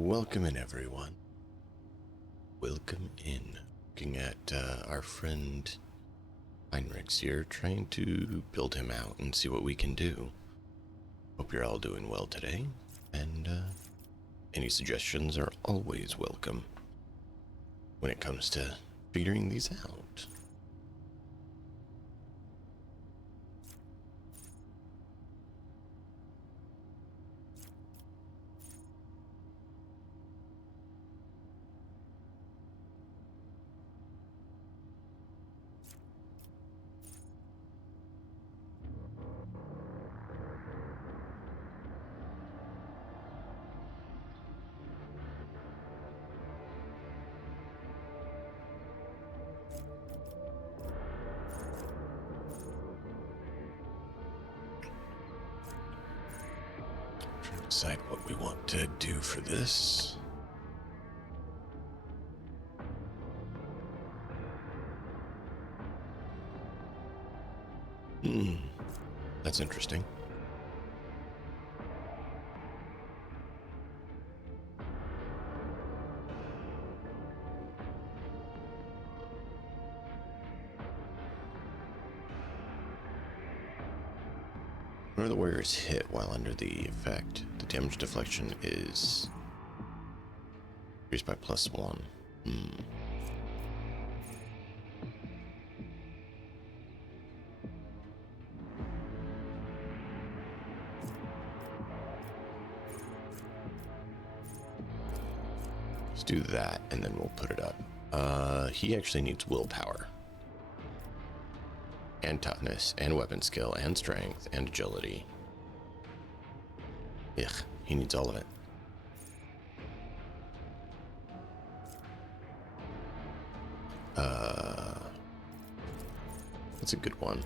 Welcome in, everyone. Welcome in. Looking at our friend Heinrich's here, trying to build him out and see what we can do. Hope you're all doing well today, and any suggestions are always welcome when it comes to figuring these out. Decide what we want to do for this. That's interesting. Whenever the warrior is hit while under the effect, the damage deflection is increased by +1. Let's do that, and then we'll put it up. He actually needs willpower. And toughness, and weapon skill, and strength, and agility. Ugh, he needs all of it. That's a good one.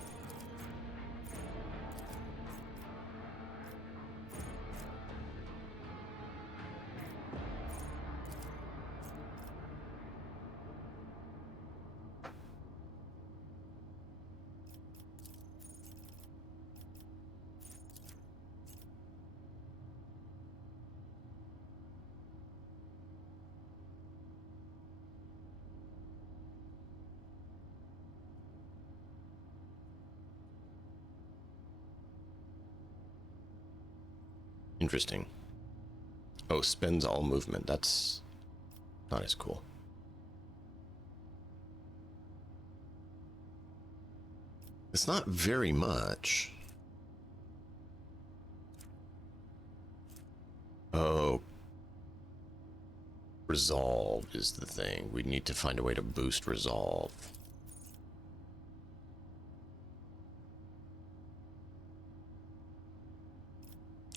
Interesting. Oh, spends all movement. That's not as cool. It's not very much. Oh. Resolve is the thing. We need to find a way to boost resolve.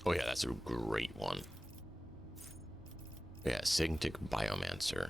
Oh yeah, that's a great one. Yeah, Signatic Biomancer.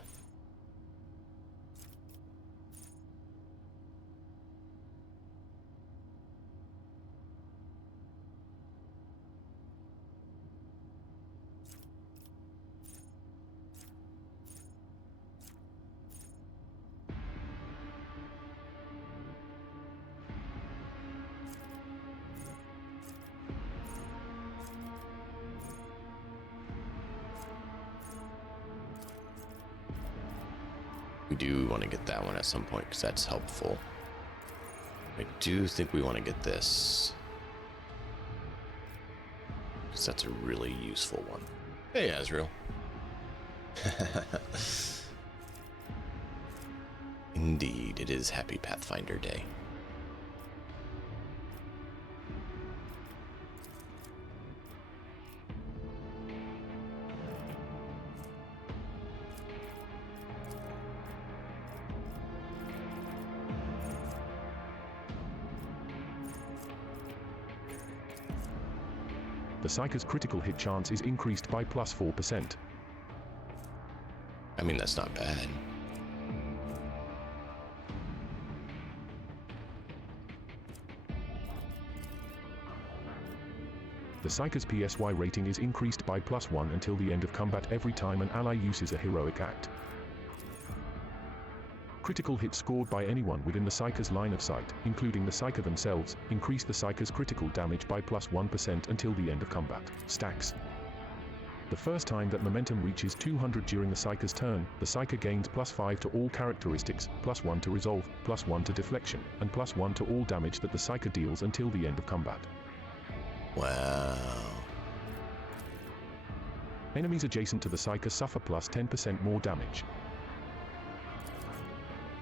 We do want to get that one at some point because that's helpful. I do think we want to get this because that's a really useful one. Hey, Azrael. Indeed, it is Happy Pathfinder Day. The Psyker's critical hit chance is increased by +4%. I mean, that's not bad. The Psyker's PSY rating is increased by +1 until the end of combat every time an ally uses a heroic act. Critical hits scored by anyone within the Psyker's line of sight, including the Psyker themselves, increase the Psyker's critical damage by +1% until the end of combat. Stacks. The first time that momentum reaches 200 during the Psyker's turn, the Psyker gains +5 to all characteristics, +1 to resolve, +1 to deflection, and +1 to all damage that the Psyker deals until the end of combat. Wow. Enemies adjacent to the Psyker suffer +10% more damage.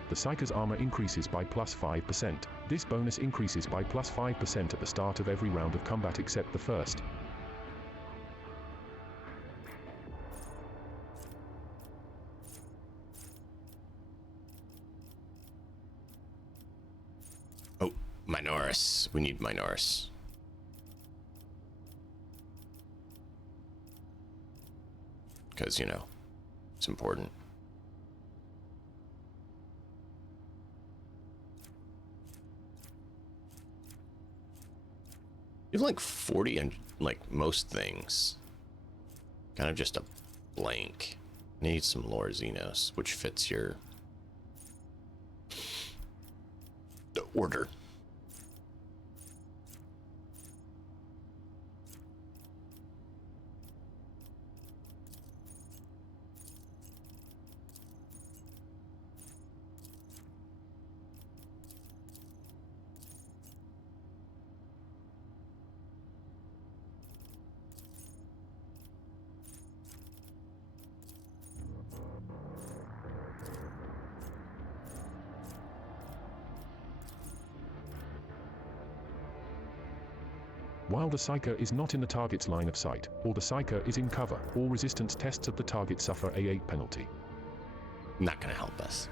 The Psyker's armor increases by +5%. This bonus increases by +5% at the start of every round of combat except the first. Oh, Minoris. We need Minoris. Because, you know, it's important. You have like 40 and like most things. Kind of just a blank. Need some Lore Xenos, which fits your order. While the Psyker is not in the target's line of sight, or the Psyker is in cover, all resistance tests of the target suffer a 8 penalty. Not gonna help us.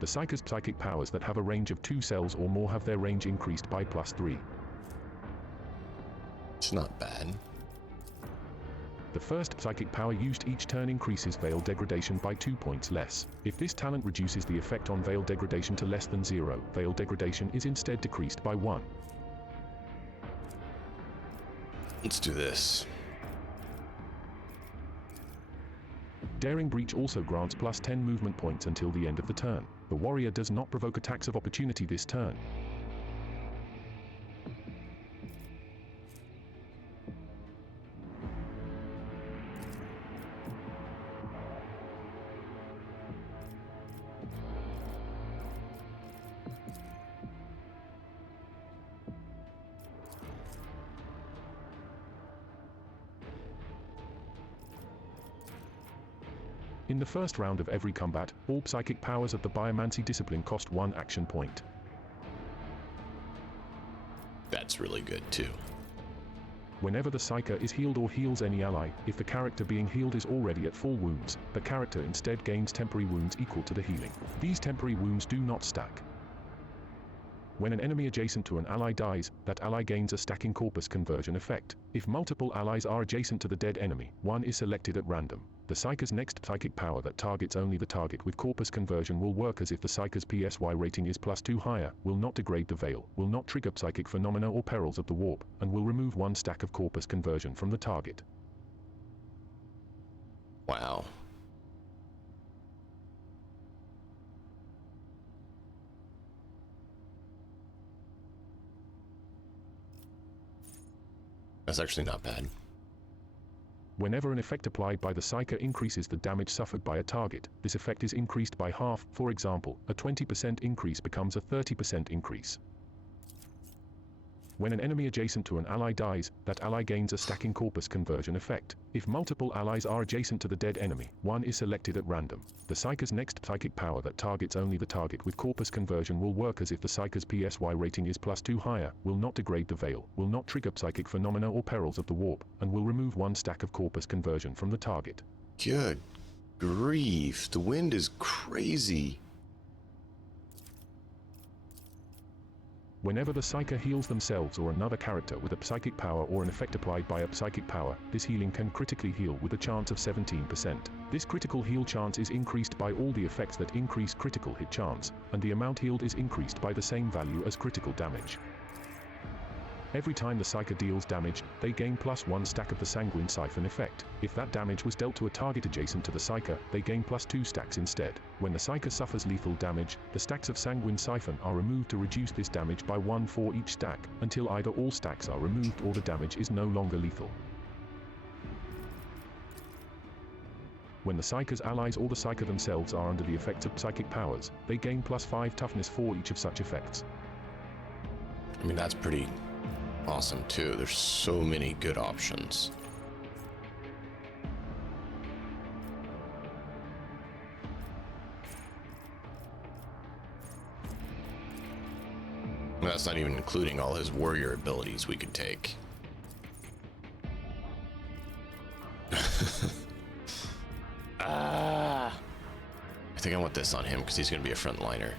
The Psyker's psychic powers that have a range of 2 cells or more have their range increased by +3. It's not bad. The first psychic power used each turn increases Veil Degradation by 2 points less. If this talent reduces the effect on Veil Degradation to less than 0, Veil Degradation is instead decreased by 1. Let's do this. Daring Breach also grants +10 movement points until the end of the turn. The warrior does not provoke attacks of opportunity this turn. In the first round of every combat, all psychic powers of the Biomancy discipline cost 1 action point. That's really good too. Whenever the Psyker is healed or heals any ally, if the character being healed is already at full wounds, the character instead gains temporary wounds equal to the healing. These temporary wounds do not stack. When an enemy adjacent to an ally dies, that ally gains a stacking corpus conversion effect. If multiple allies are adjacent to the dead enemy, one is selected at random. The Psyker's next psychic power that targets only the target with corpus conversion will work as if the Psyker's PSY rating is +2 higher, will not degrade the veil, will not trigger psychic phenomena or perils of the warp, and will remove 1 stack of corpus conversion from the target. Wow. That's actually not bad. Whenever an effect applied by the Psyker increases the damage suffered by a target, this effect is increased by half. For example, a 20% increase becomes a 30% increase. When an enemy adjacent to an ally dies, that ally gains a stacking corpus conversion effect. If multiple allies are adjacent to the dead enemy, one is selected at random. The Psyker's next psychic power that targets only the target with corpus conversion will work as if the Psyker's PSY rating is +2 higher, will not degrade the veil, will not trigger psychic phenomena or perils of the warp, and will remove 1 stack of corpus conversion from the target. Good grief, the wind is crazy. Whenever the Psyker heals themselves or another character with a psychic power or an effect applied by a psychic power, this healing can critically heal with a chance of 17%. This critical heal chance is increased by all the effects that increase critical hit chance, and the amount healed is increased by the same value as critical damage. Every time the Psyker deals damage, they gain +1 stack of the Sanguine Siphon effect. If that damage was dealt to a target adjacent to the Psyker, they gain +2 stacks instead. When the Psyker suffers lethal damage, the stacks of Sanguine Siphon are removed to reduce this damage by 1 for each stack, until either all stacks are removed or the damage is no longer lethal. When the Psyker's allies or the Psyker themselves are under the effects of psychic powers, they gain +5 toughness for each of such effects. I mean, that's pretty awesome too. There's so many good options. And that's not even including all his warrior abilities we could take. I think I want this on him because he's going to be a frontliner.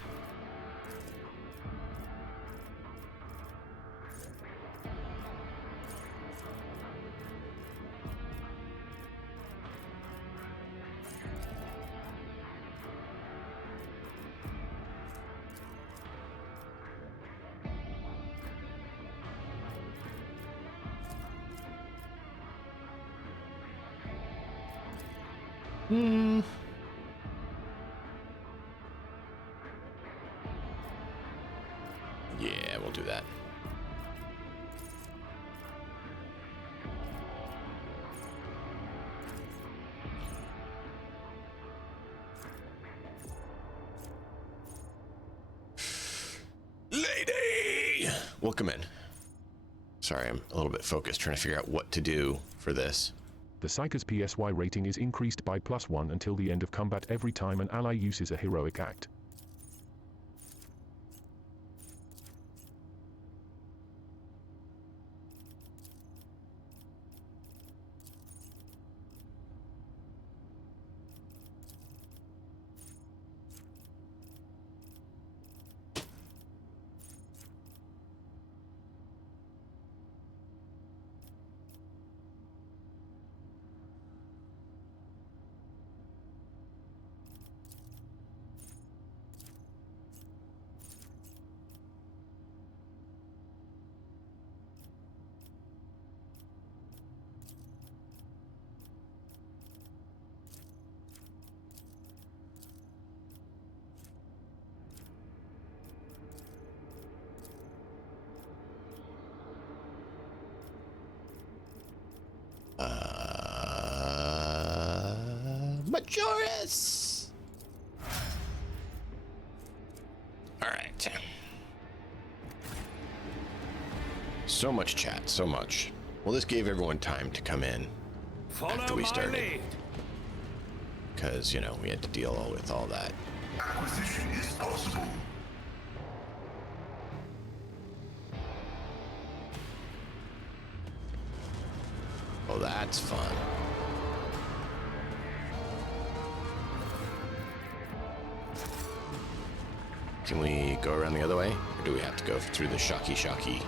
Yeah, we'll do that. Lady! Welcome in. Sorry, I'm a little bit focused trying to figure out what to do for this. The Psyker's PSY rating is increased by +1 until the end of combat every time an ally uses a heroic act. Majoris! Alright. So much chat, so much. Well, this gave everyone time to come in after we started. Because, you know, we had to deal with all that. Acquisition is possible. Oh, that's fun. Can we go around the other way? Or do we have to go through the shocky?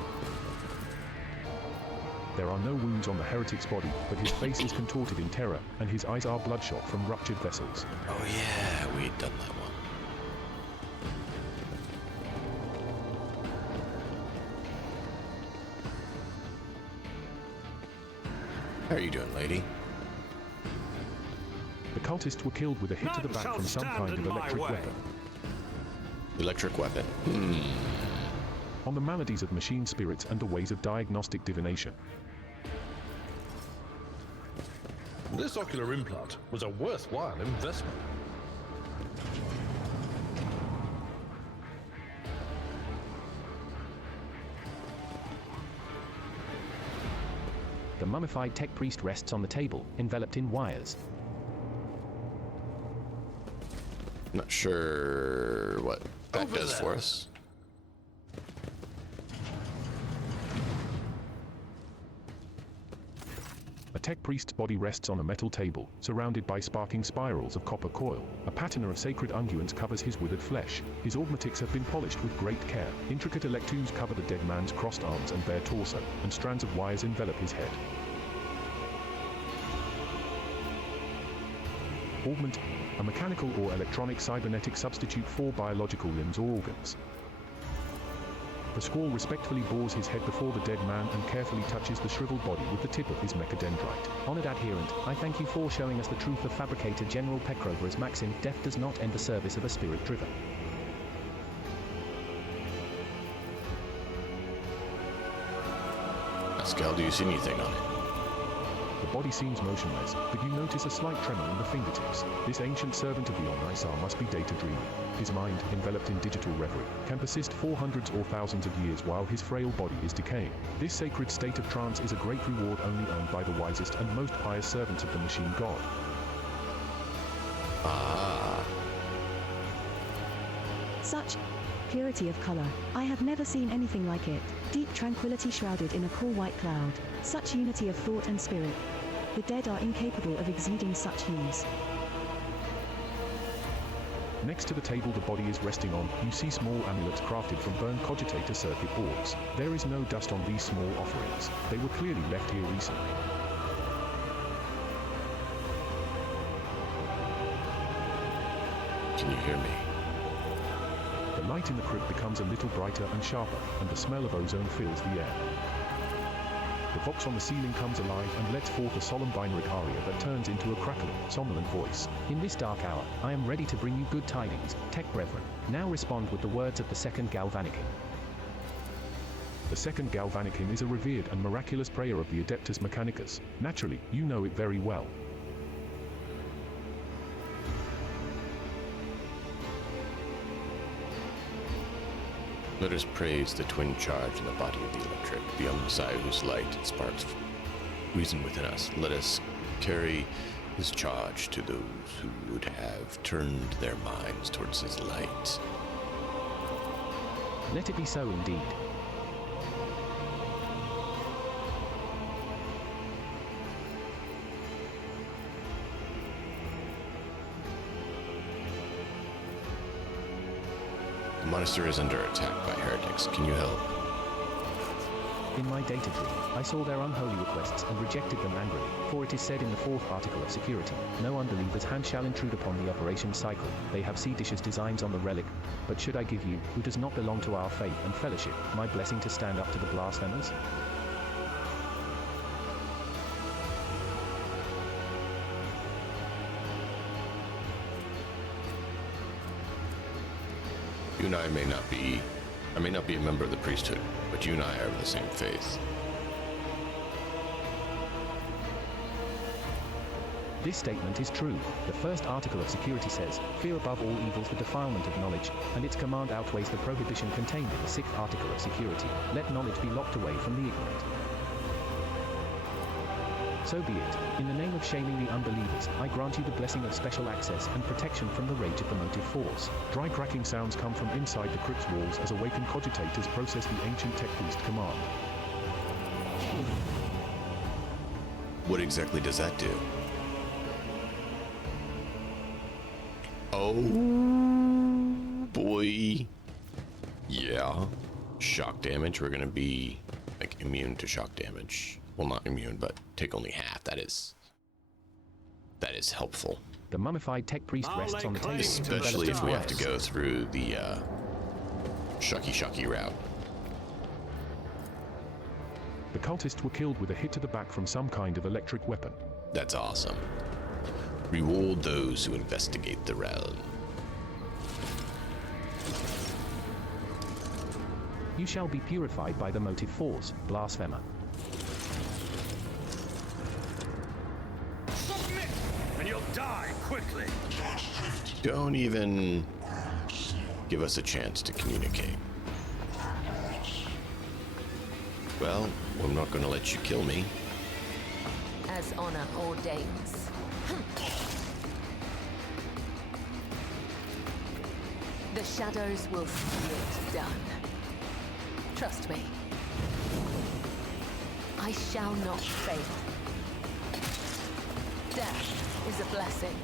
There are no wounds on the heretic's body, but his face is contorted in terror, and his eyes are bloodshot from ruptured vessels. Oh yeah, we'd done that one. How are you doing, lady? The cultists were killed with a hit to the back from some kind of electric weapon. Electric weapon. On the maladies of machine spirits and the ways of diagnostic divination. This ocular implant was a worthwhile investment. The mummified tech priest rests on the table, enveloped in wires. Not sure what that Over does there. for us. A tech priest's body rests on a metal table, surrounded by sparking spirals of copper coil. A patina of sacred unguents covers his withered flesh. His augmatics have been polished with great care. Intricate electudes cover the dead man's crossed arms and bare torso, and strands of wires envelop his head. Augment, a mechanical or electronic cybernetic substitute for biological limbs or organs. The squall respectfully bores his head before the dead man and carefully touches the shriveled body with the tip of his mechadendrite. Honored adherent, I thank you for showing us the truth of fabricator General Pecrover's maxim, death does not end the service of a spirit driven. Pascal, do you see anything on it? The body seems motionless, but you notice a slight tremor in the fingertips. This ancient servant of the Omnisar must be data dreaming. His mind, enveloped in digital reverie, can persist for hundreds or thousands of years while his frail body is decaying. This sacred state of trance is a great reward only earned by the wisest and most pious servants of the machine god. Ah. Such purity of color. I have never seen anything like it. Deep tranquility shrouded in a cool white cloud. Such unity of thought and spirit. The dead are incapable of exuding such hues. Next to the table the body is resting on, you see small amulets crafted from burned cogitator circuit boards. There is no dust on these small offerings. They were clearly left here recently. Can you hear me? The light in the crypt becomes a little brighter and sharper, and the smell of ozone fills the air. The vox on the ceiling comes alive and lets forth a solemn binary aria that turns into a crackling, somnolent voice. In this dark hour, I am ready to bring you good tidings, Tech Brethren. Now respond with the words of the second Galvanicum. The second Galvanicum is a revered and miraculous prayer of the Adeptus Mechanicus. Naturally, you know it very well. Let us praise the twin charge in the body of the electric, the Omnisai whose light sparks reason within us. Let us carry his charge to those who would have turned their minds towards his light. Let it be so indeed. The monastery is under attack by heretics. Can you help? In my data dream, I saw their unholy requests and rejected them angrily, for it is said in the 4th article of security, no unbeliever's hand shall intrude upon the operation cycle. They have seditious designs on the relic, but should I give you, who does not belong to our faith and fellowship, my blessing to stand up to the blasphemers? You and I may not be a member of the priesthood, but you and I are of the same faith. This statement is true. The 1st article of security says, fear above all evils the defilement of knowledge, and its command outweighs the prohibition contained in the 6th article of security. Let knowledge be locked away from the ignorant. So be it. In the name of shaming the unbelievers, I grant you the blessing of special access and protection from the rage of the motive force. Dry cracking sounds come from inside the crypt's walls as awakened cogitators process the ancient tech priest command. What exactly does that do? Oh boy. Yeah. Shock damage. We're gonna be like immune to shock damage. Well, not immune, but take only half. That is helpful. The mummified tech priest rests on the table. Especially if we have to go through the shucky route. The cultists were killed with a hit to the back from some kind of electric weapon. That's awesome. Reward those who investigate the realm. You shall be purified by the motive force, blasphemer. Submit, and you'll die quickly. Don't even give us a chance to communicate. Well, I'm not going to let you kill me. As honor ordains. The shadows will see it done. Trust me. I shall not fail. Death is a blessing.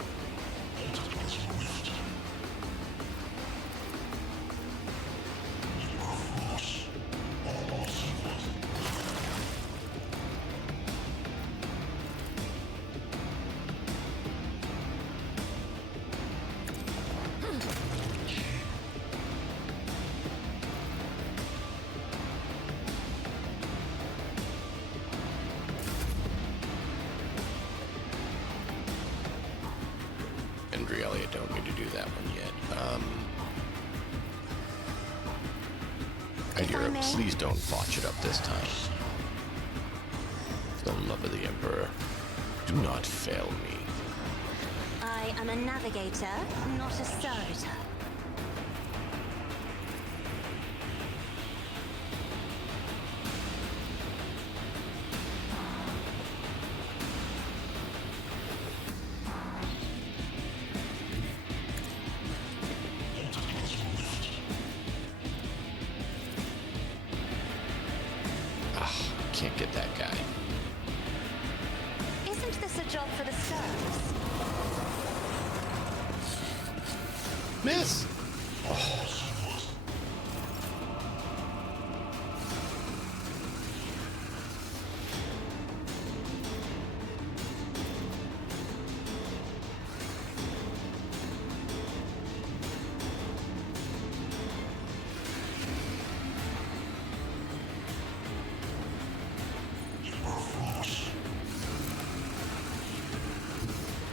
If I may. Please don't botch it up this time. For the love of the Emperor, do not fail me. I am a navigator, not a servitor. Can't get that guy. Isn't this a job for the serfs? Miss! Oh.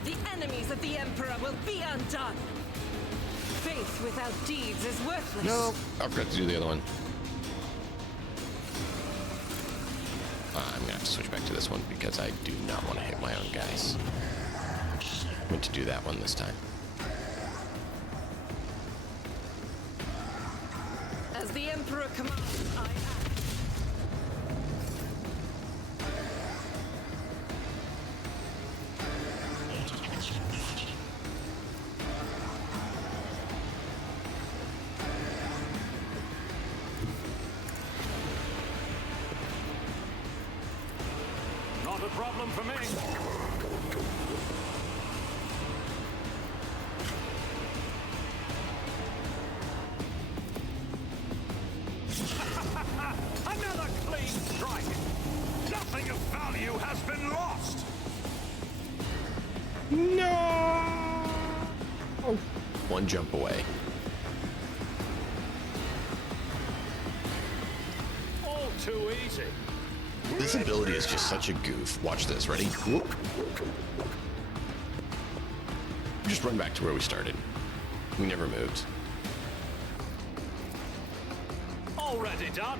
The enemies of the Emperor will be undone. Faith without deeds is worthless. No, I forgot to do the other one. I'm gonna have to switch back to this one because I do not want to hit my own guys. I'm going to do that one this time. As the Emperor commands, I act. Not a problem for me. Another clean strike. Nothing of value has been lost. No! One jump away. All too easy. This ability is just such a goof. Watch this. Ready? Whoop. Just run back to where we started. We never moved. Already done.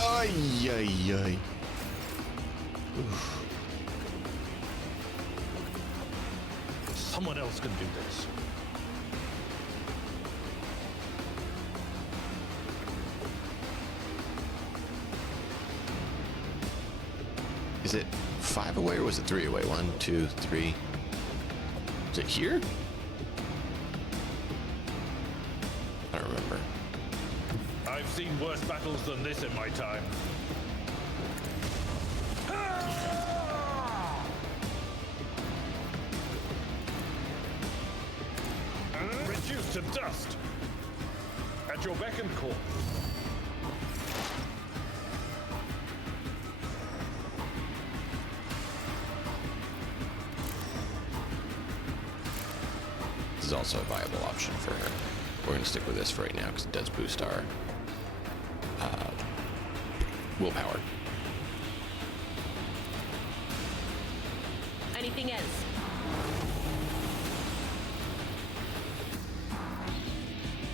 Ay, ay, ay. Someone else can do this. Is it 5 away or was it 3 away? 1, 2, 3. Is it here? I don't remember. I've seen worse battles than this in my time. Reduced to dust. At your beck and call. This is also a viable option for her. We're going to stick with this for right now because it does boost our willpower. Anything else?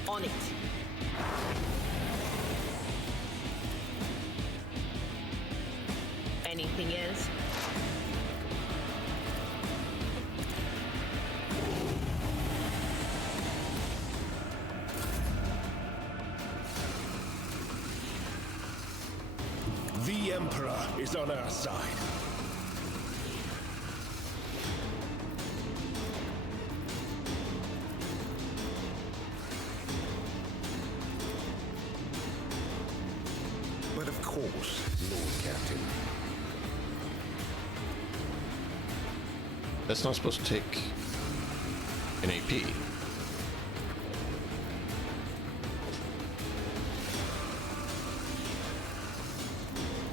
On it. Anything else? The Emperor is on our side. But of course, Lord Captain. That's not supposed to take an AP.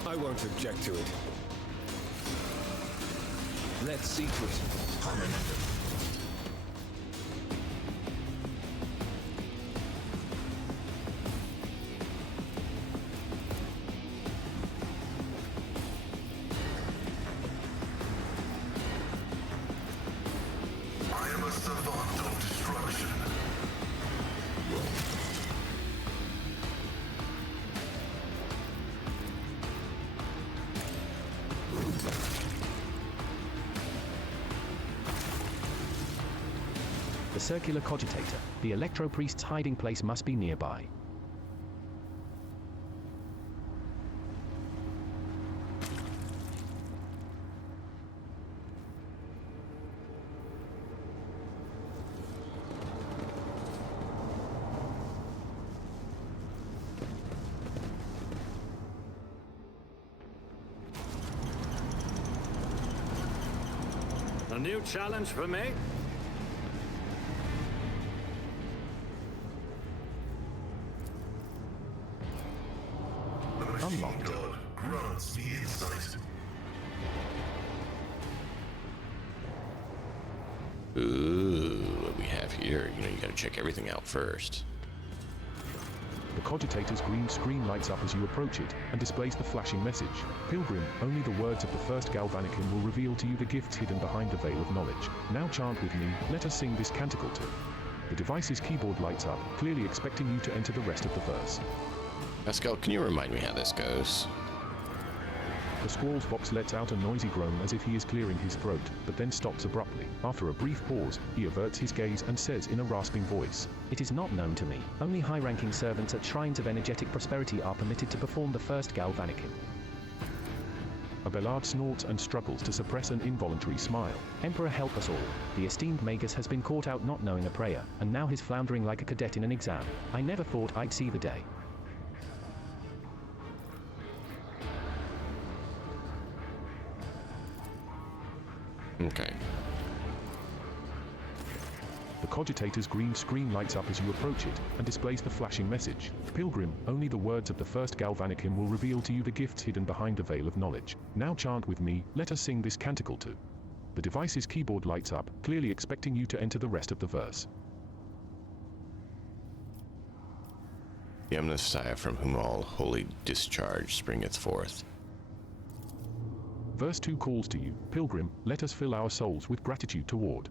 I won't object to it. Let's see to it. I am a savant of destruction. circular cogitator. The Electro Priest's hiding place must be nearby. A new challenge for me? Unlocked. Grants me insight. Ooh, what we have here, you gotta check everything out first. The cogitator's green screen lights up as you approach it, and displays the flashing message. Pilgrim, only the words of the first galvanic hymn will reveal to you the gifts hidden behind the veil of knowledge. Now chant with me, let us sing this canticle too. The device's keyboard lights up, clearly expecting you to enter the rest of the verse. Pascal, can you remind me how this goes? The Squall's box lets out a noisy groan as if he is clearing his throat, but then stops abruptly. After a brief pause, he averts his gaze and says in a rasping voice, It is not known to me. Only high-ranking servants at shrines of energetic prosperity are permitted to perform the first galvanic hymn. A Bellard snorts and struggles to suppress an involuntary smile. Emperor help us all. The esteemed Magus has been caught out not knowing a prayer, and now he's floundering like a cadet in an exam. I never thought I'd see the day. Okay. The cogitator's green screen lights up as you approach it, and displays the flashing message. Pilgrim, only the words of the first galvanic hymn will reveal to you the gifts hidden behind the veil of knowledge. Now chant with me, let us sing this canticle too. The device's keyboard lights up, clearly expecting you to enter the rest of the verse. The Messiah from whom all holy discharge springeth forth. Verse 2 calls to you, Pilgrim, let us fill our souls with gratitude toward.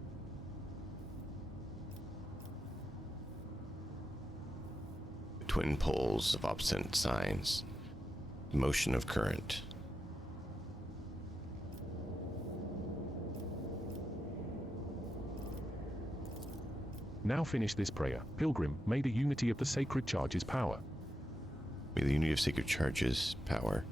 The twin poles of opposite signs. The motion of current. Now finish this prayer. Pilgrim, may the unity of the sacred charges power. May the unity of sacred charges power.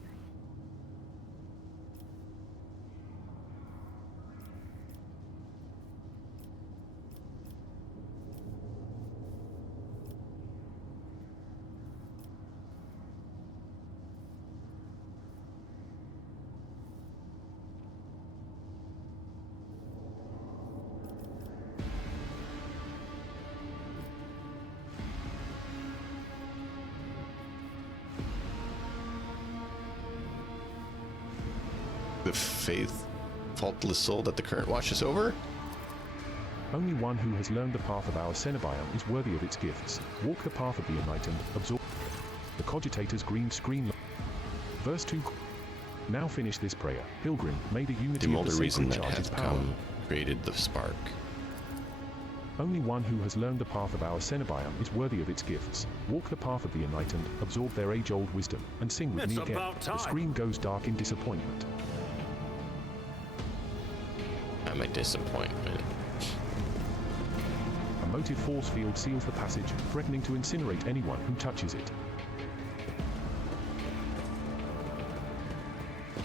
The faith, faultless soul that the current washes over? Only one who has learned the path of our Cenobium is worthy of its gifts. Walk the path of the enlightened, absorb the cogitator's green screen. Verse 2. Now finish this prayer. Pilgrim, may the unity The of the older reason sacred that charges hath power. come created the spark. Only one who has learned the path of our Cenobium is worthy of its gifts. Walk the path of the enlightened, absorb their age-old wisdom, and sing with It's me again. about time. The screen goes dark in disappointment. I'm a disappointment. A motive force field seals the passage, threatening to incinerate anyone who touches it.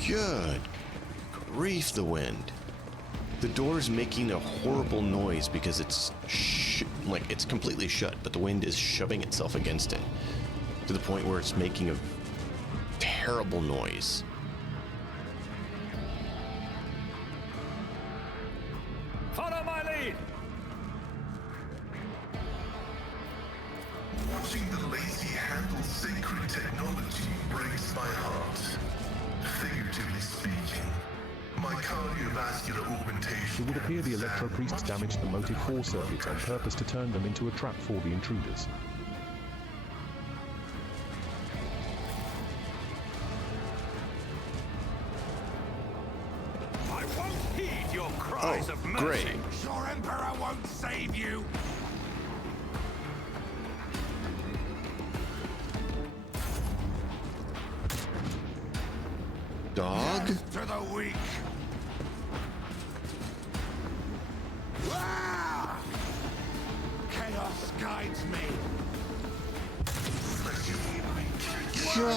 Good grief, the wind. The door's making a horrible noise because it's it's completely shut, but the wind is shoving itself against it to the point where it's making a terrible noise. Follow my lead! Watching the lazy handle sacred technology breaks my heart. Figuratively speaking, my cardiovascular augmentation. It would appear the Electro Priests damaged the motive force circuits on purpose to turn them into a trap for the intruders. I won't heed your cries of mercy! Great. Your Emperor won't save you! Dog? To the weak! Ah! guides me. Yo!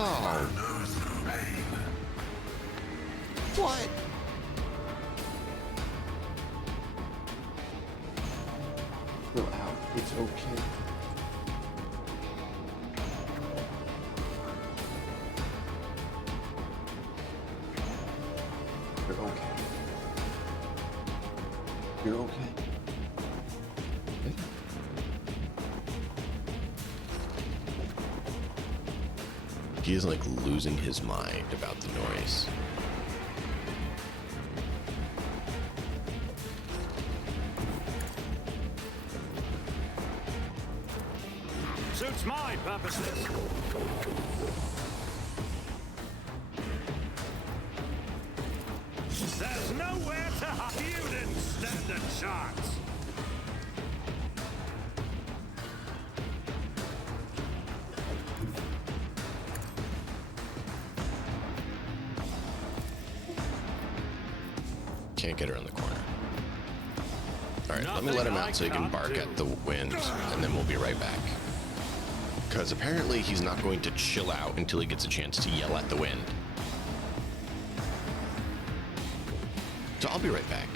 What? Go out. It's okay. You're okay. You're okay. He is like losing his mind about the noise. Suits my purposes. There's nowhere to hide. You didn't stand a chance. Can't get around the corner. Alright, let me let him out so he can bark at the wind, and then we'll be right back. Because apparently he's not going to chill out until he gets a chance to yell at the wind. So I'll be right back.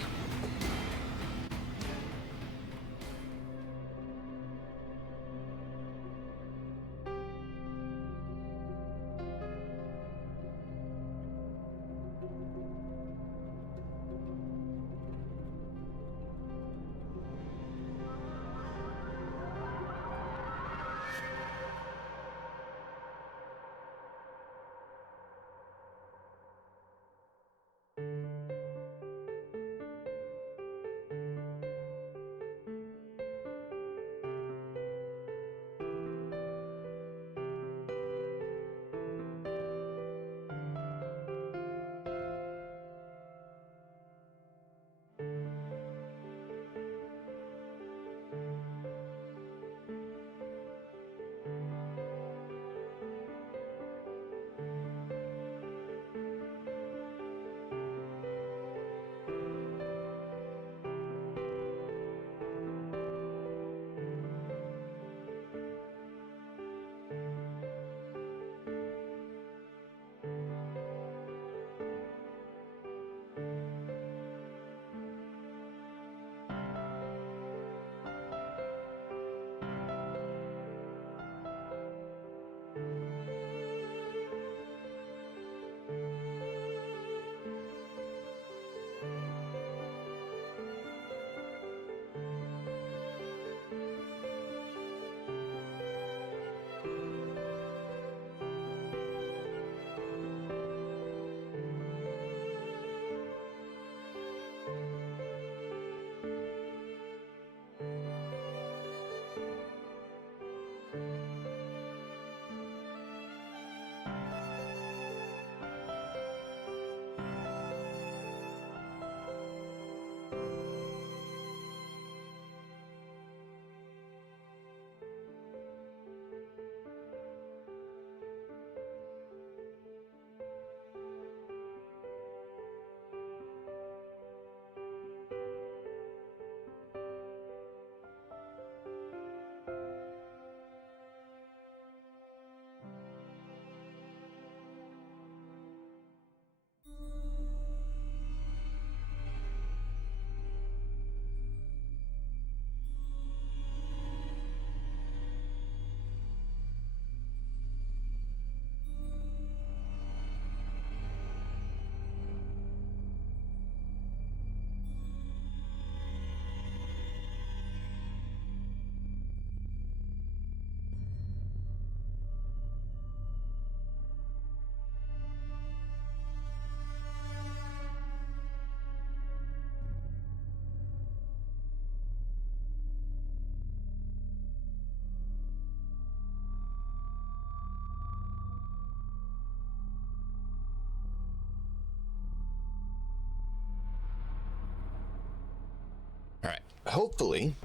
Hopefully,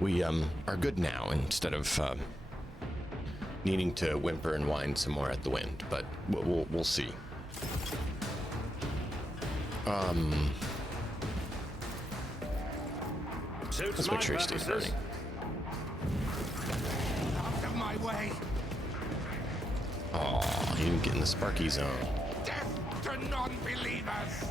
we are good now instead of needing to whimper and whine some more at the wind. But we'll see. Let's make sure he stays burning. way. Oh, he didn't get in the Sparky zone. Death to non-believers.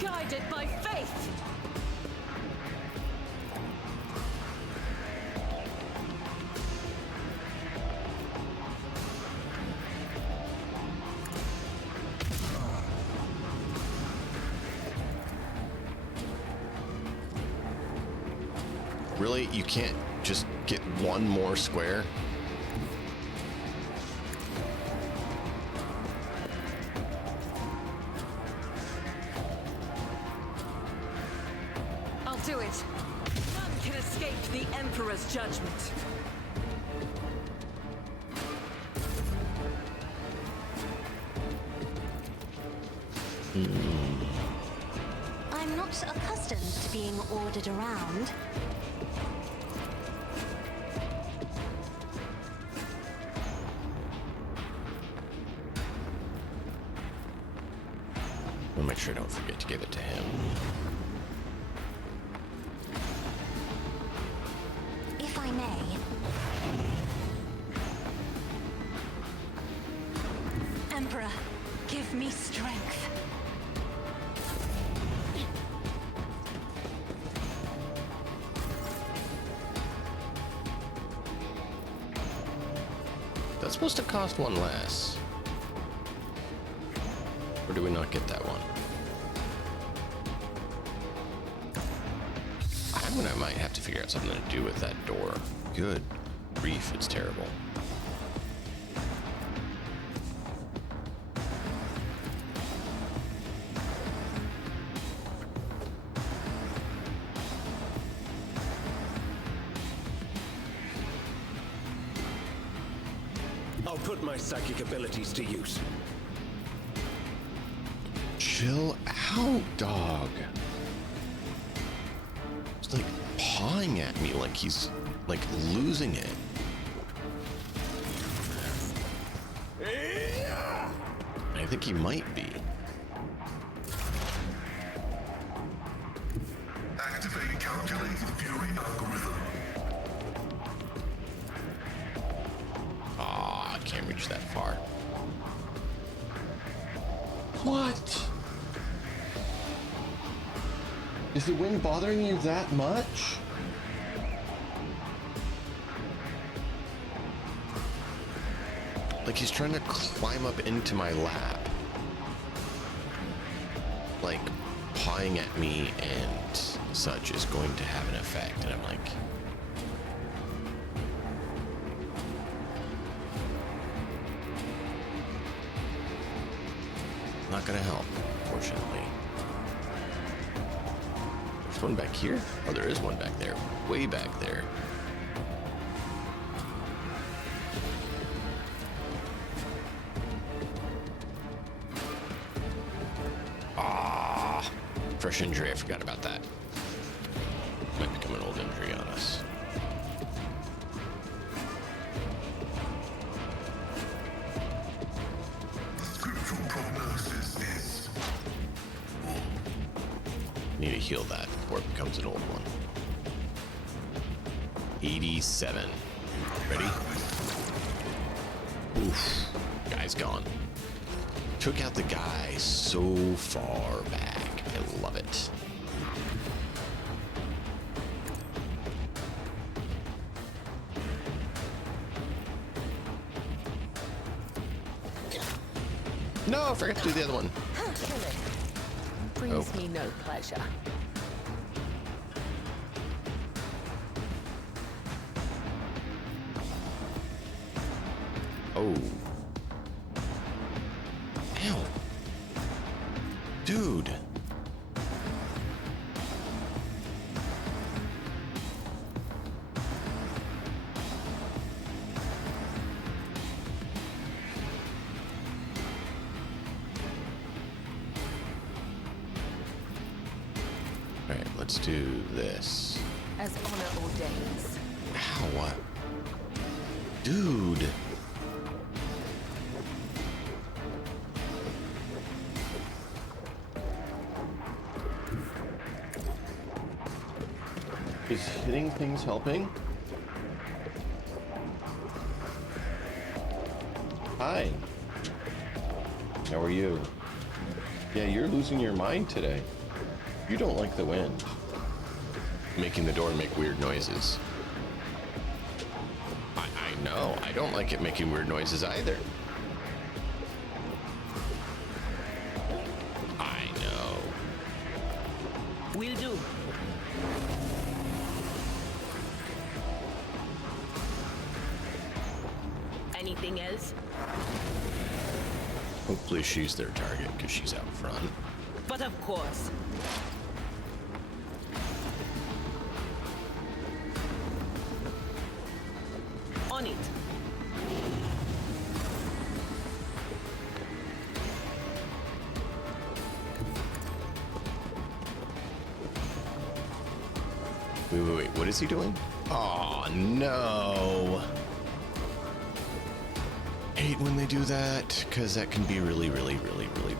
Guided by faith. Really? You can't just get one more square? I'll do it. None can escape the Emperor's judgment. I'm not accustomed to being ordered around. We'll make sure I don't forget to give it to him. If I may. Emperor, give me strength. That's supposed to cost one less. Or do we not get that one? I might have to figure out something to do with that door. Good grief, it's terrible. I'll put my psychic abilities to use. Chill out, dog. He's like pawing at me like he's like losing it. I think he might be. Activating calculated fury algorithm. Ah, I can't reach that far. What? Is the wind bothering you that much? Like he's trying to climb up into my lap. Like pawing at me and such is going to have an effect. And I'm like, not gonna help, fortunately. There's one back here? Oh, there is one back there. Way back there. Ah, fresh injury. I forgot about that. Might become an old injury on us. Scriptural prognosis is Need to heal that before it becomes an old one. 87. Ready? Oof. Guy's gone. Took out the guy so far back. I love it. No, I forgot to do the other one. Brings me no pleasure. Oh. Ow. Dude. All right, let's do this. As honor ordains. Ow, what? Dude. Is hitting things helping? Hi. How are you? Yeah, you're losing your mind today. You don't like the wind. Making the door make weird noises. I know. I don't like it making weird noises either. I know. Will do. Anything else? Hopefully she's their target because she's out front. But of course. On it. Wait. What is he doing? Oh, no. Hate when they do that, because that can be really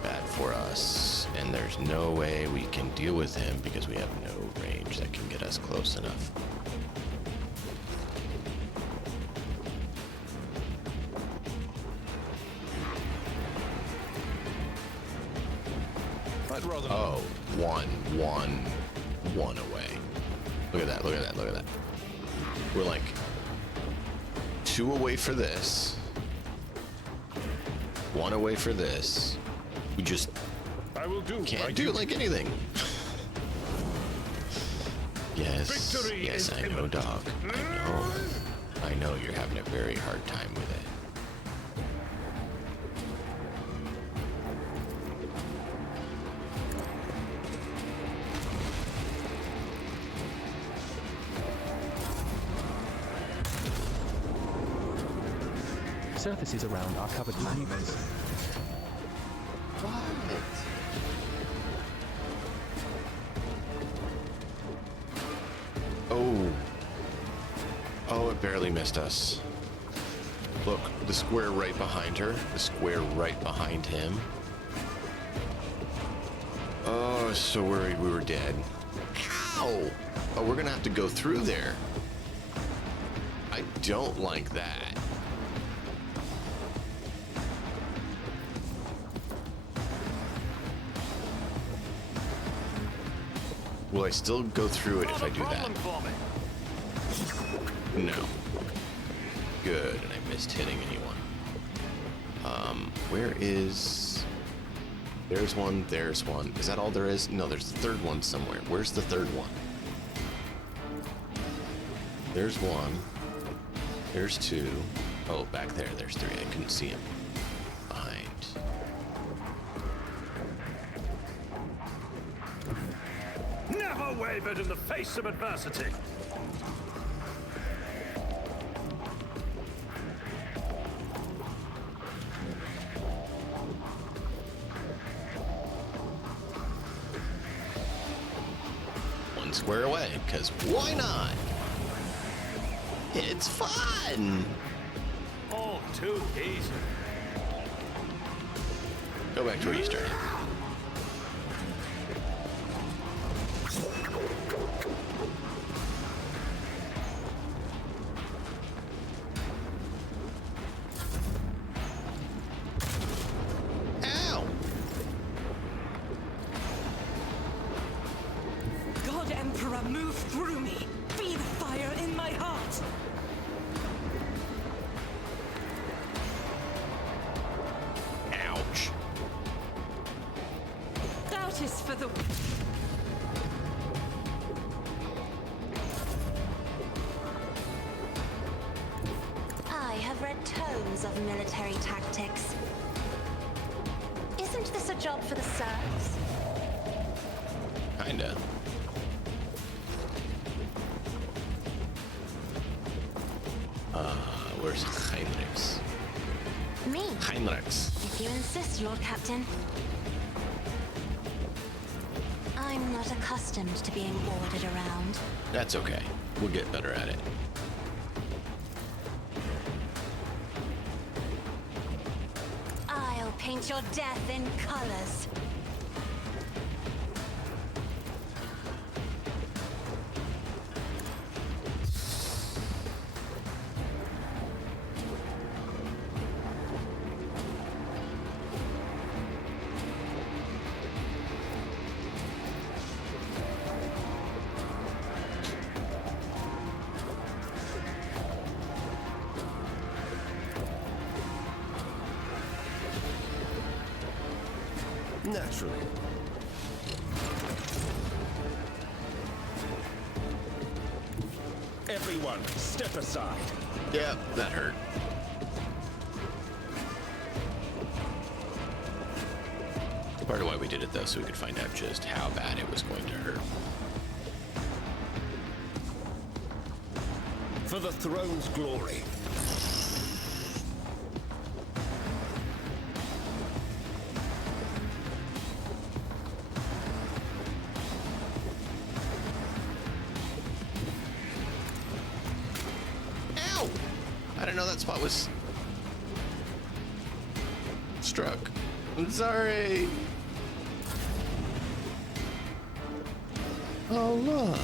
bad for us. And there's no way we can deal with him because we have no range that can get us close enough. I'd rather Oh, one away. Look at that. We're like 2 away for this. 1 away for this. We just I will do. can't do like anything. Yes, Victory yes, is I know, imminent. dog. I know you're having a very hard time with it. Surfaces around are covered with mutants. What? Oh, it barely missed us. Look, the square right behind her, the square right behind him. Oh, I was so worried we were dead. Ow! Oh, we're gonna have to go through there. I don't like that. Will I still go through it if I do that? No. Good, and I missed hitting anyone. Where is... There's one. Is that all there is? No, there's the third one somewhere. Where's the third one? There's 1. There's 2. Oh, back there, there's 3. I couldn't see him. Behind. Never wavered in the face of adversity. One square away, because why not? It's fun! All too easy. Go back to where you started. Ow! God Emperor, move through me. Be the fire in my heart. Ouch. That is for the... I have read tomes of military tactics. Isn't this a job for the serfs? Kinda. Where's Heinrichs? Me, Heinrichs. if you insist, Lord Captain. I'm not accustomed to being ordered around. That's okay. We'll get better at it. I'll paint your death in colors. Naturally. Everyone, step aside. Yeah, that hurt. Part of why we did it, though, so we could find out just how bad it was going to hurt. For the throne's glory. Ow! I didn't know that spot was struck. I'm sorry. Oh, look.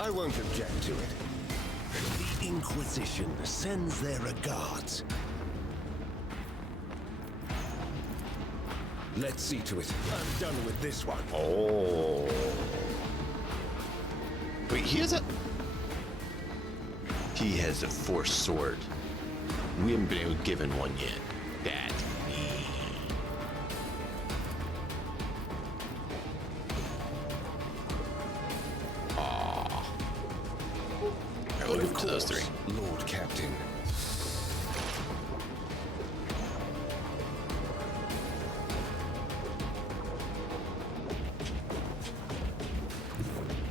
I won't object to it. The Inquisition sends their regards. Let's see to it. I'm done with this one. Oh. Wait, he has a force sword. We haven't been given one yet. That. We'll move to those three. Lord Captain.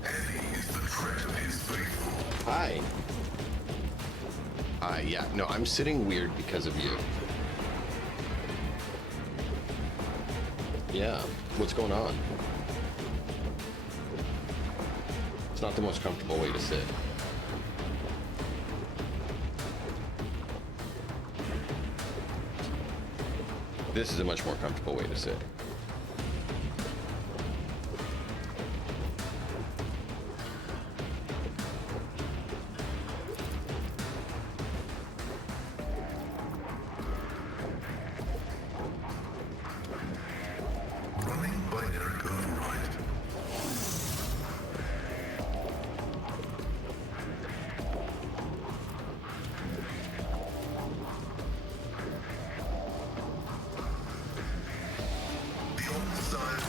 Eddie is the tread of his faithful. Hi. Hi, yeah. No, I'm sitting weird because of you. Yeah. What's going on? It's not the most comfortable way to sit. This is a much more comfortable way to sit. Running binary override. The undesired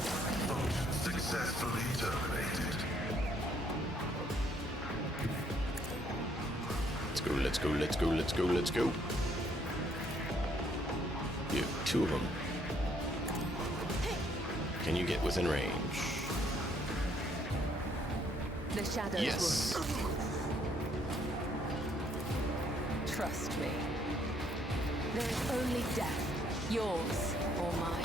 function successfully terminated. Let's go, let's go, let's go, let's go, let's go. You have two of them. Can you get within range? The shadows Yes. will... Trust me. There is only death, yours or mine.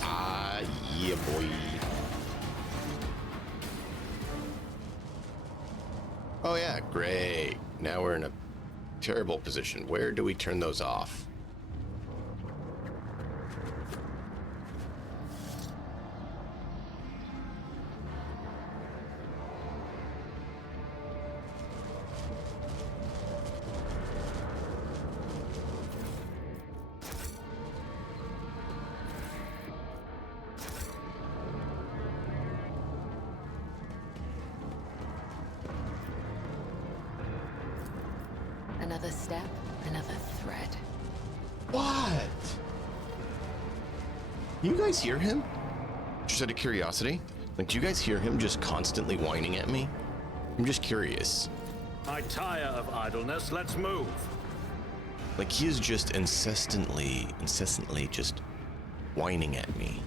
Ah, yeah, boy. Oh, yeah, great. Now we're in a terrible position. Where do we turn those off? Another step, another thread. What? You guys hear him? Just out of curiosity. Like, do you guys hear him just constantly whining at me? I'm just curious. I tire of idleness. Let's move. Like, he is just incessantly just whining at me.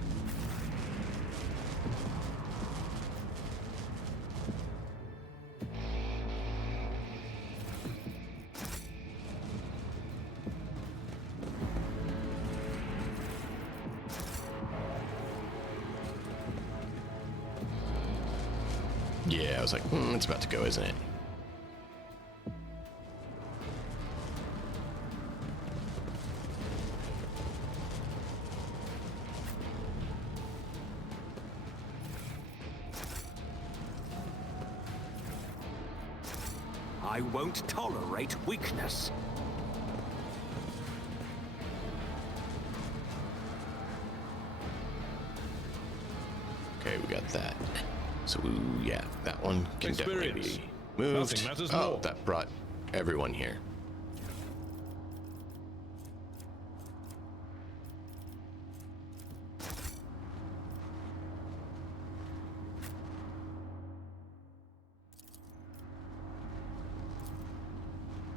Yeah, I was like, it's about to go, isn't it? I won't tolerate weakness. Okay, we got that. So, yeah, that one can definitely Experience. be moved. Nothing matters Oh, more. that brought everyone here.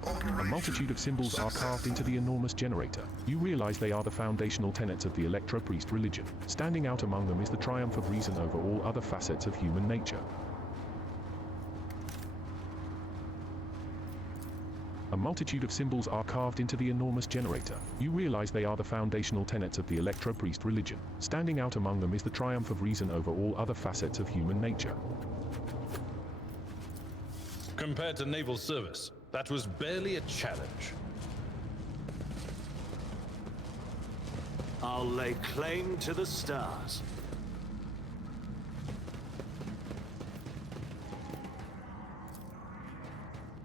A multitude of symbols are carved into the enormous generator. You realize they are the foundational tenets of the Electro-Priest religion. Standing out among them is the triumph of reason over all other facets of human nature. A multitude of symbols are carved into the enormous generator. You realize they are the foundational tenets of the Electro-Priest religion. Standing out among them is the triumph of reason over all other facets of human nature. Compared to naval service, that was barely a challenge. I'll lay claim to the stars.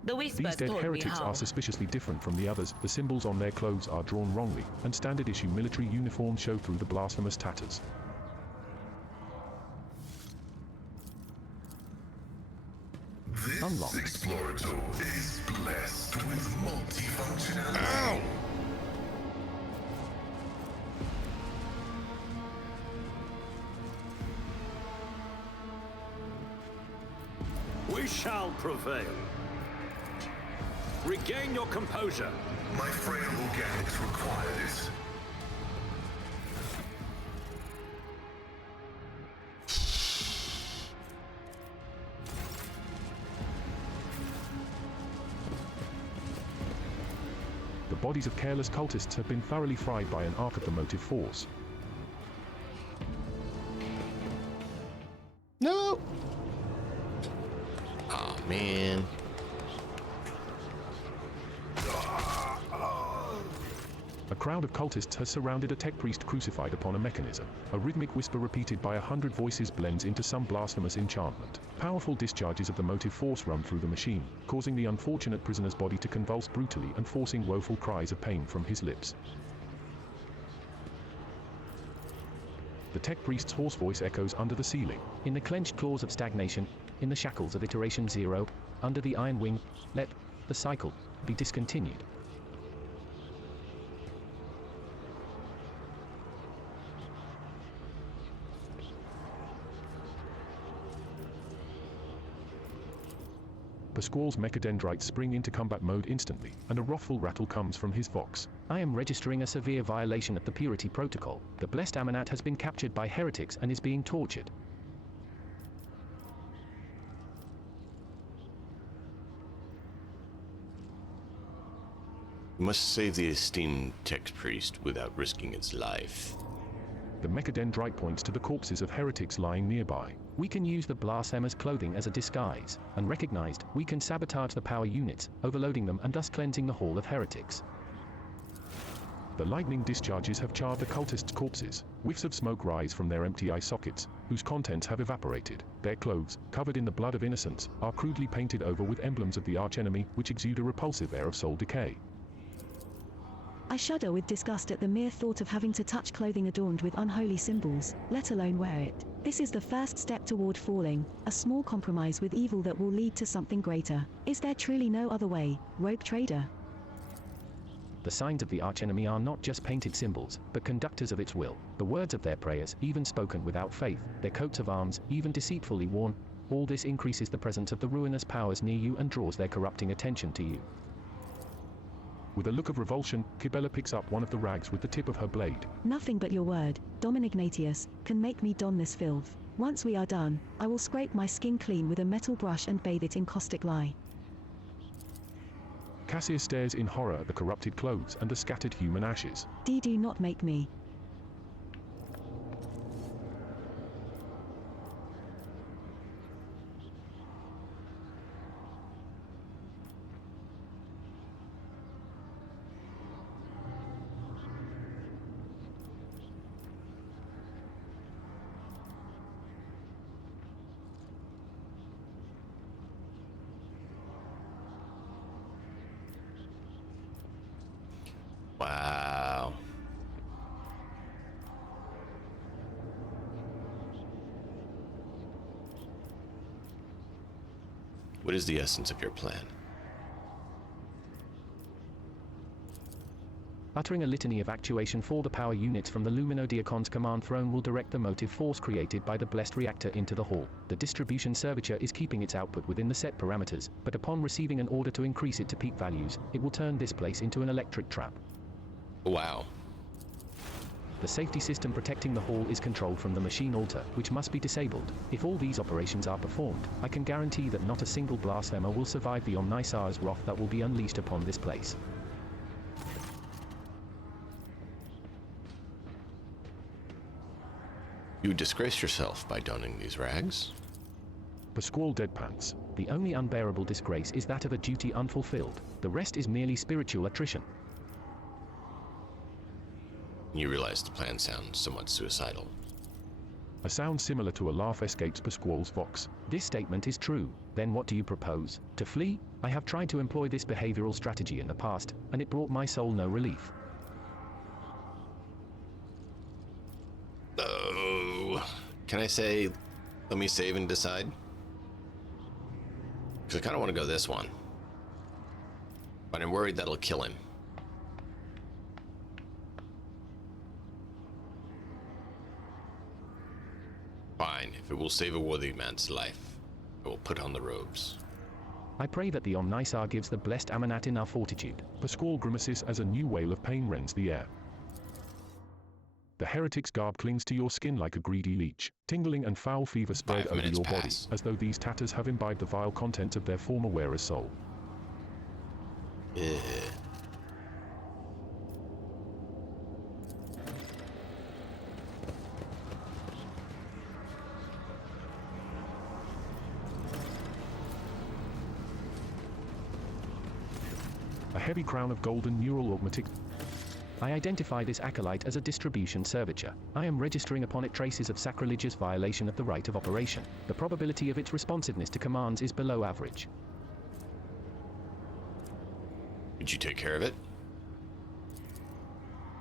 The Whispers These dead told me heretics how. are suspiciously different from the others. The symbols on their clothes are drawn wrongly, and standard-issue military uniforms show through the blasphemous tatters. This Unlocked. Explorator is blessed with multifunctionality. Ow! We shall prevail. Regain your composure. My frail organics require this. The bodies of careless cultists have been thoroughly fried by an arc of the motive force. No! Aw, man. A crowd of cultists has surrounded a tech priest crucified upon a mechanism. A rhythmic whisper repeated by 100 voices blends into some blasphemous enchantment. Powerful discharges of the motive force run through the machine, causing the unfortunate prisoner's body to convulse brutally and forcing woeful cries of pain from his lips. The tech priest's hoarse voice echoes under the ceiling. In the clenched claws of stagnation, in the shackles of iteration 0, under the iron wing, let the cycle be discontinued. Pasquale's mechadendrites spring into combat mode instantly, and a wrathful rattle comes from his vox. I am registering a severe violation of the purity protocol. The blessed Amanat has been captured by heretics and is being tortured. We must save the esteemed tech priest without risking its life. The mechadendrite points to the corpses of heretics lying nearby. We can use the blasphemous clothing as a disguise. Unrecognized, we can sabotage the power units, overloading them and thus cleansing the Hall of Heretics. The lightning discharges have charred the cultists' corpses. Whiffs of smoke rise from their empty eye sockets, whose contents have evaporated. Their clothes, covered in the blood of innocents, are crudely painted over with emblems of the archenemy, which exude a repulsive air of soul decay. I shudder with disgust at the mere thought of having to touch clothing adorned with unholy symbols, let alone wear it. This is the first step toward falling, a small compromise with evil that will lead to something greater. Is there truly no other way, rogue trader? The signs of the archenemy are not just painted symbols, but conductors of its will. The words of their prayers, even spoken without faith, their coats of arms, even deceitfully worn, all this increases the presence of the ruinous powers near you and draws their corrupting attention to you. With a look of revulsion, Kibella picks up one of the rags with the tip of her blade. Nothing but your word, Dom Ignatius, can make me don this filth. Once we are done, I will scrape my skin clean with a metal brush and bathe it in caustic lye. Cassia stares in horror at the corrupted clothes and the scattered human ashes. Do not make me. Wow. What is the essence of your plan? Uttering a litany of actuation for the power units from the Luminodiacon's command throne will direct the motive force created by the blessed reactor into the hall. The distribution servitor is keeping its output within the set parameters, but upon receiving an order to increase it to peak values, it will turn this place into an electric trap. Wow. The safety system protecting the hall is controlled from the machine altar, which must be disabled. If all these operations are performed, I can guarantee that not a single blasphemer will survive the Omnisar's wrath that will be unleashed upon this place. You disgrace yourself by donning these rags. Pasquale deadpants. The only unbearable disgrace is that of a duty unfulfilled. The rest is merely spiritual attrition. You realize the plan sounds somewhat suicidal. A sound similar to a laugh escapes Pasquale's vox. This statement is true. Then what do you propose? To flee? I have tried to employ this behavioral strategy in the past, and it brought my soul no relief. Oh, can I say, let me save and decide? Because I kind of want to go this one. But I'm worried that'll kill him. Fine, if it will save a worthy man's life, I will put on the robes. I pray that the Omnisar gives the blessed Amanat enough fortitude. Pasquale grimaces as a new wail of pain rends the air. The heretic's garb clings to your skin like a greedy leech. Tingling and foul fever spread over your body, as though these tatters have imbibed the vile contents of their former wearer's soul. A heavy crown of golden neural augmetic. I identify this acolyte as a distribution servitor. I am registering upon it traces of sacrilegious violation of the right of operation. The probability of its responsiveness to commands is below average. Did you take care of it?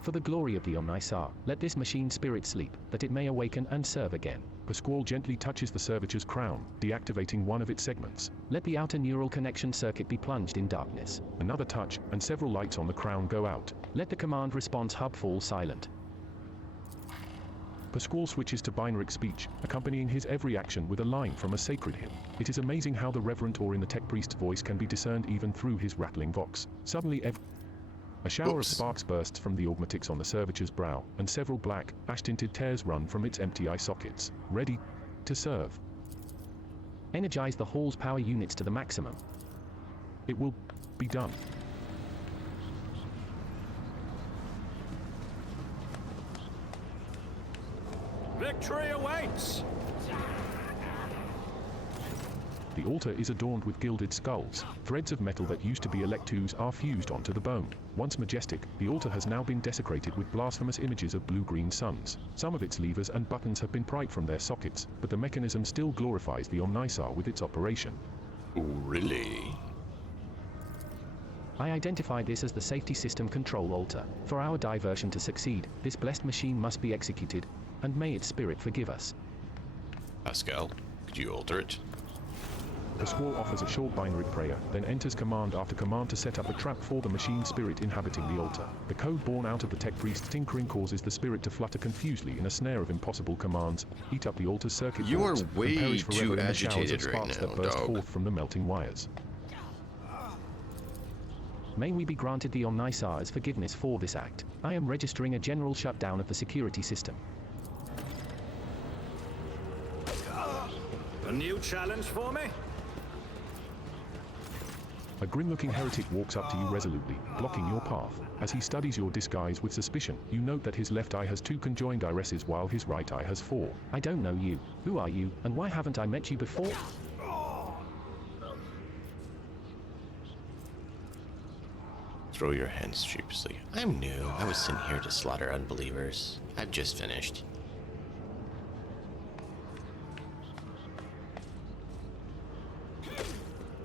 For the glory of the Omnisar, let this machine spirit sleep, that it may awaken and serve again. Pasquale gently touches the servitor's crown, deactivating one of its segments. Let the outer neural connection circuit be plunged in darkness. Another touch, and several lights on the crown go out. Let the command response hub fall silent. Pasquale switches to binary speech, accompanying his every action with a line from a sacred hymn. It is amazing how the reverent or in the tech priest's voice can be discerned even through his rattling vox. Suddenly a shower of sparks bursts from the augmetics on the servitor's brow, and several black, ash-tinted tears run from its empty eye sockets, ready to serve. Energize the hall's power units to the maximum. It will be done. Victory awaits! The altar is adorned with gilded skulls. Threads of metal that used to be electus are fused onto the bone. Once majestic, the altar has now been desecrated with blasphemous images of blue-green suns. Some of its levers and buttons have been pried from their sockets, but the mechanism still glorifies the Omnisar with its operation. Really? I identify this as the safety system control altar. For our diversion to succeed, this blessed machine must be executed, and may its spirit forgive us. Pascal, could you alter it? Pasquale offers a short binary prayer, then enters command after command to set up a trap for the machine spirit inhabiting the altar. The code born out of the tech priest's tinkering causes the spirit to flutter confusedly in a snare of impossible commands, eat up the altar's circuit boards, and perish forever in the showers of sparks that burst forth from the melting wires. May we be granted the Omnisar's forgiveness for this act. I am registering a general shutdown of the security system. A new challenge for me? A grim-looking heretic walks up to you resolutely, blocking your path. As he studies your disguise with suspicion, you note that his left eye has 2 conjoined irises while his right eye has 4. I don't know you. Who are you, and why haven't I met you before? Throw your hands sheepishly. I'm new. I was sent here to slaughter unbelievers. I've just finished.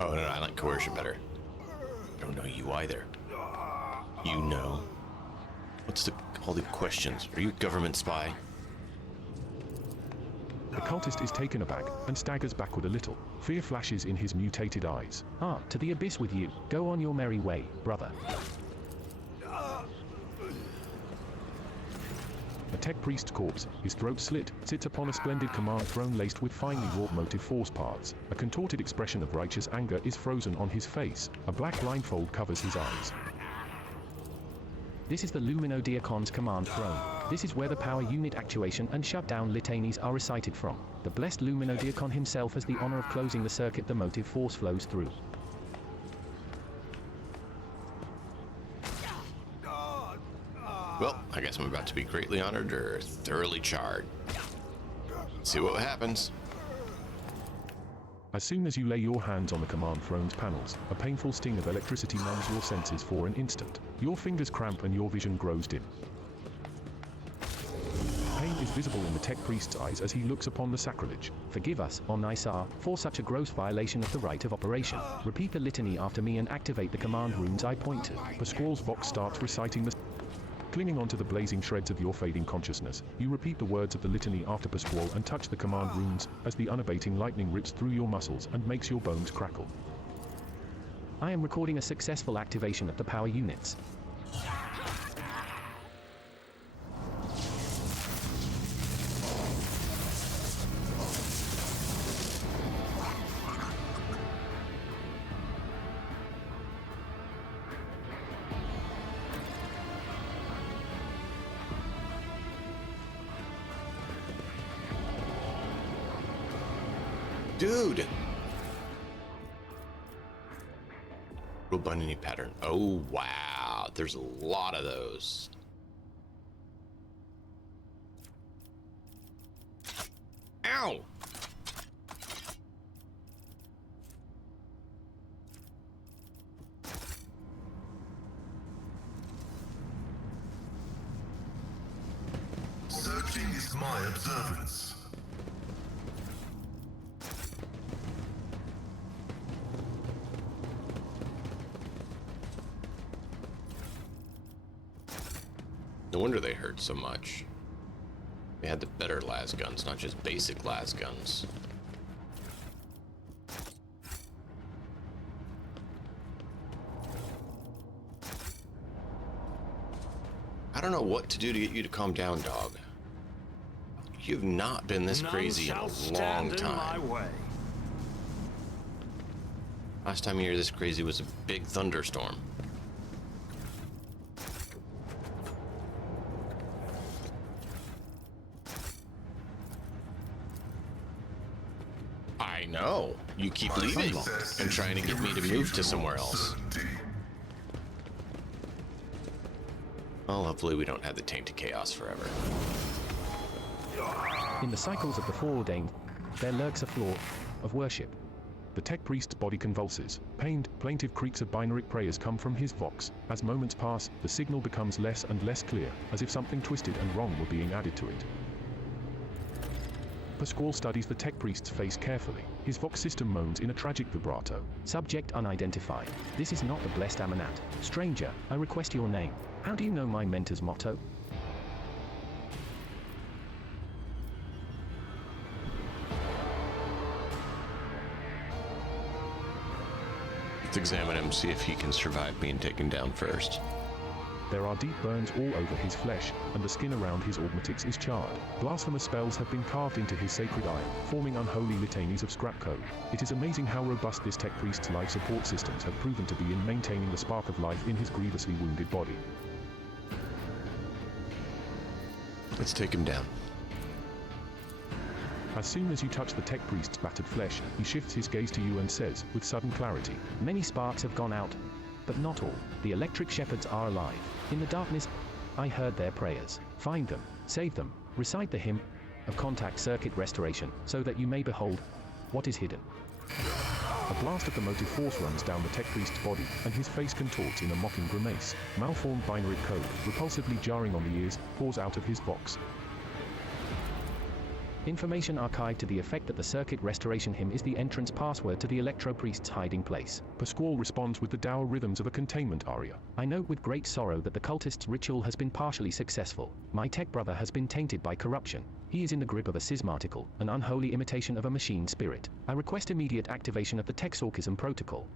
Oh, no, I like coercion better. I don't know you either. You know. What's all the questions? Are you a government spy? The cultist is taken aback, and staggers backward a little. Fear flashes in his mutated eyes. Ah, to the abyss with you. Go on your merry way, brother. tech priest's corpse, his throat slit, sits upon a splendid command throne laced with finely wrought motive force parts. A contorted expression of righteous anger is frozen on his face. A black blindfold covers his eyes. This is the Luminodiacon's command throne. This is where the power unit actuation and shutdown litanies are recited from. The blessed Luminodiacon himself has the honor of closing the circuit the motive force flows through. Well, I guess I'm about to be greatly honored or thoroughly charred. Let's see what happens. As soon as you lay your hands on the command throne's panels, a painful sting of electricity numbs your senses for an instant. Your fingers cramp and your vision grows dim. Pain is visible in the tech priest's eyes as he looks upon the sacrilege. Forgive us, O Nisar, for such a gross violation of the right of operation. Repeat the litany after me and activate the command runes I point to. Pasquale's vox starts reciting the... Clinging onto the blazing shreds of your fading consciousness, you repeat the words of the litany after Pasquale and touch the command runes, as the unabating lightning rips through your muscles and makes your bones crackle. I am recording a successful activation of the power units. Dude! Rule binary pattern. Oh, wow. There's a lot of those. Ow! Searching is my observance. No wonder they hurt so much. They had the better las guns, not just basic las guns. I don't know what to do to get you to calm down, dog. You've not been this crazy in a long time. Last time you were this crazy was a big thunderstorm. I know. You keep leaving and trying to get me to move to somewhere else. Well, hopefully we don't have the tainted chaos forever. In the cycles of the foreordained, there lurks a flaw of worship. The tech priest's body convulses. Pained, plaintive creaks of binary prayers come from his vox. As moments pass, the signal becomes less and less clear, as if something twisted and wrong were being added to it. Pasquale studies the tech priest's face carefully. His vox system moans in a tragic vibrato. Subject unidentified. This is not the blessed Amanat. Stranger, I request your name. How do you know my mentor's motto? Let's examine him, see if he can survive being taken down first. There are deep burns all over his flesh, and the skin around his augmatics is charred. Blasphemous spells have been carved into his sacred eye, forming unholy litanies of scrap code. It is amazing how robust this tech priest's life support systems have proven to be in maintaining the spark of life in his grievously wounded body. Let's take him down. As soon as you touch the tech priest's battered flesh, he shifts his gaze to you and says, with sudden clarity, Many sparks have gone out, but not all. The electric shepherds are alive. In the darkness, I heard their prayers. Find them, save them, recite the hymn of contact circuit restoration, so that you may behold what is hidden. A blast of the motive force runs down the tech priest's body, and his face contorts in a mocking grimace. Malformed binary code, repulsively jarring on the ears, pours out of his vox. Information archived to the effect that the circuit restoration hymn is the entrance password to the electro-priest's hiding place. Pasquale responds with the dour rhythms of a containment aria. I note with great sorrow that the cultist's ritual has been partially successful. My tech brother has been tainted by corruption. He is in the grip of a schismatical, an unholy imitation of a machine spirit. I request immediate activation of the Texorchism protocol.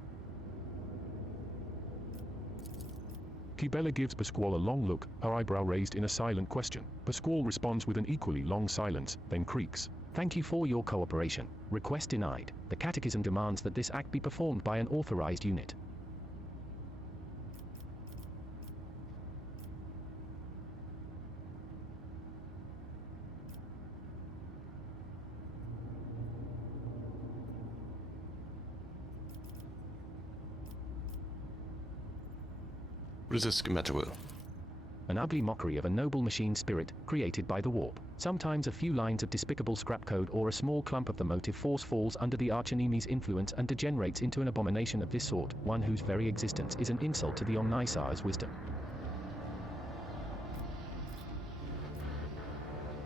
Kibela gives Pasquale a long look, her eyebrow raised in a silent question. Pasquale responds with an equally long silence, then creaks. Thank you for your cooperation. Request denied. The Catechism demands that this act be performed by an authorized unit. What is this schemata? An ugly mockery of a noble machine spirit, created by the warp. Sometimes a few lines of despicable scrap code or a small clump of the motive force falls under the archenemi's influence and degenerates into an abomination of this sort, one whose very existence is an insult to the Omnisar's wisdom.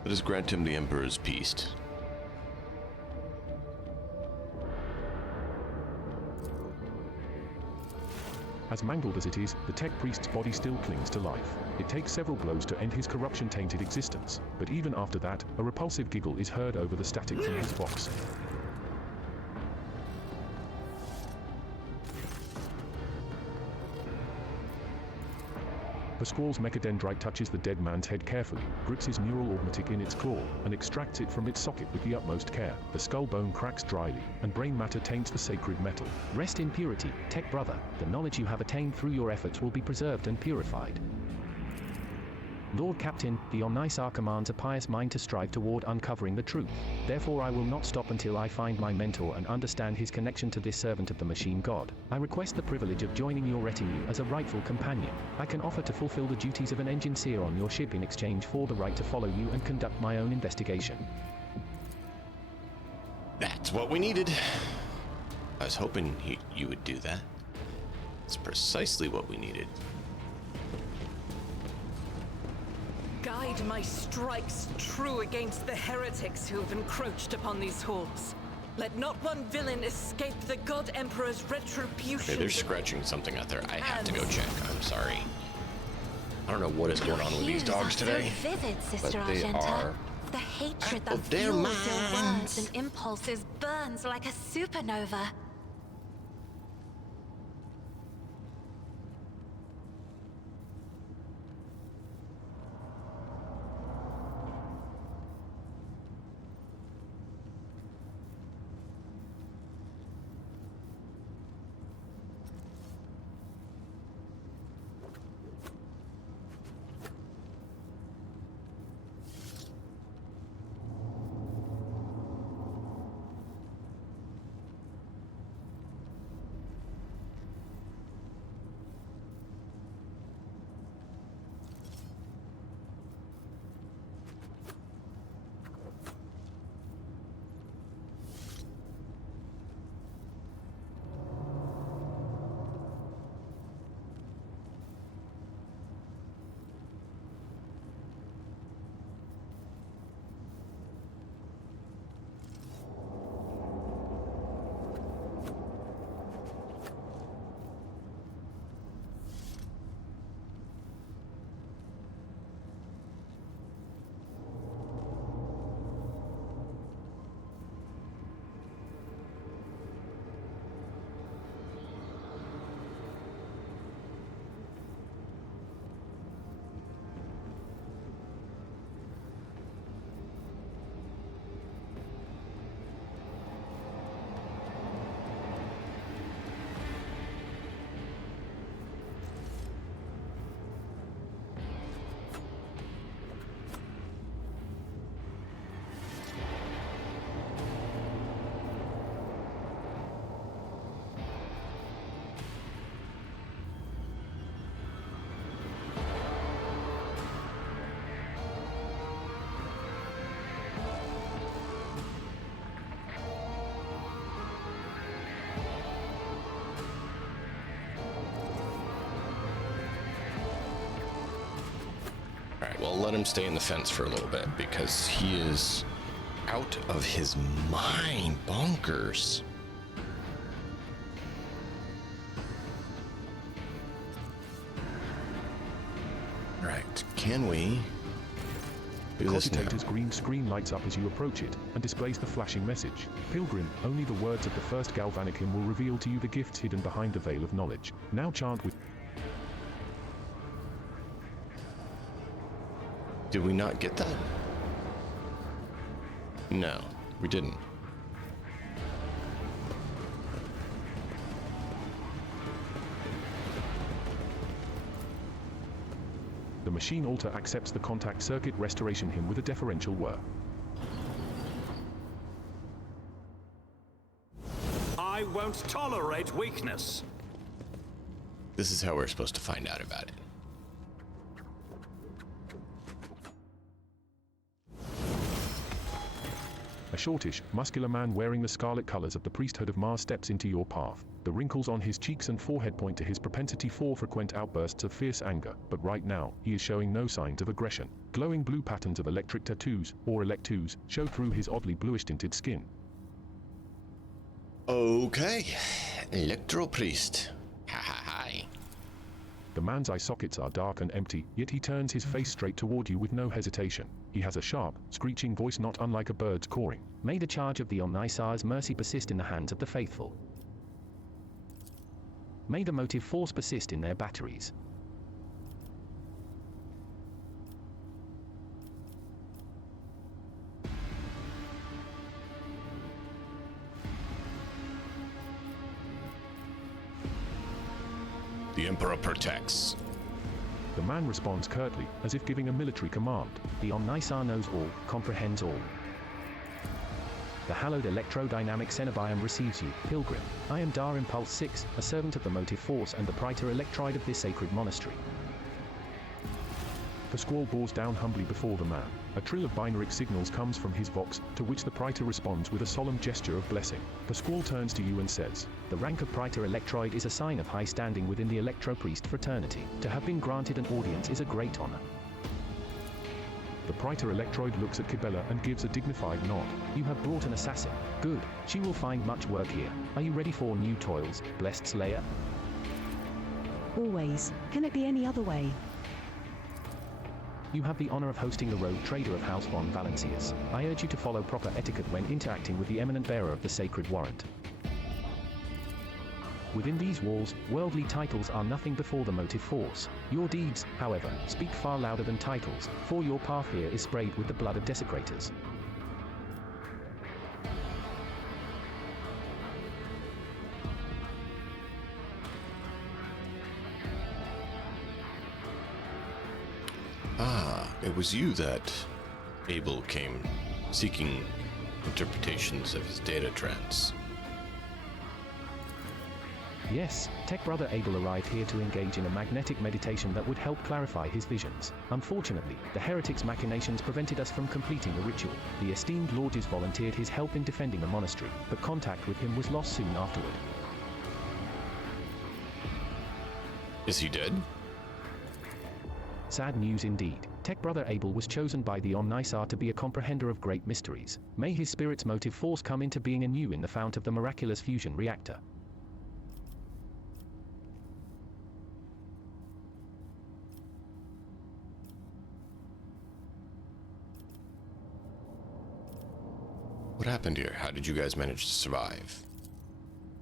Let us grant him the Emperor's peace. As mangled as it is, the tech priest's body still clings to life. It takes several blows to end his corruption-tainted existence, but even after that, a repulsive giggle is heard over the static from his box. Pasquale's mechadendrite touches the dead man's head carefully, grips his neural augmetic in its claw, and extracts it from its socket with the utmost care. The skull bone cracks dryly, and brain matter taints the sacred metal. Rest in purity, Tech Brother. The knowledge you have attained through your efforts will be preserved and purified. Lord Captain, the Omnisar commands a pious mind to strive toward uncovering the truth. Therefore I will not stop until I find my mentor and understand his connection to this servant of the machine god. I request the privilege of joining your retinue as a rightful companion. I can offer to fulfill the duties of an engineer on your ship in exchange for the right to follow you and conduct my own investigation. That's what we needed. I was hoping you would do that. It's precisely what we needed. Guide my strikes true against the heretics who have encroached upon these halls. Let not one villain escape the God Emperor's retribution. Okay, they're scratching something out there. I have to go check. I'm sorry. I don't know what is going on with these dogs today. So vivid, Sister but they Argenta. are. The hatred that They're fuels your mine. words and impulses burns like a supernova. Alright, well, let him stay in the fence for a little bit because he is out of his mind bonkers. Alright, can we do this now? Cogitator's green screen lights up as you approach it, and displays the flashing message. Pilgrim, only the words of the first galvanic hymn will reveal to you the gifts hidden behind the veil of knowledge. Now chant with... Did we not get that? No, we didn't. The machine alter accepts the contact circuit restoration him with a deferential whir. I won't tolerate weakness. This is how we're supposed to find out about it. A shortish, muscular man wearing the scarlet colors of the priesthood of Mars steps into your path. The wrinkles on his cheeks and forehead point to his propensity for frequent outbursts of fierce anger, but right now, he is showing no signs of aggression. Glowing blue patterns of electric tattoos, or electus, show through his oddly bluish-tinted skin. Okay, Electro Priest. Ha ha hi. The man's eye sockets are dark and empty, yet he turns his face straight toward you with no hesitation. He has a sharp, screeching voice not unlike a bird's cawing. May the charge of the Omnisar's mercy persist in the hands of the faithful. May the motive force persist in their batteries. The Emperor protects. The man responds curtly, as if giving a military command. The Omnisar knows all, comprehends all. The hallowed electrodynamic Cenobium receives you, pilgrim. I am Dar Impulse 6, a servant of the motive force and the praetor electroid of this sacred monastery. The squall bores down humbly before the man. A trill of binary signals comes from his vox, to which the praetor responds with a solemn gesture of blessing. The squall turns to you and says, The rank of praetor electroid is a sign of high standing within the electro-priest fraternity. To have been granted an audience is a great honor. The praetor electroid looks at Kibella and gives a dignified nod. You have brought an assassin. Good. She will find much work here. Are you ready for new toils, blessed slayer? Always. Can it be any other way? You have the honor of hosting the rogue trader of House von Valencius. I urge you to follow proper etiquette when interacting with the eminent bearer of the sacred warrant. Within these walls, worldly titles are nothing before the motive force. Your deeds, however, speak far louder than titles, for your path here is sprayed with the blood of desecrators. Ah, it was you that Abel came seeking interpretations of his data trance. Yes, Tech Brother Abel arrived here to engage in a magnetic meditation that would help clarify his visions. Unfortunately, the heretic's machinations prevented us from completing the ritual. The esteemed Lorges volunteered his help in defending the monastery, but contact with him was lost soon afterward. Is he dead? Sad news indeed. Tech Brother Abel was chosen by the Omnisar to be a comprehender of great mysteries. May his spirit's motive force come into being anew in the fount of the miraculous fusion reactor. What happened here? How did you guys manage to survive?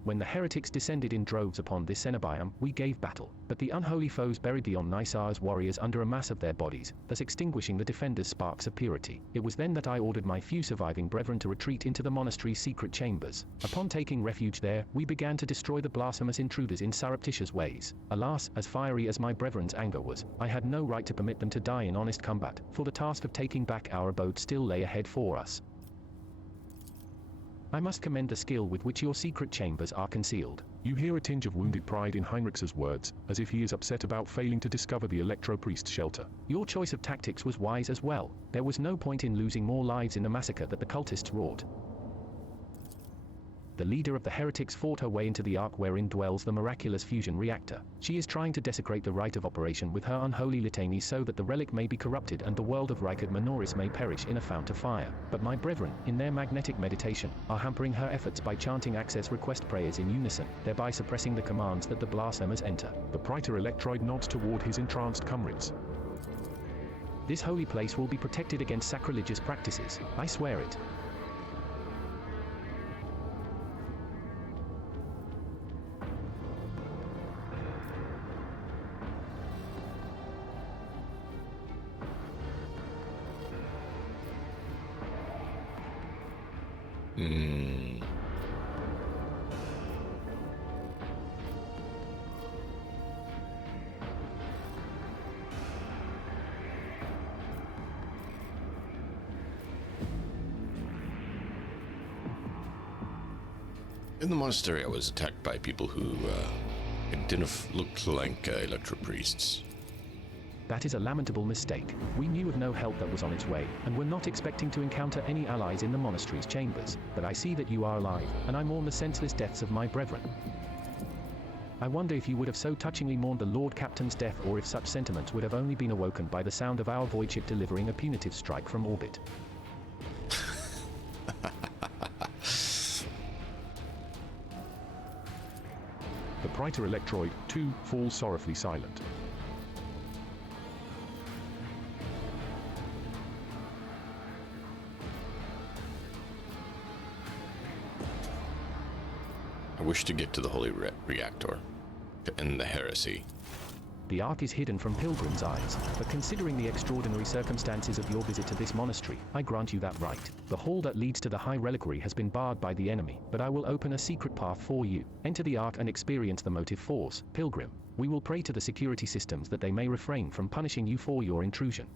When the heretics descended in droves upon this Cenobium, we gave battle, but the unholy foes buried the Omnisar's warriors under a mass of their bodies, thus extinguishing the defenders' sparks of purity. It was then that I ordered my few surviving brethren to retreat into the monastery's secret chambers. Upon taking refuge there, we began to destroy the blasphemous intruders in surreptitious ways. Alas, as fiery as my brethren's anger was, I had no right to permit them to die in honest combat, for the task of taking back our abode still lay ahead for us. I must commend the skill with which your secret chambers are concealed. You hear a tinge of wounded pride in Heinrich's words, as if he is upset about failing to discover the Electro-Priest's shelter. Your choice of tactics was wise as well. There was no point in losing more lives in the massacre that the cultists wrought. The leader of the heretics fought her way into the ark wherein dwells the miraculous fusion reactor. She is trying to desecrate the rite of operation with her unholy litany so that the relic may be corrupted and the world of Rikard Minoris may perish in a fount of fire. But my brethren, in their magnetic meditation, are hampering her efforts by chanting access request prayers in unison, thereby suppressing the commands that the blasphemers enter. The praetor electroid nods toward his entranced comrades. This holy place will be protected against sacrilegious practices. I swear it. Hmm. In the monastery, I was attacked by people who looked like electro priests. That is a lamentable mistake. We knew of no help that was on its way, and were not expecting to encounter any allies in the monastery's chambers. But I see that you are alive, and I mourn the senseless deaths of my brethren. I wonder if you would have so touchingly mourned the Lord Captain's death, or if such sentiments would have only been awoken by the sound of our void ship delivering a punitive strike from orbit. The Praetor Electroid 2 falls sorrowfully silent. I wish to get to the Holy Reactor to end the heresy. The Ark is hidden from pilgrims' eyes, but considering the extraordinary circumstances of your visit to this monastery, I grant you that right. The hall that leads to the High Reliquary has been barred by the enemy, but I will open a secret path for you. Enter the Ark and experience the motive force, pilgrim. We will pray to the security systems that they may refrain from punishing you for your intrusion.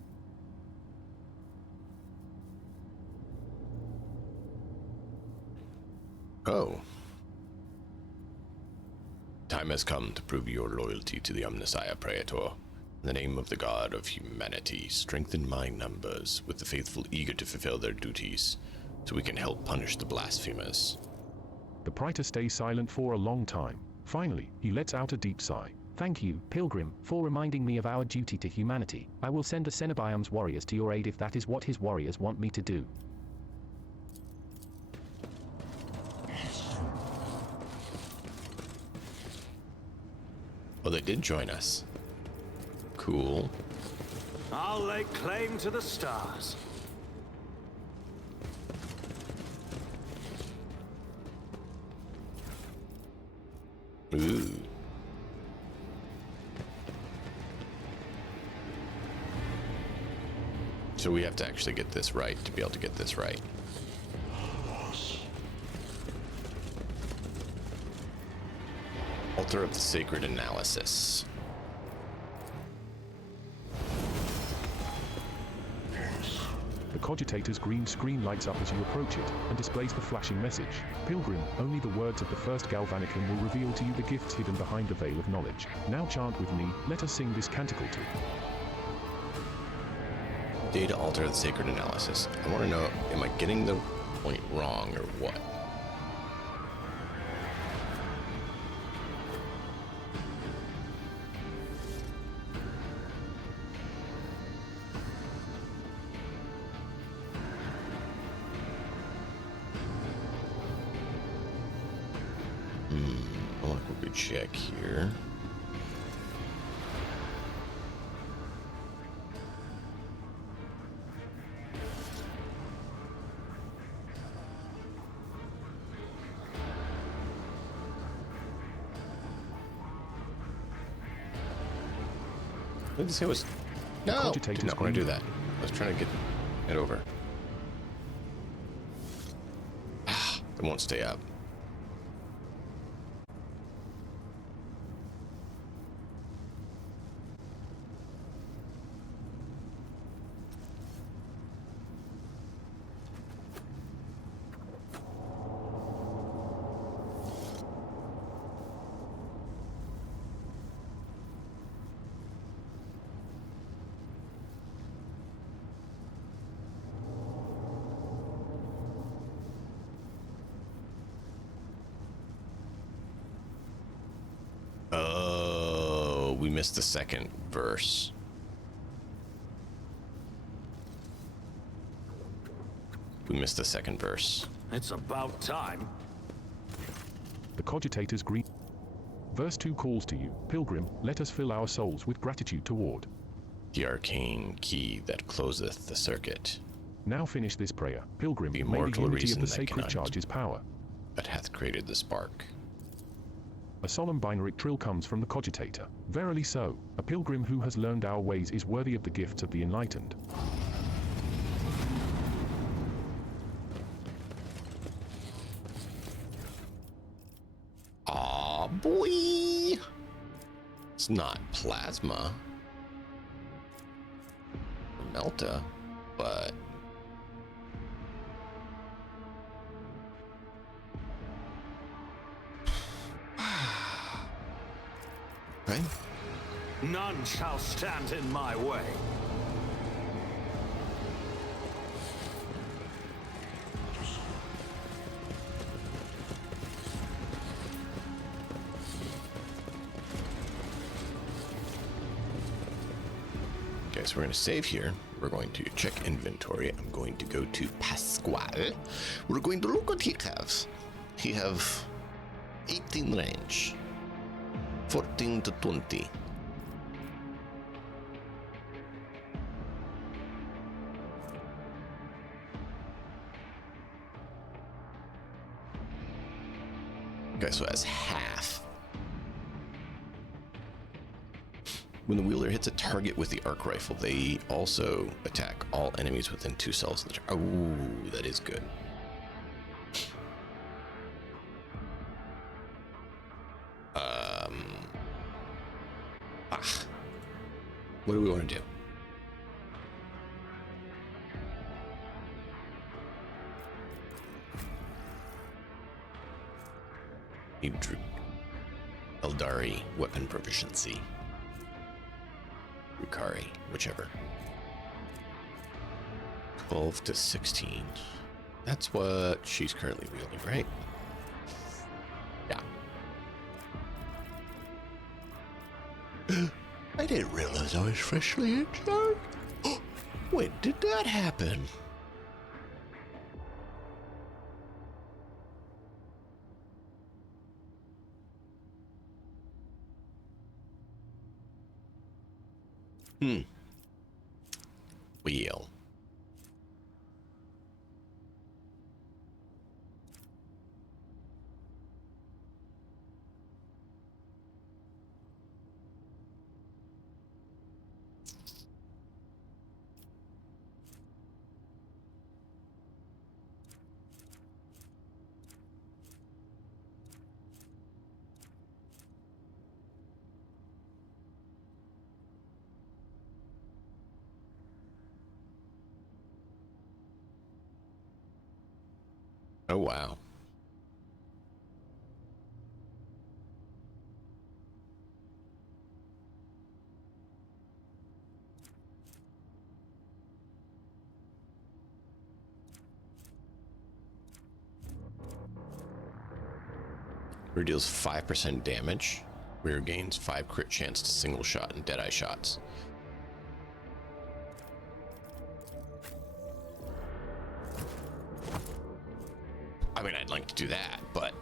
Oh. Time has come to prove your loyalty to the Omnissiah Praetor. In the name of the God of humanity, strengthen my numbers with the faithful eager to fulfill their duties, so we can help punish the blasphemers. The Praetor stays silent for a long time. Finally, he lets out a deep sigh. Thank you, pilgrim, for reminding me of our duty to humanity. I will send the Cenobiom's warriors to your aid if that is what his warriors want me to do. Oh, they did join us. Cool. I'll lay claim to the stars. Ooh. So we have to actually get this right to be able to get this right. Altar of the Sacred Analysis. The Cogitator's green screen lights up as you approach it, and displays the flashing message. Pilgrim, only the words of the first Galvanic hymn will reveal to you the gifts hidden behind the veil of knowledge. Now chant with me, let us sing this canticle to. Data Altar of the Sacred Analysis. I want to know, am I getting the point wrong or what? I want to quickly check here. What did it say was? No, did not want to do that. I was trying to get it over. It won't stay up. Oh, we missed the second verse. We missed the second verse. It's about time. The Cogitator's green. Verse 2 calls to you, Pilgrim, let us fill our souls with gratitude toward the arcane key that closeth the circuit. Now finish this prayer, Pilgrim, The may the immortal unity of reason the that sacred cannot, charge is power. that hath created the spark. A solemn binary trill comes from the Cogitator. Verily so, a pilgrim who has learned our ways is worthy of the gifts of the enlightened. It's not plasma or Melta, but right? None shall stand in my way. Okay, so we're going to save here. We're going to check inventory. I'm going to go to Pasquale. We're going to look what he has. He have 18 range, 14 to 20. Okay, so that's half. When the wielder hits a target with the arc rifle, they also attack all enemies within 2 cells of the target. Oh, that is good. What do we want to do? Eldari weapon proficiency. Rukari, whichever. 12 to 16. That's what she's currently wielding, right? Yeah. I didn't realize I was freshly in charge. When did that happen? Wheel. Oh, wow. Rear deals 5% damage. Rear gains 5 crit chance to single shot and deadeye shots. I mean, I'd like to do that, but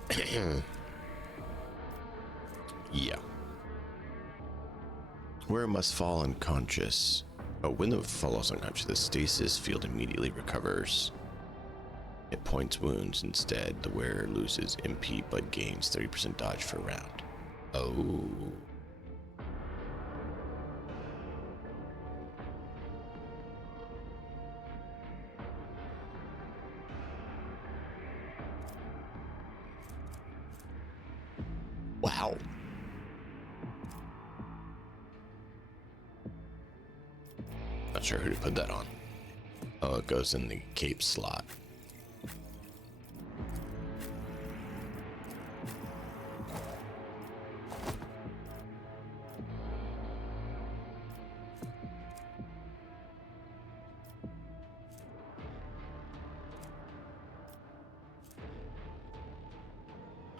yeah. Where it must fall unconscious. Oh, when the falls unconscious, the stasis field immediately recovers. It points wounds instead. The wearer loses MP but gains 30% dodge for a round. Oh. Wow. Not sure who to put that on. Oh, it goes in the cape slot.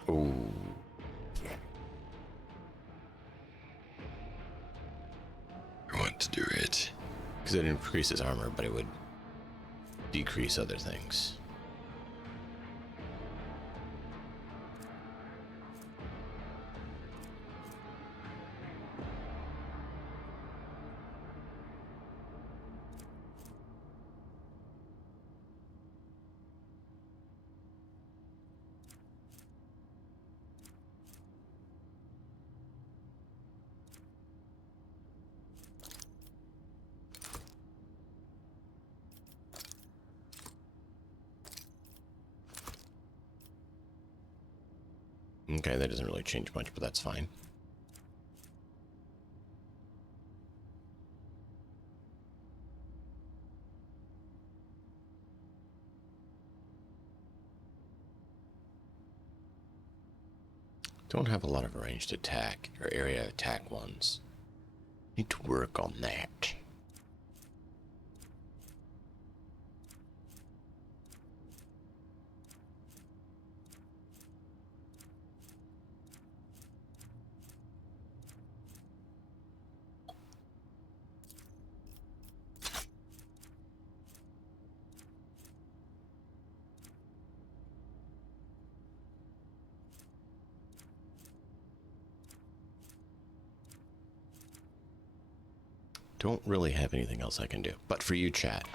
Oh. I want to do it. Because it increases his armor, but it would decrease other things. Okay, that doesn't really change much, but that's fine. Don't have a lot of ranged attack or area attack ones. Need to work on that. Don't really have anything else I can do. But for you, chat.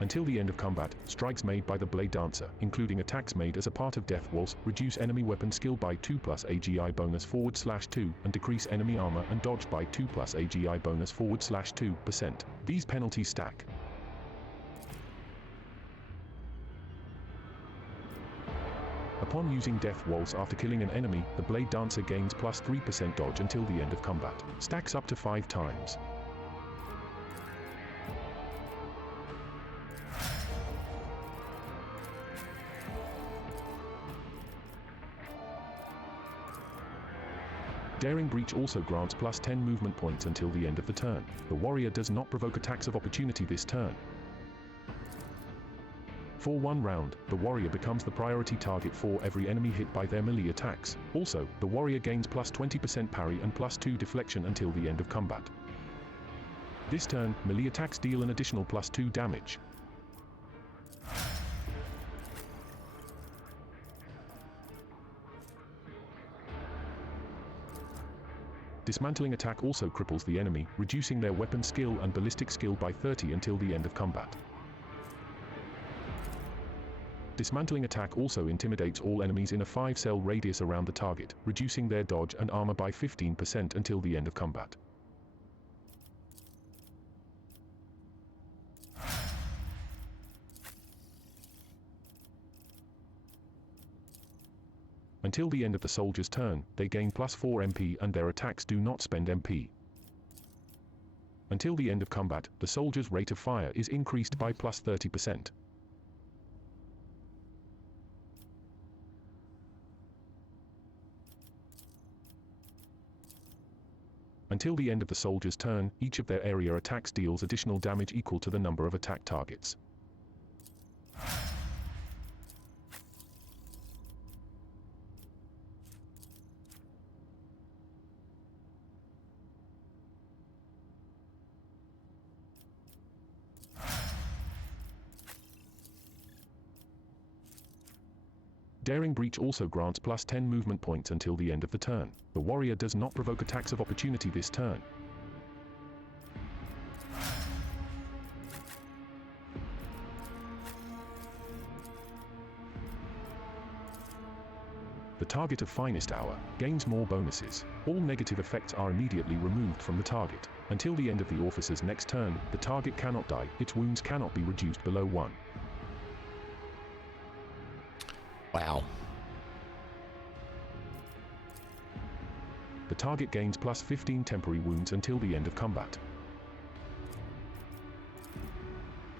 Until the end of combat, strikes made by the Blade Dancer, including attacks made as a part of Death Waltz, reduce enemy weapon skill by 2 plus AGI bonus /2 and decrease enemy armor and dodge by 2 plus AGI bonus /2%. These penalties stack. Upon using Death Waltz after killing an enemy, the Blade Dancer gains plus 3% dodge until the end of combat. Stacks up to 5 times. Daring Breach also grants plus 10 movement points until the end of the turn. The warrior does not provoke attacks of opportunity this turn. For 1 round, the warrior becomes the priority target for every enemy hit by their melee attacks. Also, the warrior gains plus 20% parry and plus 2 deflection until the end of combat. This turn, melee attacks deal an additional plus 2 damage. Dismantling attack also cripples the enemy, reducing their weapon skill and ballistic skill by 30 until the end of combat. Dismantling attack also intimidates all enemies in a 5-cell radius around the target, reducing their dodge and armor by 15% until the end of combat. Until the end of the soldier's turn, they gain plus 4 MP and their attacks do not spend MP. Until the end of combat, the soldier's rate of fire is increased by plus 30%. Until the end of the soldier's turn, each of their area attacks deals additional damage equal to the number of attack targets. Daring Breach also grants plus 10 movement points until the end of the turn. The warrior does not provoke attacks of opportunity this turn. The target of Finest Hour gains more bonuses. All negative effects are immediately removed from the target. Until the end of the officer's next turn, the target cannot die, its wounds cannot be reduced below 1. Wow. The target gains plus 15 temporary wounds until the end of combat.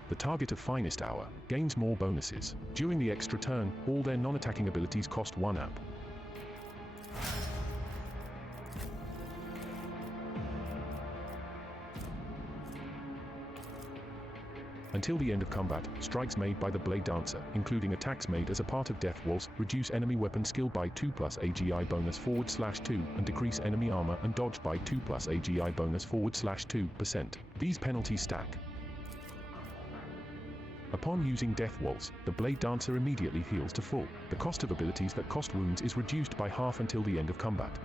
The target of Finest Hour gains more bonuses. During the extra turn, all their non-attacking abilities cost 1 AP. Until the end of combat, strikes made by the Blade Dancer, including attacks made as a part of Death Waltz, reduce enemy weapon skill by 2 plus AGI bonus /2 and decrease enemy armor and dodge by 2 plus AGI bonus /2%. These penalties stack. Upon using Death Waltz, the Blade Dancer immediately heals to full. The cost of abilities that cost wounds is reduced by half until the end of combat.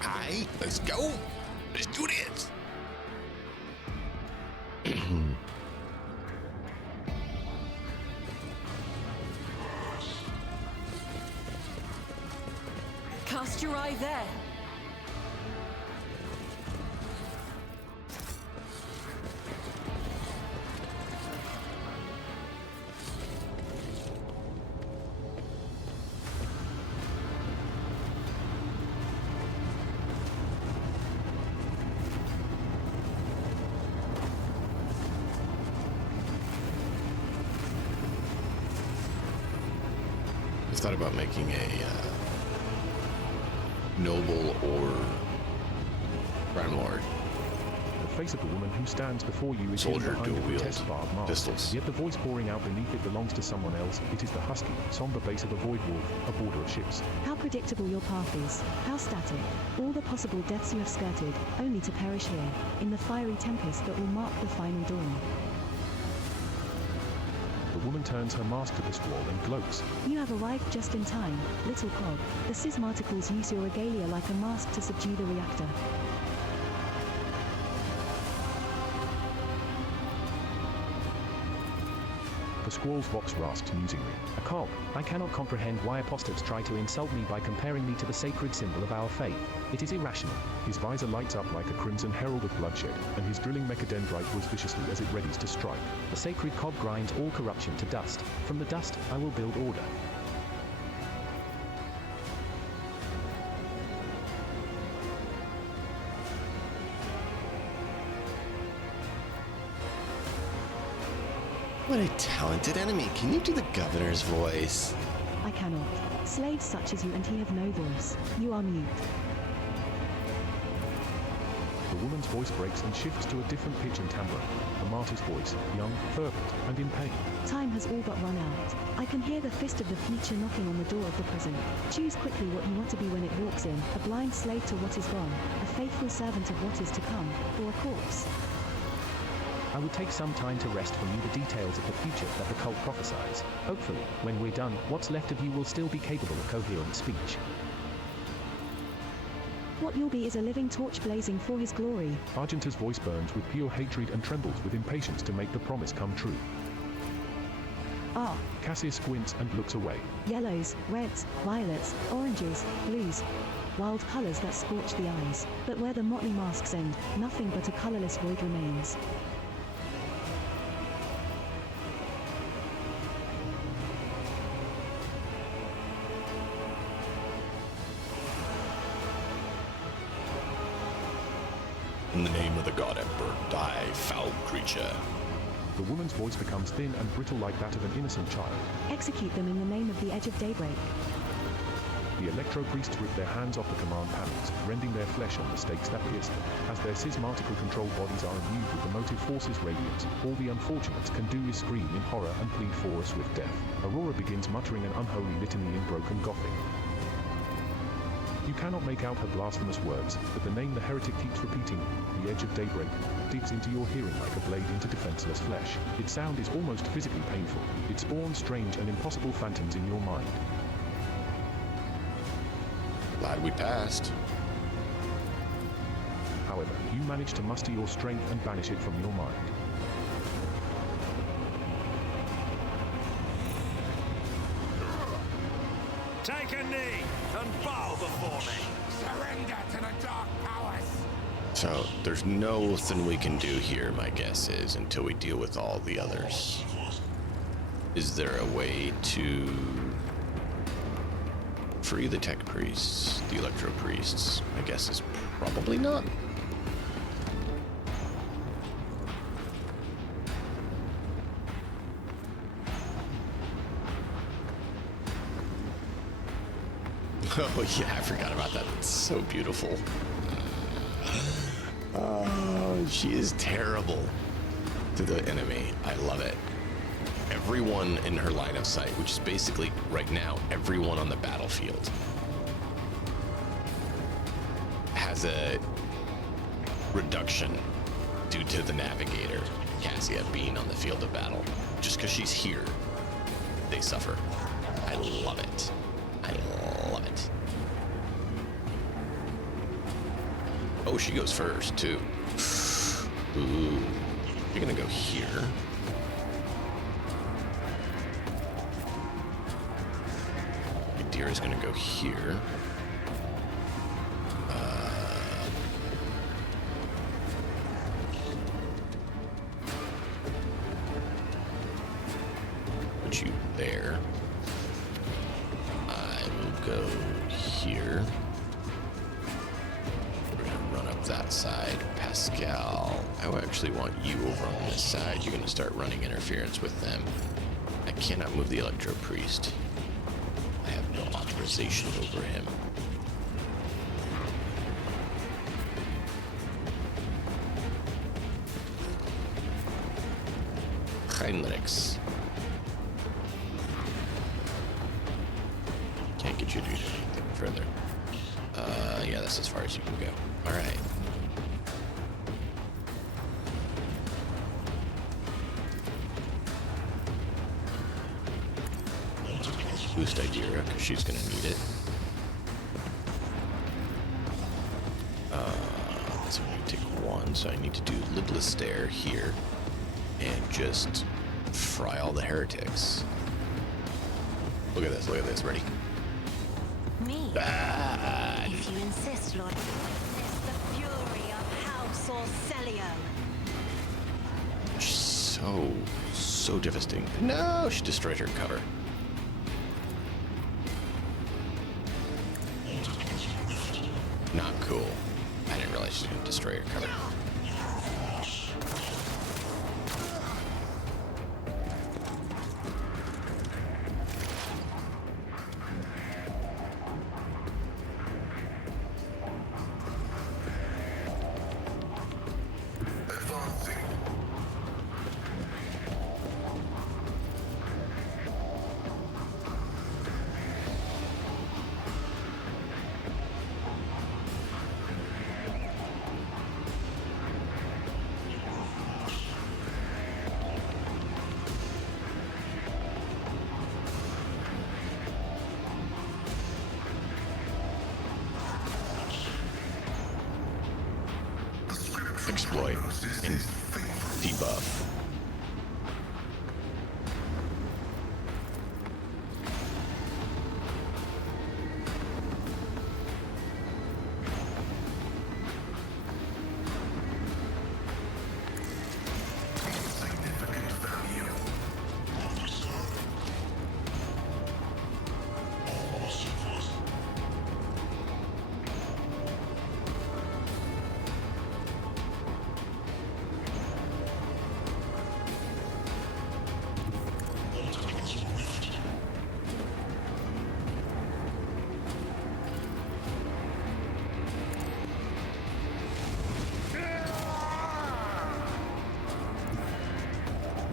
Hi, let's go. Let's do this. Cast your eye there. I've thought about making a noble or crime lord. The face of the woman who stands before you is hidden Soldier, behind a dual-wield grotesque barbed mask. pistols. Yet the voice pouring out beneath it belongs to someone else. It is the husky, somber bass of a void wolf, a border of ships. How predictable your path is. How static. All the possible deaths you have skirted, only to perish here, in the fiery tempest that will mark the final dawn. The woman turns her mask to the squall and gloats. You have arrived just in time, little cog. The schismaticals use your regalia like a mask to subdue the reactor. The squall's vox rasps musingly. A cog. I cannot comprehend why apostates try to insult me by comparing me to the sacred symbol of our faith. It is irrational. His visor lights up like a crimson herald of bloodshed, and his drilling mechadendrite whirs viciously as it readies to strike. The sacred cog grinds all corruption to dust. From the dust, I will build order. What a talented enemy. Can you do the governor's voice? I cannot. Slaves such as you and he have no voice. You are mute. The woman's voice breaks and shifts to a different pitch and timbre. A martyr's voice, young, fervent, and in pain. Time has all but run out. I can hear the fist of the future knocking on the door of the present. Choose quickly what you want to be when it walks in, a blind slave to what is gone, a faithful servant of what is to come, or a corpse. I would take some time to wrest from you the details of the future that the cult prophesies. Hopefully, when we're done, what's left of you will still be capable of coherent speech. What you'll be is a living torch blazing for his glory. Argenta's voice burns with pure hatred and trembles with impatience to make the promise come true. Ah, Cassius squints and looks away. yellows, reds, violets, oranges, blues. Wild colors that scorch the eyes. But where the motley masks end, nothing but a colorless void remains. In the name of the God Emperor, die, foul creature. The woman's voice becomes thin and brittle like that of an innocent child. Execute them in the name of the edge of daybreak. The electro-priests rip their hands off the command panels, rending their flesh on the stakes that pierce them. As their schismatical controlled bodies are imbued with the motive force's radiance, all the unfortunates can do is scream in horror and plead for a swift death. Aurora begins muttering an unholy litany in broken Gothic. You cannot make out her blasphemous words, but the name the heretic keeps repeating, the edge of daybreak, digs into your hearing like a blade into defenseless flesh. Its sound is almost physically painful. It spawns strange and impossible phantoms in your mind. Glad we passed. However, you manage to muster your strength and banish it from your mind. Take a knee and bow before me. Surrender to the dark powers! So, there's nothing we can do here, my guess is, until we deal with all the others. Is there a way to free the tech priests, the electro priests? My guess is probably not. Oh yeah, I forgot about that. It's so beautiful. Oh, she is terrible to the enemy. I love it. Everyone in her line of sight, which is basically, right now, everyone on the battlefield, has a reduction due to the navigator, Cassia, being on the field of battle. Just because she's here, they suffer. I love it. I love it. Oh, she goes first, too. Ooh. You're gonna go here. Deer is gonna go here. Put you there. I will go here. We're gonna run up that side. Pascal, I actually want you over on this side. You're gonna start running interference with them. I cannot move the Electro Priest. I no authorization over him. Heinrichs. Can't get you to do anything further. Yeah, that's as far as you can go. Alright. Boost Idira, because she's going to need it. So I'm going to take one, so I need to do Lidless Stare here and just fry all the heretics. Look at this, ready? Me? Bad. If you insist, Lord. Witness the fury of House Orcelio. So devastating. No, she destroyed her cover. Not cool. I didn't realize she was going to destroy her cover. Exploit and debuff.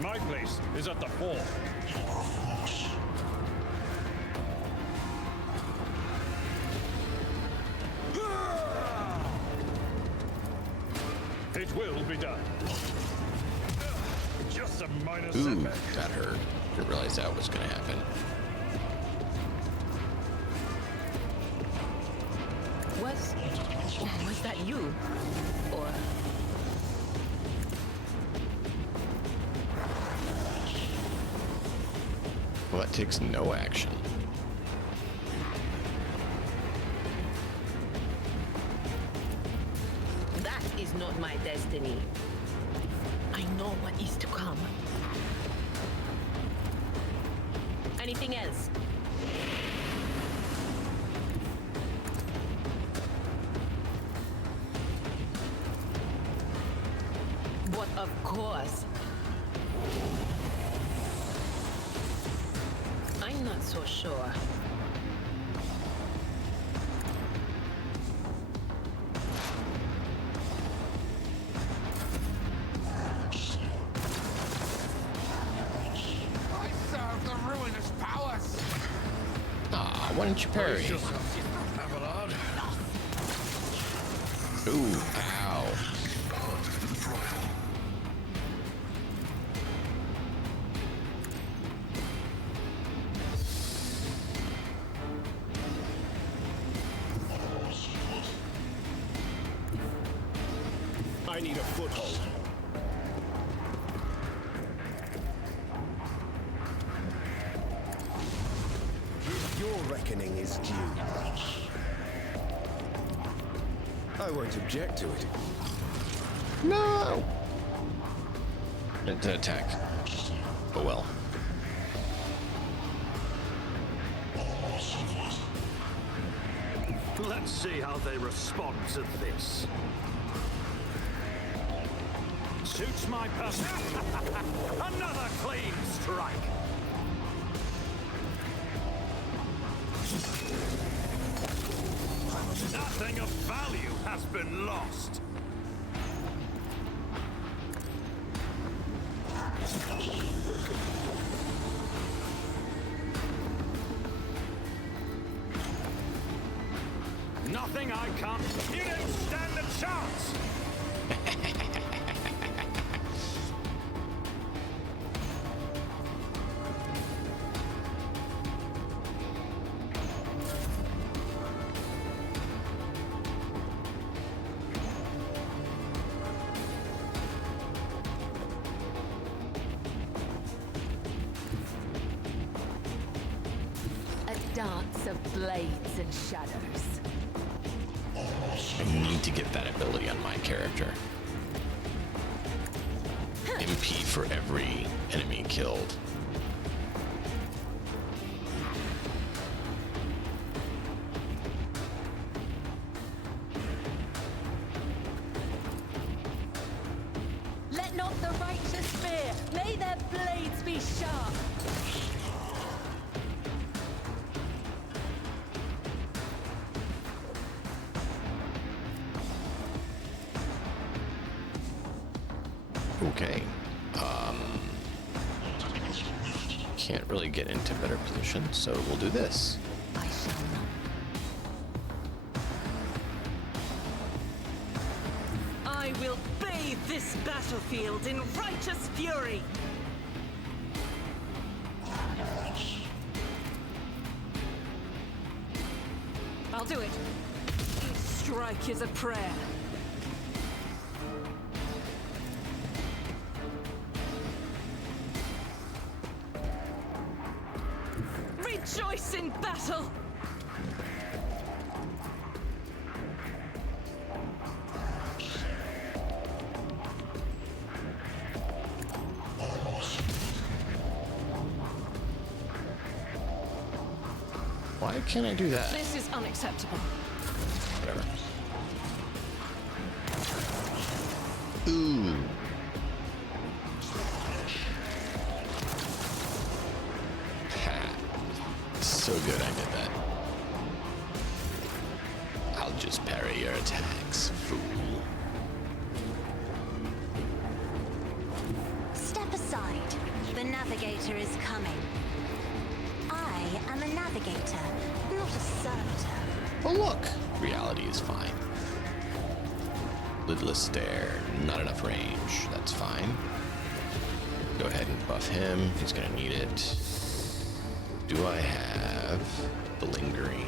My place is at the fore. It will be done. Just a minor Ooh, setback. that hurt. Didn't realize that was going to happen. Was that you? Or... Well, that takes no action. That is not my destiny. I know what is to come. Anything else? But of course. I'm not so sure. I serve the ruinous powers. Ah, why didn't you parry? Ooh, ow. I need a foothold. Your reckoning is due. I won't object to it. No! It attacked. Oh well. Let's see how they respond to this. Suits my person. Another clean strike. been lost. Nothing I can't. You don't stand a chance. A dance of blades and shadows. I need to get that ability on my character. MP for every enemy killed. Let not the righteous fear. May their blades be sharp. Okay. Can't really get into better position, so we'll do this. I shall not. I will bathe this battlefield in righteous fury. I'll do it. Each strike is a prayer. Rejoice in battle! Why can't I do that? This is unacceptable. Whatever. Ooh. Ha. So good I did that. I'll just parry your attacks, fool. Step aside. The navigator is coming. I am a navigator, not a servitor. Oh look! Reality is fine. Lidless stare, not enough range. That's fine. Go ahead and buff him. He's gonna need it. Do I have the lingering?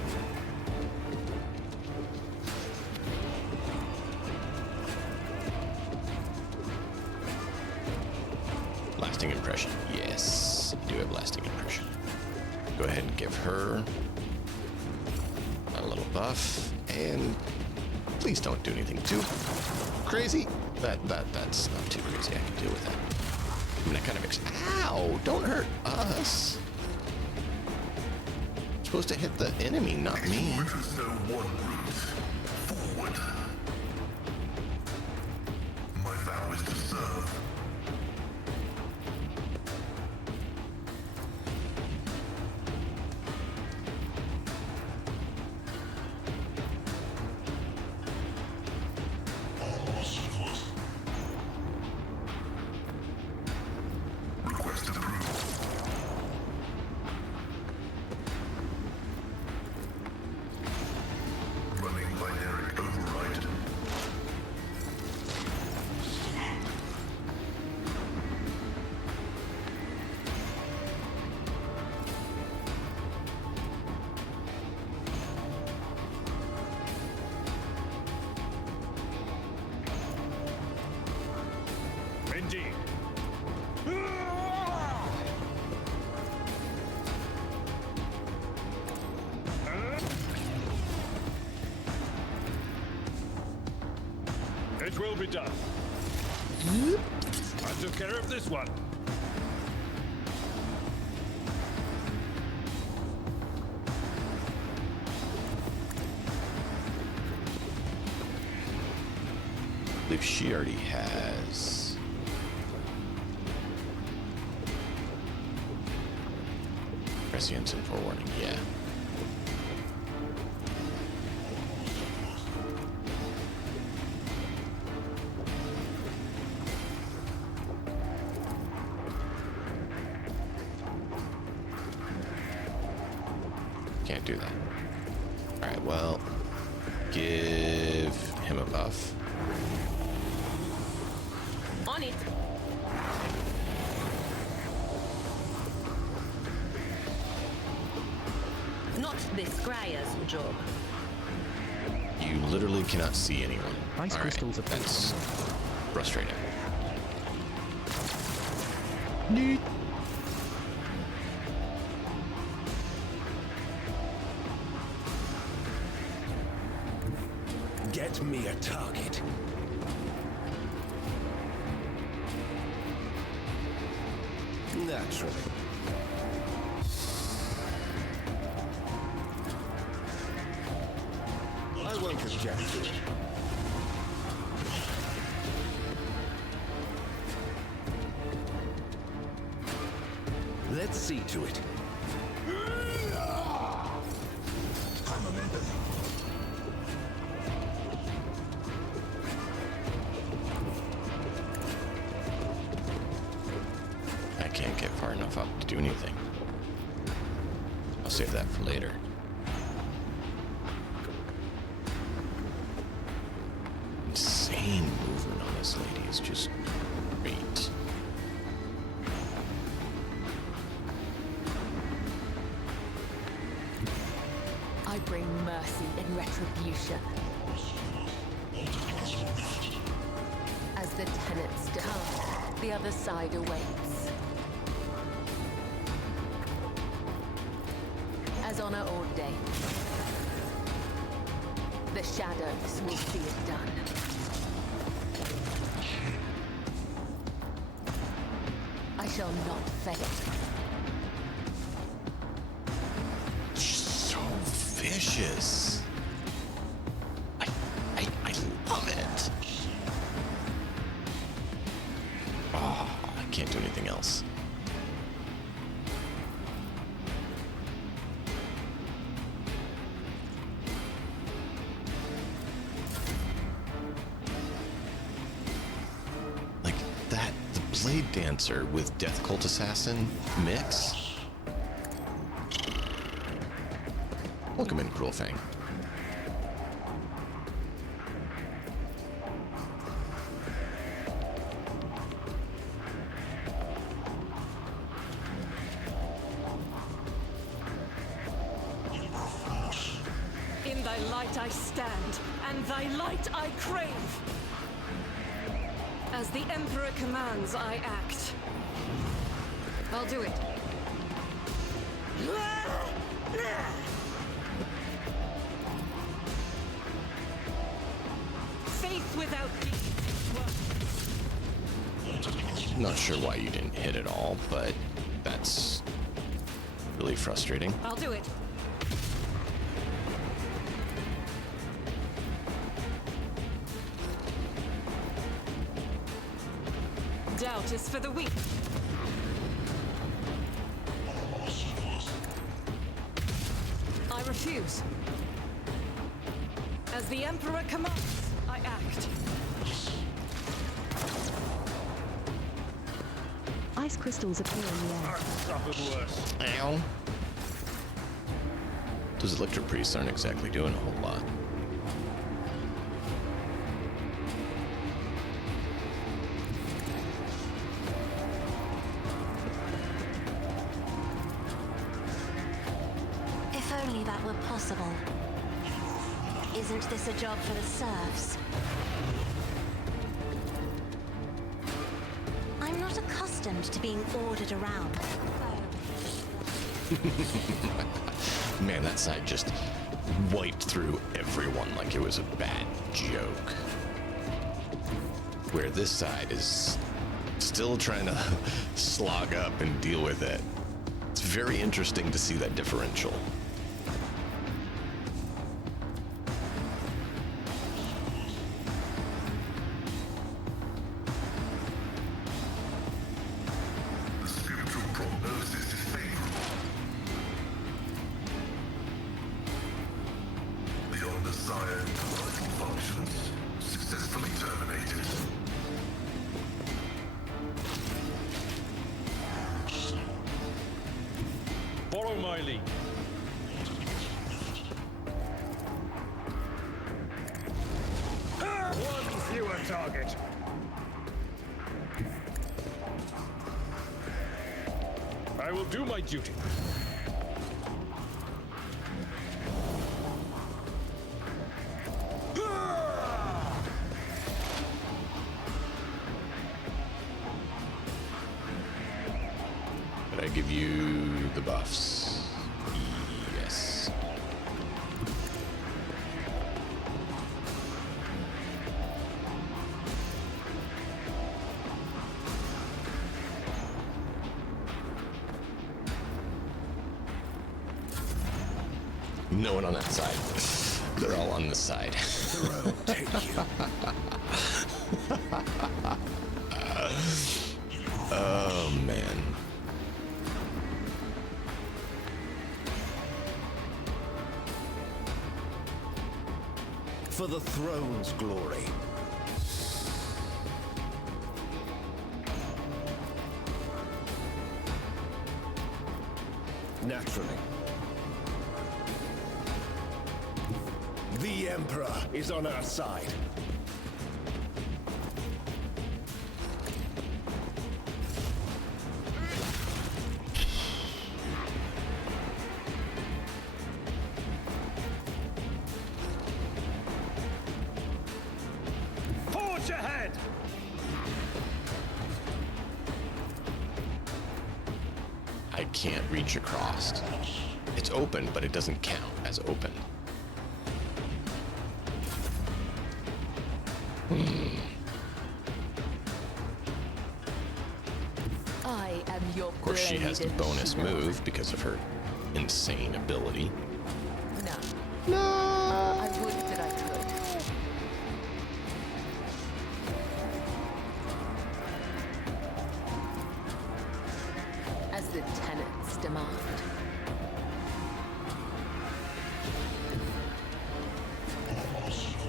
Lasting impression. Yes, I do have lasting impression. Go ahead and give her a little buff, and please don't do anything too crazy. That's not too crazy. I can deal with that. I mean, I kind of ow! Don't hurt us. You're supposed to hit the enemy, not me. There's no one route. Forward. My vow is to serve. Request approved. Running binary override. Indeed. It will be done. I took care of this one. I believe she already has. Prescience and forewarning, yeah. Can't do that. Alright, well, give him a buff. On it. Not this Grayer's job. You literally cannot see anyone. Ice All crystals right, are that's frustrating. Neat. Get me a target. Naturally. I won't object to it. Let's see to it. I can't get far enough up to do anything. I'll save that for later. Insane movement on this lady is just great. I bring mercy in retribution. As the tenants come, the other side awaits. As honor ordained, the shadows will see it done. I shall not fail. So vicious. I love it. Oh, I can't do anything else. Like that, the Blade Dancer with Death Cult Assassin mix. Welcome in, Cruel Fang. In thy light I stand, and thy light I crave. As the Emperor commands, I act. I'll do it. Faith without deeds. Not sure why you didn't hit at all, but that's really frustrating. I'll do it. Doubt is for the weak. I refuse. As the Emperor commands, I act. Ice crystals appear in the air. Suffered worse. Ow. Those electric priests aren't exactly doing a whole lot. If only that were possible. Isn't this a job for the serfs? I'm not accustomed to being ordered around. Man, that side just wiped through everyone like it was a bad joke. Where this side is still trying to slog up and deal with it. It's very interesting to see that differential. The spiritual prognosis is favorable. The undesired vital functions successfully terminated. Follow my lead. I will do my duty. Did I give you the buffs? Yes. No one on that side. They're all on this side. Throw, take you. Oh, man. For the throne's glory. Naturally. The Emperor is on our side. Forge ahead! I can't reach across. It's open, but it doesn't count as open. I am your Of course, she has the bonus move because of her insane ability. No. I would that I could. As the tenants demand.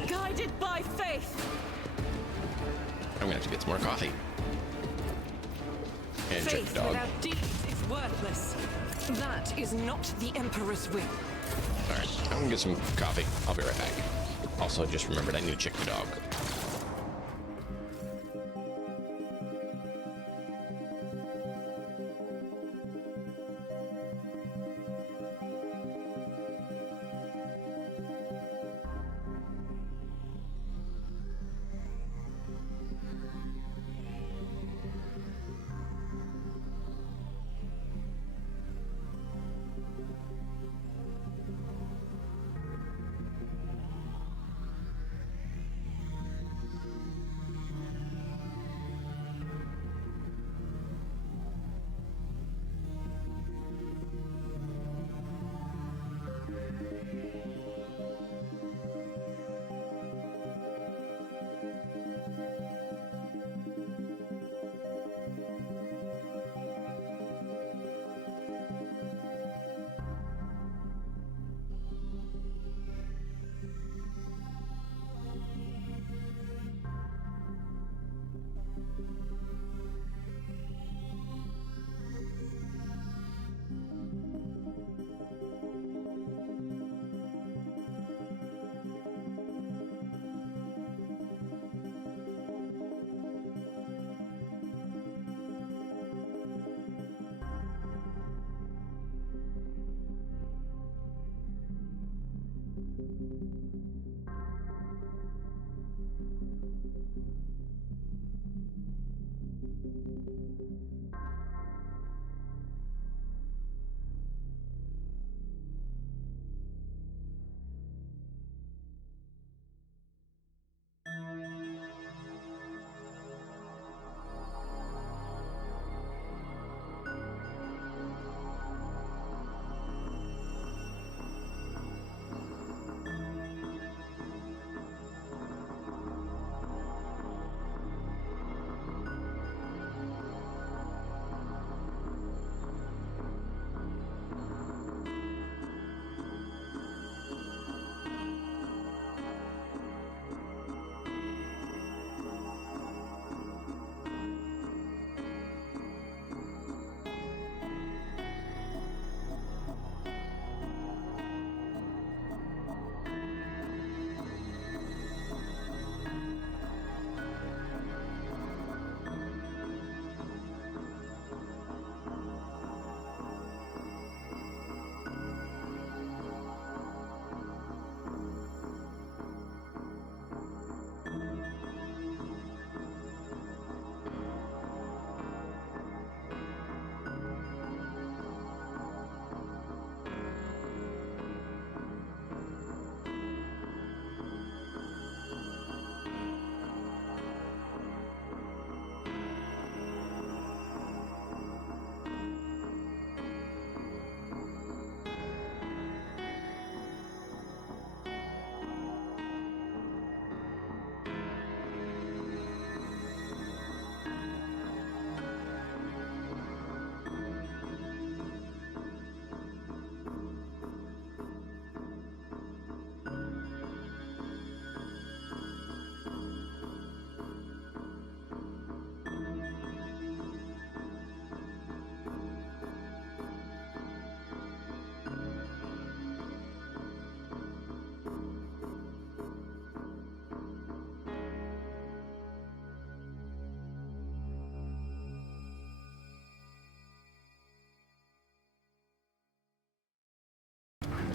Guided by faith! I'm gonna have to get some more coffee. And check Faith the dog. without deeds is worthless. That is not the Emperor's will. Alright, I'm gonna get some coffee. I'll be right back. Also, just remembered I need to check the dog.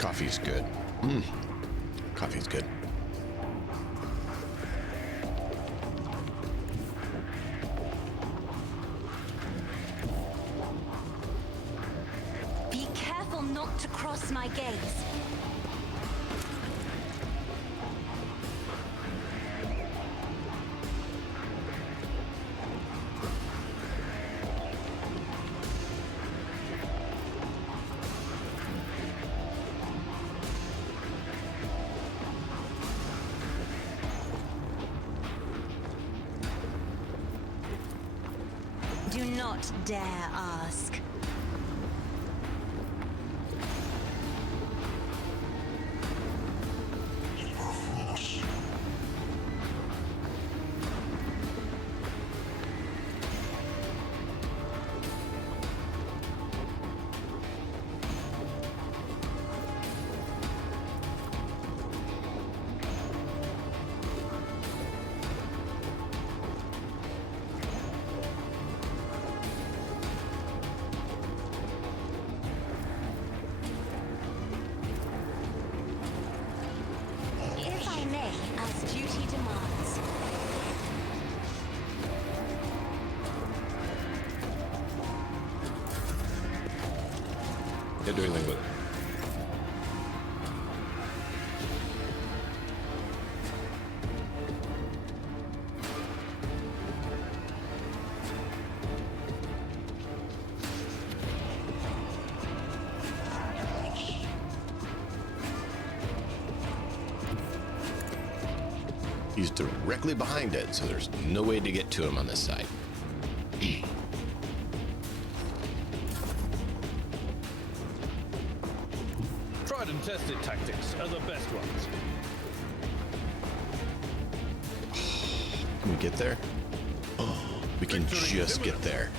Coffee's good. Coffee's good. Be careful not to cross my gaze. Do not dare ask. If I may, as duty demands. Can't do anything with it. He's directly behind it, so there's no way to get to him on this side. Tried and tested tactics are the best ones. Can we get there? Oh, we can just get there.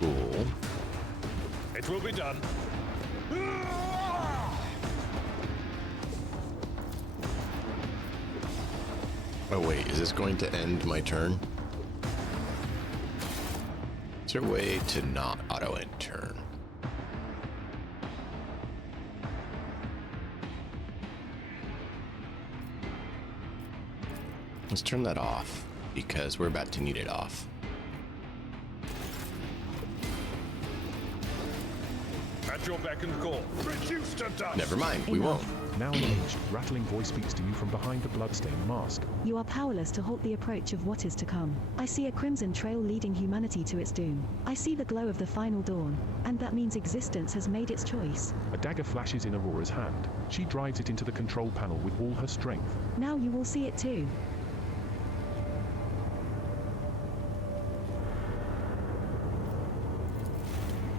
Cool. It will be done. Oh wait, is this going to end my turn? Is there a way to not auto-end turn? Let's turn that off, because we're about to need it off. At your beck and call. Reduce to dust. Never mind, we won't. Now engaged, rattling voice speaks to you from behind the bloodstained mask. You are powerless to halt the approach of what is to come. I see a crimson trail leading humanity to its doom. I see the glow of the final dawn, and that means existence has made its choice. A dagger flashes in Aurora's hand. She drives it into the control panel with all her strength. Now you will see it too.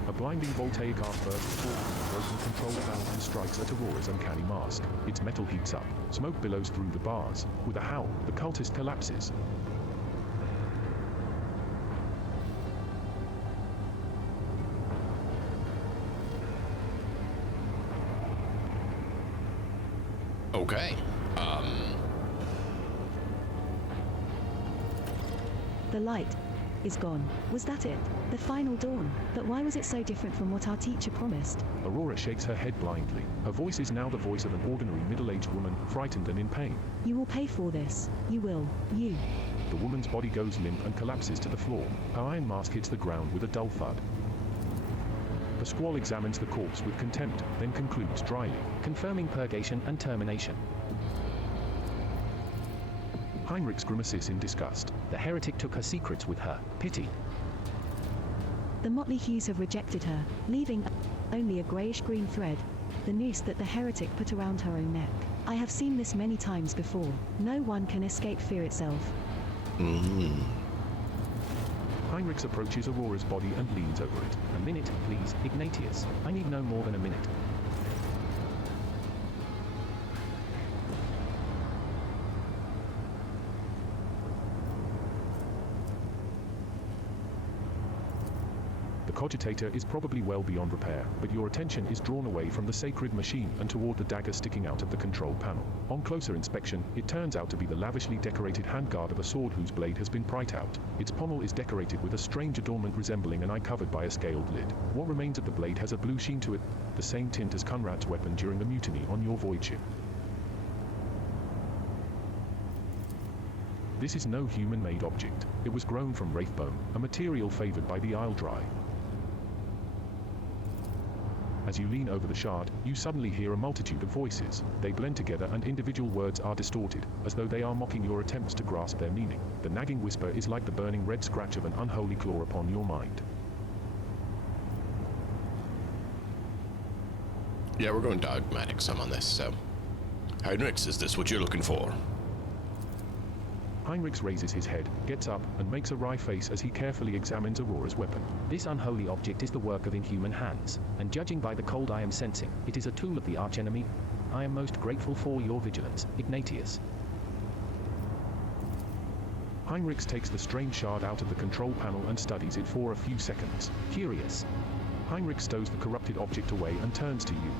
A blinding voltaic arc bursts forth from the broken control panel and strikes at Aurora's uncanny mask. Its metal heats up. Smoke billows through the bars. With a howl, the cultist collapses. Okay. The light is gone. Was that it? The final dawn? But why was it so different from what our teacher promised? Aurora shakes her head blindly. Her voice is now the voice of an ordinary middle-aged woman, frightened and in pain. You will pay for this. You will. You. The woman's body goes limp and collapses to the floor. Her iron mask hits the ground with a dull thud. The squall examines the corpse with contempt, then concludes dryly, confirming purgation and termination. Heinrich grimaces in disgust. The heretic took her secrets with her. Pity. The motley hues have rejected her, leaving only a greyish-green thread, the noose that the heretic put around her own neck. I have seen this many times before. No one can escape fear itself. Heinrich approaches Aurora's body and leans over it. A minute, please, Ignatius. I need no more than a minute. The The cogitator is probably well beyond repair, but your attention is drawn away from the sacred machine and toward the dagger sticking out of the control panel. On closer inspection, it turns out to be the lavishly decorated handguard of a sword whose blade has been pried out. Its pommel is decorated with a strange adornment resembling an eye covered by a scaled lid. What remains of the blade has a blue sheen to it, the same tint as Kunrad's weapon during the mutiny on your void ship. This is no human-made object. It was grown from wraith bone, a material favored by the Isle Dry. As you lean over the shard, you suddenly hear a multitude of voices. They blend together and individual words are distorted, as though they are mocking your attempts to grasp their meaning. The nagging whisper is like the burning red scratch of an unholy claw upon your mind. Yeah, we're going dogmatic some on this, so... Heinrichs, is this what you're looking for? Heinrichs raises his head, gets up, and makes a wry face as he carefully examines Aurora's weapon. This unholy object is the work of inhuman hands, and judging by the cold I am sensing, it is a tool of the archenemy. I am most grateful for your vigilance, Ignatius. Heinrichs takes the strange shard out of the control panel and studies it for a few seconds. Curious. Heinrichs stows the corrupted object away and turns to you.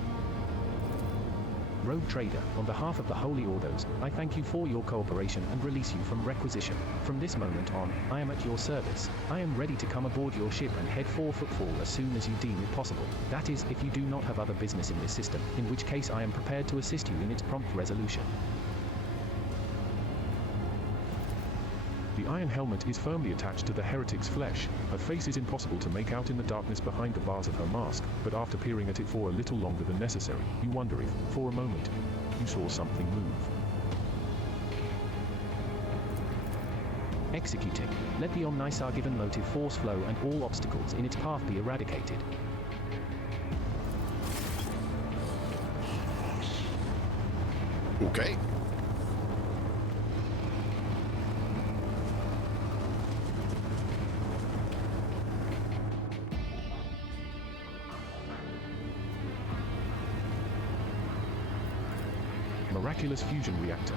Rogue Trader, on behalf of the Holy Ordos, I thank you for your cooperation and release you from requisition. From this moment on, I am at your service. I am ready to come aboard your ship and head for Footfall as soon as you deem it possible. That is, if you do not have other business in this system, in which case I am prepared to assist you in its prompt resolution. The iron helmet is firmly attached to the heretic's flesh. Her face is impossible to make out in the darkness behind the bars of her mask, but after peering at it for a little longer than necessary, you wonder if, for a moment, you saw something move. Executing. Let the Omnisar given motive force flow and all obstacles in its path be eradicated. Okay. Miraculous fusion reactor.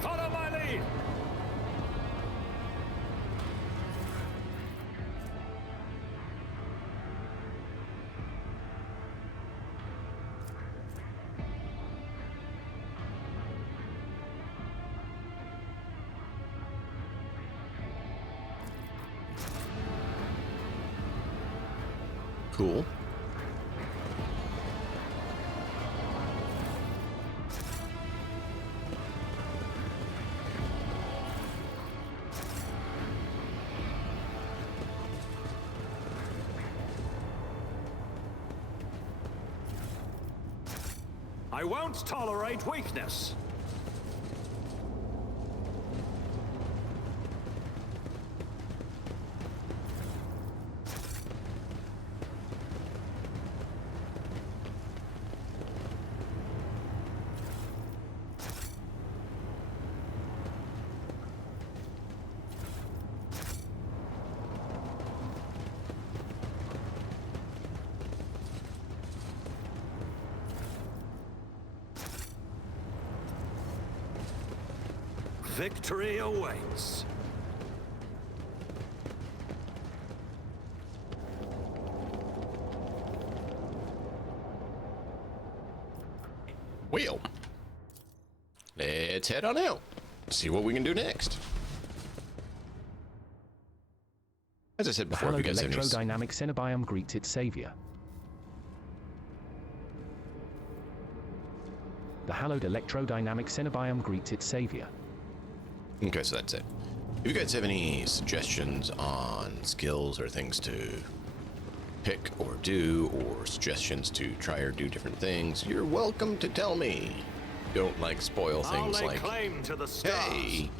Follow my lead! Cool. I won't tolerate weakness. Victory awaits. Well, let's head on out. See what we can do next. As I said before, if you Hallowed guys have any... electrodynamic Cenobiome greets its savior. The hallowed electrodynamic Cenobiome greets its savior. Okay, so that's it. If you guys have any suggestions on skills or things to pick or do, or suggestions to try or do different things, you're welcome to tell me. Don't like spoil things I'll lay like, claim to the stars. hey,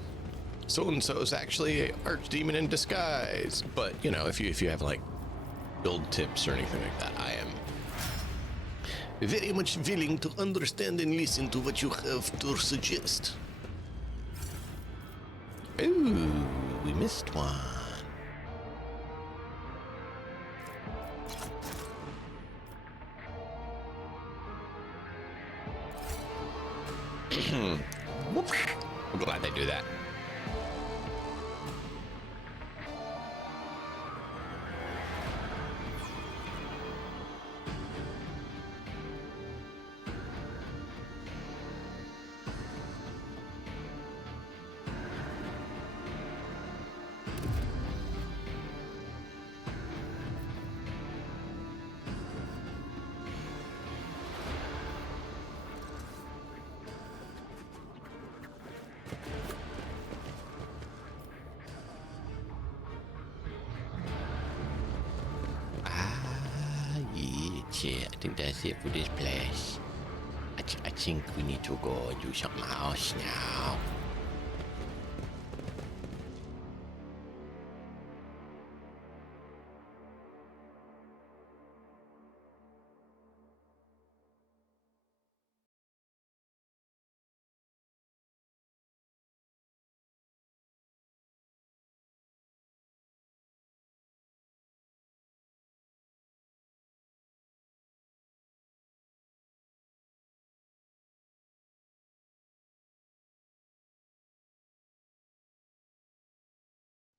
so-and-so's actually an archdemon in disguise. But, you know, if you have like build tips or anything like that, I am very much willing to understand and listen to what you have to suggest. Ooh, we missed one. I'm glad they do that. that's it. I think that's it for this place. I think we need to go and do something else now.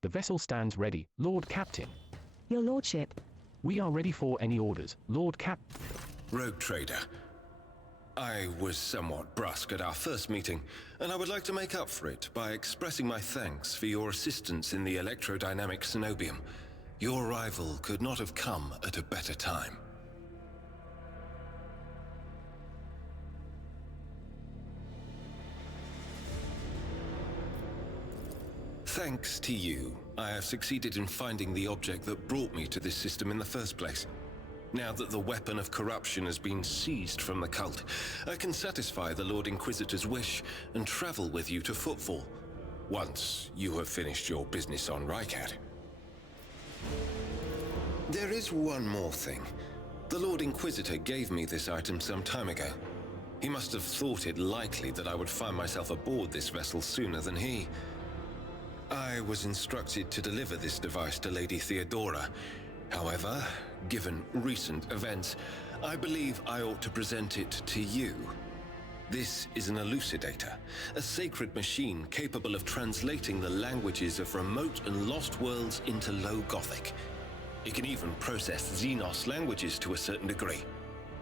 The vessel stands ready, Lord Captain. Your lordship. We are ready for any orders, Lord Cap. Rogue trader. I was somewhat brusque at our first meeting, and I would like to make up for it by expressing my thanks for your assistance in the electrodynamic Cenobium. Your arrival could not have come at a better time. Thanks to you, I have succeeded in finding the object that brought me to this system in the first place. Now that the weapon of corruption has been seized from the cult, I can satisfy the Lord Inquisitor's wish and travel with you to Footfall, once you have finished your business on Rycat. There is one more thing. The Lord Inquisitor gave me this item some time ago. He must have thought it likely that I would find myself aboard this vessel sooner than he. I was instructed to deliver this device to Lady Theodora. However, given recent events, I believe I ought to present it to you. This is an elucidator, a sacred machine capable of translating the languages of remote and lost worlds into Low Gothic. It can even process Xenos languages to a certain degree.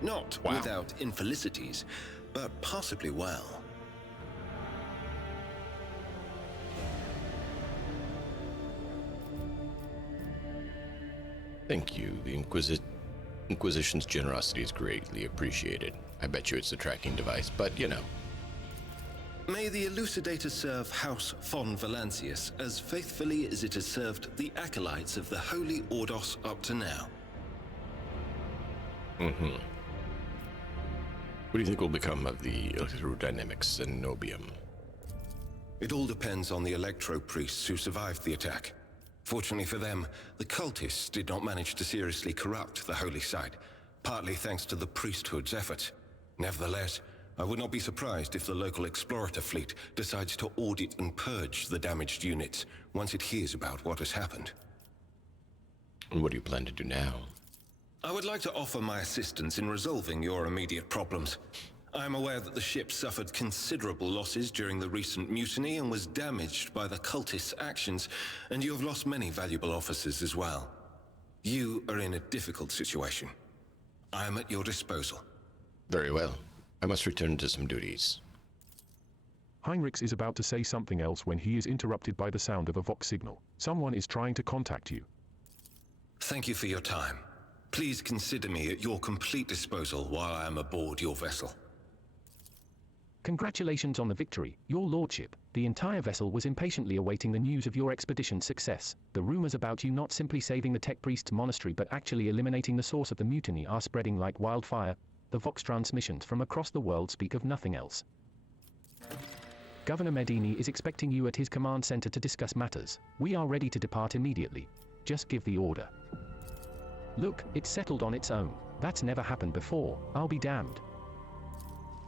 Not without infelicities, but possibly well. Thank you. The Inquisition's generosity is greatly appreciated. I bet you it's a tracking device, but you know. May the elucidator serve House von Valancius as faithfully as it has served the acolytes of the Holy Ordos up to now. What do you think will become of the electrodynamic Cenobium? It all depends on the electro priests who survived the attack. Fortunately for them, the cultists did not manage to seriously corrupt the holy site, partly thanks to the priesthood's efforts. Nevertheless, I would not be surprised if the local explorator fleet decides to audit and purge the damaged units once it hears about what has happened. And what do you plan to do now? I would like to offer my assistance in resolving your immediate problems. I am aware that the ship suffered considerable losses during the recent mutiny and was damaged by the cultists' actions, and you have lost many valuable officers as well. You are in a difficult situation. I am at your disposal. Very well. I must return to some duties. Heinrichs is about to say something else when he is interrupted by the sound of a Vox signal. Someone is trying to contact you. Thank you for your time. Please consider me at your complete disposal while I am aboard your vessel. Congratulations on the victory, your lordship. The entire vessel was impatiently awaiting the news of your expedition's success. The rumors about you not simply saving the Tech Priest's monastery but actually eliminating the source of the mutiny are spreading like wildfire. The Vox transmissions from across the world speak of nothing else. Governor Medini is expecting you at his command center to discuss matters. We are ready to depart immediately. Just give the order. Look, it's settled on its own. That's never happened before, I'll be damned.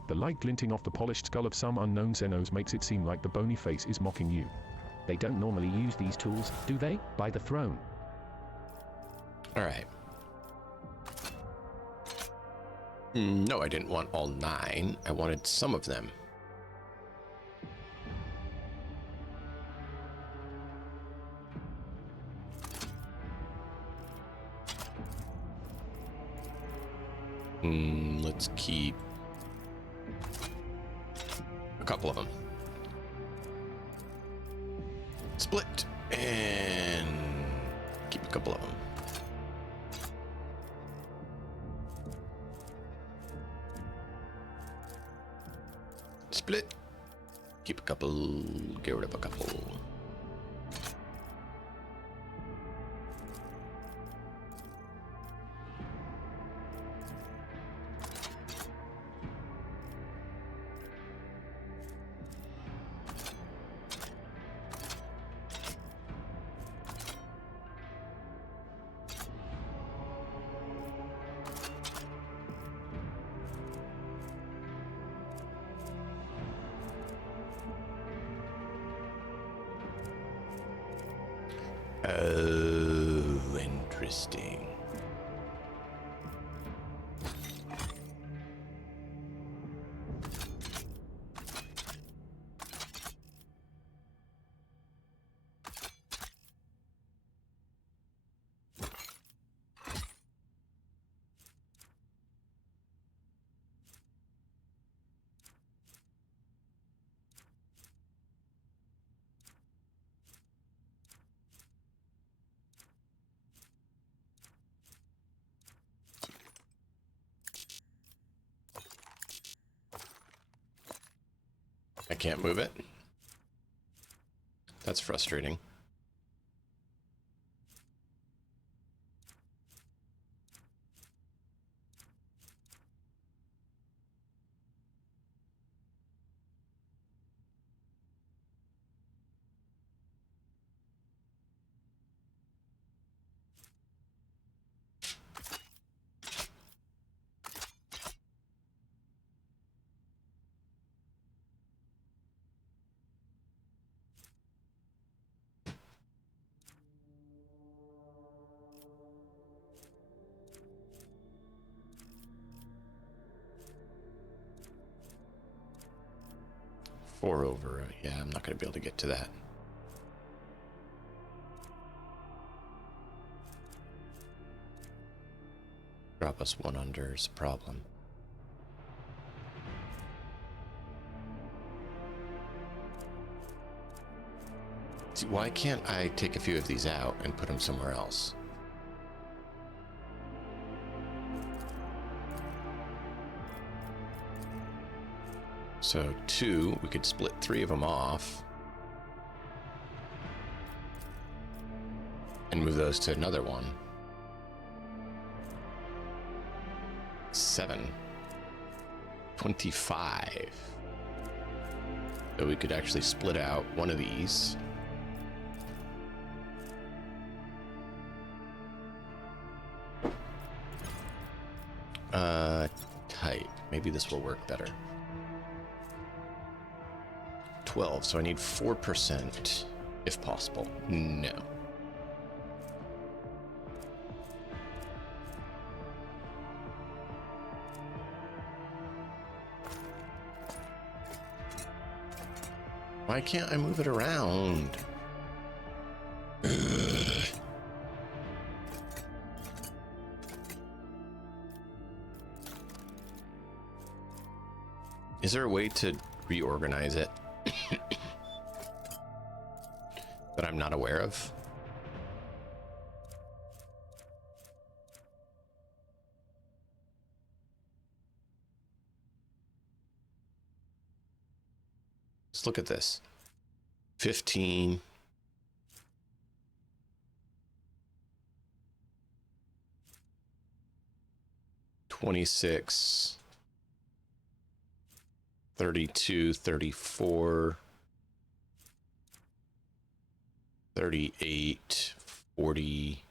The light glinting off the polished skull of some unknown Xenos makes it seem like the bony face is mocking you. They don't normally use these tools, do they? By the throne. Alright. No, I didn't want all 9. I wanted some of them. Let's keep a couple of them. Split and keep a couple of them. Split. Keep a couple. Get rid of a couple. Oh, interesting. I can't move it. That's frustrating. Four over. Yeah, I'm not going to be able to get to that. Drop us one under is a problem. See, why can't I take a few of these out and put them somewhere else? So 2, we could split 3 of them off and move those to another one. 7, 25. So we could actually split out one of these. Tight. Maybe this will work better. 12, so I need 4% if possible. No. Why can't I move it around? Is there a way to reorganize it that I'm not aware of? Let's look at this. 15. $26. 32, 34, 38, 40,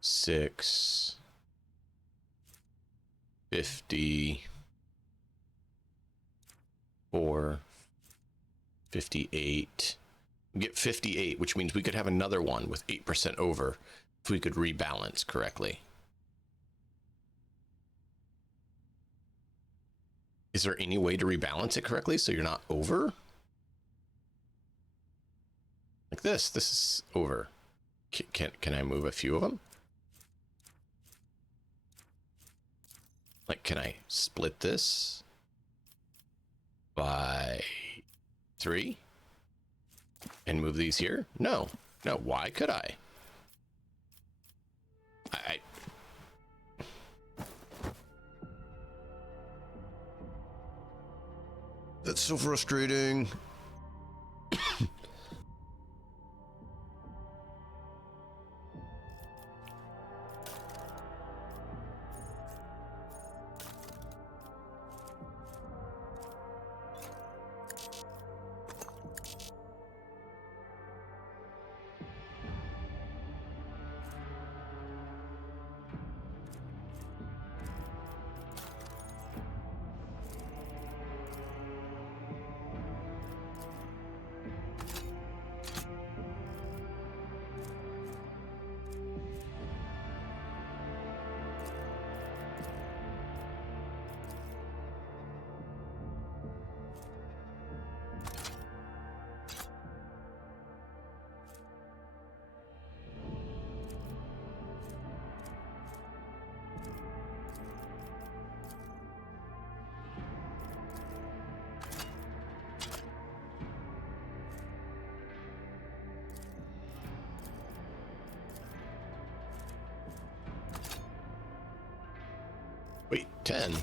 6, 50, 4, 58. We get 58, which means we could have another one with 8% over if we could rebalance correctly. Is there any way to rebalance it correctly so you're not over? Like this is over. Can I move a few of them? Like, can I split this by 3 and move these here? No, why could I? That's so frustrating. 10.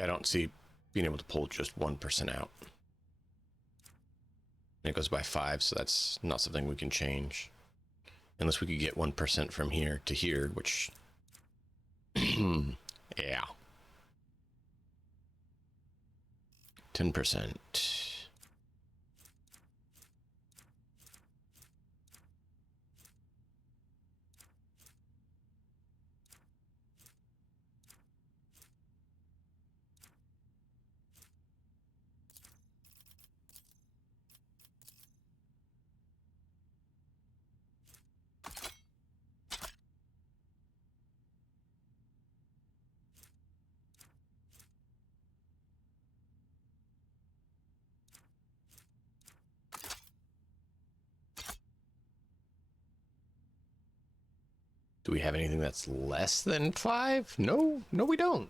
I don't see being able to pull just 1% out. And it goes by 5, so that's not something we can change. Unless we could get 1% from here to here, which... yeah. 10%. Do we have anything that's less than 5? No, no we don't.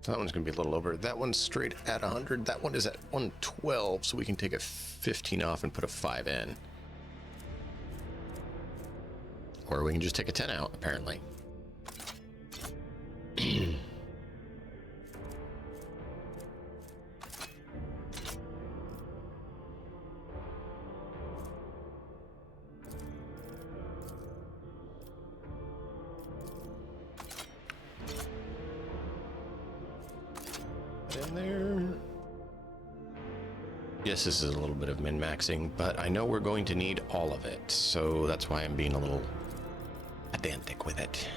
So that one's going to be a little over. That one's straight at 100. That one is at 112, so we can take a 15 off and put a 5 in. Or we can just take a 10 out, apparently. In there. Yes, this is a little bit of min-maxing, but I know we're going to need all of it, so that's why I'm being a little pedantic with it.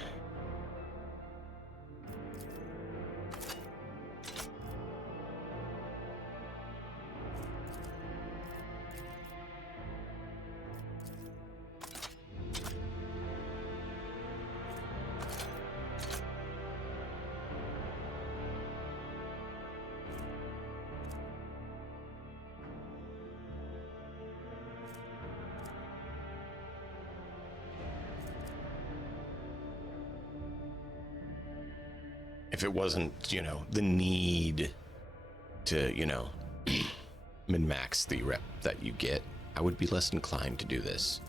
If it wasn't, you know, the need to, you know, min-max the rep that you get, I would be less inclined to do this.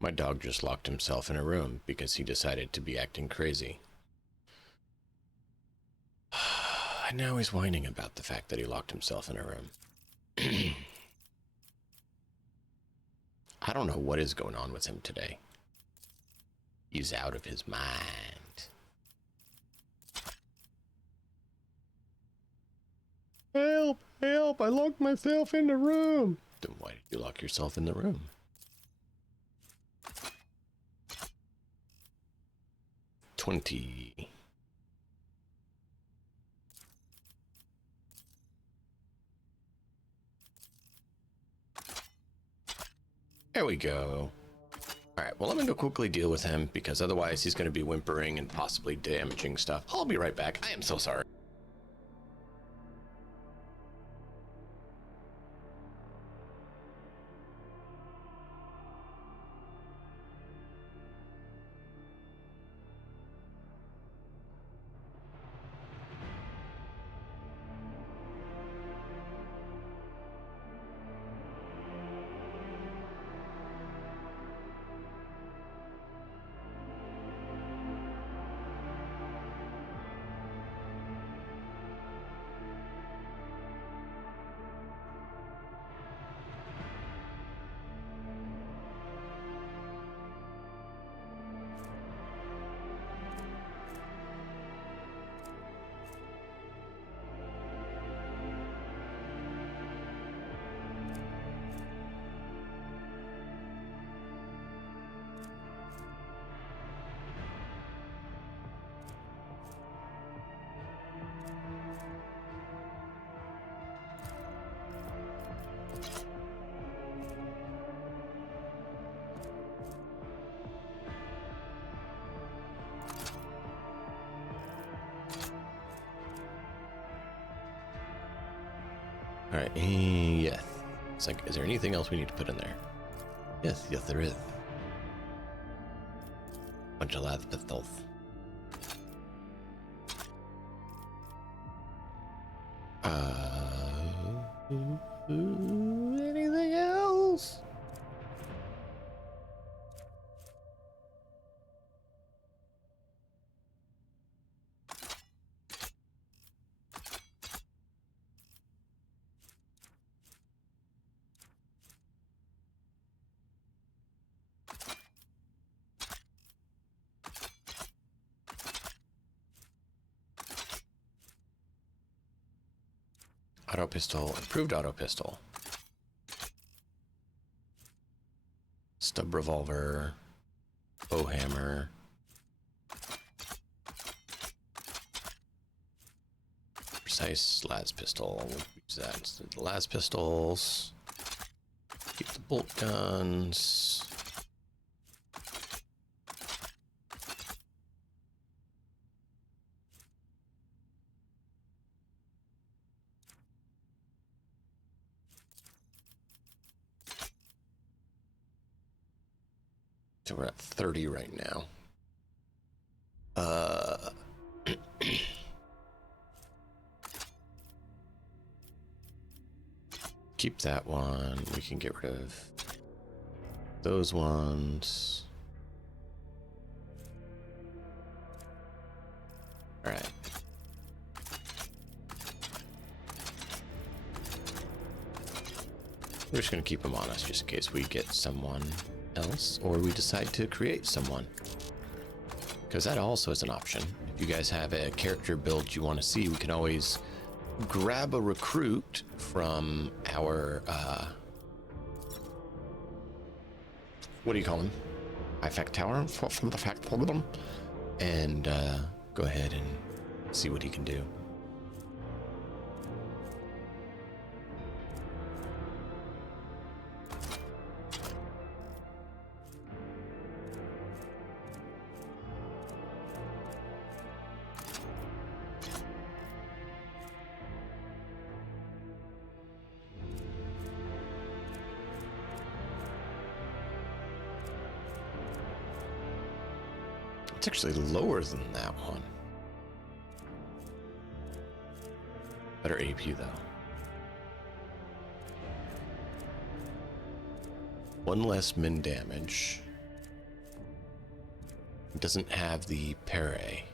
My dog just locked himself in a room because he decided to be acting crazy. And now he's whining about the fact that he locked himself in a room. I don't know what is going on with him today. He's out of his mind. Help! Help! I locked myself in the room! Then why did you lock yourself in the room? $20. There we go. Alright, well, I'm going to quickly deal with him because otherwise he's going to be whimpering and possibly damaging stuff. I'll be right back. I am so sorry. Alright, yes. It's like, is there anything else we need to put in there? Yes, there is. Bunch of las pistols. Anything else? Auto pistol, improved auto pistol. Stub revolver, bow hammer. Precise las pistol. We'll use that instead of the las pistols. Keep the bolt guns. So we're at 30 right now. Keep that one. We can get rid of those ones. All right. We're just going to keep them on us just in case we get someone else or we decide to create someone. Because that also is an option. If you guys have a character build you want to see, we can always grab a recruit from our, what do you call him? Effect Tower from the fact problem, and go ahead and see what he can do. It's actually lower than that one. Better AP though. One less min damage. It doesn't have the parry.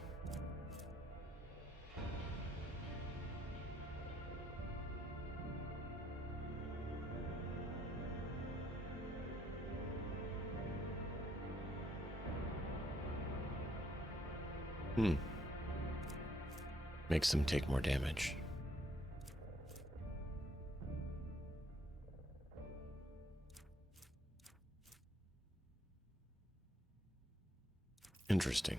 Makes them take more damage. Interesting.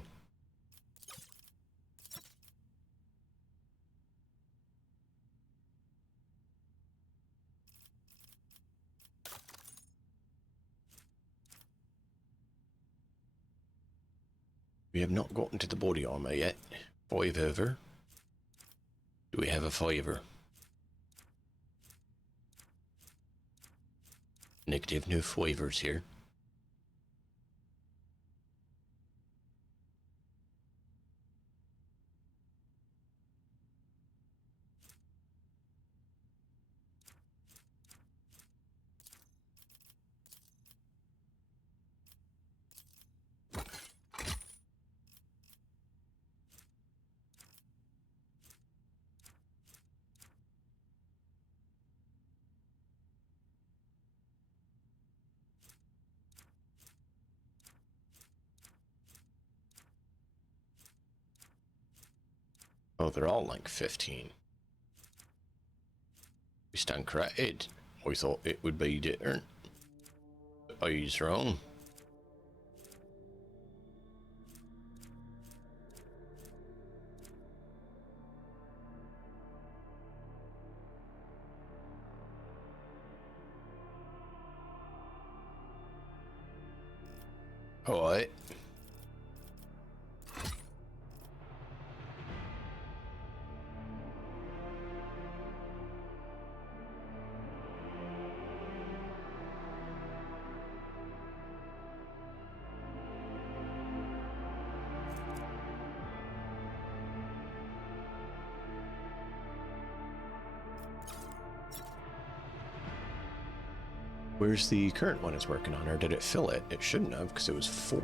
We have not gotten to the body armor yet. 5 over. Do we have a 5er? Negative, no 5ers here. Oh, they're all like 15. We stand corrected. We thought it would be different. I was wrong. All right. Where's the current one it's working on, or did it fill it? It shouldn't have, because it was 4.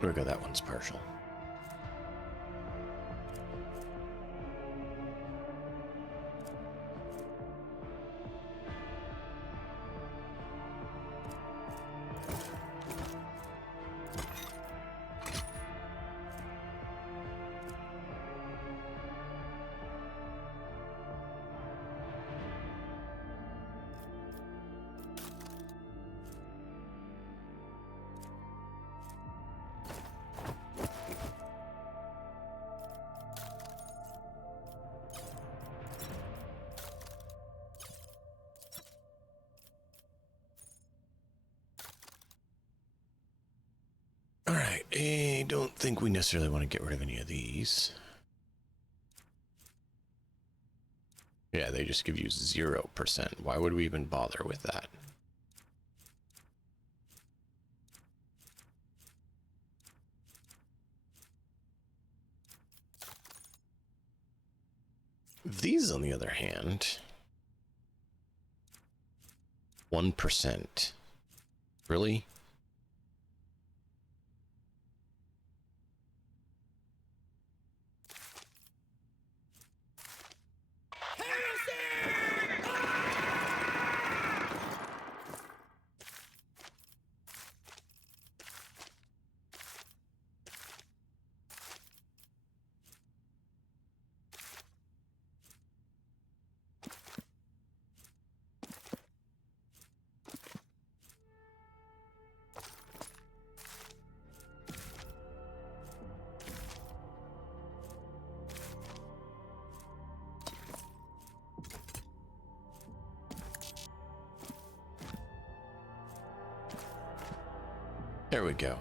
There we go, that one's partial. Alright, I don't think we necessarily want to get rid of any of these. Yeah, they just give you 0%. Why would we even bother with that? These, on the other hand, 1%. Really? There we go.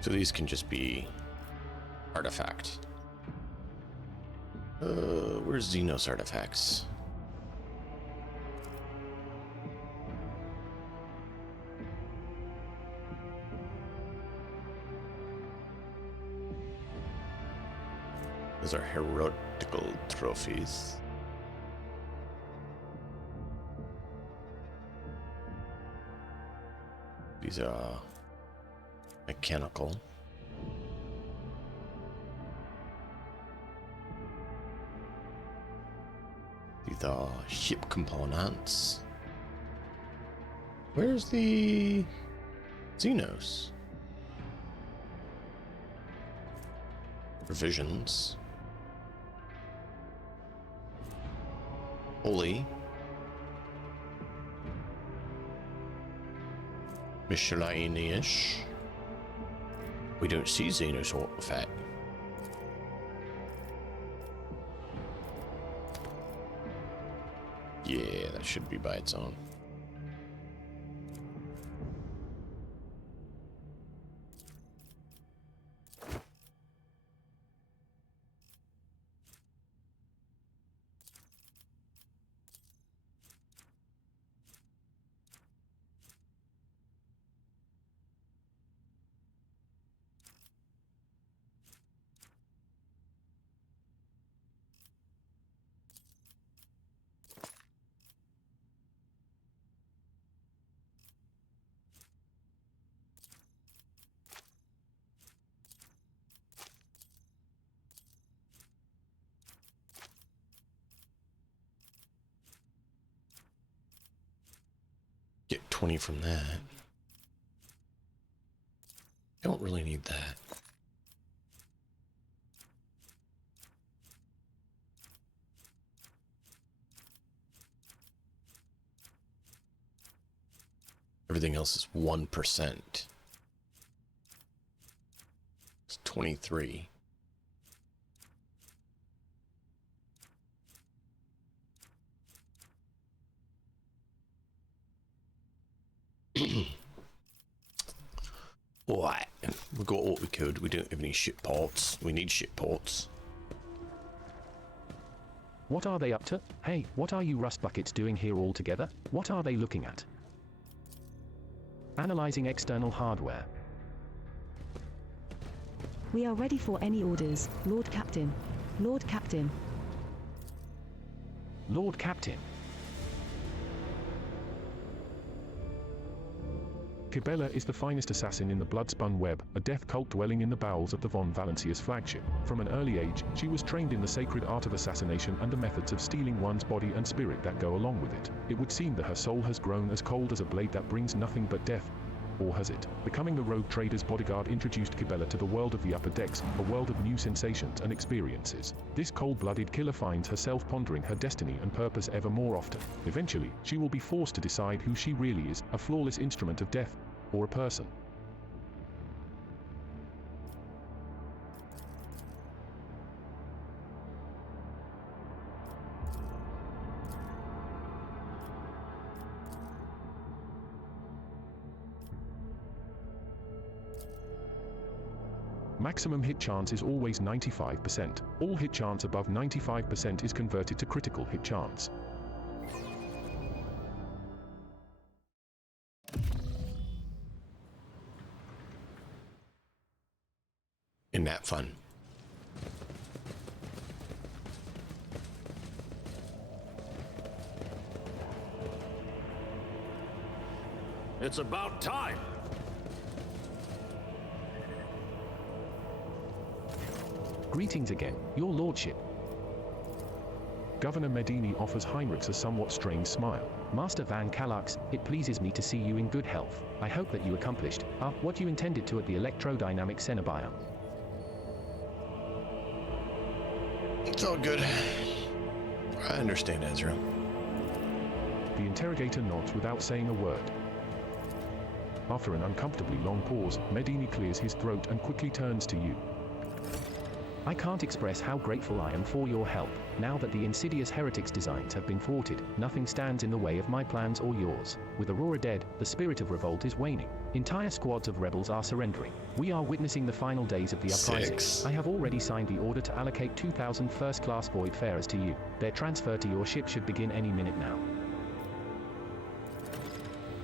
So these can just be artifact. Where's Xenos artifacts? Those are heretical trophies. These are mechanical. These are ship components. Where's the Xenos? Provisions. Holy. Miscellaneous. We don't see Xenos artifact. Yeah, that should be by its own. Get 20 from that. Don't really need that. Everything else is 1%. It's 23. Alright, we got what we could. We don't have any ship ports. We need ship ports. What are they up to? Hey, what are you rust buckets doing here all together? What are they looking at? Analyzing external hardware. We are ready for any orders, Lord Captain. Lord Captain. Lord Captain. Kibella is the finest assassin in the blood-spun web, a death cult dwelling in the bowels of the von Valencia's flagship. From an early age, she was trained in the sacred art of assassination and the methods of stealing one's body and spirit that go along with it. It would seem that her soul has grown as cold as a blade that brings nothing but death. Or has it? Becoming the rogue trader's bodyguard introduced Kibella to the world of the upper decks, a world of new sensations and experiences. This cold-blooded killer finds herself pondering her destiny and purpose ever more often. Eventually, she will be forced to decide who she really is, a flawless instrument of death, or a person. Maximum hit chance is always 95%. All hit chance above 95% is converted to critical hit chance. Isn't that fun? It's about time. Greetings again, your lordship. Governor Medini offers Heinrichs a somewhat strange smile. Master Van Kallax, it pleases me to see you in good health. I hope that you accomplished what you intended to at the electrodynamic Cenobia. It's all good. I understand, Ezra. The interrogator nods without saying a word. After an uncomfortably long pause, Medini clears his throat and quickly turns to you. I can't express how grateful I am for your help. Now that the insidious heretics' designs have been thwarted, nothing stands in the way of my plans or yours. With Aurora dead, the spirit of revolt is waning. Entire squads of rebels are surrendering. We are witnessing the final days of the uprising. I have already signed the order to allocate 2,000 first-class voidfarers to you. Their transfer to your ship should begin any minute now.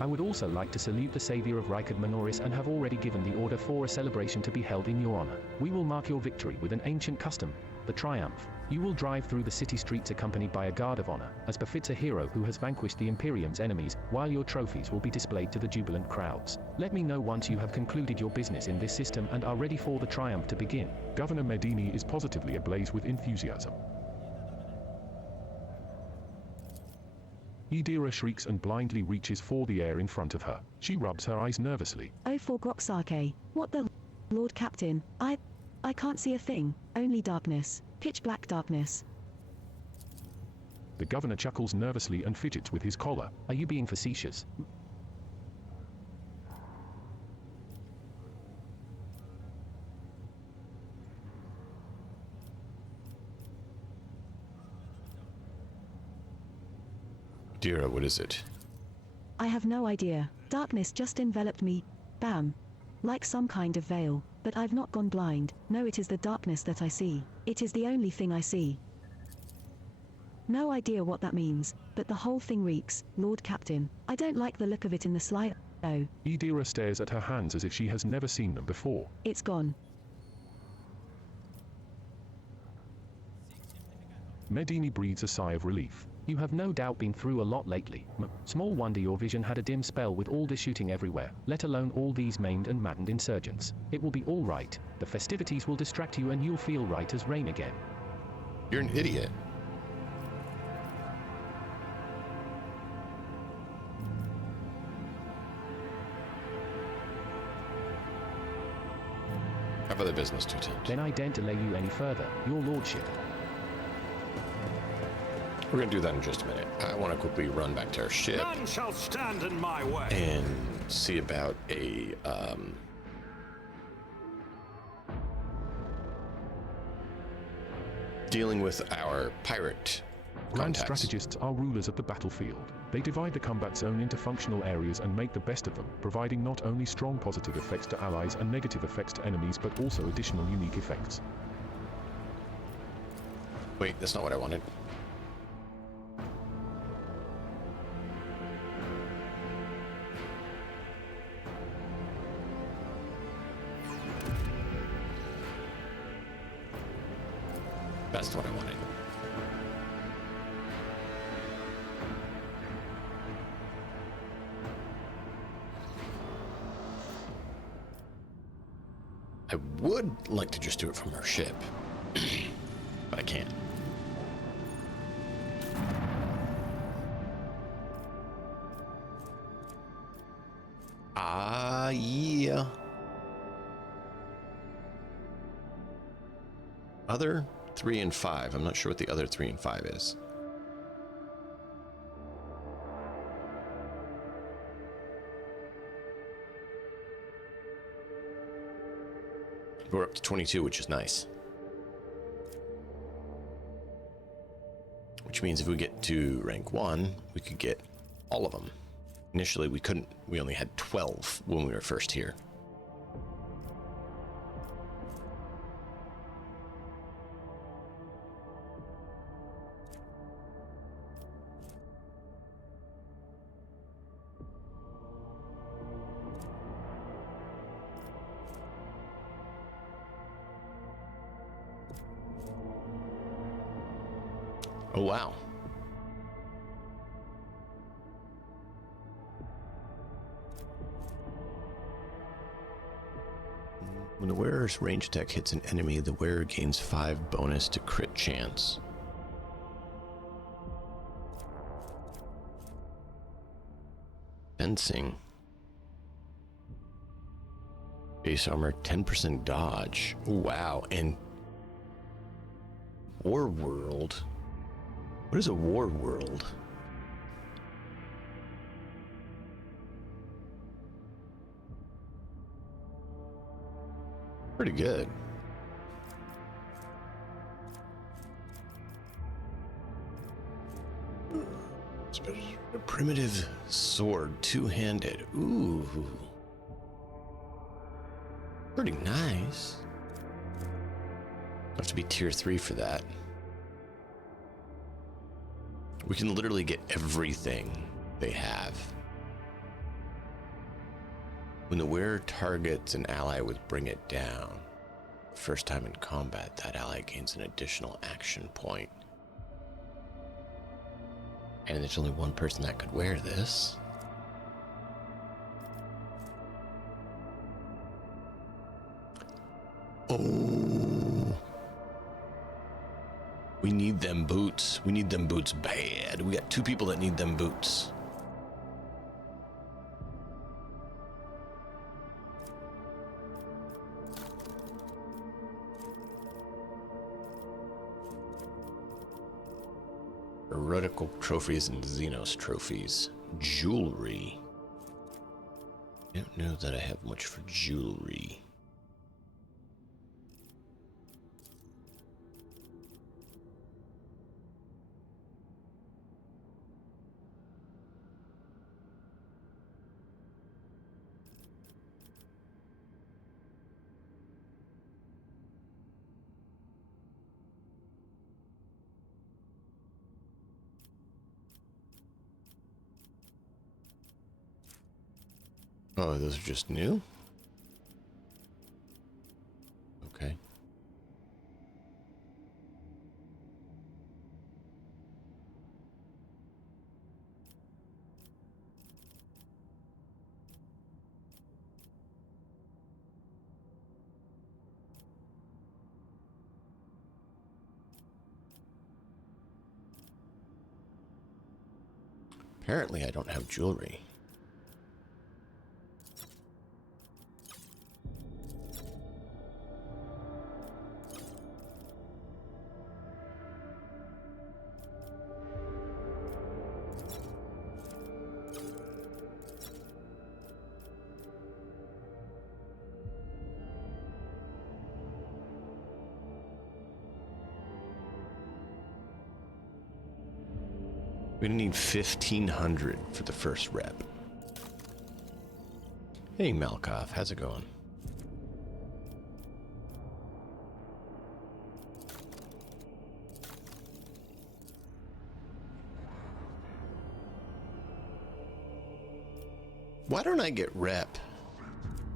I would also like to salute the savior of Rykard Minoris and have already given the order for a celebration to be held in your honor. We will mark your victory with an ancient custom, the Triumph. You will drive through the city streets accompanied by a guard of honor, as befits a hero who has vanquished the Imperium's enemies, while your trophies will be displayed to the jubilant crowds. Let me know once you have concluded your business in this system and are ready for the Triumph to begin. Governor Medini is positively ablaze with enthusiasm. Idira shrieks and blindly reaches for the air in front of her. She rubs her eyes nervously. Oh, for Groxarke. What the... Lord Captain, I can't see a thing. Only darkness. Pitch black darkness. The governor chuckles nervously and fidgets with his collar. Are you being facetious? Dira, what is it? I have no idea. Darkness just enveloped me. Bam. Like some kind of veil. But I've not gone blind. No, it is the darkness that I see. It is the only thing I see. No idea what that means, but the whole thing reeks, Lord Captain. I don't like the look of it in the slide. Oh. Idira stares at her hands as if she has never seen them before. It's gone. Medini breathes a sigh of relief. You have no doubt been through a lot lately. Small wonder your vision had a dim spell with all this shooting everywhere, let alone all these maimed and maddened insurgents. It will be all right. The festivities will distract you and you'll feel right as rain again. You're an idiot. Have other business to attend. Then I daren't delay you any further, your lordship. We're going to do that in just a minute. I want to quickly run back to our ship. None shall stand in my way. And see about a, dealing with our pirate Grand contacts. strategists are rulers of the battlefield. They divide the combat zone into functional areas and make the best of them, providing not only strong positive effects to allies and negative effects to enemies, but also additional unique effects. Wait, that's not what I wanted. That's what I wanted. I would like to just do it from our ship, but I can't. Yeah. Other 3 and 5. I'm not sure what the other 3 and 5 is. We're up to 22, which is nice. Which means if we get to rank 1, we could get all of them. Initially, we couldn't. We only had 12 when we were first here. Oh, wow. When the wearer's range attack hits an enemy, the wearer gains 5 bonus to crit chance. Fencing. Base armor, 10% dodge. Wow, and War World. What is a War World? Pretty good. A primitive sword, two-handed. Ooh. Pretty nice. Have to be tier 3 for that. We can literally get everything they have. When the wearer targets an ally with Bring It Down, first time in combat, that ally gains an additional action point. And there's only one person that could wear this. Oh. We need them boots. We need them boots bad. We got 2 people that need them boots. Heretical trophies and Xenos trophies. Jewelry. I don't know that I have much for jewelry. Oh, those are just new? Okay. Apparently, I don't have jewelry. We're gonna need 1,500 for the first rep. Hey Malkov, how's it going? Why don't I get rep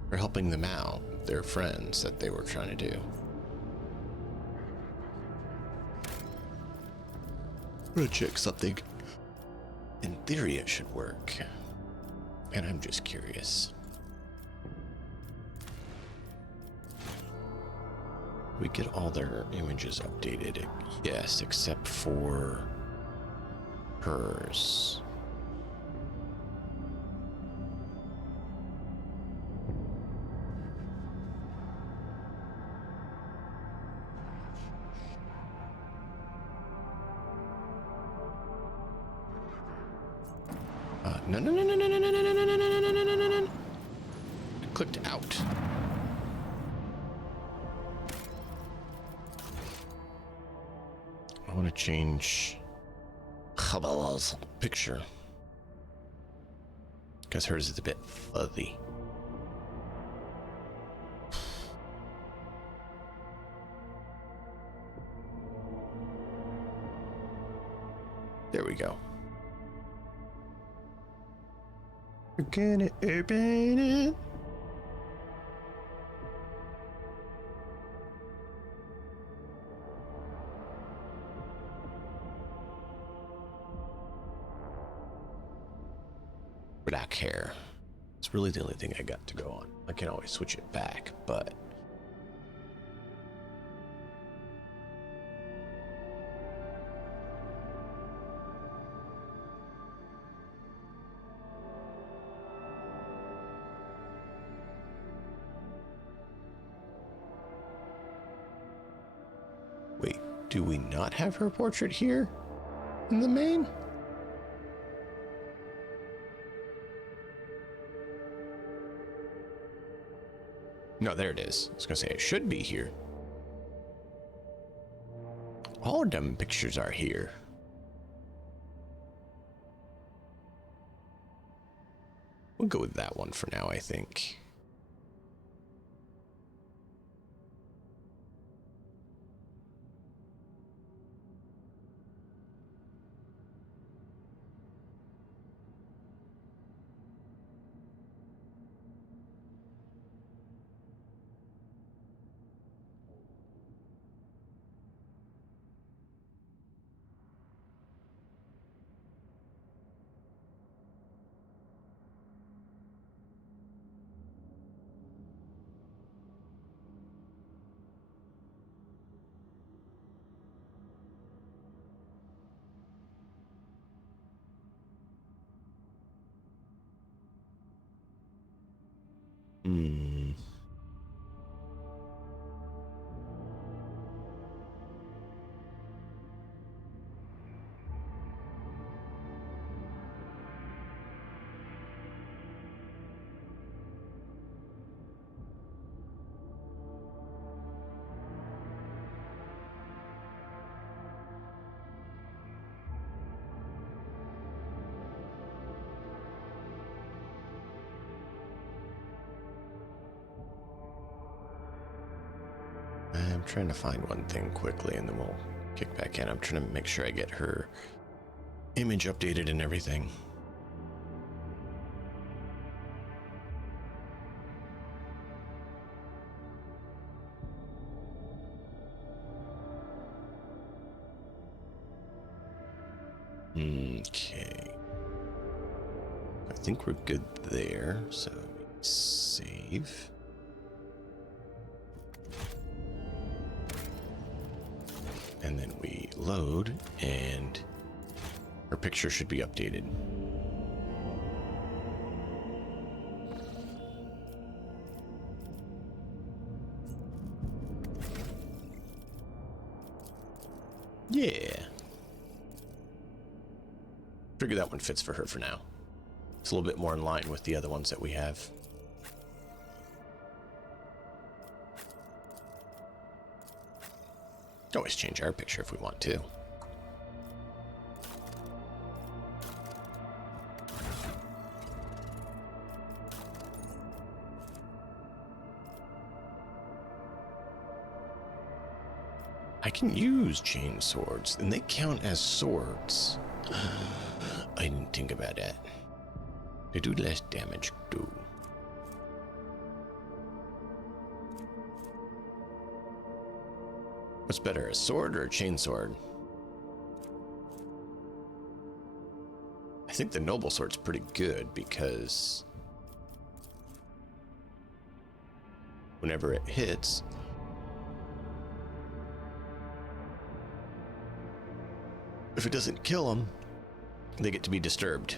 for helping them out, their friends that they were trying to do? I'm gonna check something. In theory, it should work. And I'm just curious. We get all their images updated. Yes, except for hers. No. Clicked out. I want to change Chabala's picture because hers is a bit fuzzy. There we go. We're gonna open it. Black hair. It's really the only thing I got to go on. I can always switch it back, but wait, do we not have her portrait here in the main? No, there it is. I was gonna say it should be here. All of them pictures are here. We'll go with that one for now, I think. I'm trying to find one thing quickly and then we'll kick back in. I'm trying to make sure I get her image updated and everything. Okay. I think we're good there, so save. And then we load, and her picture should be updated. Yeah. Figure that one fits for her for now. It's a little bit more in line with the other ones that we have. Always change our picture if we want to. I can use chain swords, and they count as swords. I didn't think about that. They do less damage, too. What's better, a sword or a chain sword? I think the noble sword's pretty good because whenever it hits, if it doesn't kill them, they get to be disturbed.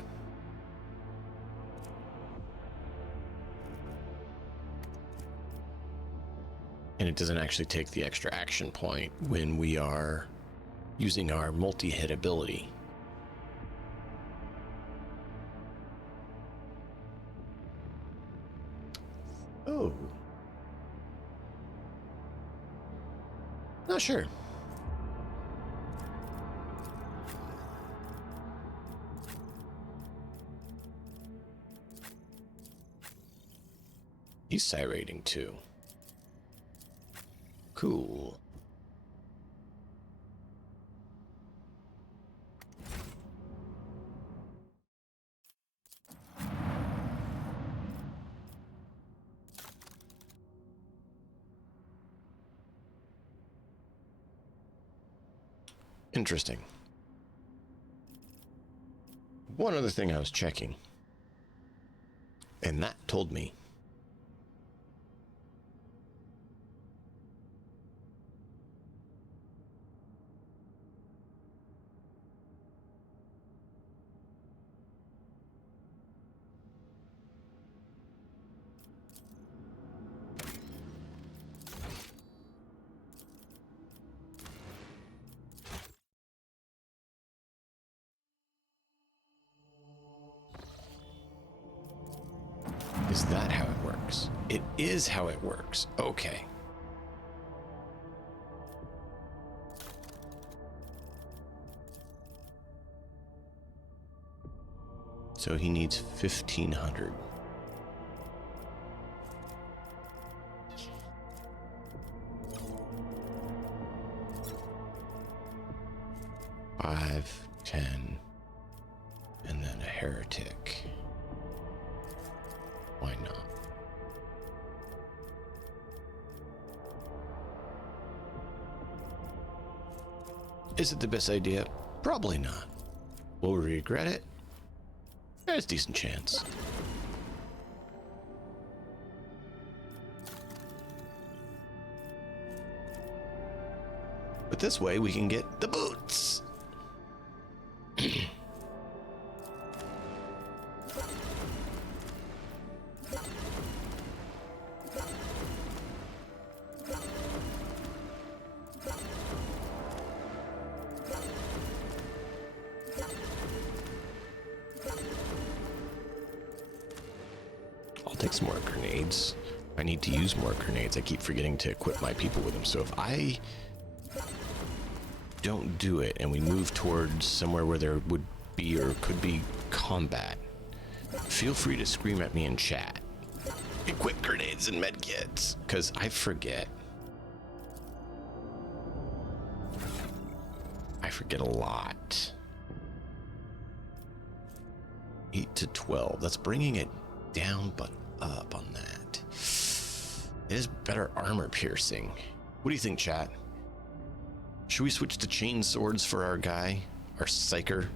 And it doesn't actually take the extra action point when we are using our multi-hit ability. Oh. Not sure. He's cyrating too. Cool. Interesting. One other thing I was checking, and that told me Is that how it works? It is how it works. Okay. So he needs 1,500. Five, 10, and then a heretic. Why not? Is it the best idea? Probably not. Will we regret it? There's a decent chance. But this way we can get the boots. I'll take some more grenades. I need to use more grenades. I keep forgetting to equip my people with them. So if I don't do it and we move towards somewhere where there would be or could be combat, feel free to scream at me in chat. Equip grenades and medkits, because I forget. I forget a lot. 8 to 12. That's bringing it down, but up on that. It is better armor piercing. What do you think, chat? Should we switch to chain swords for our guy, our psyker?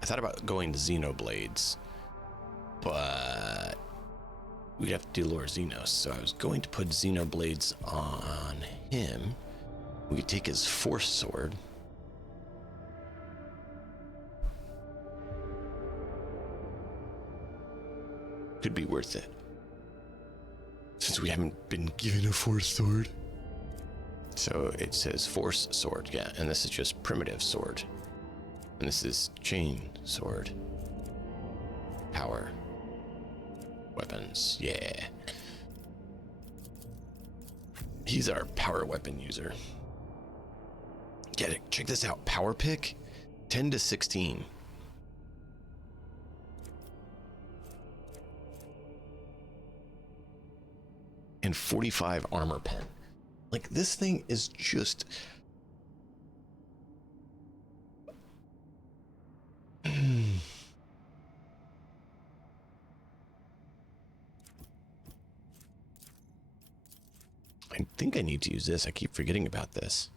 I thought about going to Xenoblades, but we'd have to do Lore Xenos, so I was going to put Xenoblades on him. We could take his Force Sword. Could be worth it, since we haven't been given a Force Sword. So it says Force Sword, yeah, and this is just Primitive Sword. And this is Chain Sword. Power. Weapons, yeah. He's our power weapon user. Get it, check this out, power pick, 10 to 16. and 45 armor pen. Like, this thing is just... I think I need to use this. I keep forgetting about this.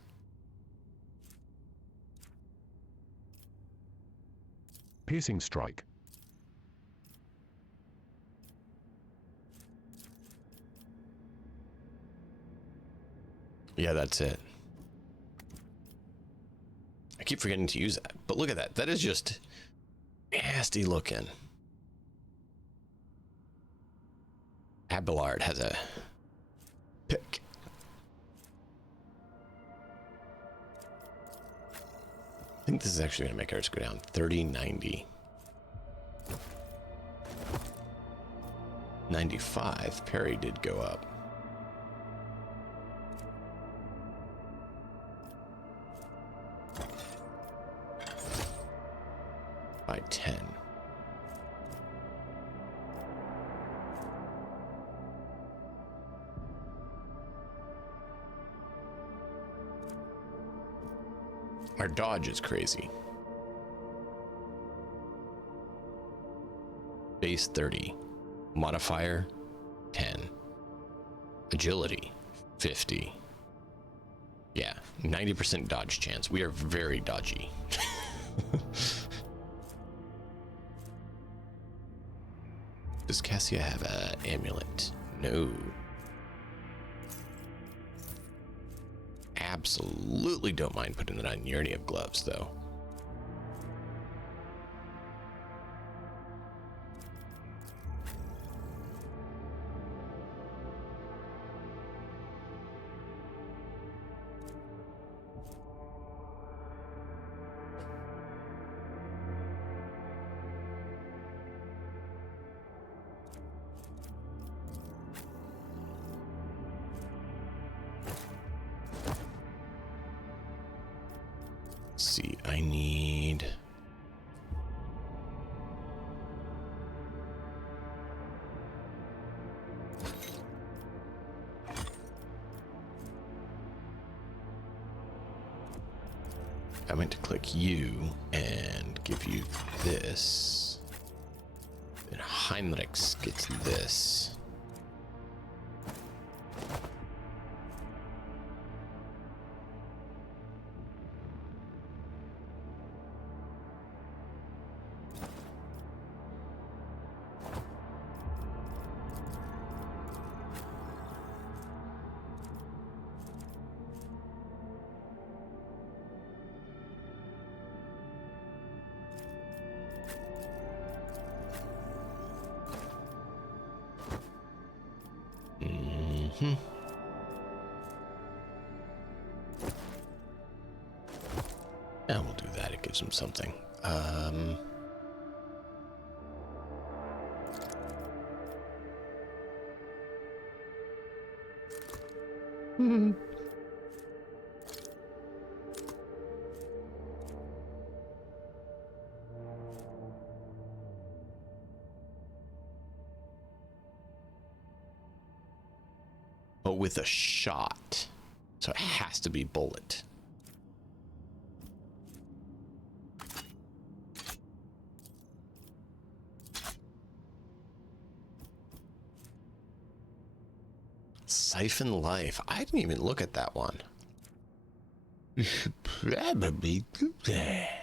Piercing strike. Yeah, that's it. I keep forgetting to use that. But look at that. That is just nasty looking. Abelard has a pick. I think this is actually going to make ours go down 30-90. 95. Parry did go up. By 10. Our dodge is crazy. Base 30. Modifier 10. Agility 50. Yeah, 90% dodge chance. We are very dodgy. Does Cassia have an amulet? No. Absolutely don't mind putting it on Urinity of gloves, though. See, I need... I meant to click you and give you this. And Heinrichs gets this. Yeah, we'll do that. It gives him something. But with a shot. So it has to be bullet. Siphon Life. I didn't even look at that one. You should probably do that.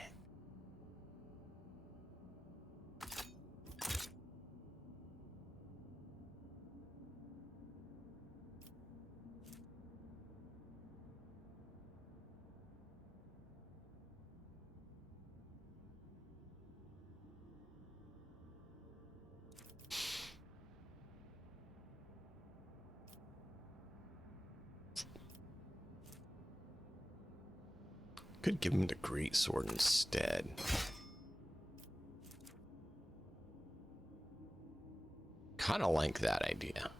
Could give him the great sword instead. Kind of like that idea.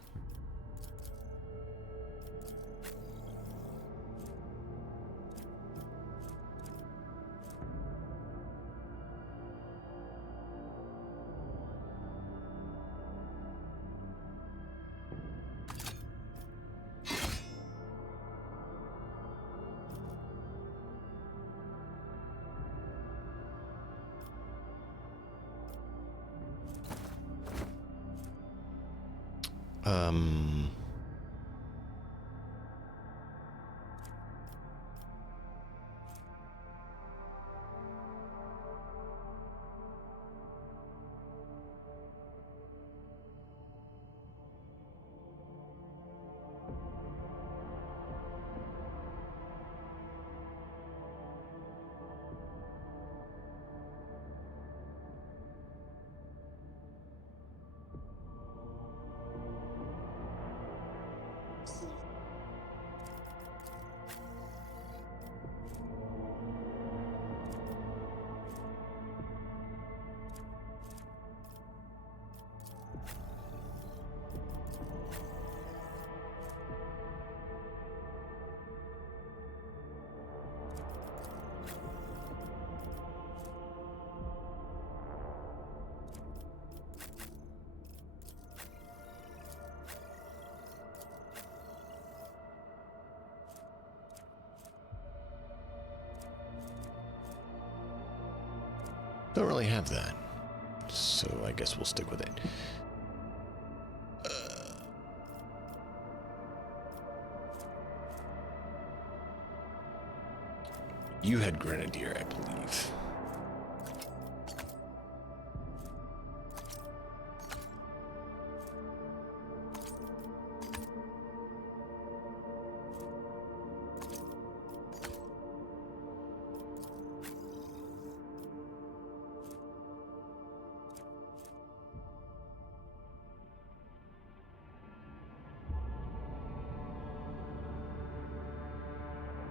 Don't really have that, so I guess we'll stick with it. You had Grenadier, I believe.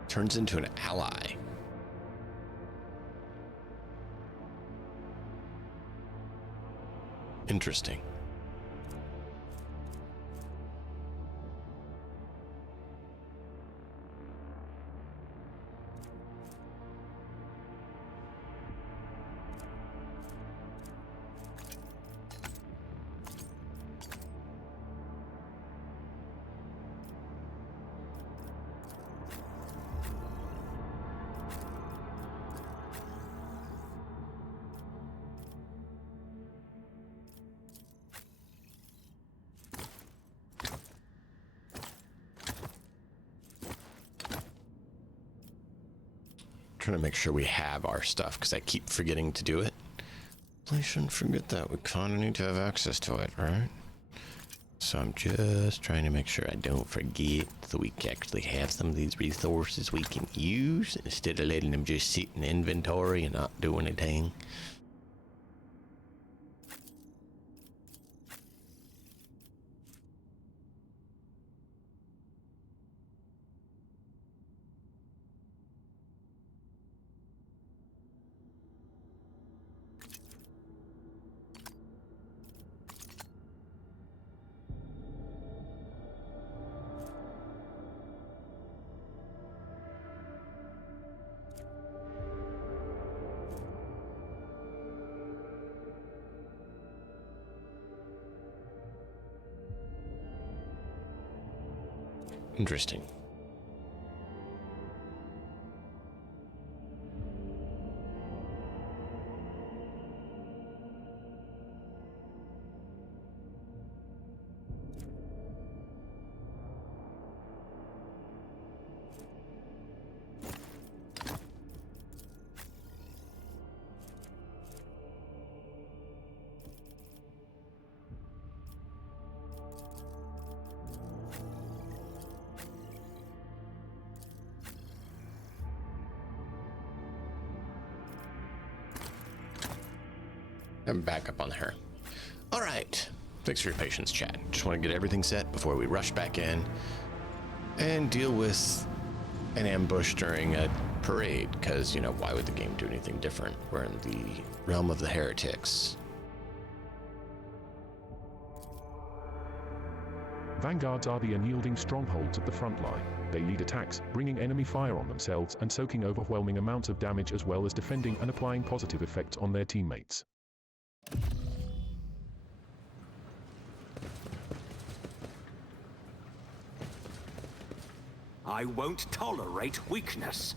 Turns into an ally. Interesting. Trying to make sure we have our stuff because I keep forgetting to do it. I shouldn't forget that. We kind of need to have access to it, right? So I'm just trying to make sure I don't forget so we can actually have some of these resources we can use instead of letting them just sit in inventory and not do anything. Interesting. I'm back up on her. All right. Thanks for your patience, chat. Just want to get everything set before we rush back in and deal with an ambush during a parade, because, you know, why would the game do anything different? We're in the realm of the heretics. Vanguards are the unyielding strongholds at the front line. They lead attacks, bringing enemy fire on themselves and soaking overwhelming amounts of damage, as well as defending and applying positive effects on their teammates. I won't tolerate weakness.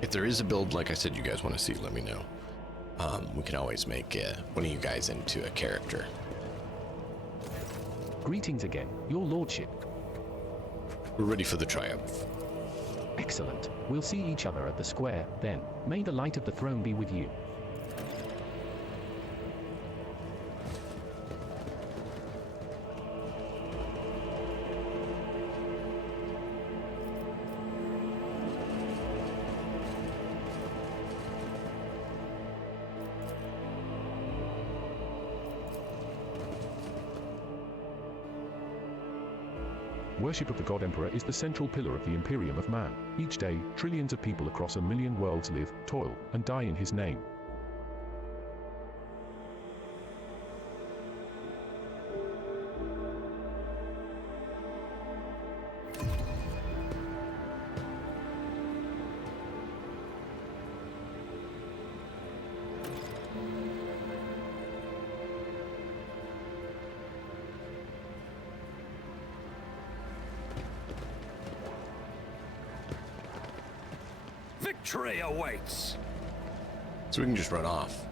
If there is a build, like I said, you guys want to see, let me know. We can always make one of you guys into a character. Greetings again, your lordship. We're ready for the triumph. Excellent. We'll see each other at the square, then. May the light of the throne be with you. Worship of the God Emperor is the central pillar of the Imperium of Man. Each day, trillions of people across 1 million worlds live, toil, and die in his name. Victory awaits! So we can just run off.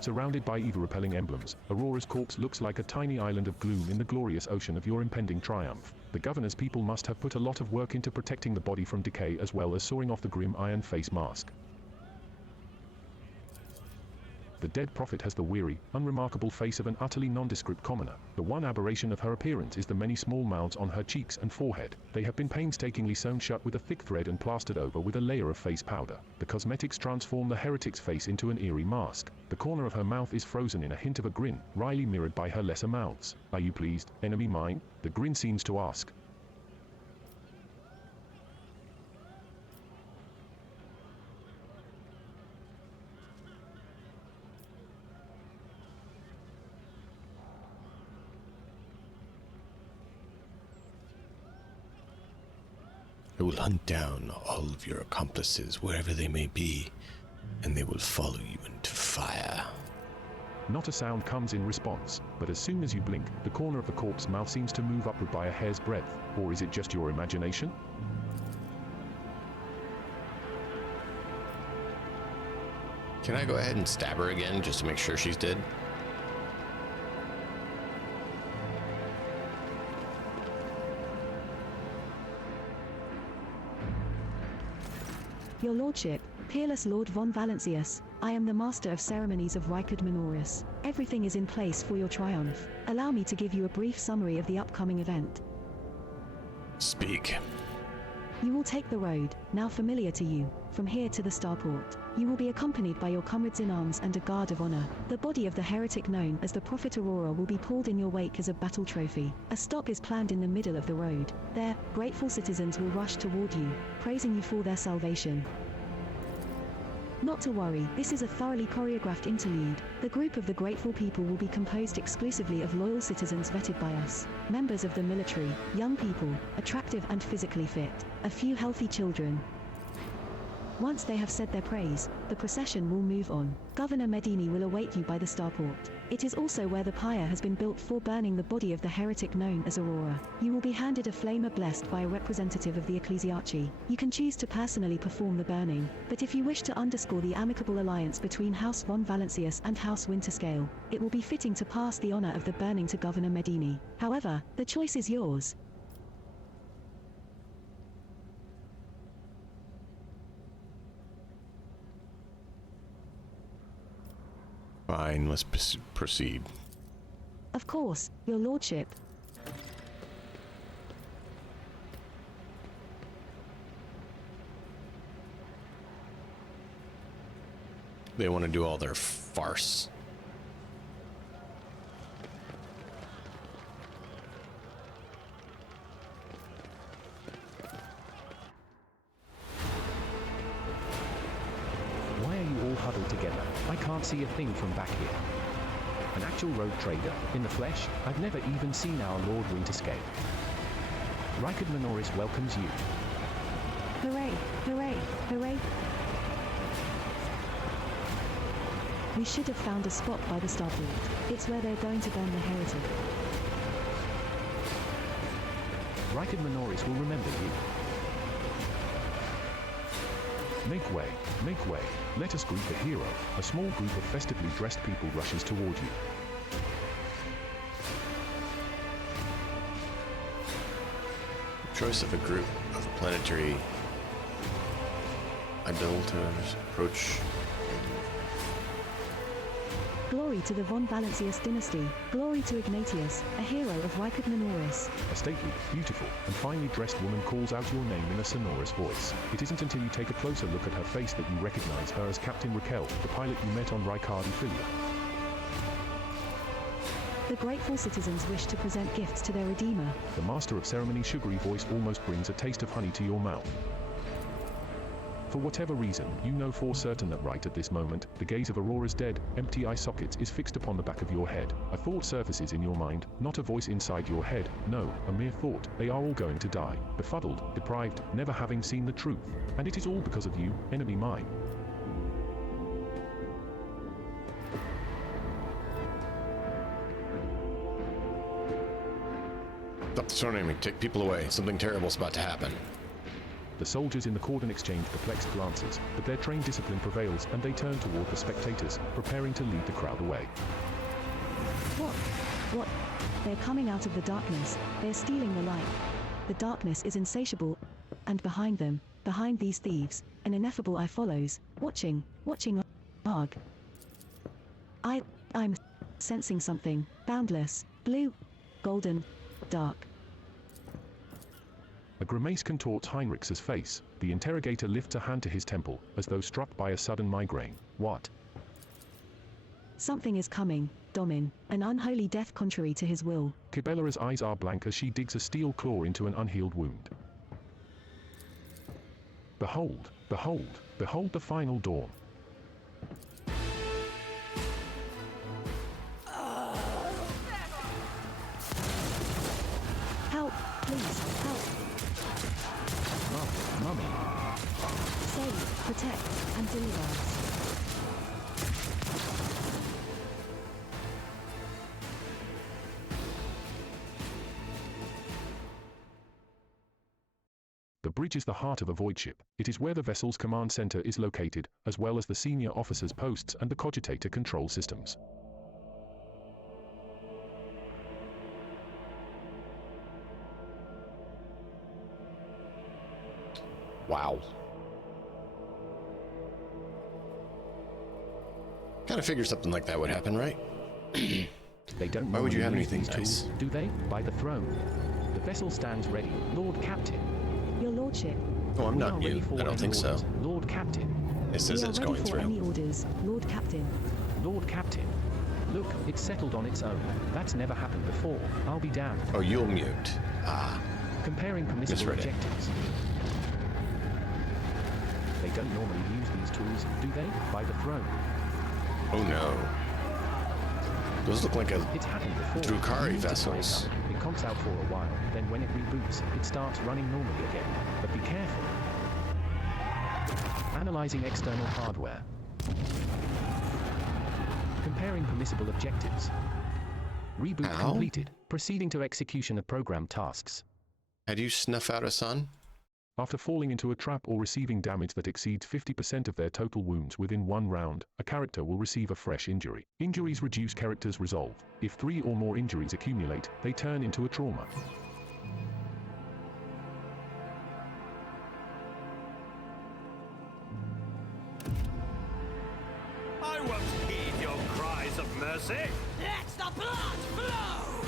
Surrounded by evil-repelling emblems, Aurora's corpse looks like a tiny island of gloom in the glorious ocean of your impending triumph. The governor's people must have put a lot of work into protecting the body from decay as well as sawing off the grim iron face mask. The dead prophet has the weary, unremarkable face of an utterly nondescript commoner. The one aberration of her appearance is the many small mouths on her cheeks and forehead. They have been painstakingly sewn shut with a thick thread and plastered over with a layer of face powder. The cosmetics transform the heretic's face into an eerie mask. The corner of her mouth is frozen in a hint of a grin, wryly mirrored by her lesser mouths. Are you pleased, enemy mine? The grin seems to ask. I will hunt down all of your accomplices wherever they may be, and they will follow you into fire. Not a sound comes in response, but as soon as you blink, the corner of the corpse's mouth seems to move upward by a hair's breadth. Or is it just your imagination? Can I go ahead and stab her again just to make sure she's dead? Your lordship, peerless Lord von Valancius, I am the master of ceremonies of Rykard Minoris. Everything is in place for your triumph. Allow me to give you a brief summary of the upcoming event. Speak. You will take the road, now familiar to you, from here to the starport. You will be accompanied by your comrades in arms and a guard of honor. The body of the heretic known as the Prophet Aurora will be pulled in your wake as a battle trophy. A stop is planned in the middle of the road. There, grateful citizens will rush toward you, praising you for their salvation. Not to worry, this is a thoroughly choreographed interlude. The group of the grateful people will be composed exclusively of loyal citizens vetted by us. Members of the military, young people, attractive and physically fit, a few healthy children. Once they have said their praise, the procession will move on. Governor Medini will await you by the starport. It is also where the pyre has been built for burning the body of the heretic known as Aurora. You will be handed a flamer blessed by a representative of the ecclesiarchy. You can choose to personally perform the burning, but if you wish to underscore the amicable alliance between House von Valancius and House Winterscale, it will be fitting to pass the honor of the burning to Governor Medini. However, the choice is yours. Fine, let's proceed. Of course, your lordship. They want to do all their farce. Why are you all huddled together? I can't see a thing from back here. An actual rogue trader, in the flesh? I've never even seen our Lord Winterscale. Rykard Minoris welcomes you. Hooray, hooray, hooray. We should have found a spot by the starport. It's where they're going to burn the heretic. Rykard Minoris will remember you. Make way, make way. Let us greet the hero. A small group of festively dressed people rushes toward you. Choice of a group of planetary idolaters approach. Glory to the von Valancius dynasty. Glory to Ignatius, a hero of Ricard Minoris. A stately, beautiful, and finely dressed woman calls out your name in a sonorous voice. It isn't until you take a closer look at her face that you recognize her as Captain Raquel, the pilot you met on Ricard Ophelia. The grateful citizens wish to present gifts to their Redeemer. The master of ceremony's sugary voice almost brings a taste of honey to your mouth. For whatever reason, you know for certain that right at this moment, the gaze of Aurora's dead, empty eye sockets is fixed upon the back of your head. A thought surfaces in your mind, not a voice inside your head, no, a mere thought. They are all going to die, befuddled, deprived, never having seen the truth. And it is all because of you, enemy mine. Stop the storm enemy. Take people away. Something terrible is about to happen. The soldiers in the cordon exchange perplexed glances, but their trained discipline prevails and they turn toward the spectators, preparing to lead the crowd away. What? They're coming out of the darkness. They're stealing the light. The darkness is insatiable. And behind them, behind these thieves, an ineffable eye follows, watching. Arg. I'm sensing something. Boundless, blue, golden, dark. A grimace contorts Heinrich's face. The interrogator lifts a hand to his temple, as though struck by a sudden migraine. What? Something is coming, Domin. An unholy death contrary to his will. Kibela's eyes are blank as she digs a steel claw into an unhealed wound. Behold, behold, behold the final dawn. Help, please, help. Mummy. Save, protect, and deliver us. The bridge is the heart of a void ship. It is where the vessel's command center is located, as well as the senior officers' posts and the cogitator control systems. Wow. Kind of figured something like that would happen, right? They don't. Why would you have use anything these nice? tools, do they? By the throne. The vessel stands ready, Lord Captain. Your Lordship. Oh, I'm We not are ready you. for I don't any think so. orders, Lord Captain. It says We are it's ready going for through. any orders, Lord Captain. Lord Captain. Look, it's settled on its own. That's never happened before. I'll be damned. Oh, you'll mute. Ah. Comparing permissible Misread it. objectives. They don't normally use these tools, do they? By the throne. Oh no. Those look like It's happened before. Drukari You need to vessels. tie it up. It conks out for a while, then when it reboots, it starts running normally again. But be careful. Analyzing external hardware. Comparing permissible objectives. Reboot Ow. completed. Proceeding to execution of program tasks. How do you snuff out a sun? After falling into a trap or receiving damage that exceeds 50% of their total wounds within one round, a character will receive a fresh injury. Injuries reduce character's resolve. If 3 or more injuries accumulate, they turn into a trauma. I won't heed your cries of mercy. Let the blood flow!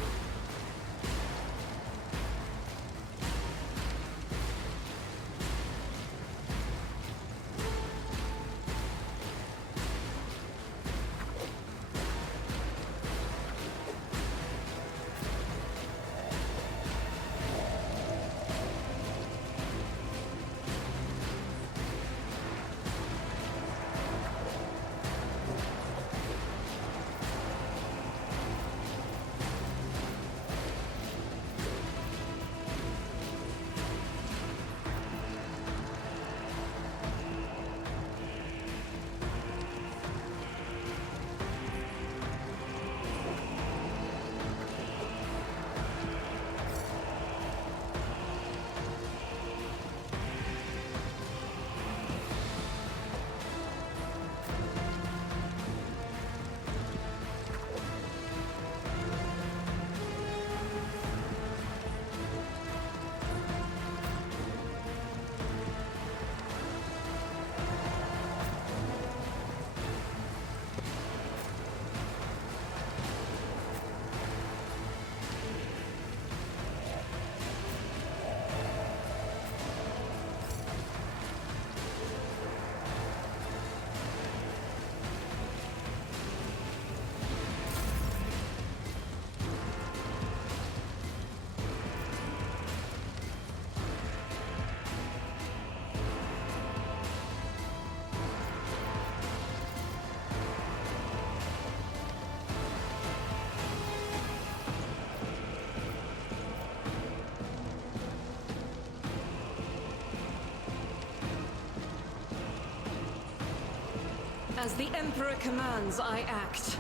As the Emperor commands, I act.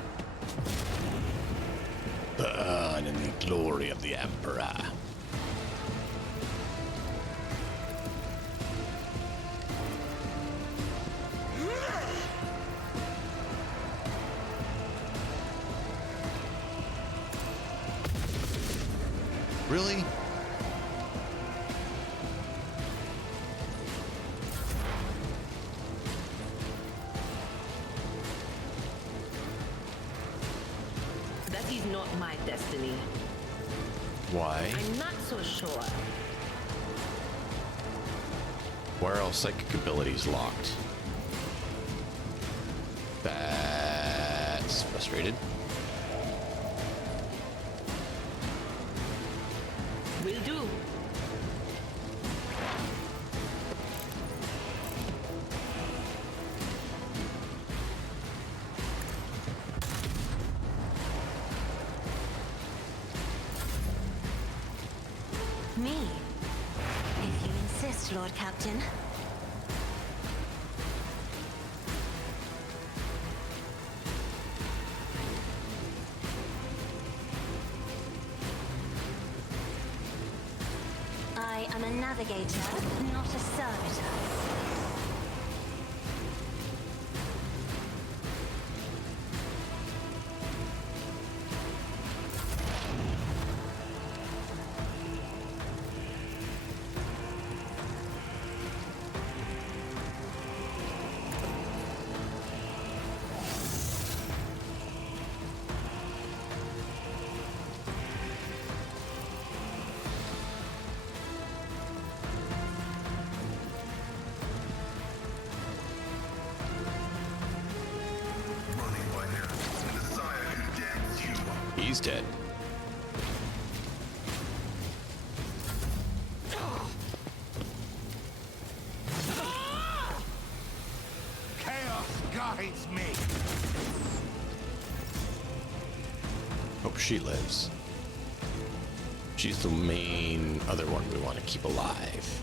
Burn in the glory of the Emperor. Really? That is not my destiny. Why? I'm not so sure. Why are all psychic abilities locked? That's frustrated. Will do. Me? If you insist, Lord Captain. I am a navigator, not a servitor. He's dead. Chaos guides me. Hope she lives. She's the main other one we want to keep alive.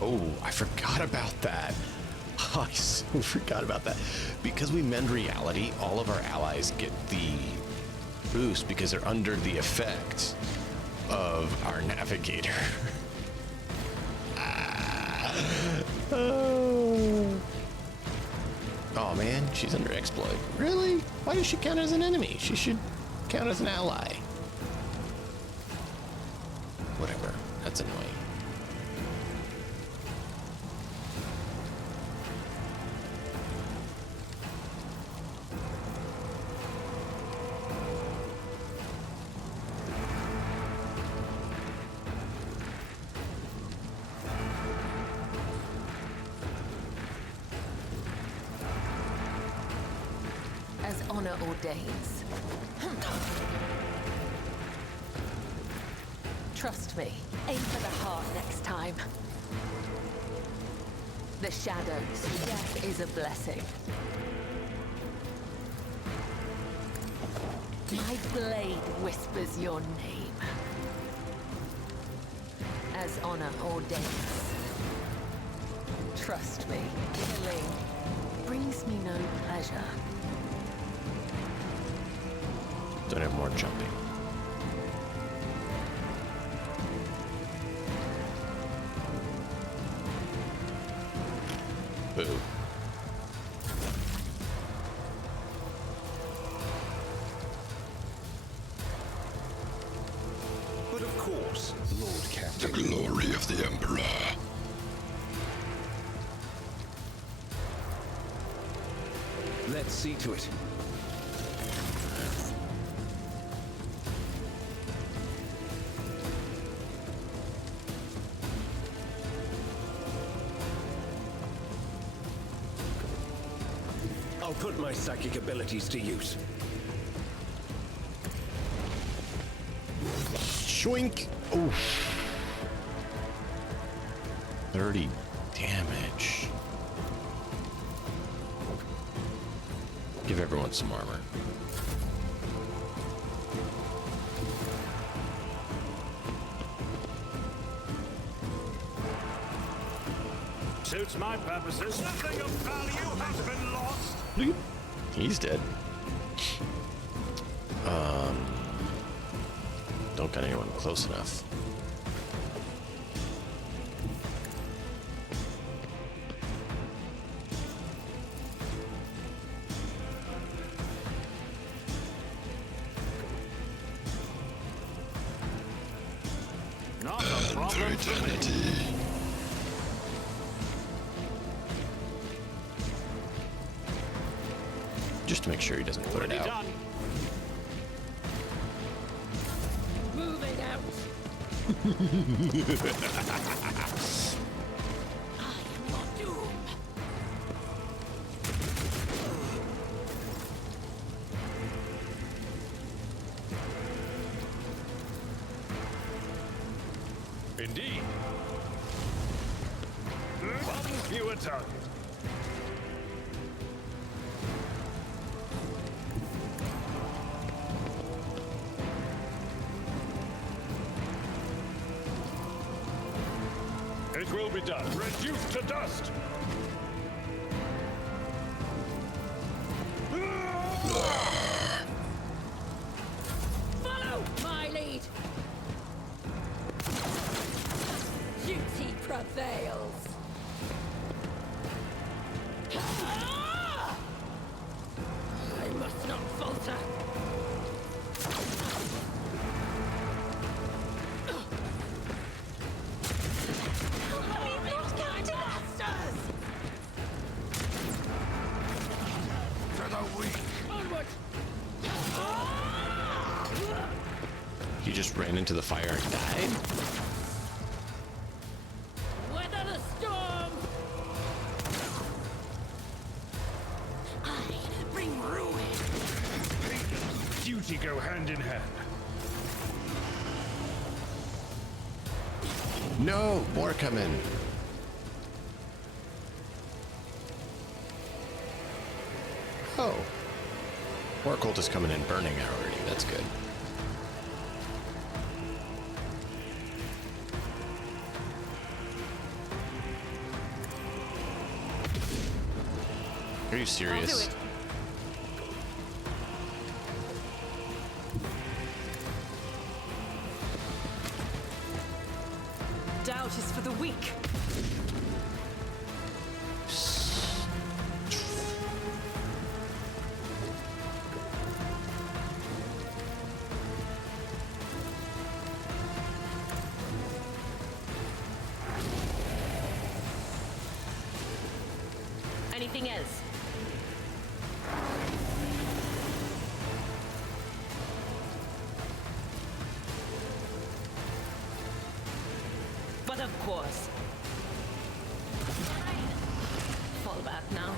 Oh, I forgot about that. I so forgot about that. Because we mend reality, all of our allies get the boost because they're under the effect of our navigator. Oh man, she's under exploit. Really? Why does she count as an enemy? She should count as an ally. Whatever, that's annoying. As honor ordains. Trust me, aim for the heart next time. The shadows, death is a blessing. My blade whispers your name. As honor ordains. Trust me, killing brings me no pleasure. Don't have more jumping. Boo. But of course, Lord Captain. The glory of the Emperor. Let's see to it. I'll put my psychic abilities to use. Shoink! Oof. 30 damage. Give everyone some armor. Suits my purposes. Nothing of value has been lost. He's dead. Don't got anyone close enough. Not a problem to me. Just to make sure he doesn't put it Already out. done. Moving out. I am your doom. Indeed. One fewer target. It will be done. Reduced to dust. Follow my lead. Duty prevails. I must not falter. He just ran into the fire and died? Weather the storm! I bring ruin! Duty go hand in hand. No, more coming. Oh. More cult is coming in burning already. That's good. Are you serious? Doubt is for the weak. Anything else? But of course. Fall back now.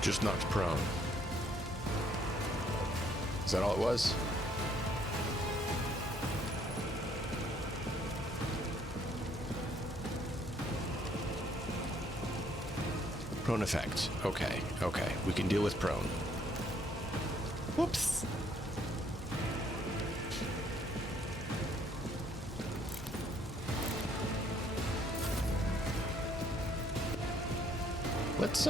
Just knocked prone. Is that all it was? Prone effect. Okay, okay. We can deal with prone. Whoops. Let's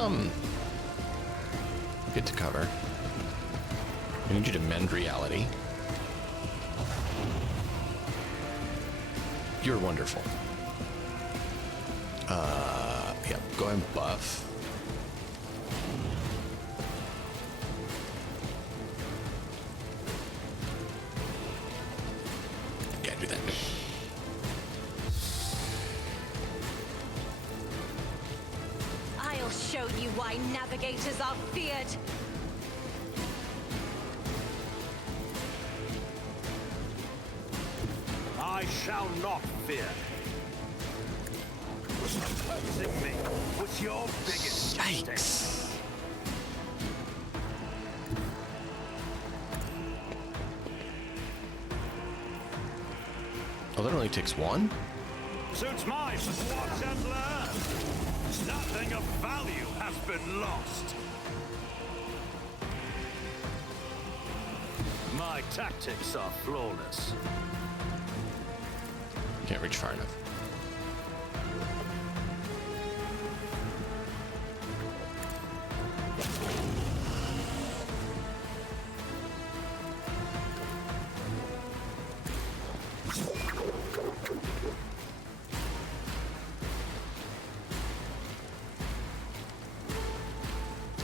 get to cover. I need you to mend reality. You're wonderful. Yep, go and buff. Yeah, do that. I'll show you why navigators are feared. I shall not fear. Opposing me was your biggest mistake. Oh, that only takes one? Suits mine. Watch and learn. Nothing of value has been lost. My tactics are flawless. Can't reach far enough.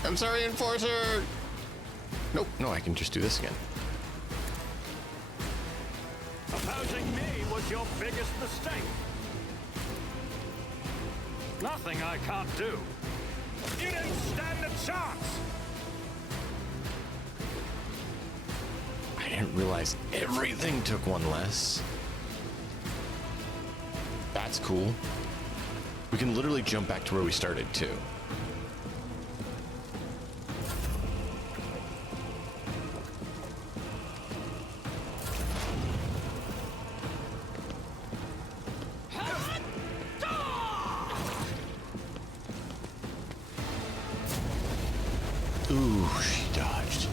I'm sorry, Enforcer! Nope, no, I can just do this again. Opposing me was your biggest mistake. Nothing I can't do. You didn't stand a chance! I didn't realize everything took one less. That's cool. We can literally jump back to where we started, too. Ooh, she dodged.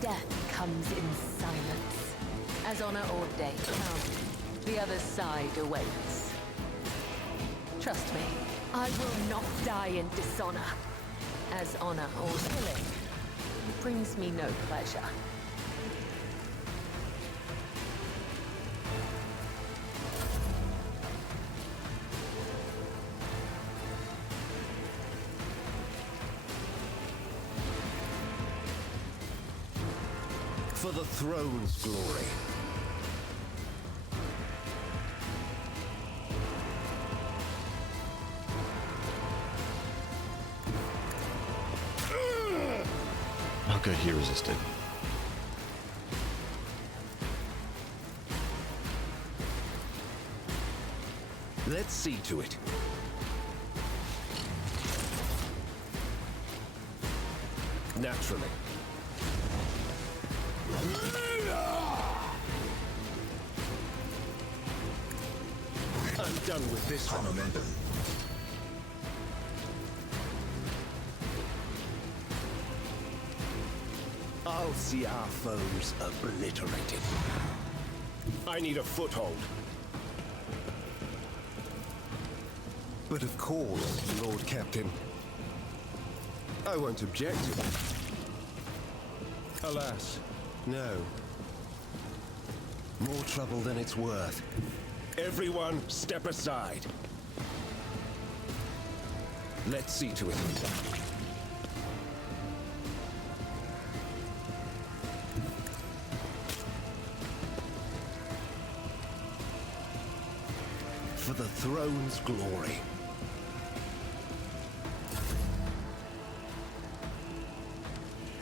Death comes in silence. As honor ordained, the other side awaits. Trust me, I will not die in dishonor. As honor or killing brings me no pleasure. For the throne's glory. Oh, good, he resisted. Let's see to it. Naturally. I'm done with this one. Momentum. I'll see our foes obliterated. I need a foothold. But of course, Lord Captain. I won't object. Alas, no. More trouble than it's worth. Everyone, step aside. Let's see to it. For the throne's glory.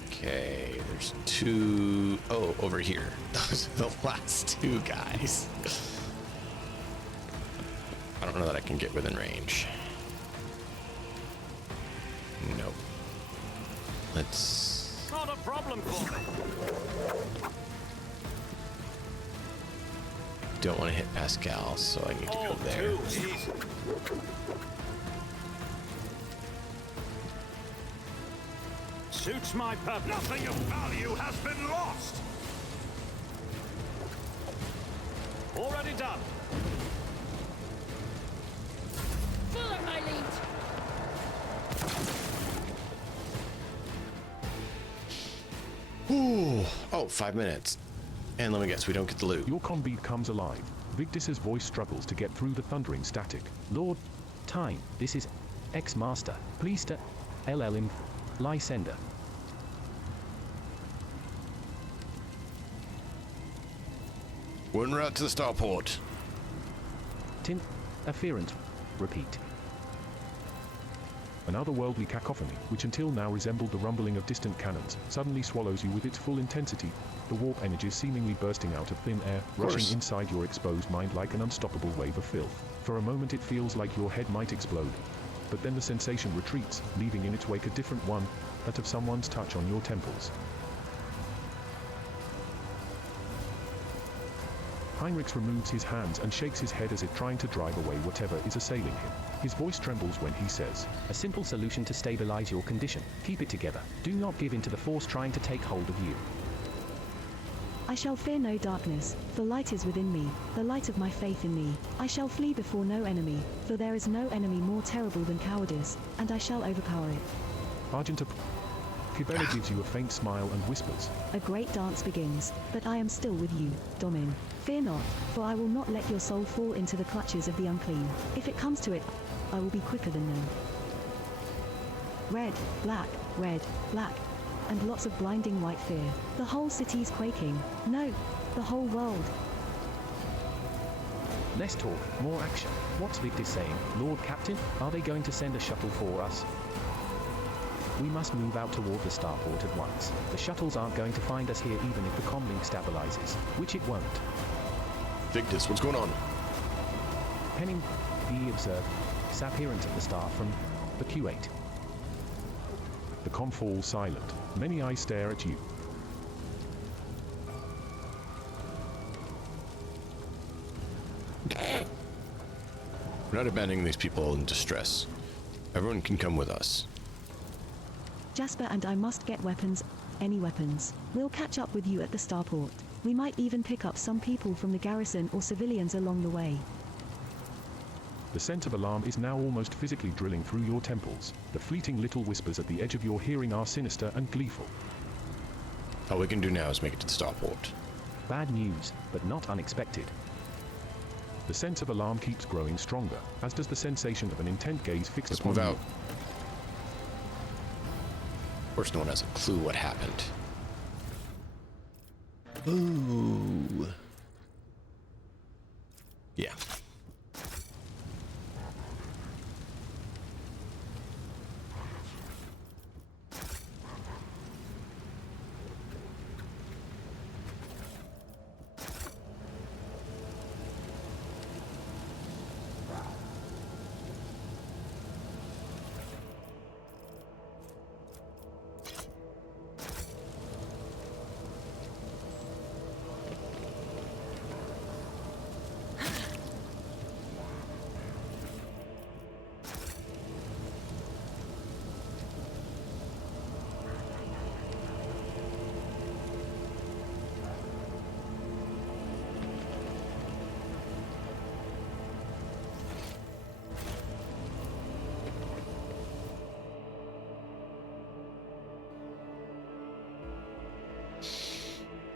Okay, there's two. Oh, over here. Those are the last two guys. I don't know that I can get within range. Nope. Let's. Not a problem for me. Don't want to hit Pascal, so I need to go there. Too easy. Suits my purpose. Nothing of value has been lost. Already done. Follow my lead. Ooh. Oh, 5 minutes. And let me guess, we don't get the loot. Your comm bead comes alive. Victus's voice struggles to get through the thundering static. Lord, time. This is Ex-Master. Please to LL in Lysender. One route to the starport. Tin. Afferent. Repeat. An otherworldly cacophony, which until now resembled the rumbling of distant cannons, suddenly swallows you with its full intensity, the warp energies seemingly bursting out of thin air, rushing inside your exposed mind like an unstoppable wave of filth. For a moment it feels like your head might explode. But then the sensation retreats, leaving in its wake a different one, that of someone's touch on your temples. Heinrichs removes his hands and shakes his head as if trying to drive away whatever is assailing him. His voice trembles when he says, "A simple solution to stabilize your condition. Keep it together. Do not give in to the force trying to take hold of you." I shall fear no darkness, for light is within me, the light of my faith in me. I shall flee before no enemy, for there is no enemy more terrible than cowardice, and I shall overpower it. Argenta Kibera gives you a faint smile and whispers, A great dance begins, but I am still with you, Domin. Fear not, for I will not let your soul fall into the clutches of the unclean. If it comes to it, I will be quicker than them. Red, black, and lots of blinding white fear. The whole city's quaking. No, the whole world. Less talk, more action. What's Victor saying? Lord Captain, are they going to send a shuttle for us? We must move out toward the starport at once. The shuttles aren't going to find us here even if the comlink stabilizes, which it won't. Victus, what's going on? Penning, he observed, sapherent at the star from the Q8. The comm falls silent. Many eyes stare at you. We're not abandoning these people in distress. Everyone can come with us. Jasper and I must get weapons, any weapons. We'll catch up with you at the starport. We might even pick up some people from the garrison or civilians along the way. The sense of alarm is now almost physically drilling through your temples. The fleeting little whispers at the edge of your hearing are sinister and gleeful. All we can do now is make it to the starport. Bad news, but not unexpected. The sense of alarm keeps growing stronger, as does the sensation of an intent gaze fixed Let's upon move you. out. Of course, no one has a clue what happened. Ooh. Yeah.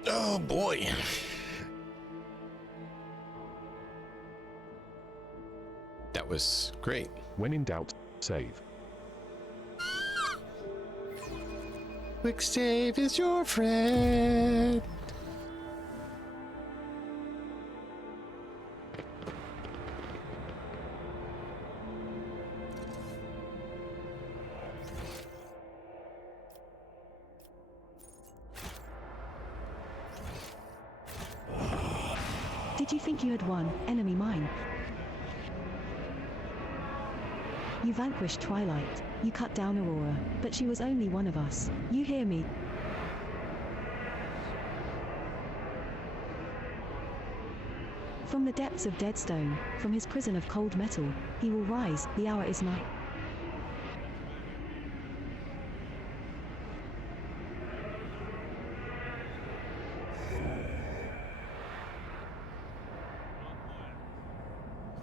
Oh boy. That was great. When in doubt, save. Quick save is your friend. Did you think you had won, enemy mine? You vanquished Twilight, you cut down Aurora, but she was only one of us. You hear me? From the depths of Deadstone, from his prison of cold metal, he will rise, the hour is nigh.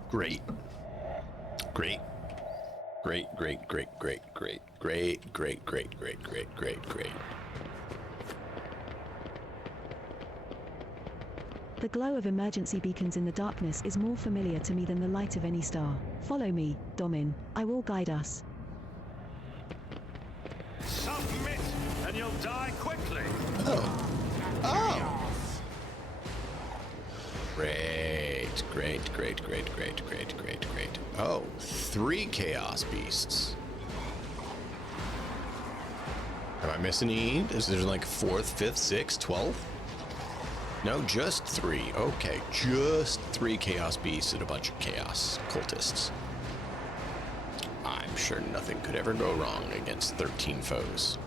Great. Great. Great, great, great, great, great, great, great, great, great, great, great, great. The glow of emergency beacons in the darkness is more familiar to me than the light of any star. Follow me, Domin. I will guide us. Submit, and you'll die quickly. Oh. Oh. Great, great. Oh, 3 chaos beasts. miss any? Is there like 4th, 5th, 6th, 12th? No, just 3. Okay, just 3 Chaos Beasts and a bunch of Chaos Cultists. I'm sure nothing could ever go wrong against 13 foes.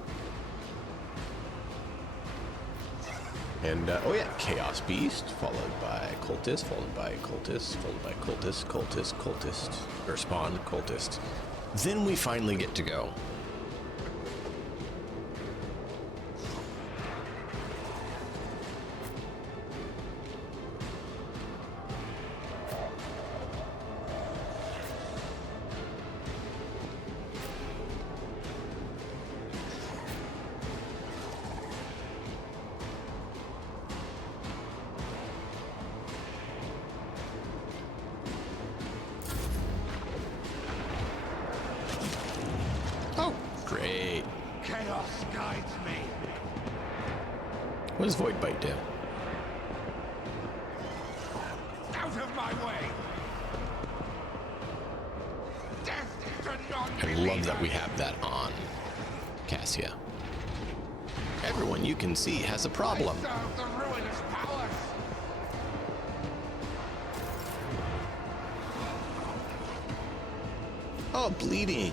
And, oh yeah, Chaos Beast, followed by Cultist, followed by Cultist, followed by Cultist, Cultist, Cultist, or Spawn, Cultist. Then we finally get to go. Great. Chaos guides me. What does Void Bite do? Out of my way. Death to I love that we have that on Cassia. Everyone you can see has a problem. serve the ruinous powers. Oh, bleeding.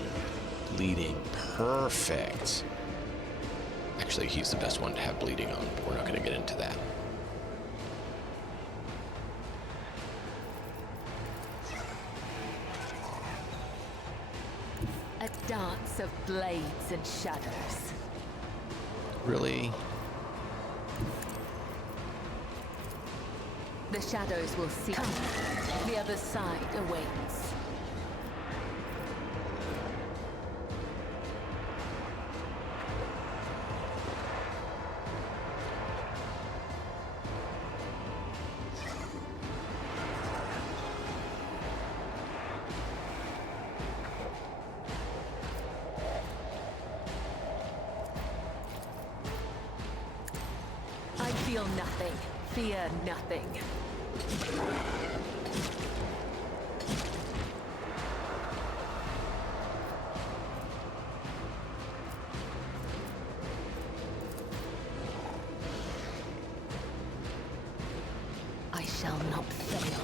Bleeding. Perfect. Actually, he's the best one to have bleeding on, but we're not going to get into that. A dance of blades and shadows. Really? The shadows will see. Come. The other side awaits. Feel nothing. Fear nothing. I shall not fail.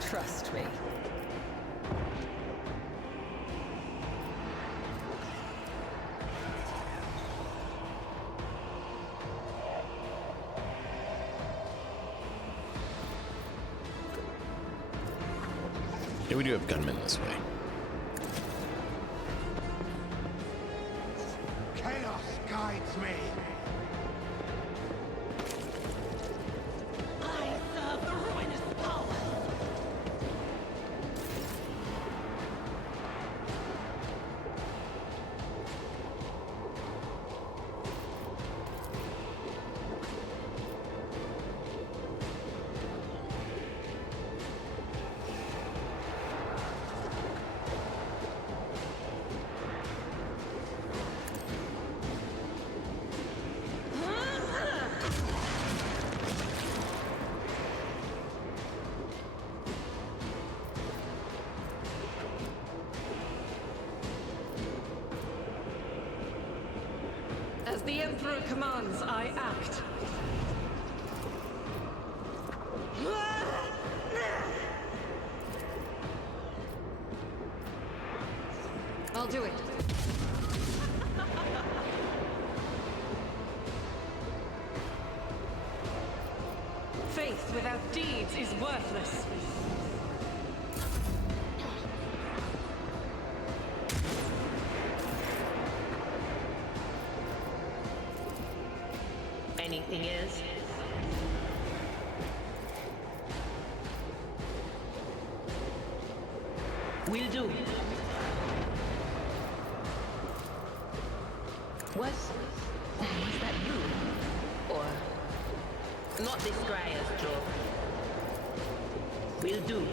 Trust me. Yeah, we do have gunmen this way. Chaos guides me. I serve the ruinous power. As the Emperor commands, I act. I'll do it. Faith without deeds is worthless. Anything is. Will do. Was that you? Or not this Scryer's job. Will do.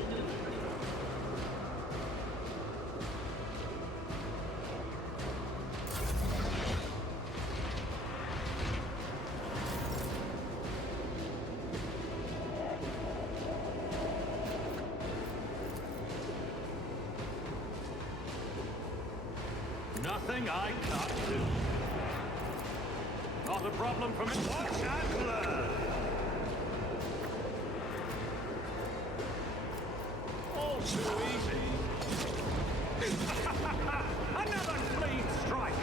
Nothing I can't do. Not a problem for me. Watch and learn. All too easy. Another clean strike.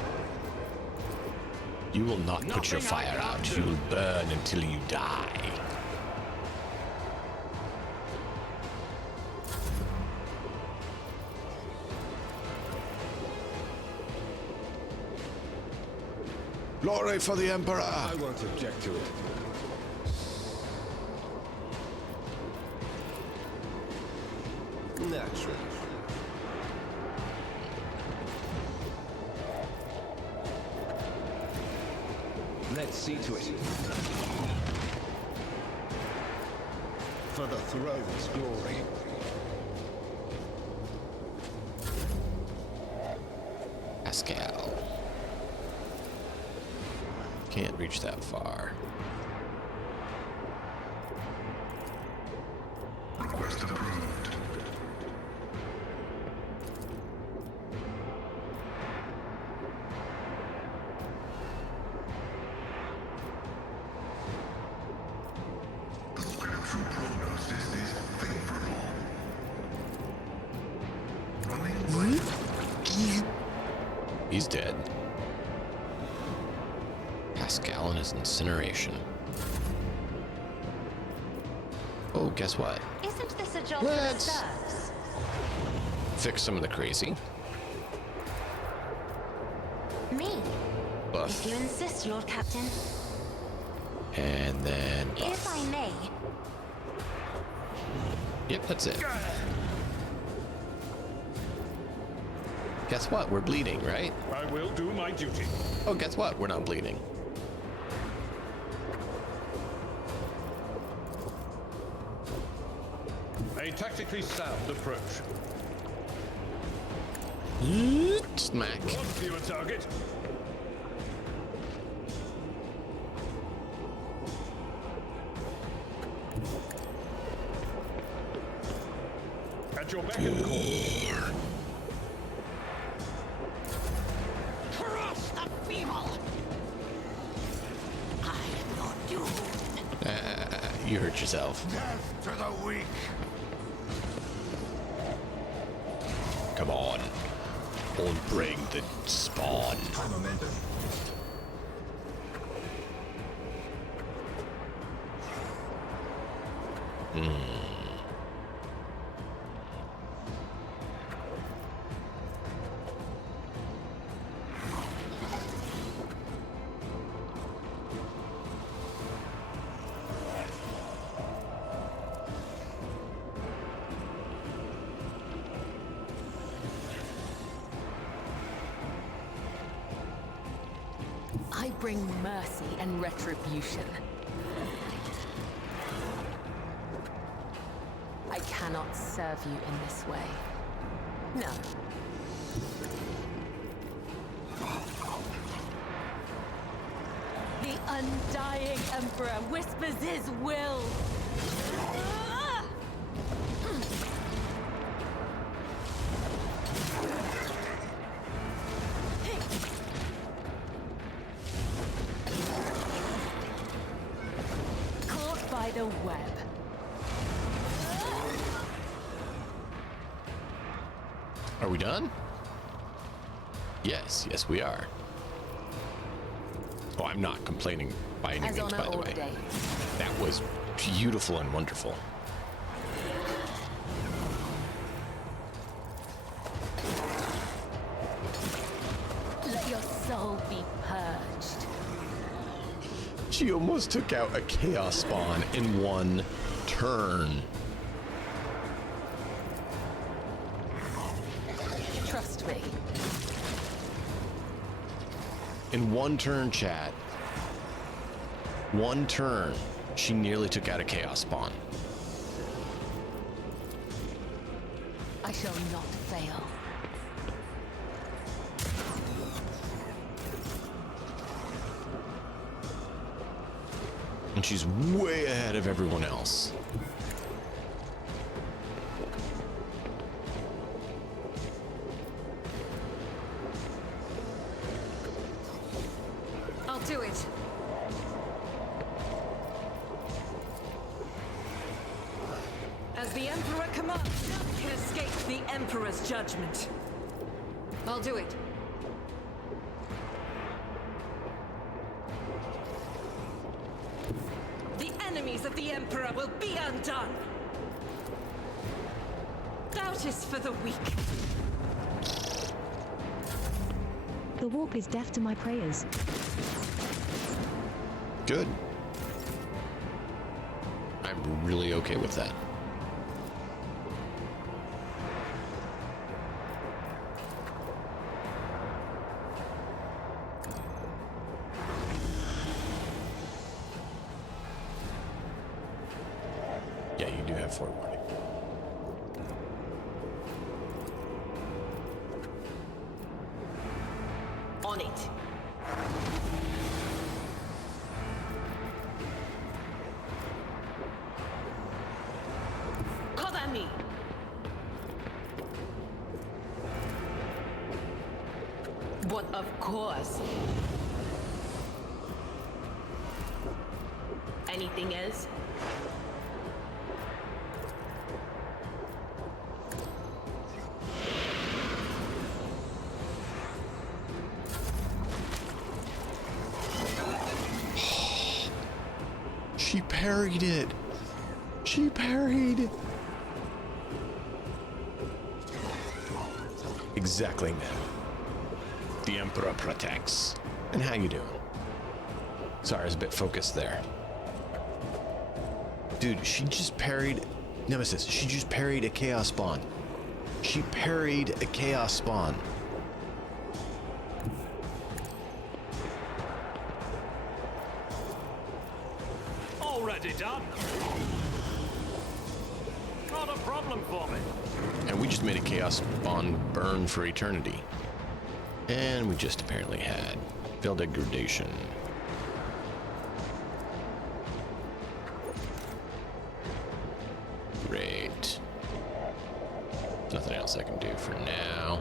You will not put your fire out. You will burn until you die. Glory for the Emperor! I won't object to it. Naturally. Let's see to it. For the throne's glory. Pascal. Can't reach that far. Request approved. The spiritual prognosis is favorable. Running late. He's dead. Pascal and his incineration. Oh, guess what? Isn't this a job Let's for the serfs? fix some of the crazy. Me? Buff. If you insist, Lord Captain. And then buff. If I may. Yep, that's it. Guess what? We're bleeding, right? I will do my duty. Oh, guess what? We're not bleeding. A tactically sound approach. Smack. On to your target. At your beck and call. Crush the feeble! I am your doom. You hurt yourself. Death to the weak. Come on. And bring the spawn. High momentum. I bring mercy and retribution. I cannot serve you in this way. No. The undying Emperor whispers his will. Caught by the web. Are we done? Yes, yes we are. Oh, I'm not complaining by any means, by the way. That was beautiful and wonderful. Let your soul be purged. She almost took out a chaos spawn in one turn. Trust me. In one turn, chat. One turn, she nearly took out a chaos spawn. I shall not fail. And she's way ahead of everyone else. do it. As the Emperor commands, none can escape the Emperor's judgment. I'll do it. The enemies of the Emperor will be undone. Doubt is for the weak. The warp is deaf to my prayers. Good. I'm really okay with that. Yeah, you do have forewarning. On it. Cover me. But of course. Anything else? She parried it. She parried. Exactly, man. The Emperor protects. And how you doing? Sorry, I was a bit focused there. Dude, she just parried... Nemesis, she just parried a Chaos Spawn. She parried a Chaos Spawn. Already done. Not a problem for me. And we just made a Chaos Spawn burn for eternity. And we just apparently had failed degradation. Great. Nothing else I can do for now.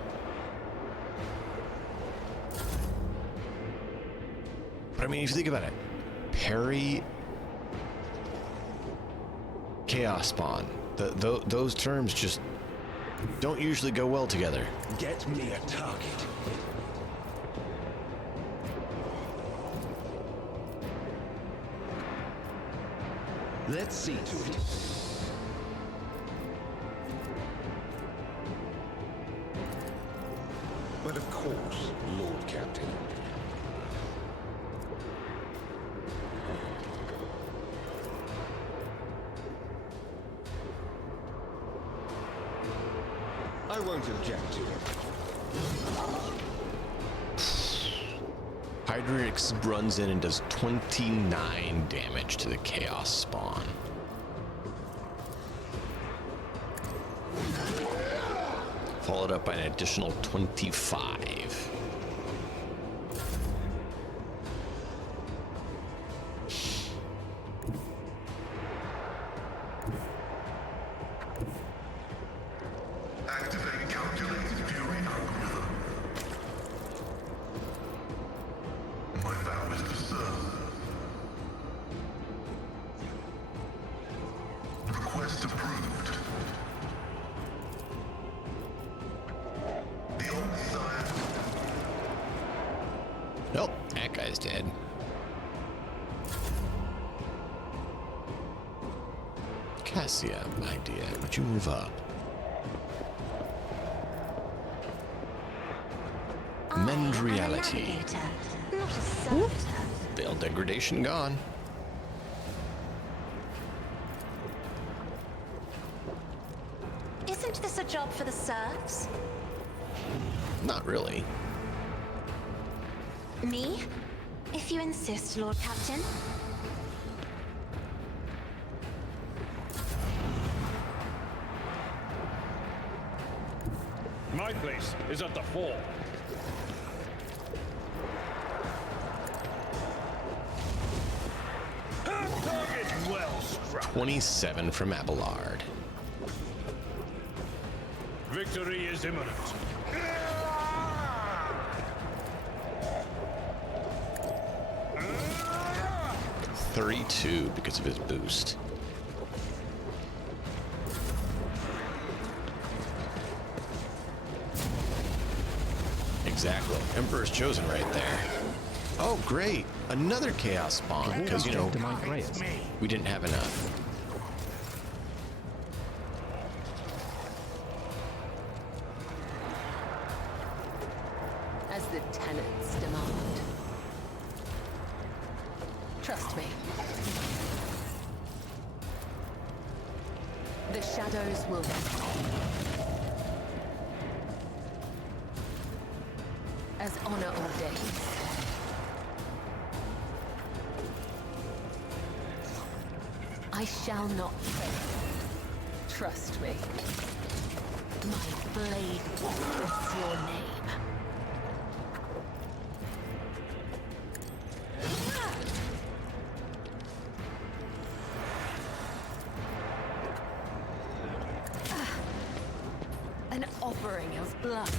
But I mean, if you think about it, parry, Chaos Spawn, those terms just don't usually go well together. Get me a target. Let's see to it. But of course, Lord Captain. I won't object to it. Hydrix runs in and does 29 damage to the Chaos Spawn. Followed up by an additional 25. Activate calculated fury algorithm. My vow is to serve. Request approved. The old sire. Nope, that guy's dead. Cassia, my dear, would you move up? Mend reality. Not a servitor. Veil degradation gone. Isn't this a job for the serfs? Not really. Me? If you insist, Lord Captain. My place is at the fore. Target well struck. 27 from Abelard. Victory is imminent. 32 because of his boost. Exactly. Emperor's Chosen right there. Oh, great. Another Chaos Spawn, because, you know, we didn't have enough. As the tenants demand. Trust me. The shadows will as honor ordains. I shall not fail. Trust me. My blade whisks your name. An offering of blood.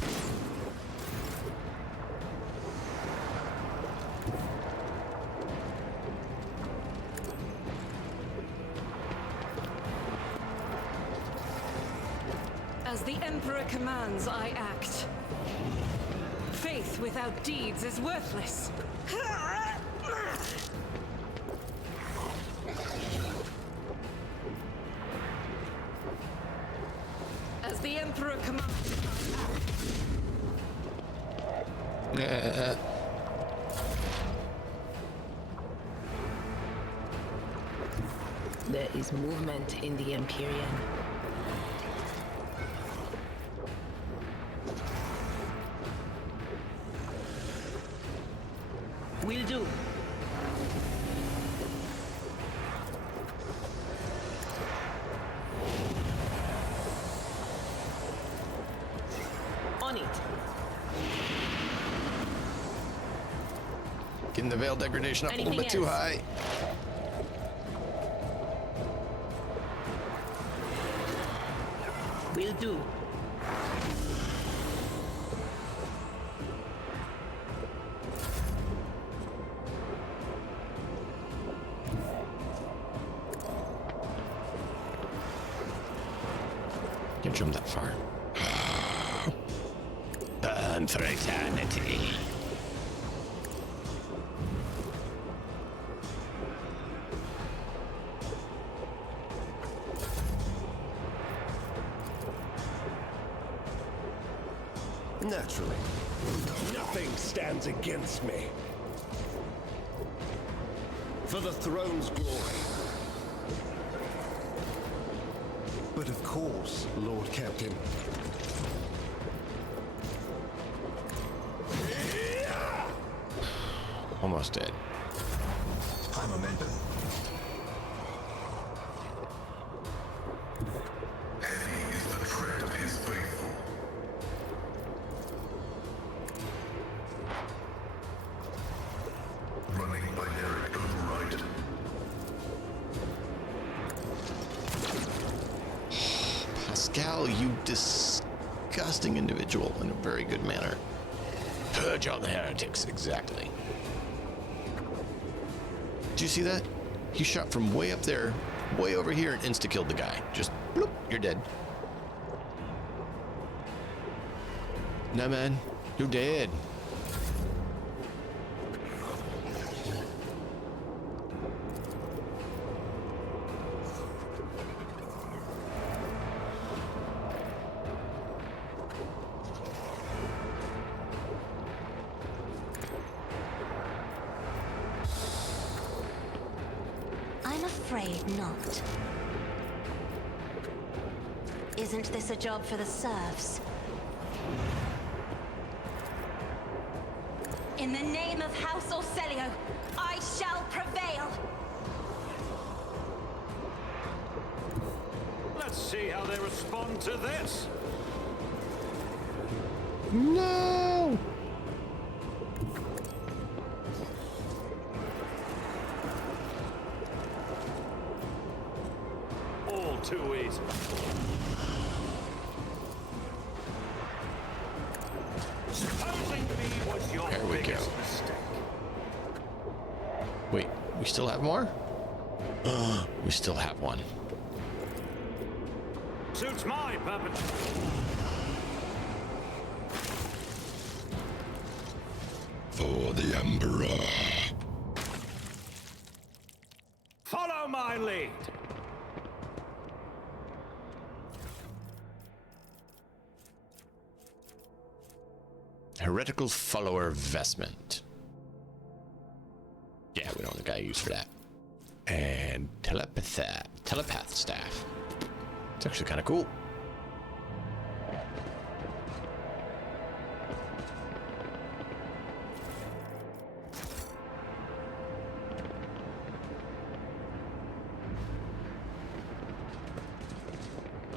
As the Emperor commands, I act. Faith without deeds is worthless. As the Emperor commands, I act. There is movement in the Empyrean. Will do. On it. Getting the veil degradation up a little bit too high. Will do. Can't jump that far. Burn for eternity. Naturally. Nothing stands against me. For the throne's glory. But of course, Lord Captain. Almost dead. I'm a member. Heavy is the tread of his faithful. Running binary override. Pascal, you disgusting individual in a very good manner. Purge all the heretics, exactly. Did you see that? He shot from way up there, way over here, and insta-killed the guy. Just, bloop, you're dead. Nah, man, you're dead. I'm afraid not. Isn't this a job for the serfs? In the name of House Orselio, I shall prevail! Let's see how they respond to this. No! All too easy. Supposing me was your There we biggest go. mistake. Wait, we still have more? We still have one. Suits my purpose. For the Emperor. Follow my lead. Heretical follower vestment. Yeah, we don't got use for that. And telepath staff. It's actually kind of cool.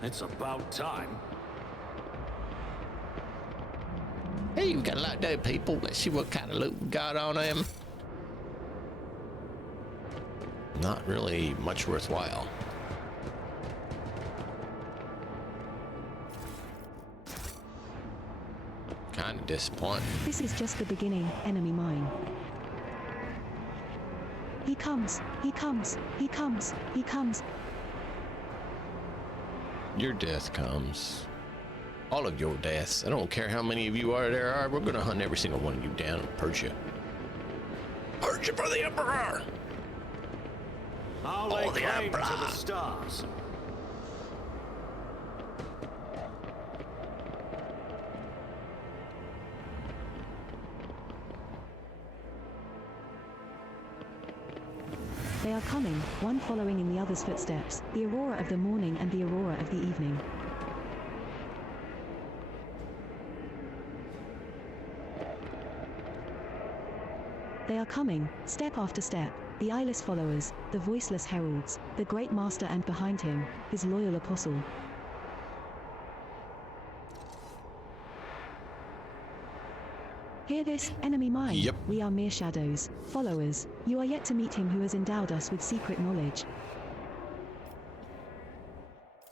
It's about time. Hey, we got a lot of dead people. Let's see what kind of loot we got on them. Not really much worthwhile. Kind of disappointing. This is just the beginning, enemy mine. He comes, he comes, he comes, he comes. Your death comes. All of your deaths. I don't care how many of you there are. We're gonna hunt every single one of you down and purge you. Purge you for the Emperor! I'll lay claim to the stars. They are coming, one following in the other's footsteps, the Aurora of the morning and the Aurora of the evening. They are coming, step after step, the eyeless followers, the voiceless heralds, the great master and behind him, his loyal apostle. Hear this, enemy mine? Yep. We are mere shadows, followers. You are yet to meet him who has endowed us with secret knowledge.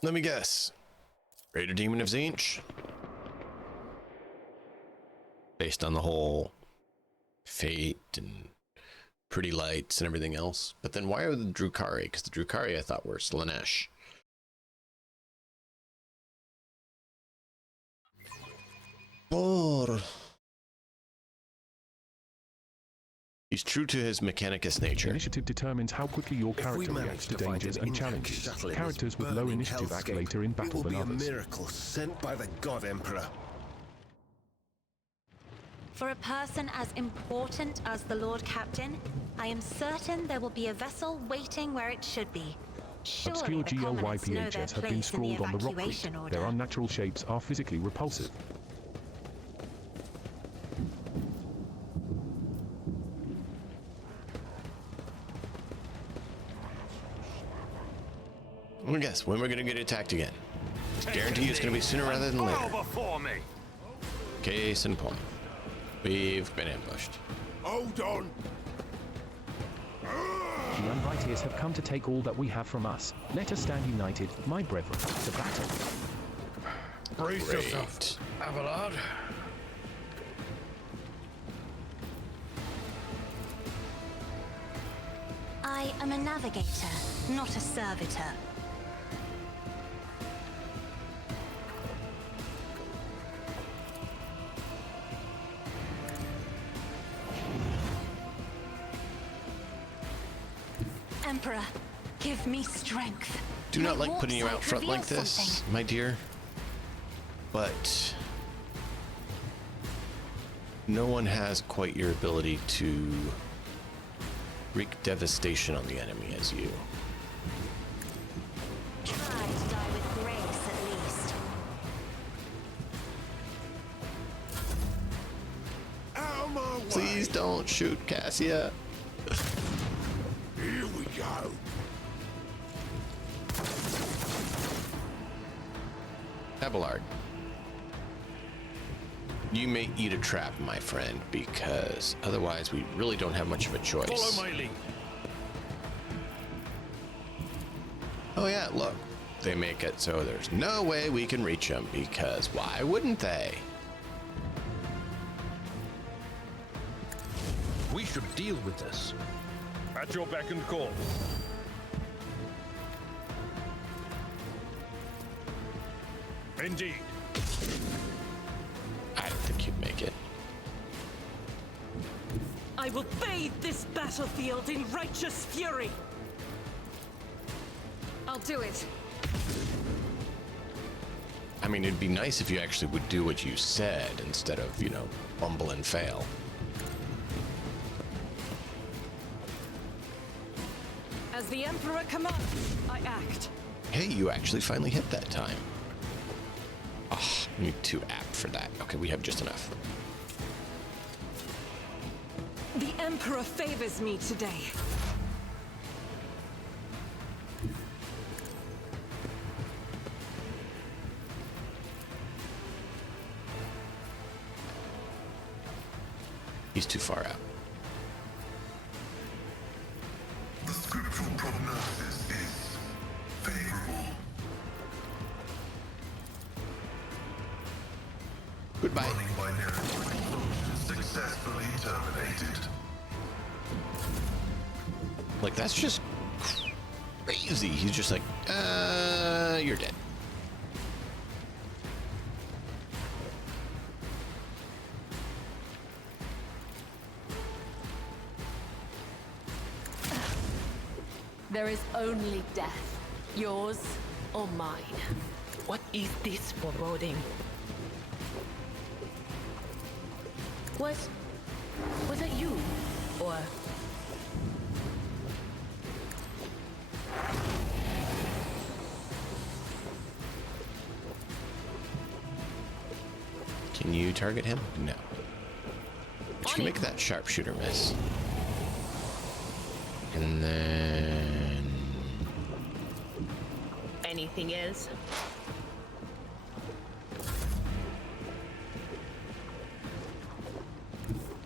Let me guess. Raider Demon of Zinch? Based on the whole fate and pretty lights and everything else. But then why are the Drukhari? Because the Drukhari I thought were Slanesh. Oh. He's true to his Mechanicus nature. Initiative determines how quickly your character reacts to dangers and challenges. Characters with low initiative act later in battle than others. It will be a miracle sent by the God Emperor. For a person as important as the Lord Captain, I am certain there will be a vessel waiting where it should be. Surely Obscure the commoners know their GLYPHS have been place in the scrawled on the rock creek. evacuation order. Their unnatural shapes are physically repulsive. Well, guess when we're gonna get attacked again. Guarantee it's gonna be sooner rather than later. Before me. Case in point. We've been ambushed. Hold on. The Unrighteous have come to take all that we have from us. Let us stand united, my brethren, to battle. Brace yourself, Abelard. I am a navigator, not a servitor. Emperor, give me strength. Do not My like putting you warp out sight front like reveals this, something. my dear. But no one has quite your ability to wreak devastation on the enemy as you. Try to die with grace, at least. Out of my way. Please don't shoot Cassia. Here we go. Abelard, you may eat a trap, my friend, because otherwise we really don't have much of a choice. Follow my lead. Oh yeah, look, they make it so there's no way we can reach them, because why wouldn't they? We should deal with this. At your beck and call. Indeed. I don't think you'd make it. I will bathe this battlefield in righteous fury. I'll do it. I mean, it'd be nice if you actually would do what you said instead of, you know, bumble and fail. As the Emperor commands, I act. Hey, you actually finally hit that time. Oh, we need 2 app for that. Okay, we have just enough. The Emperor favors me today. He's too far out. The scriptural prognosis is favorable. Goodbye. Running binary function successfully terminated. Like, that's just crazy. He's just like, you're dead. There is only death. Yours or mine. What is this foreboding? Was it you? Or... Can you target him? No. But you can make that sharpshooter miss. And then... anything else?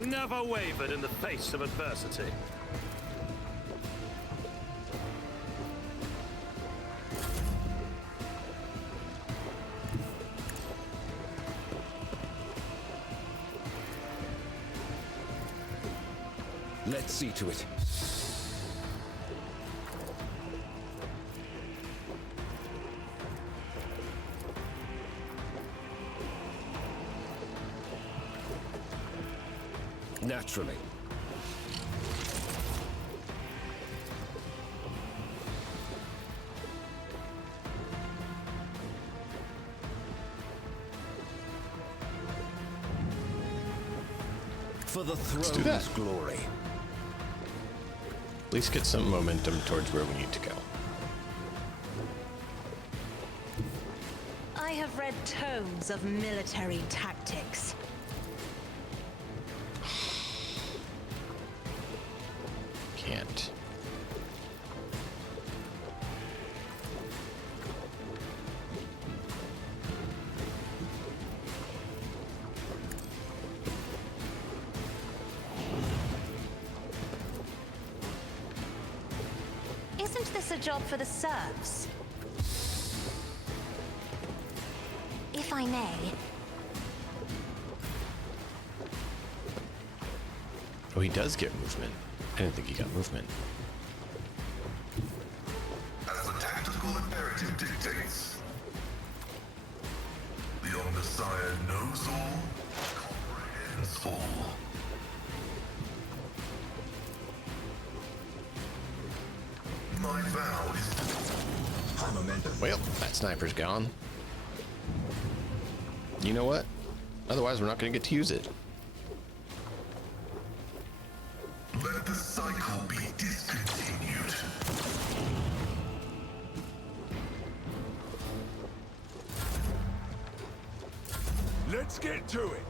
Never wavered in the face of adversity. Let's see to it. Naturally. For the throne's glory. At least get some momentum towards where we need to go. I have read tomes of military tactics. Can't. Isn't this a job for the serfs? If I may. Oh, he does get movement. I didn't think he got movement. As the tactical imperative dictates. The Omnissiah knows all, comprehends all. My vow is to... High momentum. Well, that sniper's gone. You know what? Otherwise, we're not going to get to use it. Let the cycle be discontinued. Let's get to it.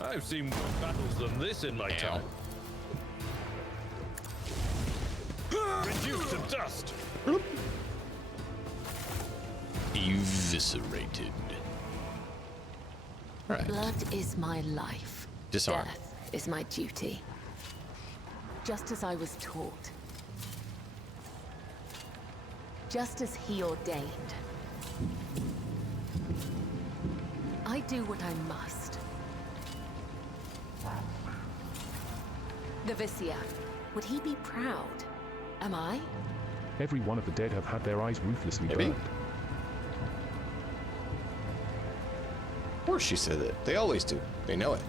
I've seen more battles than this in my time. Reduced to dust. Eviscerated. All right. Blood is my life. Disarm. Death is my duty. Just as I was taught. Just as he ordained. I do what I must. The Vizier. Would he be proud? Am I? Every one of the dead have had their eyes ruthlessly burned. Of course she said it. They always do. They know it.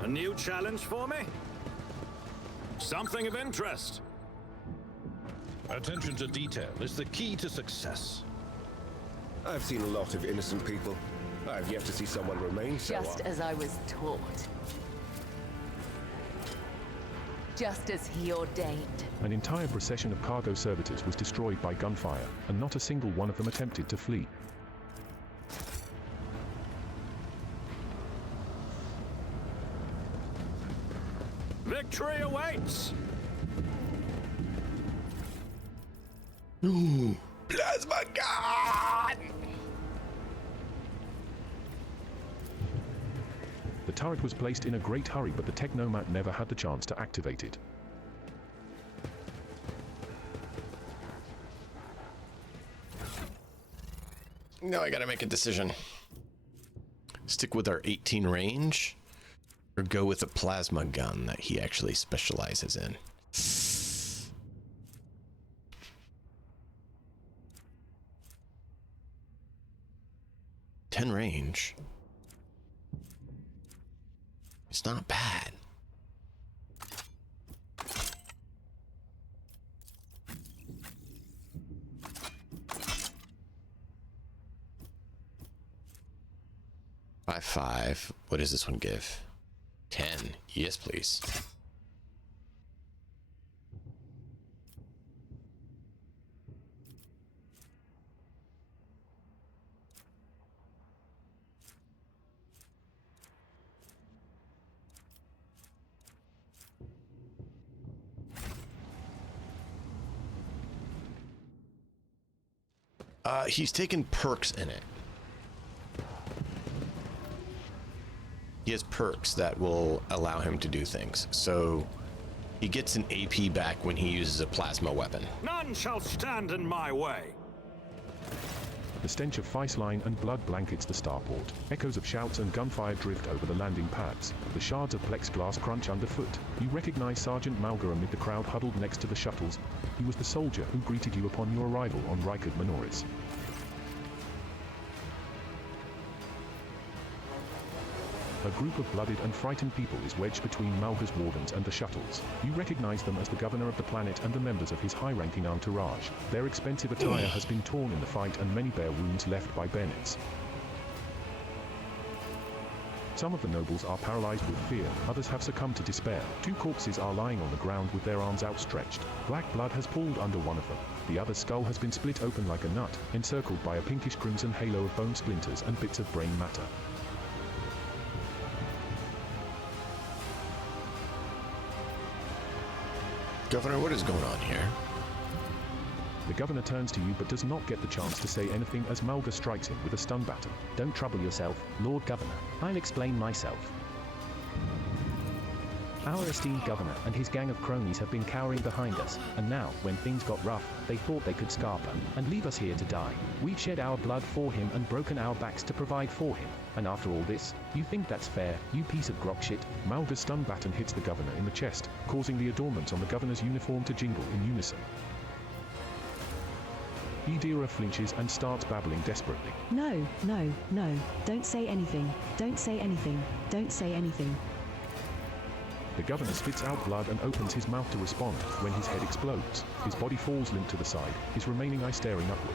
A new challenge for me? Something of interest. Attention to detail is the key to success. I've seen a lot of innocent people. I've yet to see someone remain so Just as I was taught. Just as he ordained. An entire procession of cargo servitors was destroyed by gunfire, and not a single one of them attempted to flee. Victory awaits! Ooh, plasma gun! The turret was placed in a great hurry, but the Technomat never had the chance to activate it. Now I gotta make a decision. Stick with our 18 range, or go with a plasma gun that he actually specializes in. 10 range. It's not bad. By 5. What does this one give? 10. Yes, please. He's taken perks in it. He has perks that will allow him to do things. So he gets an AP back when he uses a plasma weapon. None shall stand in my way. The stench of Feisline and blood blankets the starport. Echoes of shouts and gunfire drift over the landing pads. The shards of plexiglass crunch underfoot. You recognize Sergeant Malga amid the crowd huddled next to the shuttles. He was the soldier who greeted you upon your arrival on Rikard Minoris. A group of blooded and frightened people is wedged between Malga's wardens and the shuttles. You recognize them as the governor of the planet and the members of his high-ranking entourage. Their expensive attire has been torn in the fight and many bear wounds left by bayonets. Some of the nobles are paralyzed with fear, others have succumbed to despair. 2 corpses are lying on the ground with their arms outstretched. Black blood has pooled under one of them. The other's skull has been split open like a nut, encircled by a pinkish crimson halo of bone splinters and bits of brain matter. Governor, what is going on here? The governor turns to you but does not get the chance to say anything as Malga strikes him with a stun baton. Don't trouble yourself, Lord Governor. I'll explain myself. Our esteemed governor and his gang of cronies have been cowering behind us, and now, when things got rough, they thought they could scarper and leave us here to die. We've shed our blood for him and broken our backs to provide for him. And after all this, you think that's fair, you piece of grok shit? Malga's stun baton hits the governor in the chest, causing the adornments on the governor's uniform to jingle in unison. Idira flinches and starts babbling desperately. No, no, no. Don't say anything. Don't say anything. Don't say anything. The governor spits out blood and opens his mouth to respond when his head explodes. His body falls limp to the side, his remaining eye staring upward.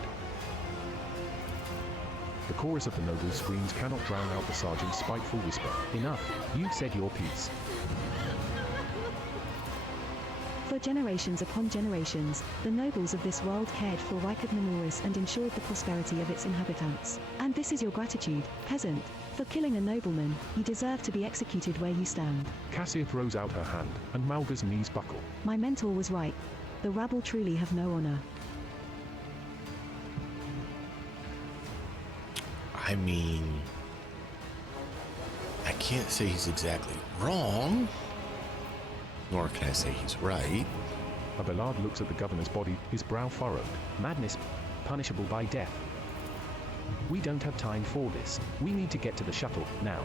The chorus of the nobles' screams cannot drown out the sergeant's spiteful whisper. Enough. You've said your piece. For generations upon generations, the nobles of this world cared for Rikard Minoris and ensured the prosperity of its inhabitants. And this is your gratitude, peasant. For killing a nobleman, you deserve to be executed where you stand. Cassia throws out her hand, and Malga's knees buckle. My mentor was right. The rabble truly have no honor. I mean, I can't say he's exactly wrong, nor can I say he's right. Abelard looks at the governor's body, his brow furrowed. Madness, punishable by death. We don't have time for this. We need to get to the shuttle, now.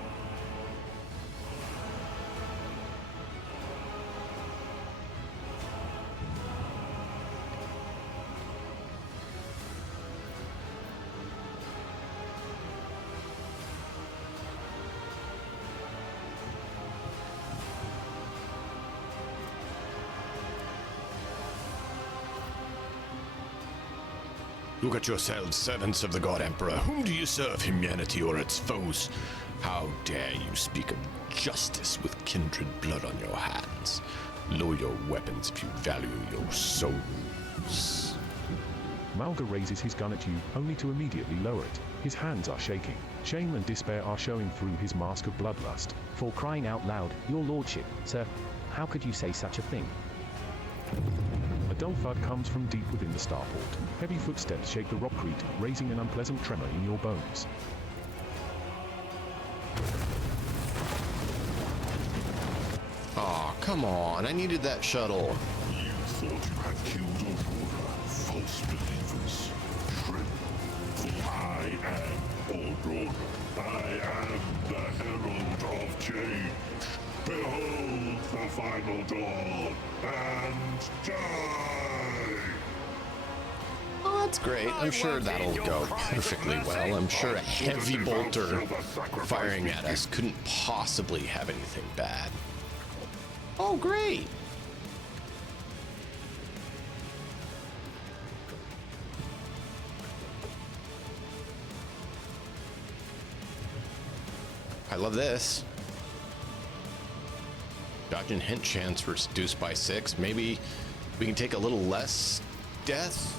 Look at yourselves, servants of the God Emperor. Whom do you serve, humanity or its foes? How dare you speak of justice with kindred blood on your hands? Lower your weapons if you value your souls. Malga raises his gun at you, only to immediately lower it. His hands are shaking. Shame and despair are showing through his mask of bloodlust. For crying out loud, your lordship, sir, how could you say such a thing? A dull thud comes from deep within the starport. Heavy footsteps shake the rockcrete, raising an unpleasant tremor in your bones. Aw, come on, I needed that shuttle. You thought you had killed Aurora, false believers. Shrimp. I am Aurora. I am the herald of change. Behold the final dawn, and die! Oh, that's great. I'm sure that'll go perfectly well. I'm sure a heavy bolter firing at us couldn't possibly have anything bad. Oh, great! I love this. Dodge and hint chance reduced by 6. Maybe we can take a little less death?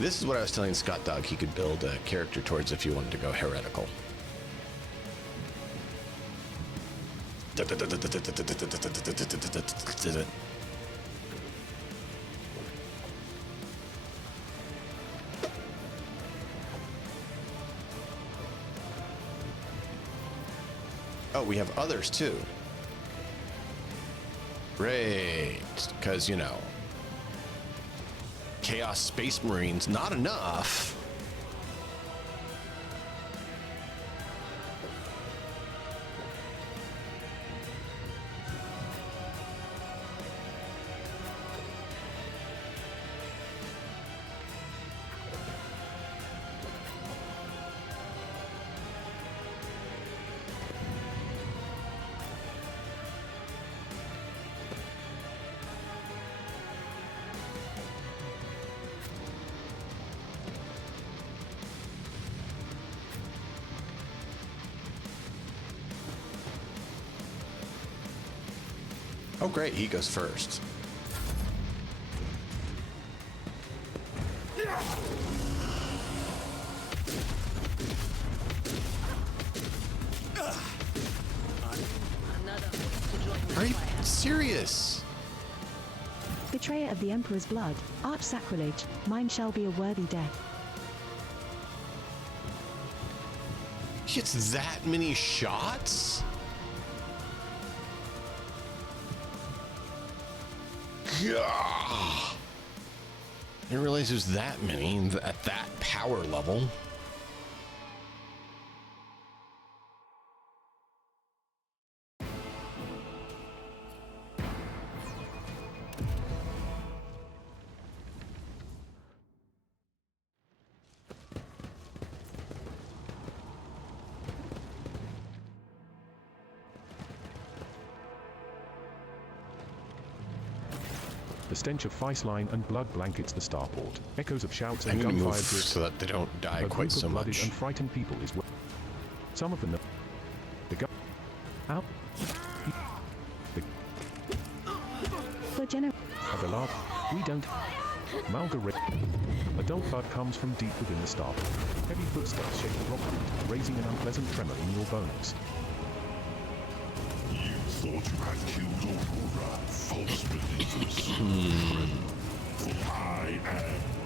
This is what I was telling Scott Dog he could build a character towards if you wanted to go heretical. Oh, we have others too. Great, because, you know, Chaos Space Marines, not enough. Oh, great, he goes first. Are you serious? Betrayer of the Emperor's blood, arch sacrilege, mine shall be a worthy death. He gets that many shots? I didn't realize there's that many at that power level. The stench of Feistline and blood blankets the starport. Echoes of shouts I and need to gunfire move so that they don't die quite so much. And frightened people is what some of them. The gun out. For Abelard, we don't. Malgaret. A dull thud comes from deep within the starport. Heavy footsteps shake the rockwood, raising an unpleasant tremor in your bones. You thought you had killed Aurora, false believers. I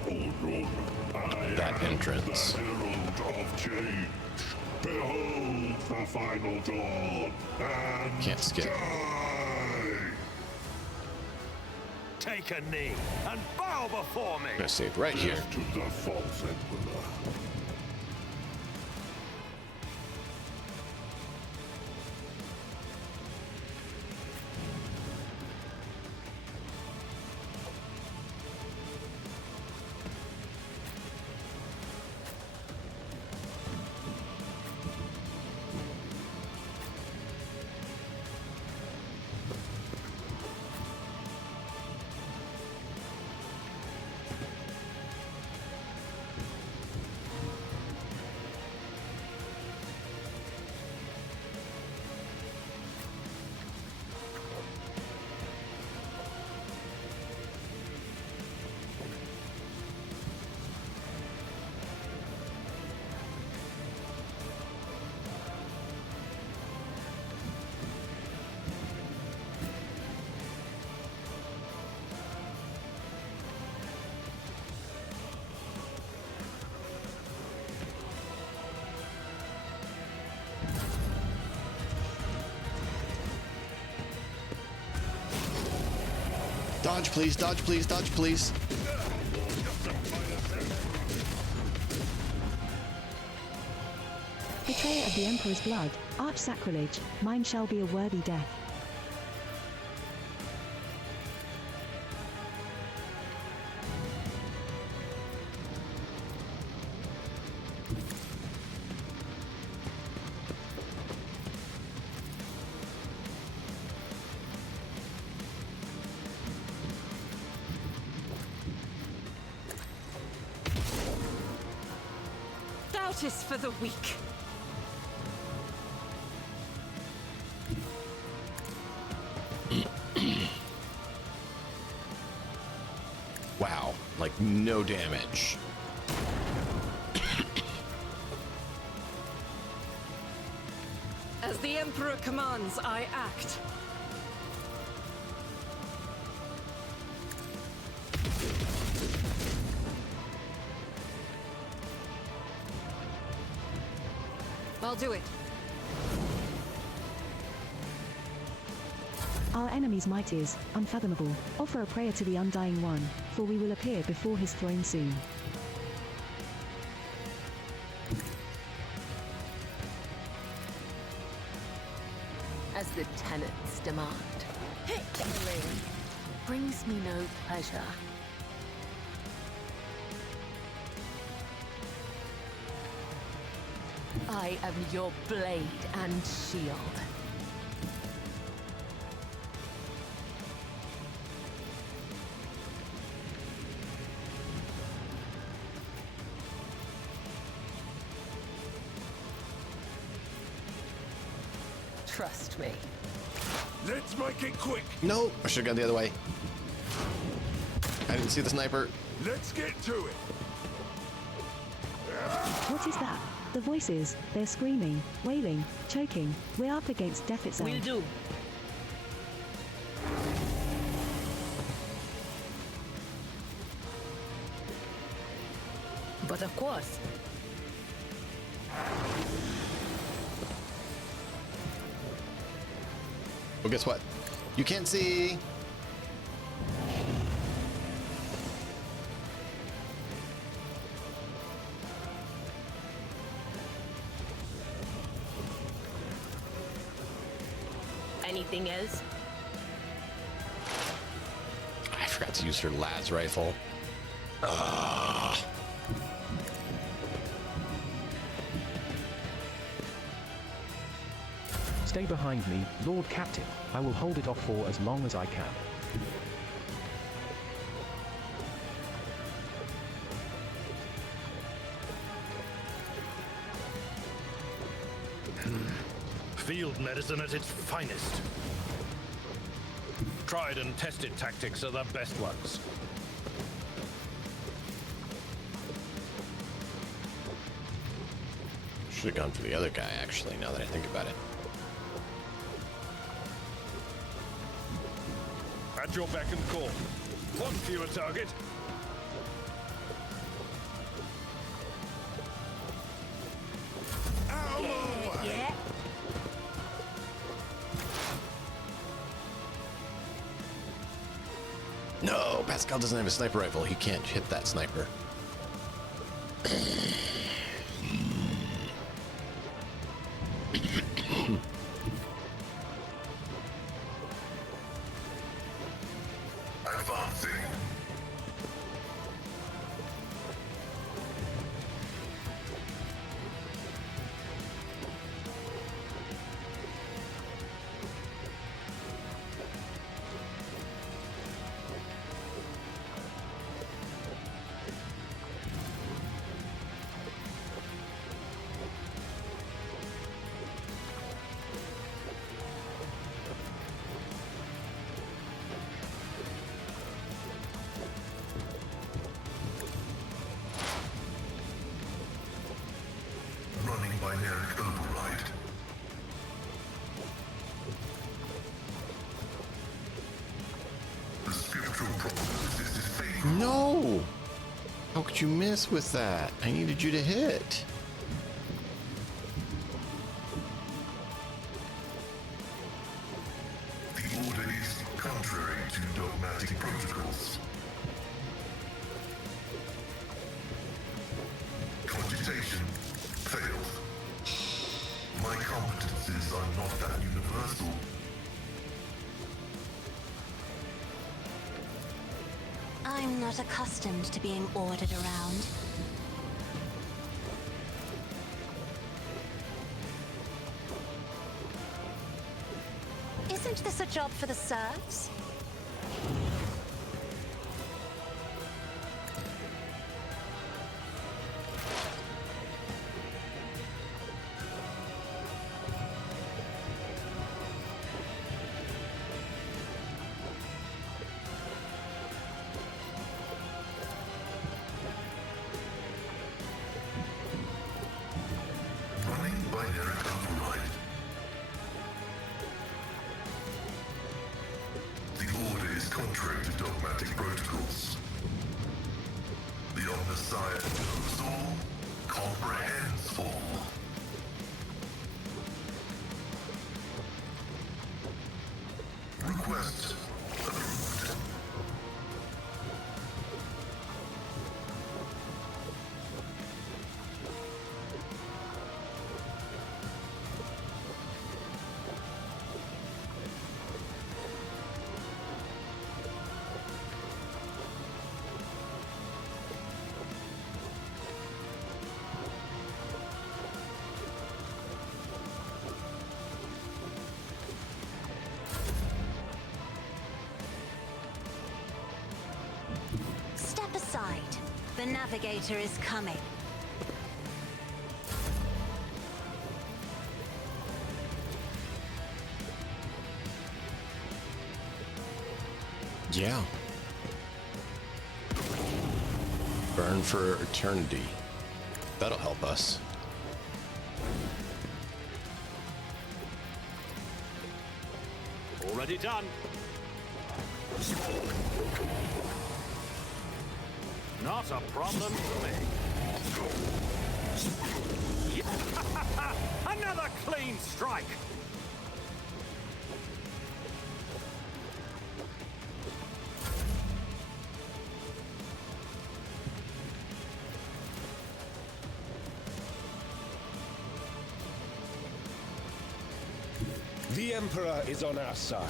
am Aurora. That entrance. Herald of change. Behold the final dawn and Can't skip. die. Take a knee and bow before me. I'm gonna save right here. To the false emperor. Dodge, please, dodge, please, dodge, please. Betrayer of the Emperor's blood, arch sacrilege, mine shall be a worthy death. Doubt is for the weak. Wow, like no damage. As the Emperor commands, I act. I'll do it. Our enemy's might is unfathomable. Offer a prayer to the Undying One, for we will appear before his throne soon. As the tenets demand. Killing brings me no pleasure. I am your blade and shield. Trust me. Let's make it quick. No, I should have gone the other way. I didn't see the sniper. Let's get to it. What is that? The voices, they're screaming, wailing, choking. We're up against death itself. Will do. But of course. Well, guess what? You can't see. Anything else? I forgot to use her las rifle. Ugh. Stay behind me, Lord Captain. I will hold it off for as long as I can. Field medicine at its finest. Tried and tested tactics are the best ones. Should have gone for the other guy, actually, now that I think about it. At your beck and call. One fewer target. Yeah. No, Pascal doesn't have a sniper rifle. He can't hit that sniper. Advancing. Running binaric override. The spiritual prognosis is favorable. No! How could you miss with that? I needed you to hit. The order is contrary to dogmatic protocols. Cogitation failed. My competencies are not that universal. I'm not accustomed to being ordered around. Isn't this a job for the serfs? Running binary override. The order is contrary to dogmatic protocols. The Omnissiah knows all, comprehends all. Request approved. Step aside. The navigator is coming. Yeah. Burn for eternity. That'll help us. Already done. Not a problem for me. Another clean strike. The Emperor is on our side.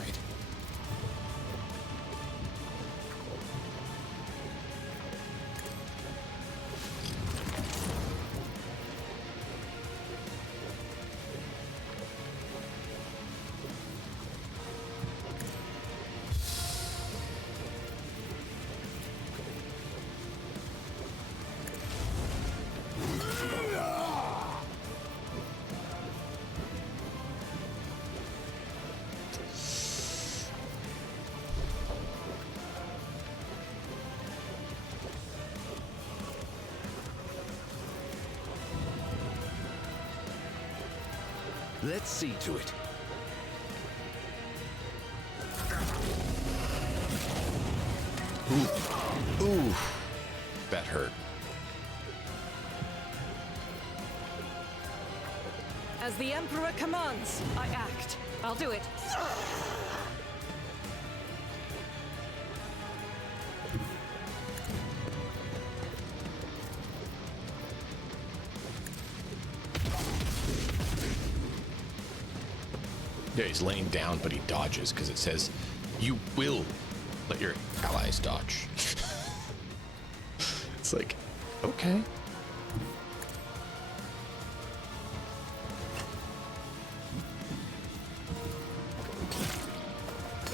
Let's see to it. Ooh. Ooh. That hurt. As the Emperor commands, I act. I'll do it. Yeah, he's laying down, but he dodges because it says, you will let your allies dodge. It's like, okay.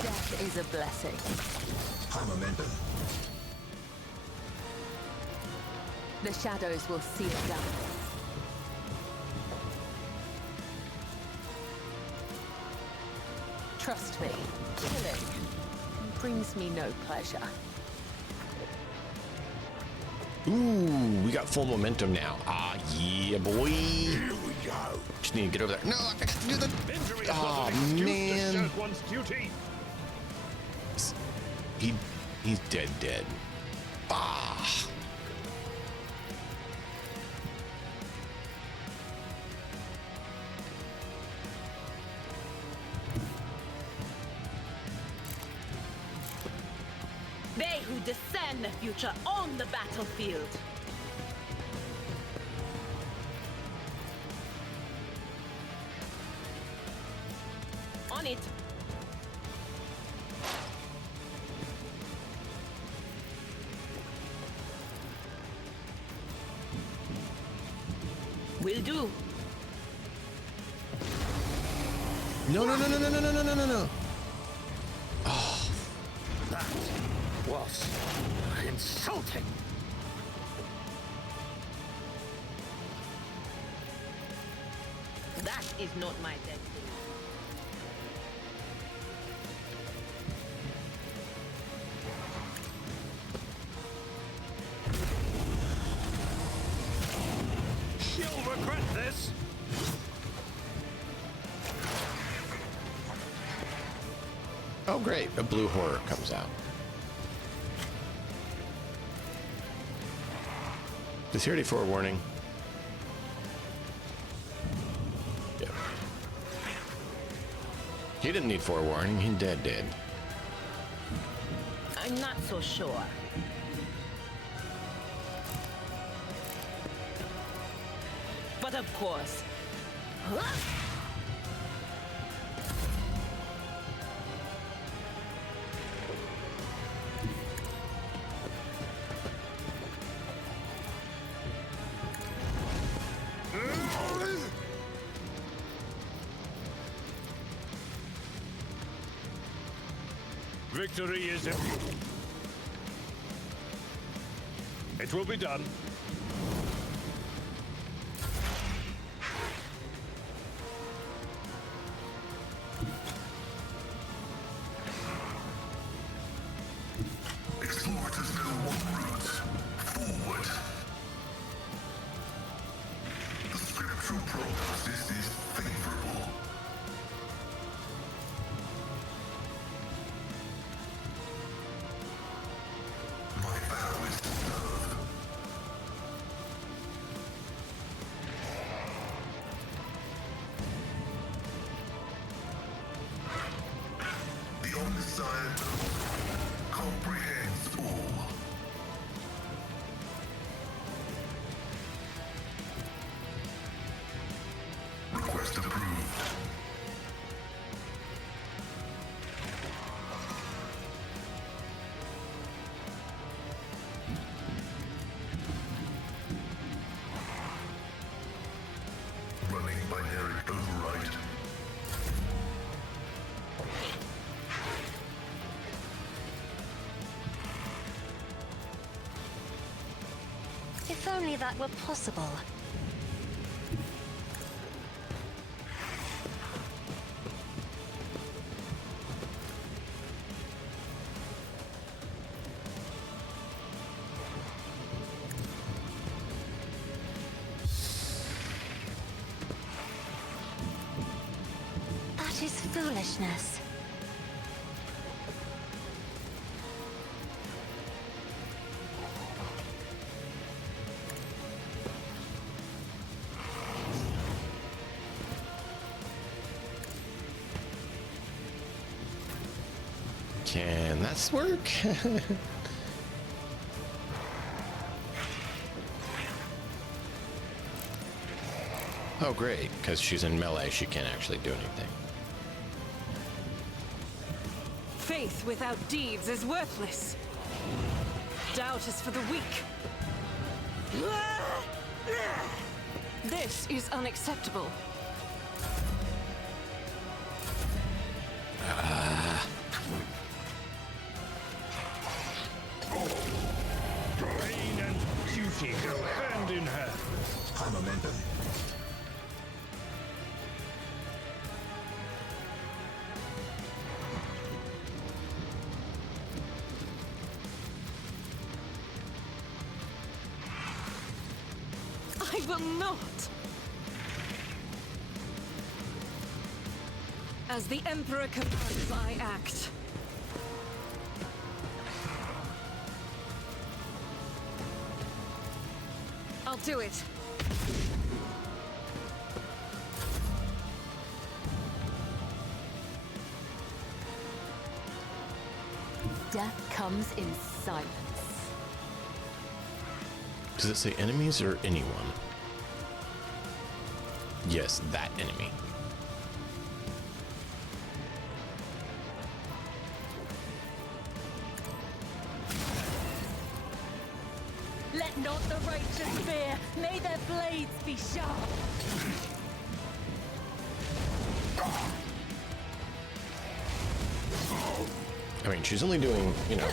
Death is a blessing. High momentum. The shadows will see it done. Trust me, killing brings me no pleasure. Ooh, we got full momentum now. Ah, yeah, boy. Here we go. Just need to get over there. No, I forgot to do the... Oh, man. One's duty. He's dead. Ah. They who discern the future on the battlefield. On it. Will do. No. That was insulting. That is not my destiny. You'll regret this. Oh, great. A blue horror comes out. Is he already forewarning? Yeah. He didn't need forewarning. He dead. I'm not so sure. But of course. Victory is imminent. It will be done. Explorers know one route. Forward. The scriptural prognosis is favorable. My vow is to serve. The omniscient comprehends all. Request approved. Running binary override. If only that were possible. That is foolishness. Can that work? Oh, great, because she's in melee, she can't actually do anything. Faith without deeds is worthless. Doubt is for the weak. This is unacceptable. Pain and beauty go hand in hand. High momentum. I will not. As the Emperor commands, I act. I'll do it. Death comes in silence. Does it say enemies or anyone? Yes, that enemy. Let not the righteous fear. May their blades be sharp. I mean, she's only doing, you know,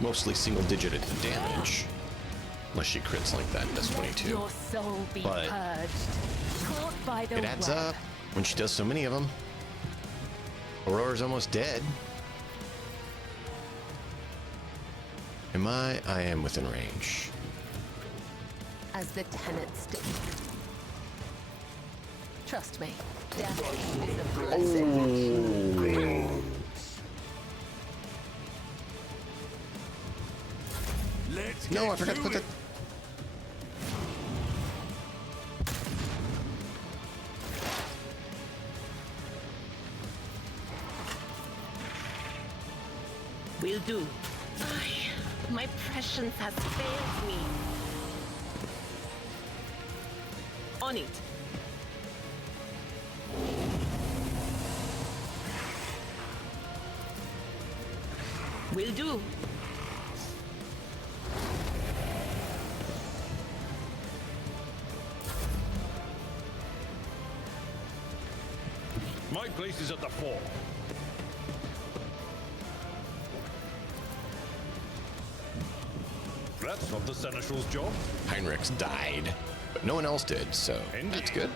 mostly single-digit damage. Unless she crits like that, does 22. Your soul be But purged. Caught by the it adds web. up when she does so many of them. Aurora's almost dead. Am I? I am within range. As the tenets do. Trust me, death is a blessing. No, I forgot to put that. Will do. My prescience has failed me. On it. Will do. My place is at the fore. That's not the Seneschal's job. Heinrichs died, but no one else did, so that's good.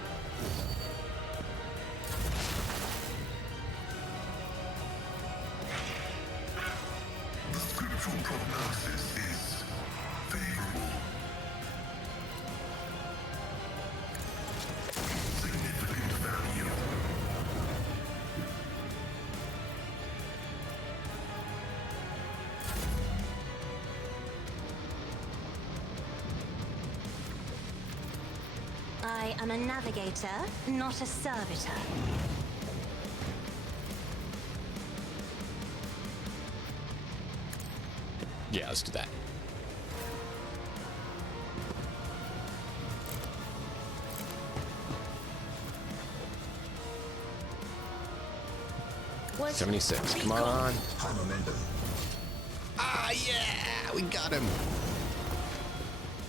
The scriptural prognosis is favorable. Significant value. I am a navigator, not a servitor. Yeah, let's do that. What? 76. Come on. High momentum. Ah, yeah, we got him.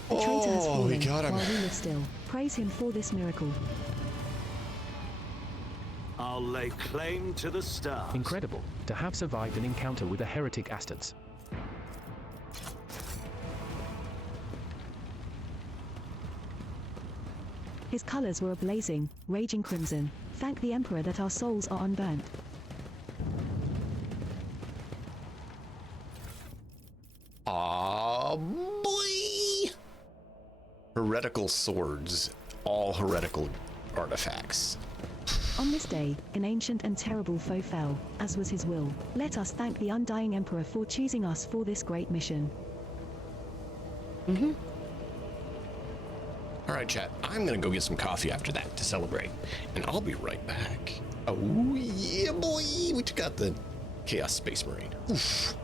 The traitor has fallen we got him. while we live still. Praise him for this miracle. I'll lay claim to the stars. Incredible to have survived an encounter with a heretic Astons. His colors were a blazing, raging crimson. Thank the Emperor that our souls are unburnt. Aw, boy! Heretical swords. All heretical artifacts. On this day, an ancient and terrible foe fell, as was his will. Let us thank the undying Emperor for choosing us for this great mission. All right, chat. I'm gonna go get some coffee after that to celebrate, and I'll be right back. Oh yeah, boy! We took out the Chaos Space Marine. Oof.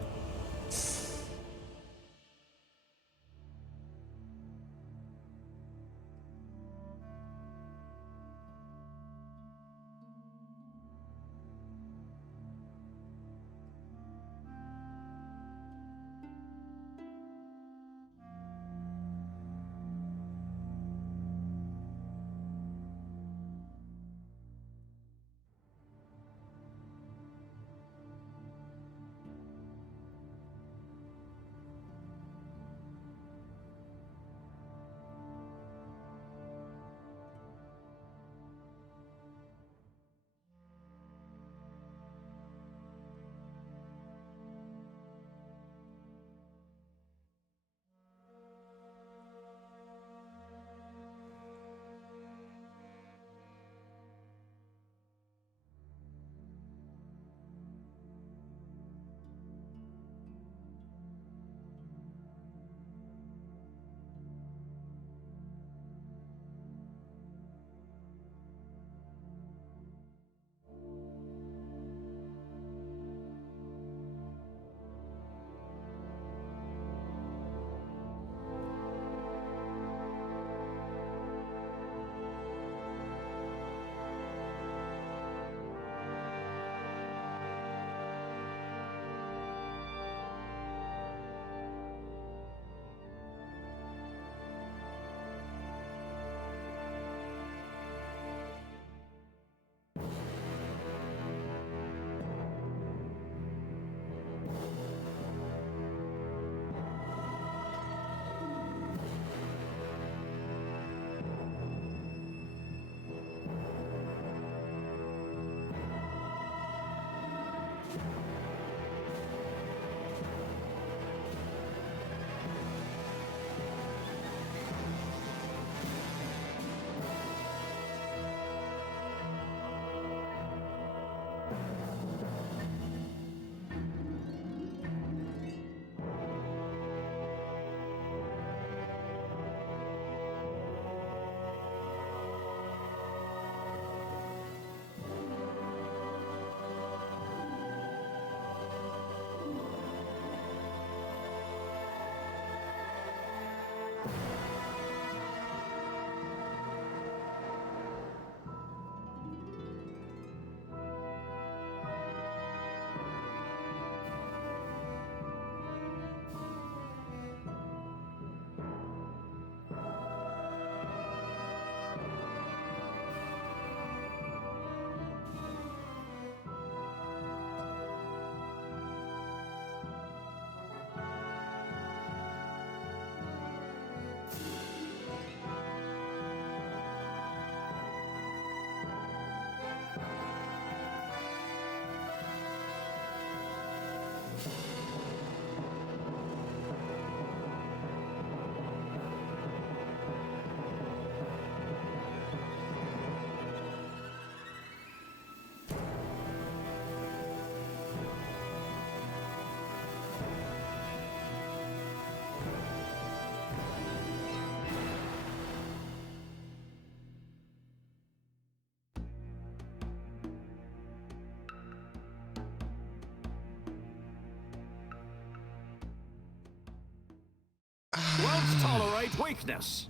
Won't tolerate weakness.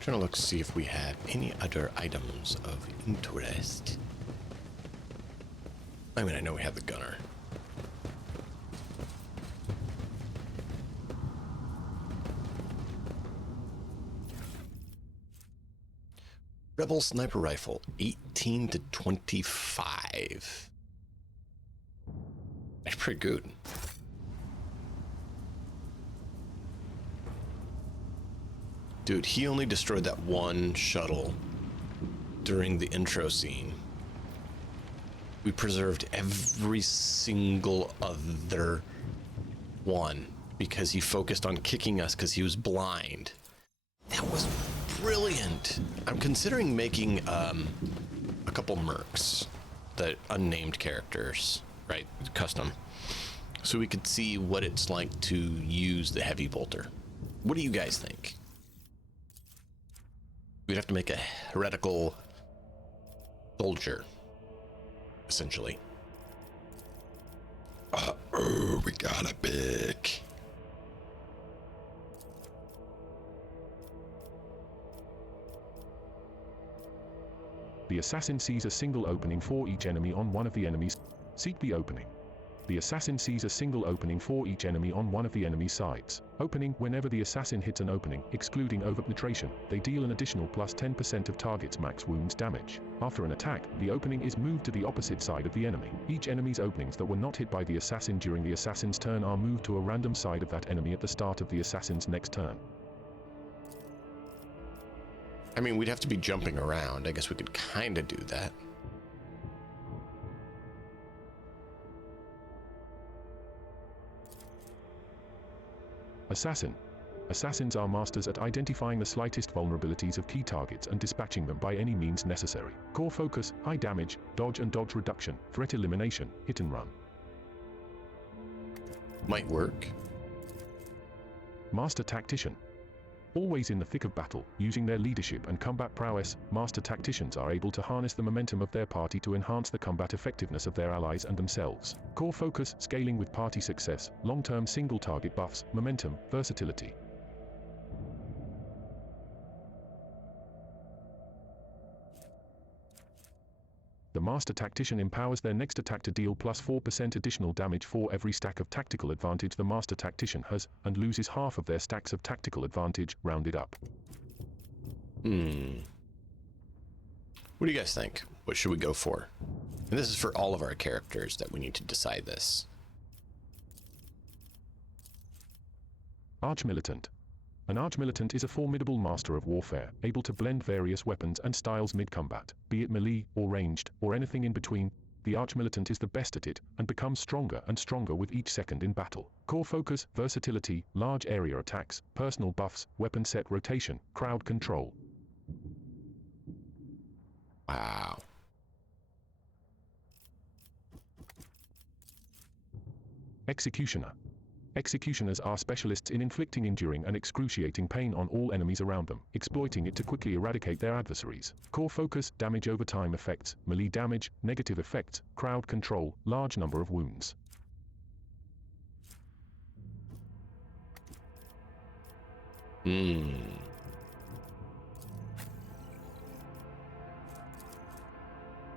Trying to look to see if we have any other items of interest. I mean, I know we have the gunner. Rebel sniper rifle, 18 to 25. That's pretty good. Dude, he only destroyed that one shuttle during the intro scene. We preserved every single other one because he focused on kicking us because he was blind. That was brilliant. I'm considering making a couple mercs, the unnamed characters, right? Custom. So we could see what it's like to use the heavy bolter. What do you guys think? We'd have to make a heretical soldier, essentially. We got a pick. The assassin sees a single opening for each enemy on one of the enemies. Seek the opening. The assassin sees a single opening for each enemy on one of the enemy's sides. Opening: whenever the assassin hits an opening, excluding overpenetration, they deal an additional plus 10% of target's max wounds damage. After an attack, the opening is moved to the opposite side of the enemy. Each enemy's openings that were not hit by the assassin during the assassin's turn are moved to a random side of that enemy at the start of the assassin's next turn. I mean, we'd have to be jumping around. I guess we could kind of do that. Assassin. Assassins are masters at identifying the slightest vulnerabilities of key targets and dispatching them by any means necessary. Core focus: high damage, dodge and dodge reduction, threat elimination, hit and run. Might work. Master Tactician. Always in the thick of battle, using their leadership and combat prowess, master tacticians are able to harness the momentum of their party to enhance the combat effectiveness of their allies and themselves. Core focus: scaling with party success, long-term single target buffs, momentum, versatility. The Master Tactician empowers their next attack to deal plus 4% additional damage for every stack of tactical advantage the Master Tactician has, and loses half of their stacks of tactical advantage, rounded up. What do you guys think? What should we go for? And this is for all of our characters that we need to decide this. Arch-Militant. An Arch-Militant is a formidable master of warfare, able to blend various weapons and styles mid-combat, be it melee, or ranged, or anything in between. The Arch-Militant is the best at it, and becomes stronger and stronger with each second in battle. Core focus: versatility, large area attacks, personal buffs, weapon set rotation, crowd control. Wow. Executioner. Executioners are specialists in inflicting enduring and excruciating pain on all enemies around them, exploiting it to quickly eradicate their adversaries. Core focus: damage over time effects, melee damage, negative effects, crowd control, large number of wounds.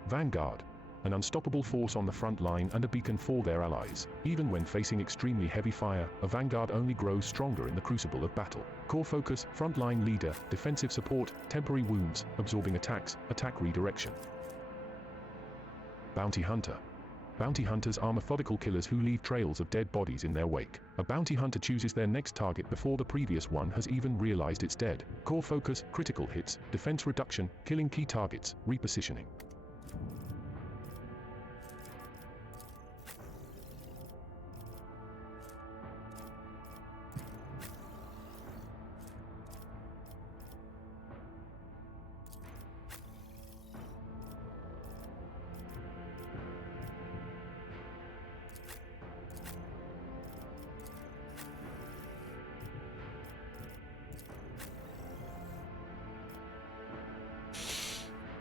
Vanguard. An unstoppable force on the front line and a beacon for their allies. Even when facing extremely heavy fire, a vanguard only grows stronger in the crucible of battle. Core focus: frontline leader, defensive support, temporary wounds, absorbing attacks, attack redirection. Bounty hunter. Bounty hunters are methodical killers who leave trails of dead bodies in their wake. A bounty hunter chooses their next target before the previous one has even realized it's dead. Core focus: critical hits, defense reduction, killing key targets, repositioning.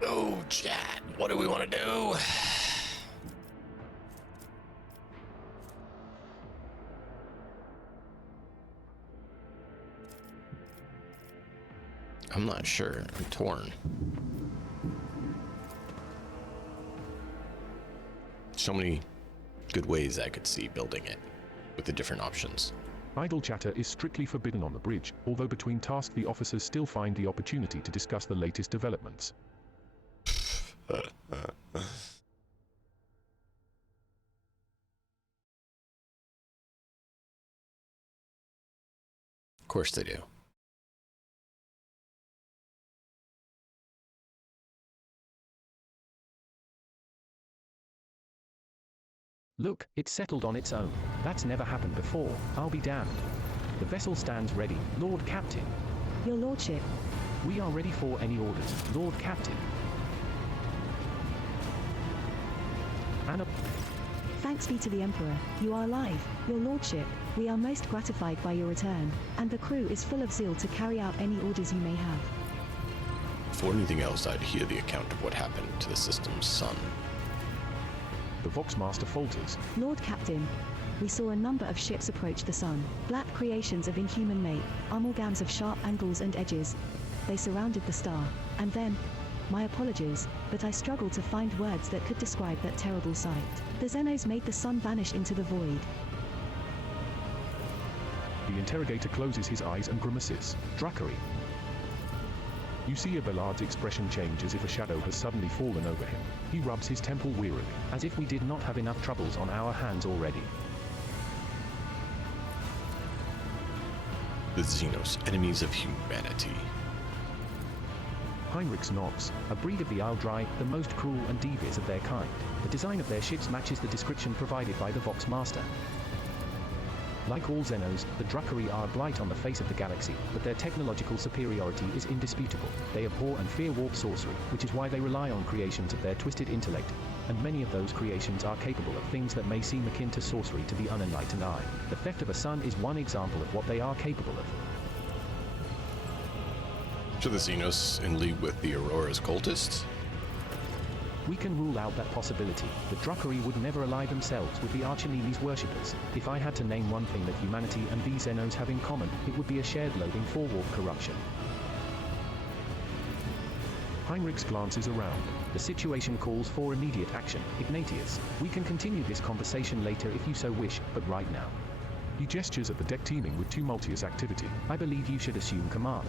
Oh, Chad, what do we want to do? I'm not sure. I'm torn. So many good ways I could see building it with the different options. Idle chatter is strictly forbidden on the bridge, although between tasks the officers still find the opportunity to discuss the latest developments. Of course they do. Look, it's settled on its own. That's never happened before, I'll be damned. The vessel stands ready, Lord Captain. Your Lordship. We are ready for any orders, Lord Captain. Anna. Thanks be to the Emperor, you are alive, Your Lordship. We are most gratified by your return, and the crew is full of zeal to carry out any orders you may have. before anything else, I'd hear the account of what happened to the system's son. The Voxmaster falters. Lord Captain, we saw a number of ships approach the sun. Black creations of inhuman make, amalgams of sharp angles and edges. They surrounded the star. And then, my apologies, but I struggled to find words that could describe that terrible sight. The Xenos made the sun vanish into the void. The interrogator closes his eyes and grimaces. Drackery. You see Abelard's expression change as if a shadow has suddenly fallen over him. He rubs his temple wearily. As if we did not have enough troubles on our hands already. The Xenos, enemies of humanity. Heinrichs nods. A breed of the Aldrai, the most cruel and devious of their kind. The design of their ships matches the description provided by the Voxmaster. Like all Xenos, the Drackery are a blight on the face of the galaxy, but their technological superiority is indisputable. They abhor and fear warp sorcery, which is why they rely on creations of their twisted intellect, and many of those creations are capable of things that may seem akin to sorcery to the unenlightened eye. The theft of a sun is one example of what they are capable of. Should the Xenos in league with the Aurora's cultists? We can rule out that possibility. The Drackery would never ally themselves with the Archimedes worshippers. If I had to name one thing that humanity and these Xenos have in common, it would be a shared loathing for warp corruption. Heinrichs glances around. The situation calls for immediate action. Ignatius, we can continue this conversation later if you so wish, but right now. He gestures at the deck teeming with tumultuous activity. I believe you should assume command.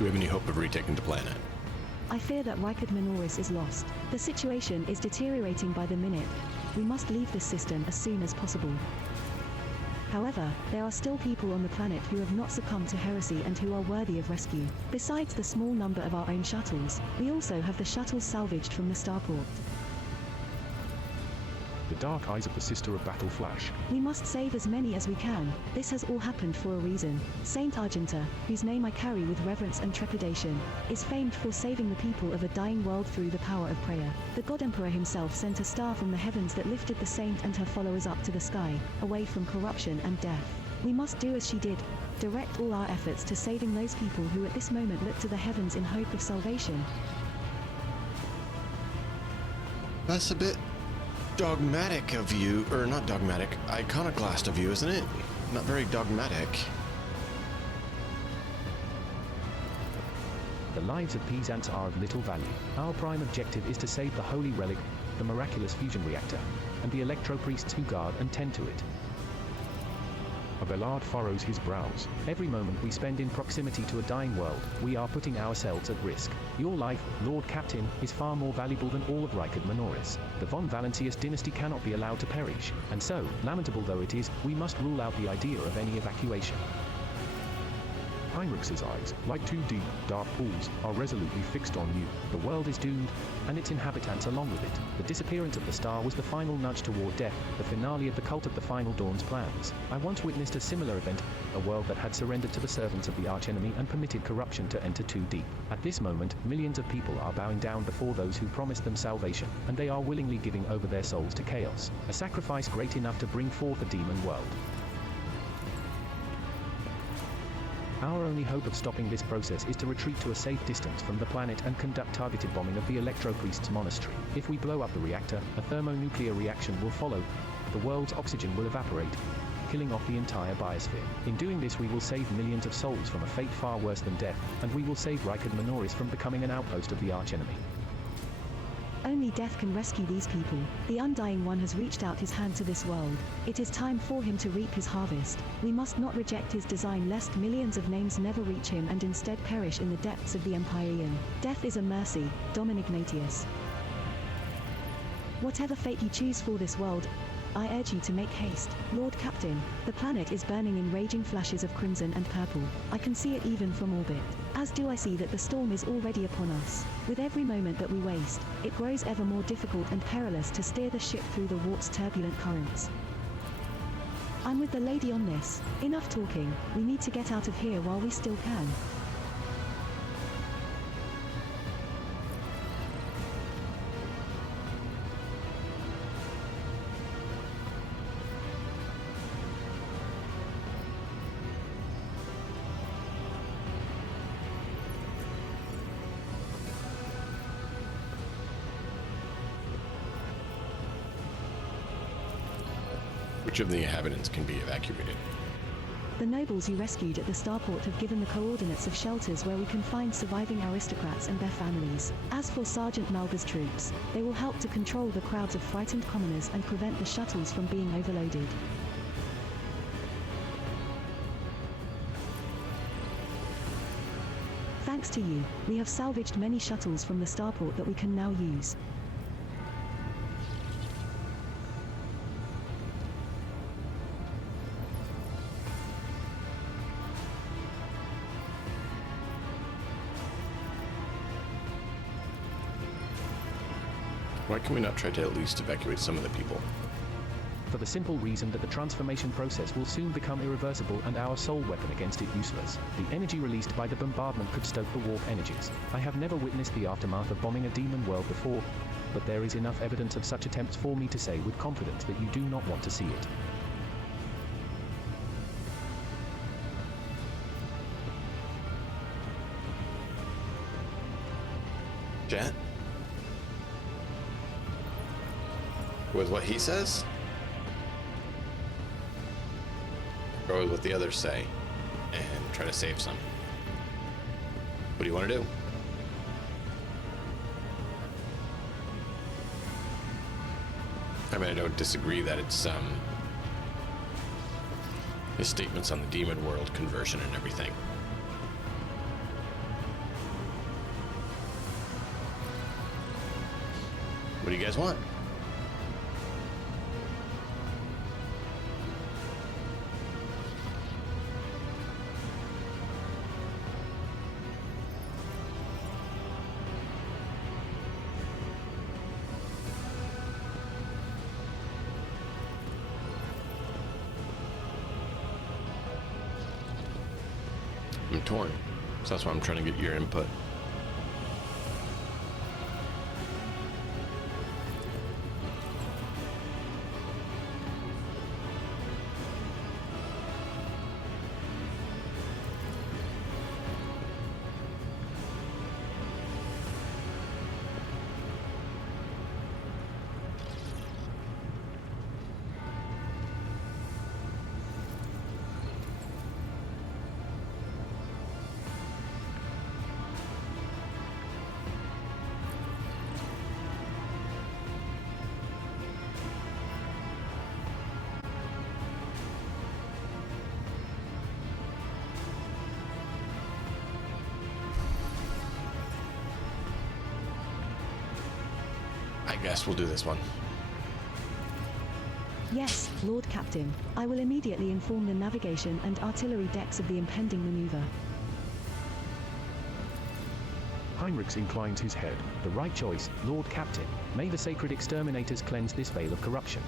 Do we have any hope of retaking the planet? I fear that Rykard Minoris is lost. The situation is deteriorating by the minute. We must leave this system as soon as possible. However, there are still people on the planet who have not succumbed to heresy and who are worthy of rescue. Besides the small number of our own shuttles, we also have the shuttles salvaged from the starport. The dark eyes of the Sister of Battle flash. We must save as many as we can. This has all happened for a reason. Saint Argenta, whose name I carry with reverence and trepidation, is famed for saving the people of a dying world through the power of prayer. The God Emperor himself sent a star from the heavens that lifted the saint and her followers up to the sky, away from corruption and death. We must do as she did. Direct all our efforts to saving those people who at this moment look to the heavens in hope of salvation. That's a bit dogmatic of you, or not dogmatic, iconoclast of you, isn't it? Not very dogmatic. The lives of peasants are of little value. Our prime objective is to save the holy relic, the miraculous fusion reactor, and the electro-priests who guard and tend to it. Abelard furrows his brows. Every moment we spend in proximity to a dying world, we are putting ourselves at risk. Your life, Lord Captain, is far more valuable than all of Rykard Minoris. The von Valentius dynasty cannot be allowed to perish, and so, lamentable though it is, we must rule out the idea of any evacuation. Heinrichs' eyes, like two deep, dark pools, are resolutely fixed on you. The world is doomed, and its inhabitants along with it. The disappearance of the star was the final nudge toward death, the finale of the Cult of the Final Dawn's plans. I once witnessed a similar event, a world that had surrendered to the servants of the archenemy and permitted corruption to enter too deep. At this moment, millions of people are bowing down before those who promised them salvation, and they are willingly giving over their souls to chaos, a sacrifice great enough to bring forth a demon world. Our only hope of stopping this process is to retreat to a safe distance from the planet and conduct targeted bombing of the Electro-Priest's monastery. If we blow up the reactor, a thermonuclear reaction will follow. The world's oxygen will evaporate, killing off the entire biosphere. In doing this, we will save millions of souls from a fate far worse than death, and we will save Rykard Minoris from becoming an outpost of the archenemy. Only death can rescue these people. The Undying One has reached out his hand to this world. It is time for him to reap his harvest. We must not reject his design lest millions of names never reach him and instead perish in the depths of the Empyrean. Death is a mercy, Dom Ignatius. Whatever fate you choose for this world, I urge you to make haste. Lord Captain, the planet is burning in raging flashes of crimson and purple. I can see it even from orbit. As do I see that the storm is already upon us. With every moment that we waste, it grows ever more difficult and perilous to steer the ship through the warp's turbulent currents. I'm with the lady on this. Enough talking. We need to get out of here while we still can. Which of the inhabitants can be evacuated? The nobles you rescued at the starport have given the coordinates of shelters where we can find surviving aristocrats and their families. As for Sergeant Malga's troops, they will help to control the crowds of frightened commoners and prevent the shuttles from being overloaded. Thanks to you, we have salvaged many shuttles from the starport that we can now use. Why can we not try to at least evacuate some of the people? For the simple reason that the transformation process will soon become irreversible and our sole weapon against it useless. The energy released by the bombardment could stoke the warp energies. I have never witnessed the aftermath of bombing a demon world before, but there is enough evidence of such attempts for me to say with confidence that you do not want to see it. Jet? With what he says? Or with what the others say? And try to save some? What do you want to do? I mean, I don't disagree that it's, his statements on the demon world conversion and everything. What do you guys want? I'm torn, so that's why I'm trying to get your input. I guess we'll do this one. Yes, Lord Captain. I will immediately inform the navigation and artillery decks of the impending maneuver. Heinrichs inclines his head. The right choice, Lord Captain. May the sacred exterminators cleanse this veil of corruption.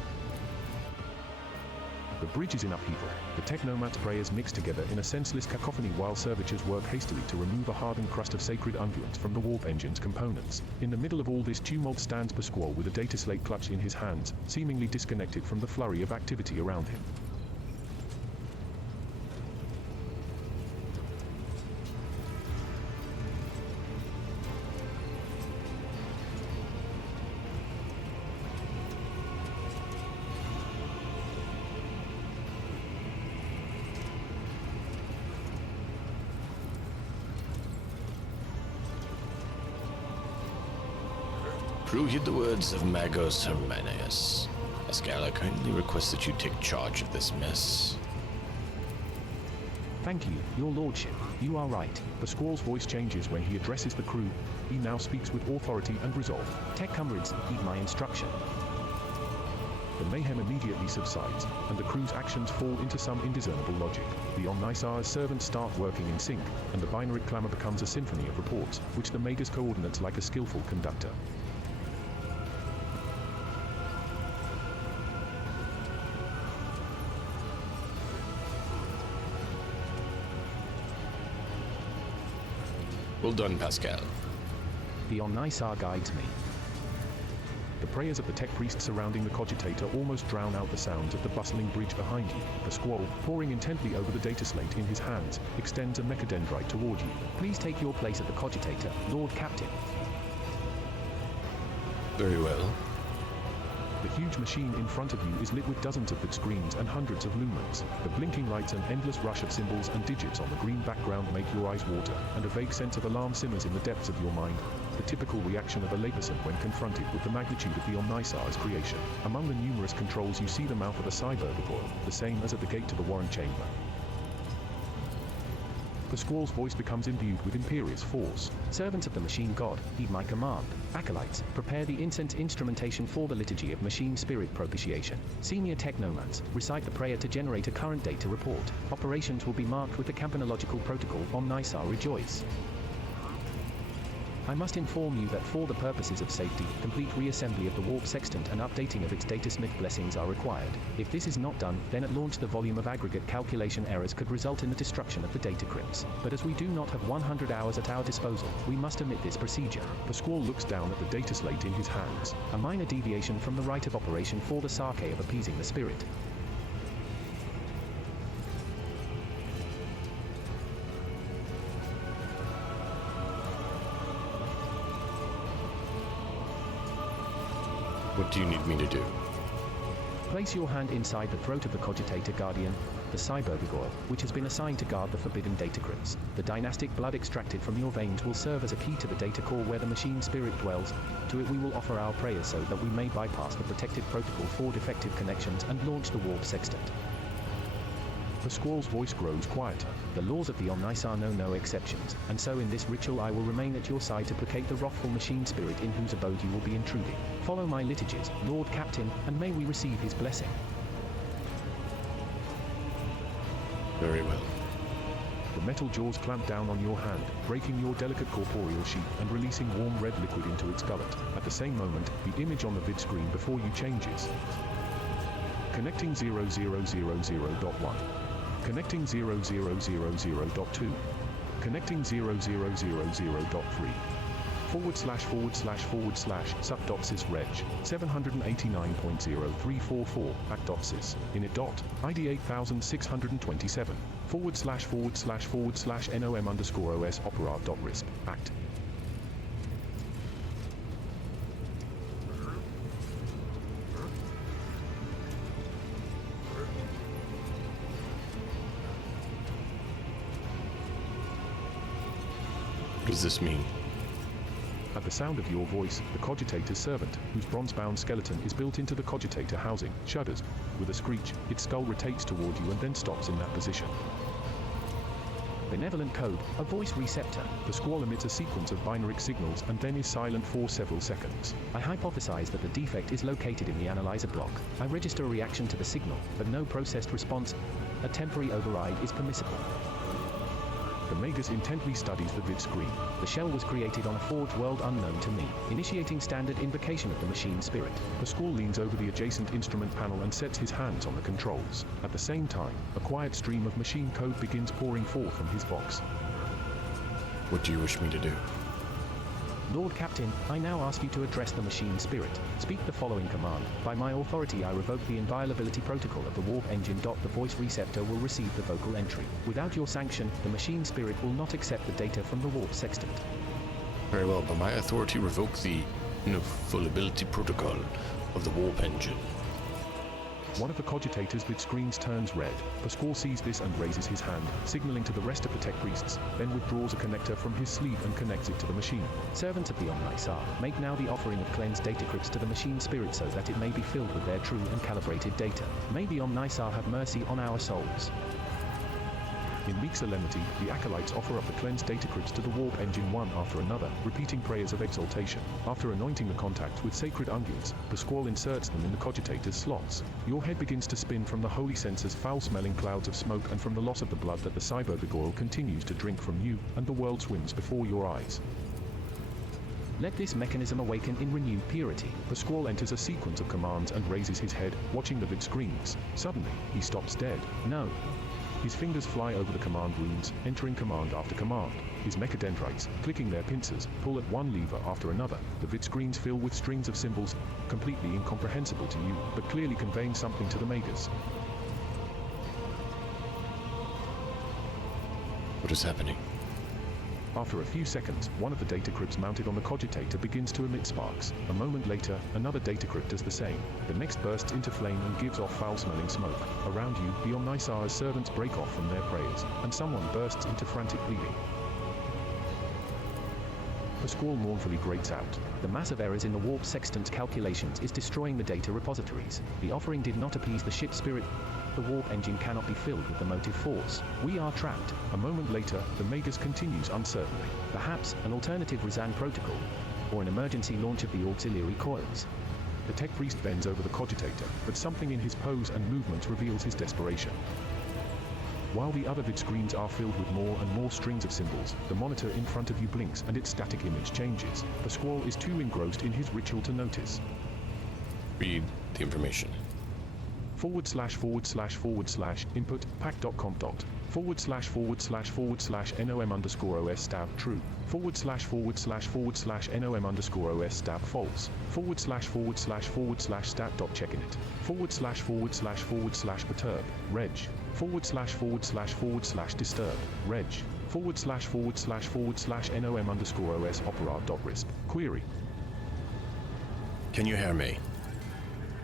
The bridge is in upheaval. The technomats' prayers mix together in a senseless cacophony while servitors work hastily to remove a hardened crust of sacred unguents from the warp engine's components. In the middle of all this tumult stands Pasquale with a data slate clutched in his hands, seemingly disconnected from the flurry of activity around him. Crew, heed the words of Magos Hermanius. Pascal, I kindly request that you take charge of this mess. Thank you, your lordship. You are right. Pasquale's voice changes when he addresses the crew. He now speaks with authority and resolve. Tech comrades, heed my instruction. The mayhem immediately subsides, and the crew's actions fall into some indiscernible logic. The Omnisar's servants start working in sync, and the binary clamor becomes a symphony of reports, which the Magus coordinates like a skillful conductor. Well done, Pascal. The Omnisar guides me. The prayers of the tech priest surrounding the cogitator almost drown out the sounds of the bustling bridge behind you. Pasquale, poring intently over the data slate in his hands, extends a mechadendrite toward you. Please take your place at the cogitator, Lord Captain. Very well. The huge machine in front of you is lit with dozens of vid screens and hundreds of lumens. The blinking lights and endless rush of symbols and digits on the green background make your eyes water, and a vague sense of alarm simmers in the depths of your mind. The typical reaction of a layperson when confronted with the magnitude of the Omnisar's creation. Among the numerous controls you see the mouth of a cybergargoyle, the same as at the gate to the Warren Chamber. The Squall's voice becomes imbued with imperious force. Servants of the machine god, heed my command. Acolytes, prepare the incense instrumentation for the liturgy of machine spirit propitiation. Senior technomans, recite the prayer to generate a current data report. Operations will be marked with the campanological protocol Omnisar Rejoice. I must inform you that for the purposes of safety, complete reassembly of the warp sextant and updating of its datasmith blessings are required. If this is not done, then at launch the volume of aggregate calculation errors could result in the destruction of the data crypts. But as we do not have 100 hours at our disposal, we must omit this procedure. The Squall looks down at the data slate in his hands. A minor deviation from the rite of operation for the Sarke of appeasing the spirit. What do you need me to do? Place your hand inside the throat of the Cogitator Guardian, the cybergargoyle, which has been assigned to guard the forbidden data crypts. The dynastic blood extracted from your veins will serve as a key to the data core where the machine spirit dwells. To it we will offer our prayers so that we may bypass the protected protocol for defective connections and launch the warp sextant. The Squall's voice grows quieter. The laws of the Omnisar know no exceptions, and so in this ritual I will remain at your side to placate the wrathful machine spirit in whose abode you will be intruding. Follow my liturgies, Lord Captain, and may we receive his blessing. Very well. The metal jaws clamp down on your hand, breaking your delicate corporeal sheath and releasing warm red liquid into its gullet. At the same moment, the image on the vid screen before you changes. Connecting 0000.1. Connecting 0000.2. Connecting 0000.3. // sub.sys reg 789.0344 @sys init dot ID 8627 // nom_os opera.risp act. What does this mean? At the sound of your voice, the Cogitator's servant, whose bronze-bound skeleton is built into the Cogitator housing, shudders. With a screech, its skull rotates toward you and then stops in that position. Benevolent code, a voice receptor. The Squall emits a sequence of binary signals and then is silent for several seconds. I hypothesize that the defect is located in the analyzer block. I register a reaction to the signal, but no processed response. A temporary override is permissible. The Magus intently studies the vid screen. The shell was created on a forged world unknown to me, initiating standard invocation of the machine spirit. The Squall leans over the adjacent instrument panel and sets his hands on the controls. At the same time, a quiet stream of machine code begins pouring forth from his box. What do you wish me to do? Lord Captain, I now ask you to address the machine spirit. Speak the following command. By my authority I revoke the inviolability protocol of the warp engine. The voice receptor will receive the vocal entry. Without your sanction, the machine spirit will not accept the data from the warp sextant. Very well, by my authority revoke the inviolability protocol of the warp engine. One of the Cogitator's vid screens turns red. The Squall sees this and raises his hand, signaling to the rest of the tech priests, then withdraws a connector from his sleeve and connects it to the machine. Servants of the Omnisar, make now the offering of cleansed data crypts to the machine spirit so that it may be filled with their true and calibrated data. May the Omnisar have mercy on our souls. In meek solemnity, the acolytes offer up the cleansed data crypts to the warp engine one after another, repeating prayers of exaltation. After anointing the contacts with sacred unguents, the Squall inserts them in the Cogitator's slots. Your head begins to spin from the holy censer's foul-smelling clouds of smoke and from the loss of the blood that the cybergargoyle continues to drink from you, and the world swims before your eyes. Let this mechanism awaken in renewed purity. The Squall enters a sequence of commands and raises his head, watching the vid screens. Suddenly, he stops dead. No. His fingers fly over the command runes, entering command after command. His mechadendrites, clicking their pincers, pull at one lever after another. The vid screens fill with strings of symbols, completely incomprehensible to you, but clearly conveying something to the Magus. What is happening? After a few seconds, one of the data crypts mounted on the cogitator begins to emit sparks. A moment later, another data crypt does the same. The next bursts into flame and gives off foul-smelling smoke. Around you, the Omnisaur's servants break off from their prayers, and someone bursts into frantic pleading. A squall mournfully grates out. The massive errors in the warp sextant's calculations is destroying the data repositories. The offering did not appease the ship's spirit. The warp engine cannot be filled with the motive force. We are trapped. A moment later, the Magus continues uncertainly. Perhaps an alternative Razan protocol, or an emergency launch of the auxiliary coils. The tech priest bends over the cogitator, but something in his pose and movements reveals his desperation. While the other vid screens are filled with more and more strings of symbols, the monitor in front of you blinks and its static image changes. The squall is too engrossed in his ritual to notice. Read the information. // input pack.com. // nom_os stab true. // nom_os stab false. // stat.checkinit. // perturb reg. // disturb reg. // nom_os opera.risp query. Can you hear me?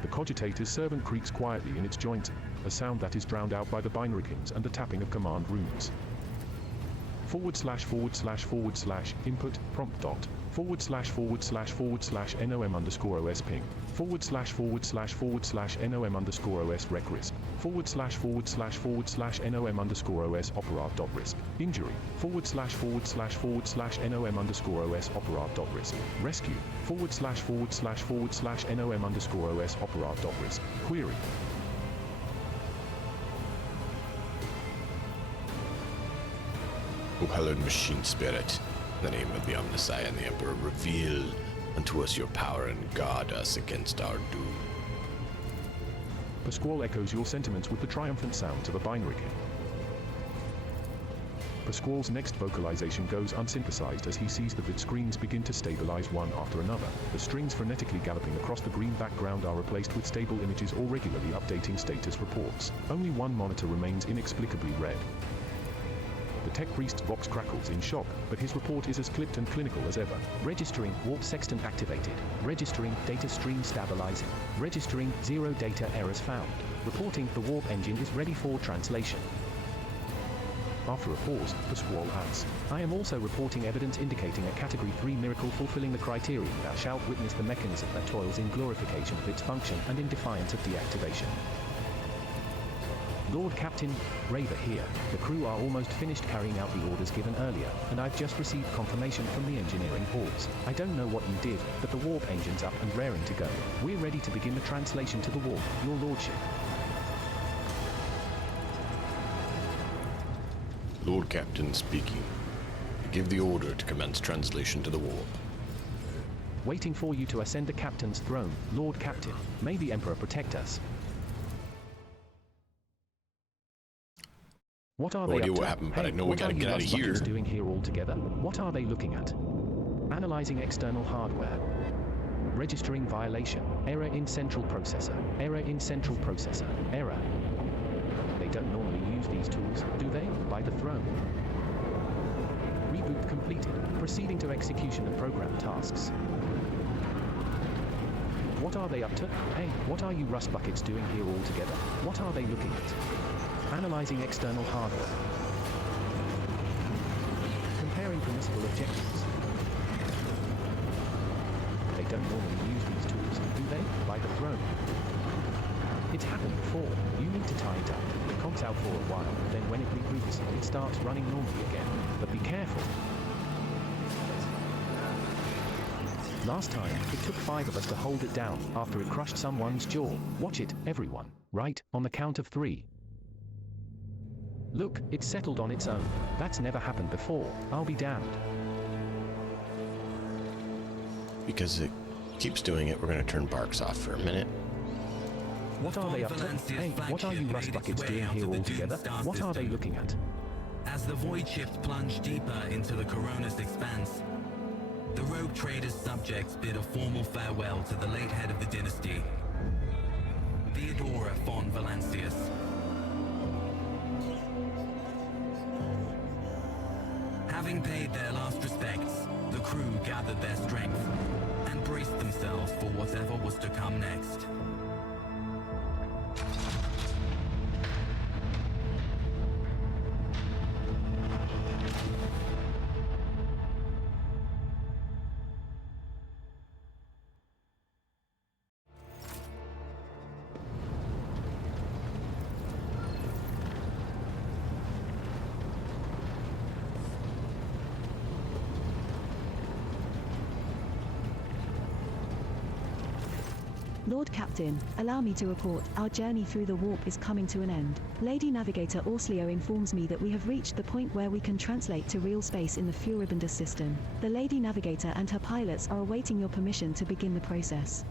The cogitator's servant creaks quietly in its joints, a sound that is drowned out by the binary kings and the tapping of command runes. // input prompt dot. // nom_os ping. // nom_os rec risp. // nom_os opera.risp. Injury. // nom_os opera.risp. Rescue. // nom_os opera.risp. Query. O hallowed machine spirit, in the name of the Omnissiah and the Emperor, reveal unto us your power and guard us against our doom. The squall echoes your sentiments with the triumphant sounds of a binary king. The squall's next vocalization goes unsynthesized as he sees the vid screens begin to stabilize one after another. The strings frenetically galloping across the green background are replaced with stable images or regularly updating status reports. Only one monitor remains inexplicably red. The tech priest's vox crackles in shock, but his report is as clipped and clinical as ever. Registering warp sextant activated. Registering data stream stabilizing. Registering 0 data errors found. Reporting the warp engine is ready for translation. After a pause, the squall adds, I am also reporting evidence indicating a Category 3 miracle fulfilling the criterion. Thou shalt witness the mechanism that toils in glorification of its function and in defiance of deactivation. Lord Captain, Raver here. The crew are almost finished carrying out the orders given earlier, and I've just received confirmation from the engineering halls. I don't know what you did, but the warp engine's up and raring to go. We're ready to begin the translation to the warp, your lordship. Lord Captain speaking. Give the order to commence translation to the warp. Waiting for you to ascend the captain's throne, Lord Captain. May the Emperor protect us. What are No they idea up to? what happened, but I know we what gotta are you get out of rust buckets here. doing here all together? What are they looking at? Analyzing external hardware. Registering violation. Error in central processor. Error in central processor. Error. They don't normally use these tools, do they? By the throne. Reboot completed. Proceeding to execution of program tasks. What are they up to? Hey, what are you rust buckets doing here all together? What are they looking at? Analyzing external hardware. Comparing permissible objectives. They don't normally use these tools, do they? By the throne. It's happened before. You need to tie it up. It conks out for a while, then when it reboots, it starts running normally again. But be careful. Last time, it took 5 of us to hold it down after it crushed someone's jaw. Watch it, everyone. Right, on the count of 3. Look, it's settled on its own. That's never happened before. I'll be damned. Because it keeps doing it, we're going to turn Barks off for a minute. What are they up to? Hey, what are you rust buckets doing here all together? What are they looking at? As the void ships plunge deeper into the Corona's expanse, the rogue trader's subjects bid a formal farewell to the late head of the dynasty, Theodora von Valancius. Having paid their last crew gathered their strength and braced themselves for whatever was to come next. Lord Captain, allow me to report, our journey through the warp is coming to an end. Lady Navigator Orsleo informs me that we have reached the point where we can translate to real space in the Furibundus system. The Lady Navigator and her pilots are awaiting your permission to begin the process.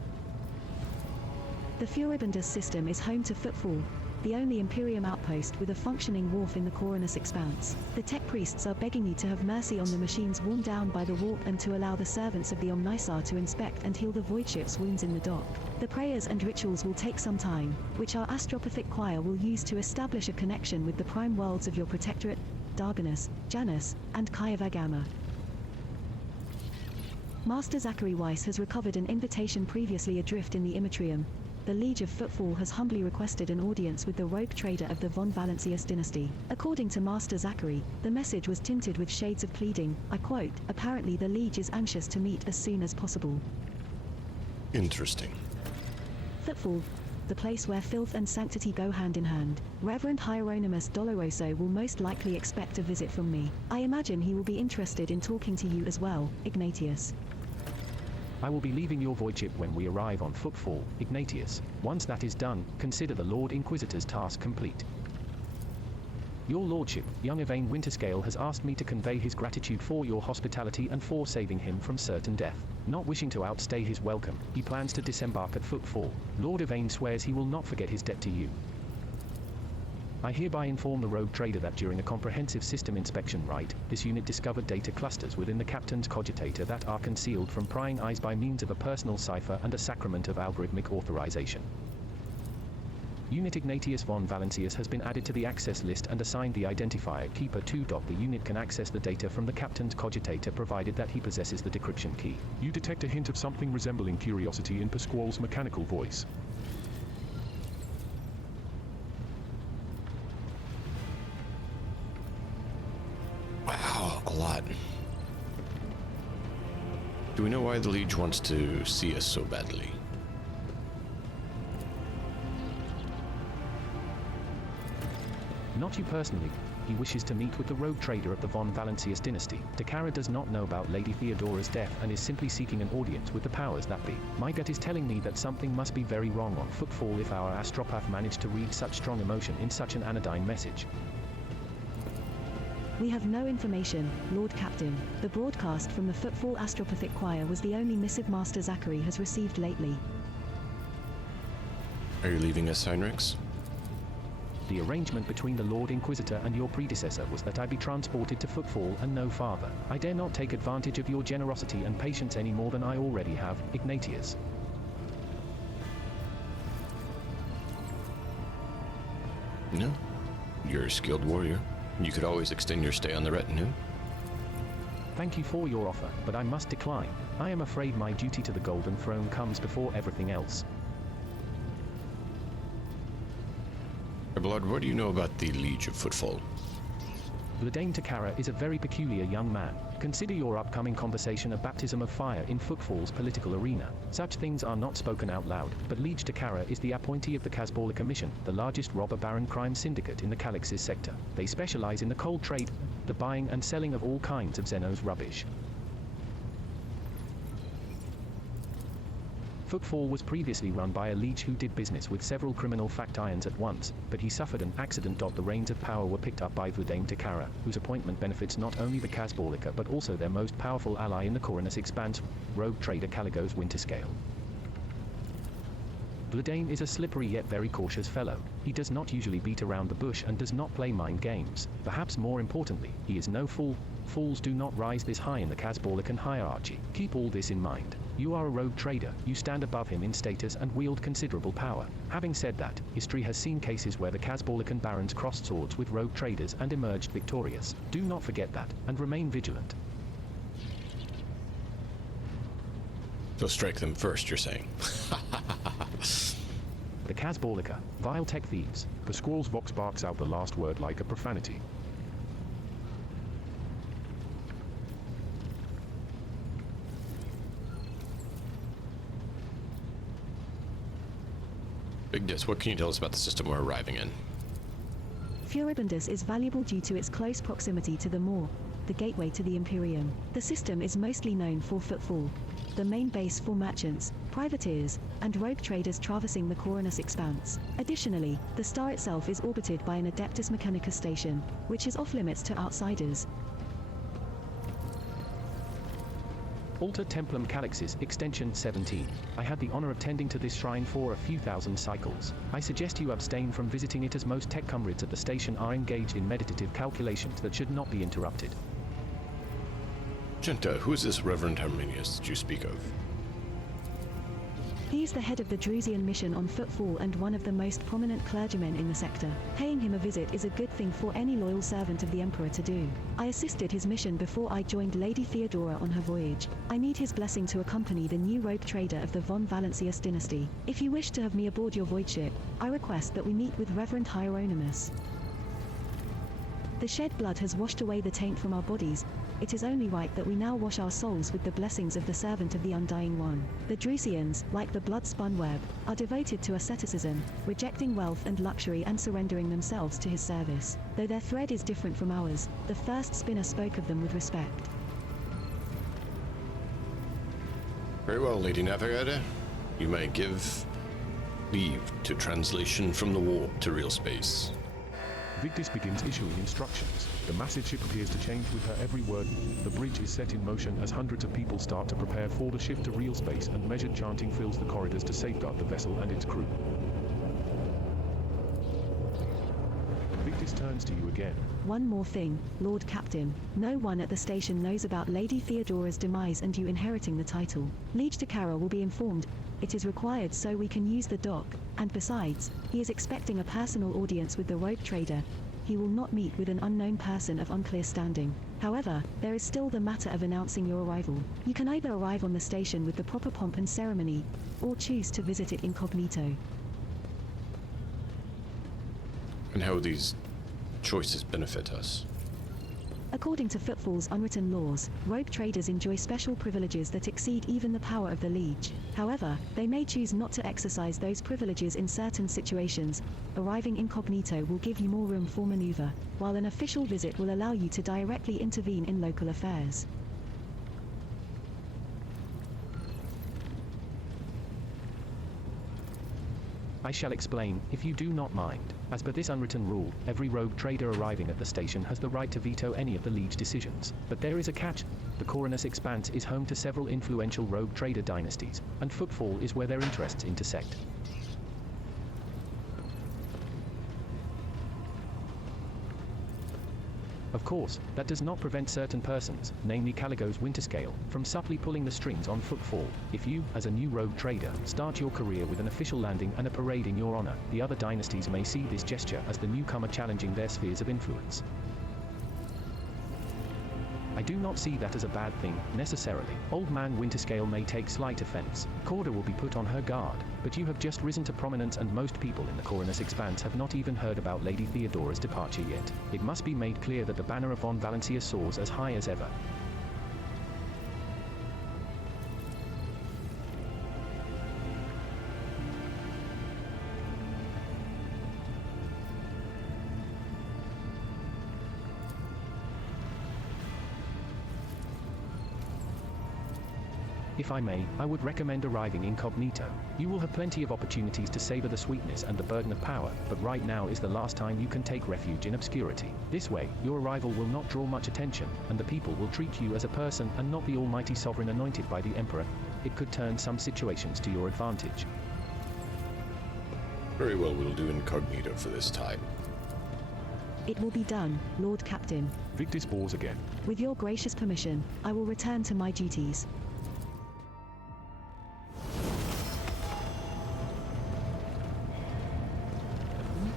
The Furibundus system is home to Footfall, the only Imperium outpost with a functioning wharf in the Coronus Expanse. The tech priests are begging you to have mercy on the machines worn down by the warp and to allow the servants of the Omnisar to inspect and heal the void ship's wounds in the dock. The prayers and rituals will take some time, which our astropathic choir will use to establish a connection with the prime worlds of your protectorate, Darganus, Janus, and Kayavagama. Master Zachary Weiss has recovered an invitation previously adrift in the Immatrium. The Liege of Footfall has humbly requested an audience with the rogue trader of the von Valancius dynasty. According to Master Zachary, the message was tinted with shades of pleading. I quote, "Apparently the Liege is anxious to meet as soon as possible." Interesting. Footfall, the place where filth and sanctity go hand in hand. Reverend Hieronymus Doloroso will most likely expect a visit from me. I imagine he will be interested in talking to you as well, Ignatius. I will be leaving your void ship when we arrive on Footfall, Ignatius. Once that is done, consider the Lord Inquisitor's task complete. Your Lordship, young Yvain Winterscale has asked me to convey his gratitude for your hospitality and for saving him from certain death. Not wishing to outstay his welcome, he plans to disembark at Footfall. Lord Yvain swears he will not forget his debt to you. I hereby inform the rogue trader that during a comprehensive system inspection right, this unit discovered data clusters within the captain's cogitator that are concealed from prying eyes by means of a personal cipher and a sacrament of algorithmic authorization. Unit Ignatius von Valancius has been added to the access list and assigned the identifier Keeper 2. The unit can access the data from the captain's cogitator provided that he possesses the decryption key. You detect a hint of something resembling curiosity in Pasquale's mechanical voice. Wow, a lot. Do we know why the Liege wants to see us so badly? Not you personally. He wishes to meet with the rogue trader of the von Valancius dynasty. Takara does not know about Lady Theodora's death and is simply seeking an audience with the powers that be. My gut is telling me that something must be very wrong on Footfall if our astropath managed to read such strong emotion in such an anodyne message. We have no information, Lord Captain. The broadcast from the Footfall Astropathic Choir was the only missive Master Zachary has received lately. Are you leaving us, Heinrichs? The arrangement between the Lord Inquisitor and your predecessor was that I be transported to Footfall and no farther. I dare not take advantage of your generosity and patience any more than I already have, Ignatius. No. You're a skilled warrior. You could always extend your stay on the retinue. Thank you for your offer, but I must decline. I am afraid my duty to the Golden Throne comes before everything else. Blood, what do you know about the Liege of Footfall? Ladane Takara is a very peculiar young man. Consider your upcoming conversation a baptism of fire in Footfall's political arena. Such things are not spoken out loud, but Liege Takara is the appointee of the Casborla Commission, the largest robber baron crime syndicate in the Calixis sector. They specialize in the cold trade, the buying and selling of all kinds of Xenos rubbish. Footfall was previously run by a Liege who did business with several criminal factions at once, but he suffered an accident. The reins of power were picked up by Vladame Takara, whose appointment benefits not only the Casborlica but also their most powerful ally in the Coronus Expanse, rogue trader Caligos Winterscale. Vladame is a slippery yet very cautious fellow. He does not usually beat around the bush and does not play mind games. Perhaps more importantly, he is no fool. Fools do not rise this high in the Casborlican hierarchy. Keep all this in mind. You are a rogue trader, you stand above him in status and wield considerable power. Having said that, history has seen cases where the Casborlican barons crossed swords with rogue traders and emerged victorious. Do not forget that, and remain vigilant. So strike them first, you're saying? The Kazborlika, vile tech thieves. The Squall's Vox barks out the last word like a profanity. Vigdis, what can you tell us about the system we're arriving in? Furibundus is valuable due to its close proximity to the Maw, the gateway to the Imperium. The system is mostly known for footfall, the main base for merchants, privateers, and rogue traders traversing the Coronus Expanse. Additionally, the star itself is orbited by an Adeptus Mechanicus station, which is off-limits to outsiders. Alter Templum Calixis, Extension 17. I had the honor of tending to this shrine for a few thousand cycles. I suggest you abstain from visiting it as most tech comrades at the station are engaged in meditative calculations that should not be interrupted. Genta, who is this Reverend Herminius that you speak of? He is the head of the Drusian mission on footfall and one of the most prominent clergymen in the sector. Paying him a visit is a good thing for any loyal servant of the Emperor to do. I assisted his mission before I joined Lady Theodora on her voyage. I need his blessing to accompany the new rogue trader of the von Valancius dynasty. If you wish to have me aboard your void ship, I request that we meet with Reverend Hieronymus. The shed blood has washed away the taint from our bodies. It is only right that we now wash our souls with the blessings of the servant of the Undying One. The Drusians, like the blood-spun web, are devoted to asceticism, rejecting wealth and luxury and surrendering themselves to his service. Though their thread is different from ours, the first spinner spoke of them with respect. Very well, Lady Navigator. You may give leave to translation from the warp to real space. Vigdis begins issuing instructions. The massive ship appears to change with her every word. The bridge is set in motion as hundreds of people start to prepare for the shift to real space, and measured chanting fills the corridors to safeguard the vessel and its crew. Vigdis turns to you again. One more thing, Lord Captain. No one at the station knows about Lady Theodora's demise and you inheriting the title. Liege Takara will be informed. It is required so we can use the dock, and besides, he is expecting a personal audience with the rogue trader. He will not meet with an unknown person of unclear standing. However, there is still the matter of announcing your arrival. You can either arrive on the station with the proper pomp and ceremony, or choose to visit it incognito. And how these choices benefit us? According to Footfall's unwritten laws, rogue traders enjoy special privileges that exceed even the power of the Liege. However, they may choose not to exercise those privileges in certain situations. Arriving incognito will give you more room for maneuver, while an official visit will allow you to directly intervene in local affairs. I shall explain, if you do not mind. As per this unwritten rule, every rogue trader arriving at the station has the right to veto any of the Liege decisions. But there is a catch. The Coronus Expanse is home to several influential rogue trader dynasties, and footfall is where their interests intersect. Of course, that does not prevent certain persons, namely Caligo's Winterscale, from subtly pulling the strings on footfall. If you, as a new rogue trader, start your career with an official landing and a parade in your honor, the other dynasties may see this gesture as the newcomer challenging their spheres of influence. I do not see that as a bad thing, necessarily. Old Man Winterscale may take slight offense. Corda will be put on her guard, but you have just risen to prominence and most people in the Coronus Expanse have not even heard about Lady Theodora's departure yet. It must be made clear that the banner of von Valancius soars as high as ever. If I may, I would recommend arriving incognito. You will have plenty of opportunities to savor the sweetness and the burden of power, but right now is the last time you can take refuge in obscurity. This way, your arrival will not draw much attention, and the people will treat you as a person and not the almighty sovereign anointed by the Emperor. It could turn some situations to your advantage. Very well, we'll do incognito for this time. It will be done, Lord Captain. Vigdis bows again. With your gracious permission, I will return to my duties.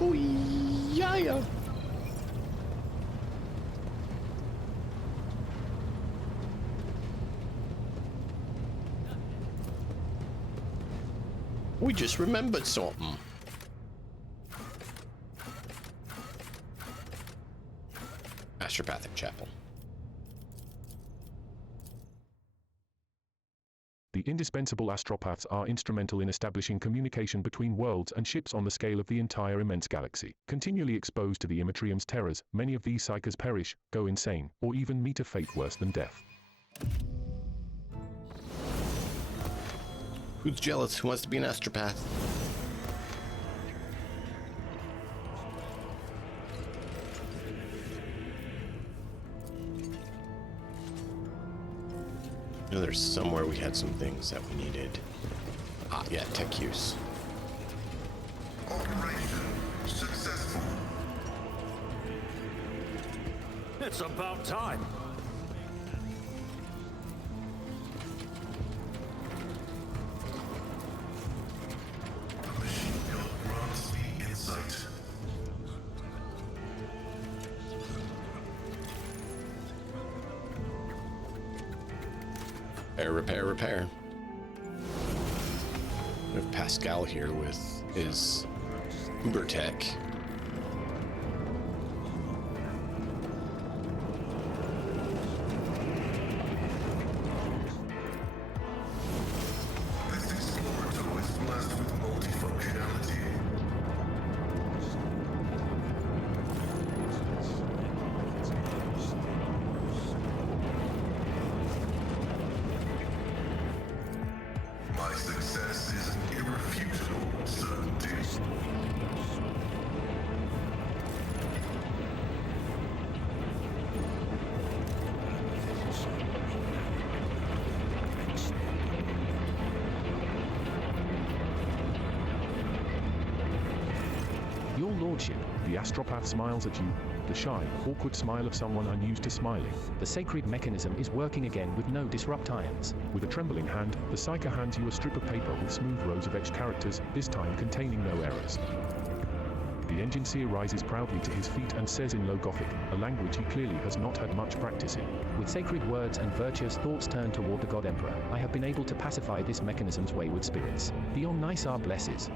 Oh, yeah. We just remembered something. Astropathic Chapel. The indispensable astropaths are instrumental in establishing communication between worlds and ships on the scale of the entire immense galaxy. Continually exposed to the Immatrium's terrors, many of these psychers perish, go insane, or even meet a fate worse than death. Who's jealous? Who wants to be an astropath? I know there's somewhere we had some things that we needed. Ah, yeah, tech use. Operation successful. It's about time. The machine build grants me insight. Repair. We have Pascal here with his Uber Tech. This Explorer tool is blessed with multifunctionality. My success is an irrefutable certainty. Your Lordship, the astropath smiles at you, the shy, awkward smile of someone unused to smiling. The sacred mechanism is working again with no disrupt ions. With a trembling hand, the psyker hands you a strip of paper with smooth rows of etched characters, this time containing no errors. The engine seer rises proudly to his feet and says in low Gothic, a language he clearly has not had much practice in. With sacred words and virtuous thoughts turned toward the God Emperor, I have been able to pacify this mechanism's wayward spirits. The Omnisar blesses.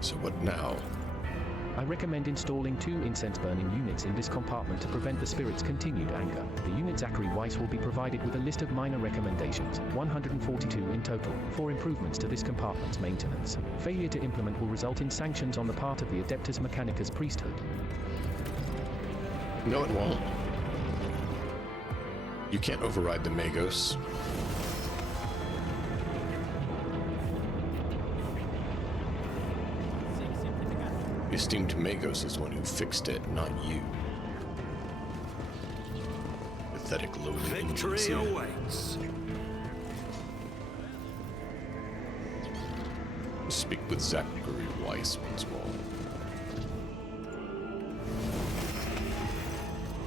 So what now? I recommend installing 2 incense-burning units in this compartment to prevent the spirit's continued anger. The unit Zachary Weiss will be provided with a list of minor recommendations, 142 in total, for improvements to this compartment's maintenance. Failure to implement will result in sanctions on the part of the Adeptus Mechanicus priesthood. No, it won't. You can't override the Magos. The esteemed Magos is the one who fixed it, not you. Pathetic loading. Victory awaits. Speak with Zachary Weiss once more.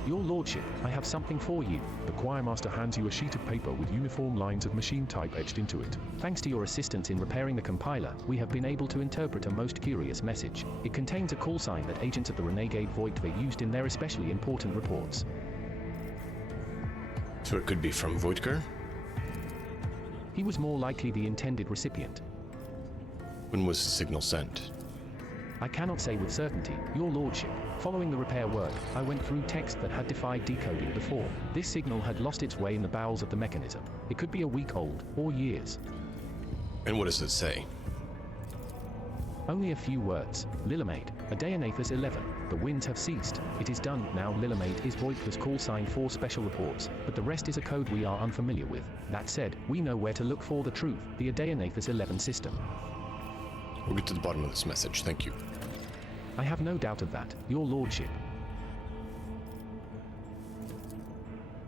Your Lordship, I have something for you. The choirmaster hands you a sheet of paper with uniform lines of machine type etched into it. Thanks to your assistance in repairing the compiler, we have been able to interpret a most curious message. It contains a call sign that agents of the Renegade Voigtwe used in their especially important reports. So it could be from Voigtker? He was more likely the intended recipient. When was the signal sent? I cannot say with certainty, Your Lordship. Following the repair work, I went through text that had defied decoding before. This signal had lost its way in the bowels of the mechanism. It could be a week old, or years. And what does it say? Only a few words. Lilamaid, Adeanathus 11. The winds have ceased. It is done. Now Lilamaid is Voigtwe's call sign for special reports, but the rest is a code we are unfamiliar with. That said, we know where to look for the truth, the Adeanathus 11 system. We'll get to the bottom of this message, thank you. I have no doubt of that, Your Lordship.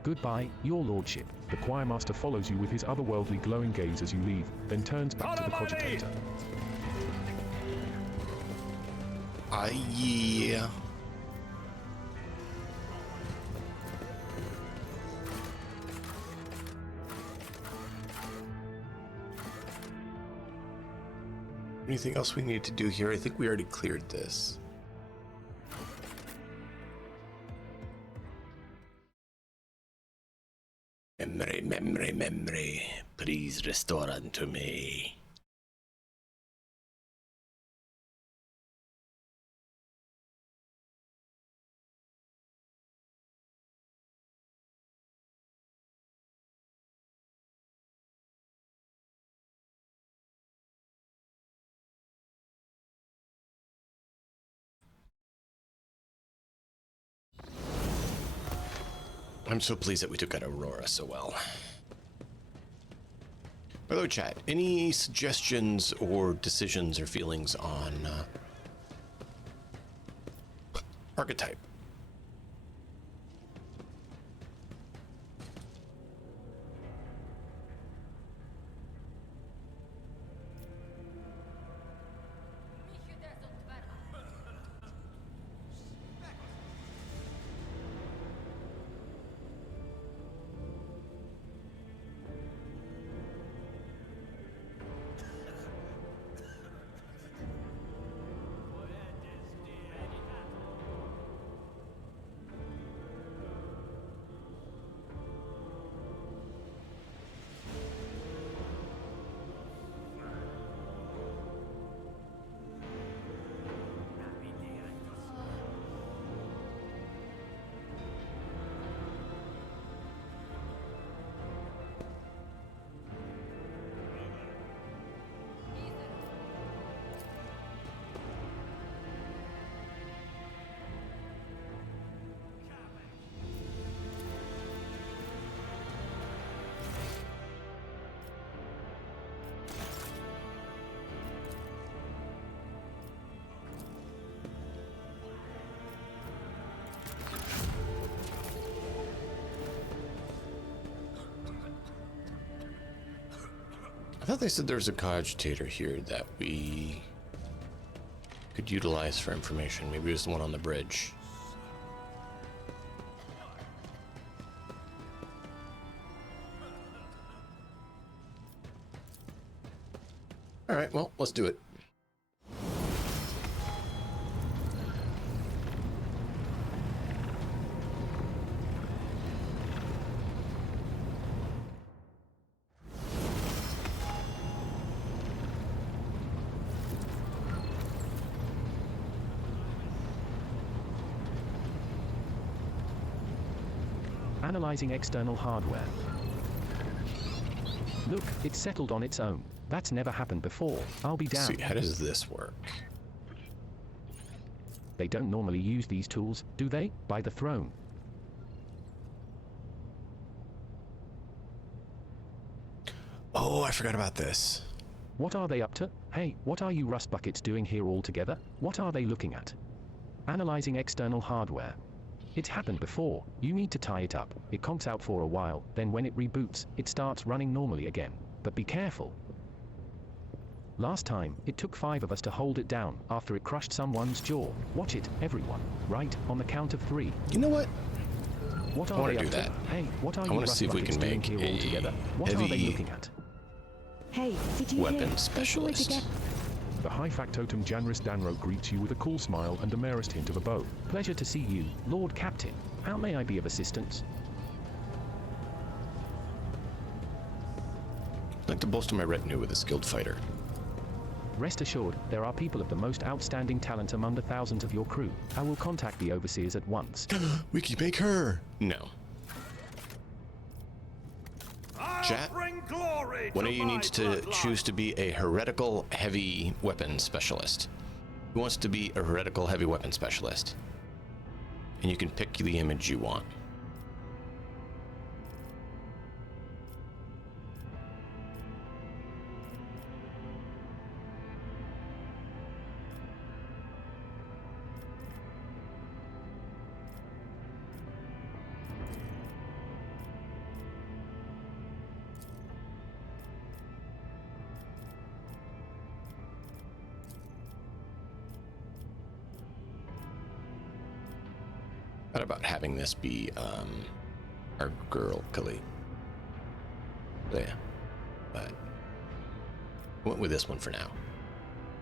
Goodbye, Your Lordship. The choirmaster follows you with his otherworldly glowing gaze as you leave, then turns back to the cogitator. Yeah. Anything else we need to do here? I think we already cleared this. Memory, please restore unto me. I'm so pleased that we took out Aurora so well. By the way, chat, any suggestions or decisions or feelings on archetype? I thought they said there was a cogitator here that we could utilize for information. Maybe it was the one on the bridge. All right, well, let's do it. Analyzing external hardware. Look, it's settled on its own. That's never happened before. I'll be damned. See, how does this work? They don't normally use these tools, do they? By the throne. Oh, I forgot about this. What are they up to? Hey, what are you rust buckets doing here all together? What are they looking at? Analyzing external hardware. It's happened before. You need to tie it up. It conks out for a while, then when it reboots, it starts running normally again. But be careful. Last time, it took 5 of us to hold it down after it crushed someone's jaw. Watch it, everyone. Right, on the count of 3. You know what? What I are want they to up do that. Hey, what are I you want to rust see if we buckets can doing make here all together? What are they heavy looking at? Hey, did you weapon hear? They saw it specialist. again. The high factotum Janris Danro greets you with a cool smile and the merest hint of a bow. Pleasure to see you, Lord Captain. How may I be of assistance? I'd like to bolster my retinue with a skilled fighter. Rest assured, there are people of the most outstanding talent among the thousands of your crew. I will contact the overseers at once. We can make her! No. Chat, one of you needs to choose to be a heretical heavy weapon specialist. Who wants to be a heretical heavy weapon specialist? And you can pick the image you want. What about having this be our girl, Kali? Yeah, but I went with this one for now.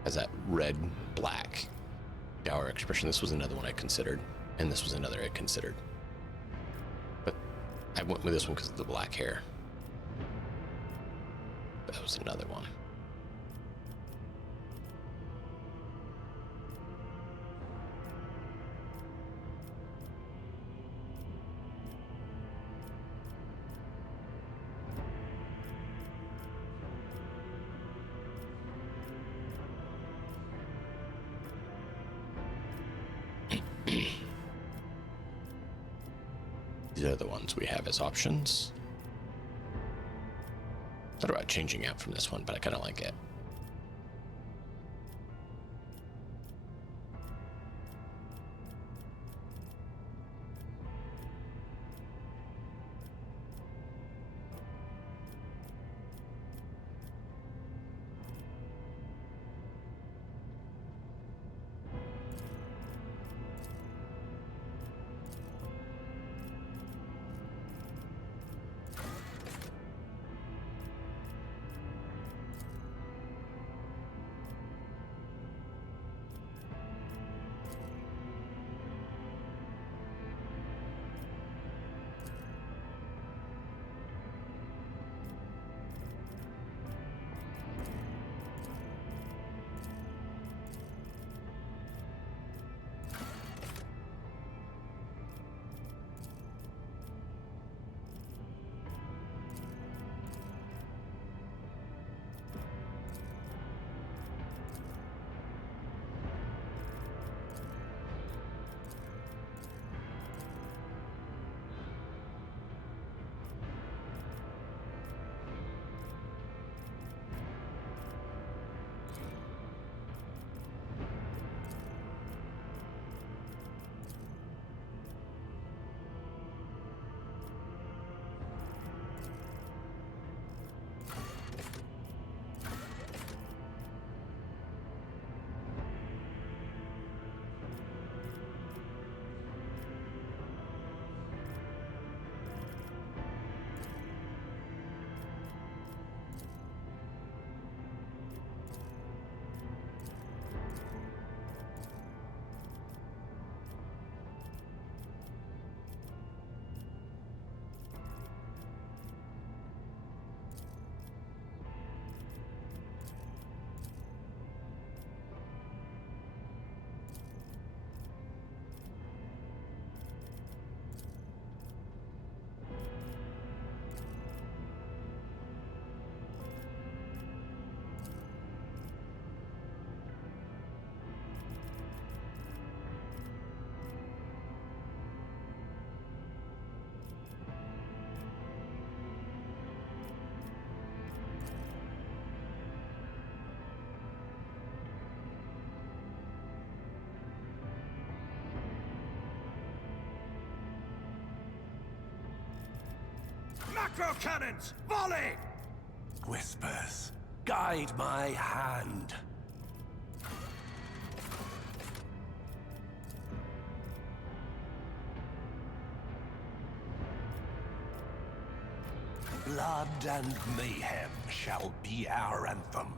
Has that red, black dour expression. This was another one I considered, and this was another I considered. But I went with this one because of the black hair. That was another one. These are the ones we have as options. Thought about changing out from this one, but I kind of like it. Macro cannons, volley! Whispers, guide my hand. Blood and mayhem shall be our anthem.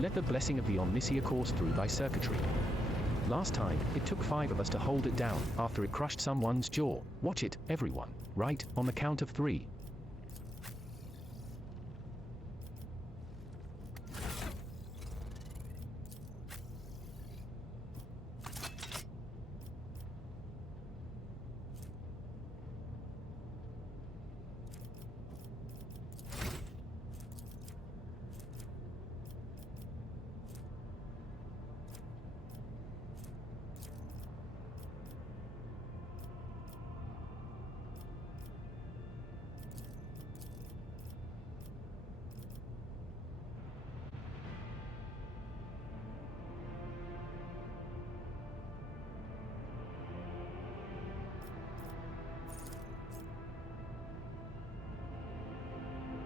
Let the blessing of the Omnisia course through thy circuitry. Last time, it took 5 of us to hold it down after it crushed someone's jaw. Watch it, everyone. Right, on the count of 3.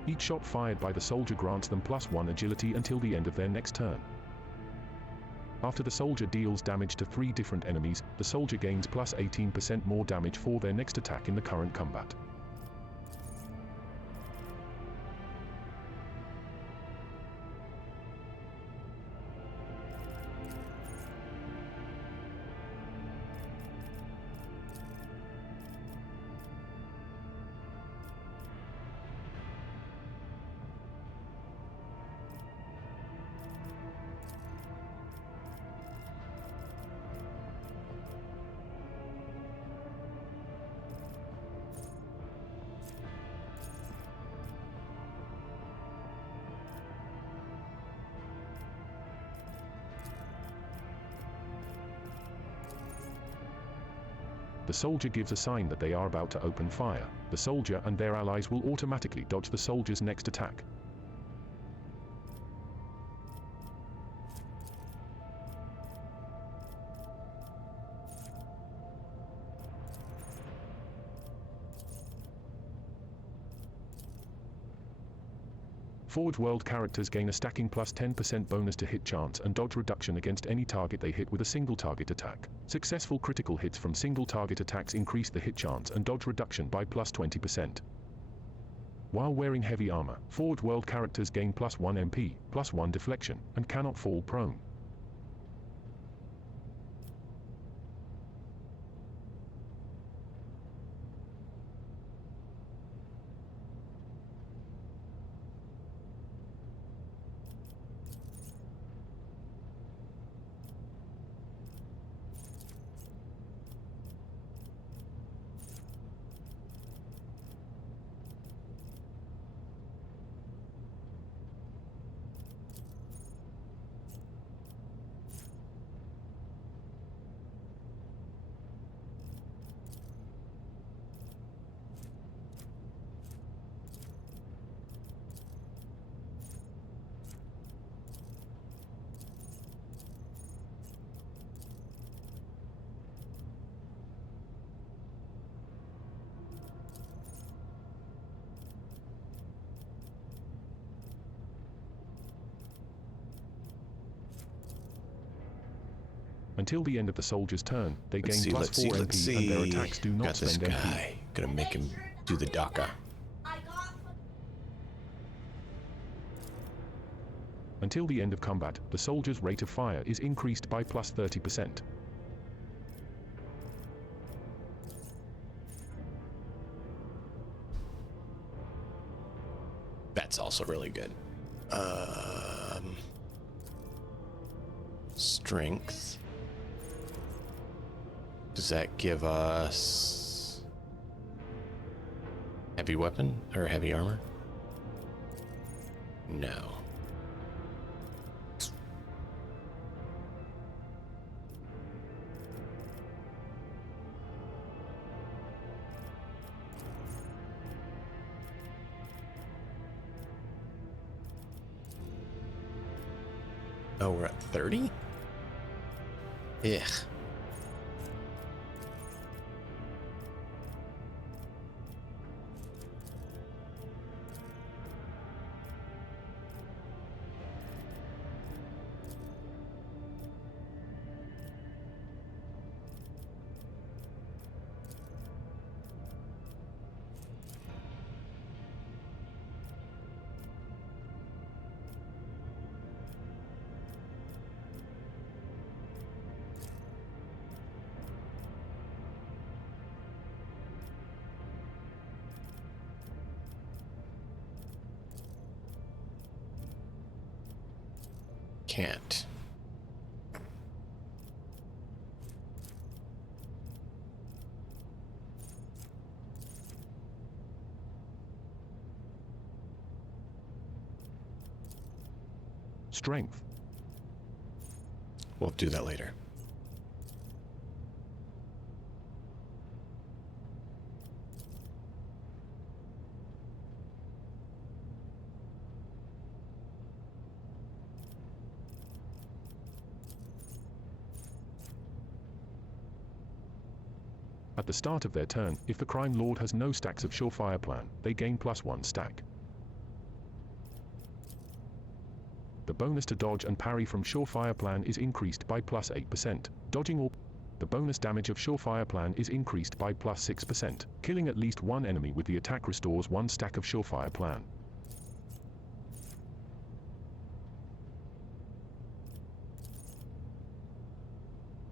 Each shot fired by the soldier grants them +1 agility until the end of their next turn. After the soldier deals damage to 3 different enemies, the soldier gains +18% more damage for their next attack in the current combat. The soldier gives a sign that they are about to open fire. The soldier and their allies will automatically dodge the soldier's next attack. Forge World characters gain a stacking +10% bonus to hit chance and dodge reduction against any target they hit with a single target attack. Successful critical hits from single target attacks increase the hit chance and dodge reduction by +20%. While wearing heavy armor, Forge World characters gain +1 MP, +1 deflection, and cannot fall prone. Until the end of the soldier's turn, they gain +4 MP and their attacks do not Got this spend guy. MP. Gonna make him do the DACA. Until the end of combat, the soldier's rate of fire is increased by +30%. That's also really good. Strength. Does that give us heavy weapon or heavy armor? No. Oh, we're at 30? Ugh. Can't. Strength. We'll do that later. At the start of their turn, if the Crime Lord has no stacks of Surefire Plan, they gain +1 stack. The bonus to dodge and parry from Surefire Plan is increased by +8%. Dodging or the bonus damage of Surefire Plan is increased by +6%. Killing at least one enemy with the attack restores 1 stack of Surefire Plan.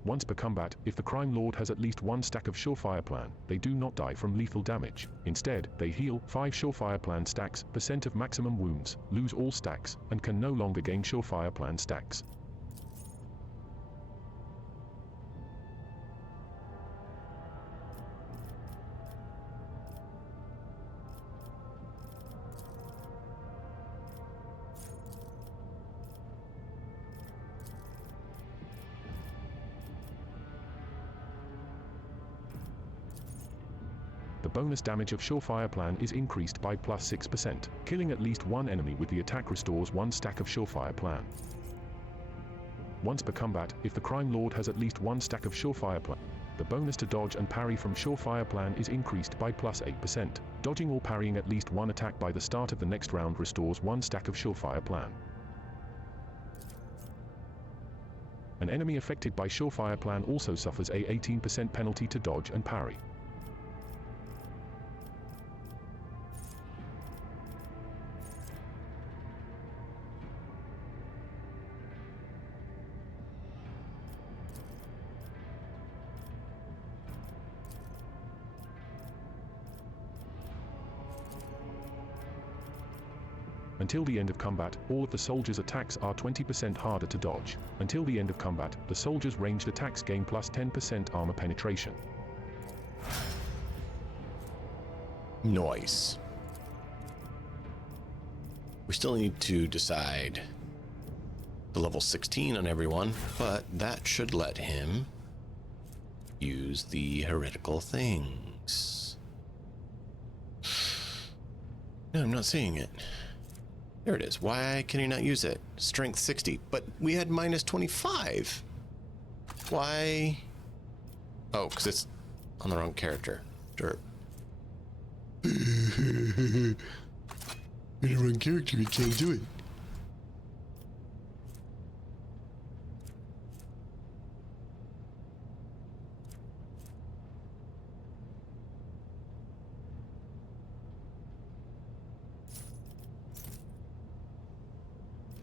Once per combat, if the Crime Lord has at least 1 stack of Surefire Plan, they do not die from lethal damage. Instead, they heal 5 Surefire Plan stacks, % of maximum wounds, lose all stacks, and can no longer gain Surefire Plan stacks. The bonus damage of Surefire Plan is increased by +6%. Killing at least one enemy with the attack restores 1 stack of Surefire Plan. Once per combat, if the Crime Lord has at least 1 stack of Surefire Plan, the bonus to dodge and parry from Surefire Plan is increased by +8%. Dodging or parrying at least 1 attack by the start of the next round restores 1 stack of Surefire Plan. An enemy affected by Surefire Plan also suffers a 18% penalty to dodge and parry. Until the end of combat, all of the soldiers' attacks are 20% harder to dodge. Until the end of combat, the soldiers' ranged attacks gain +10% armor penetration. Nice. We still need to decide the level 16 on everyone, but that should let him use the heretical things. No, I'm not seeing it. There it is. Why can you not use it? Strength 60, but we had -25. Why? Oh, because it's on the wrong character. Sure. In the wrong character, you can't do it.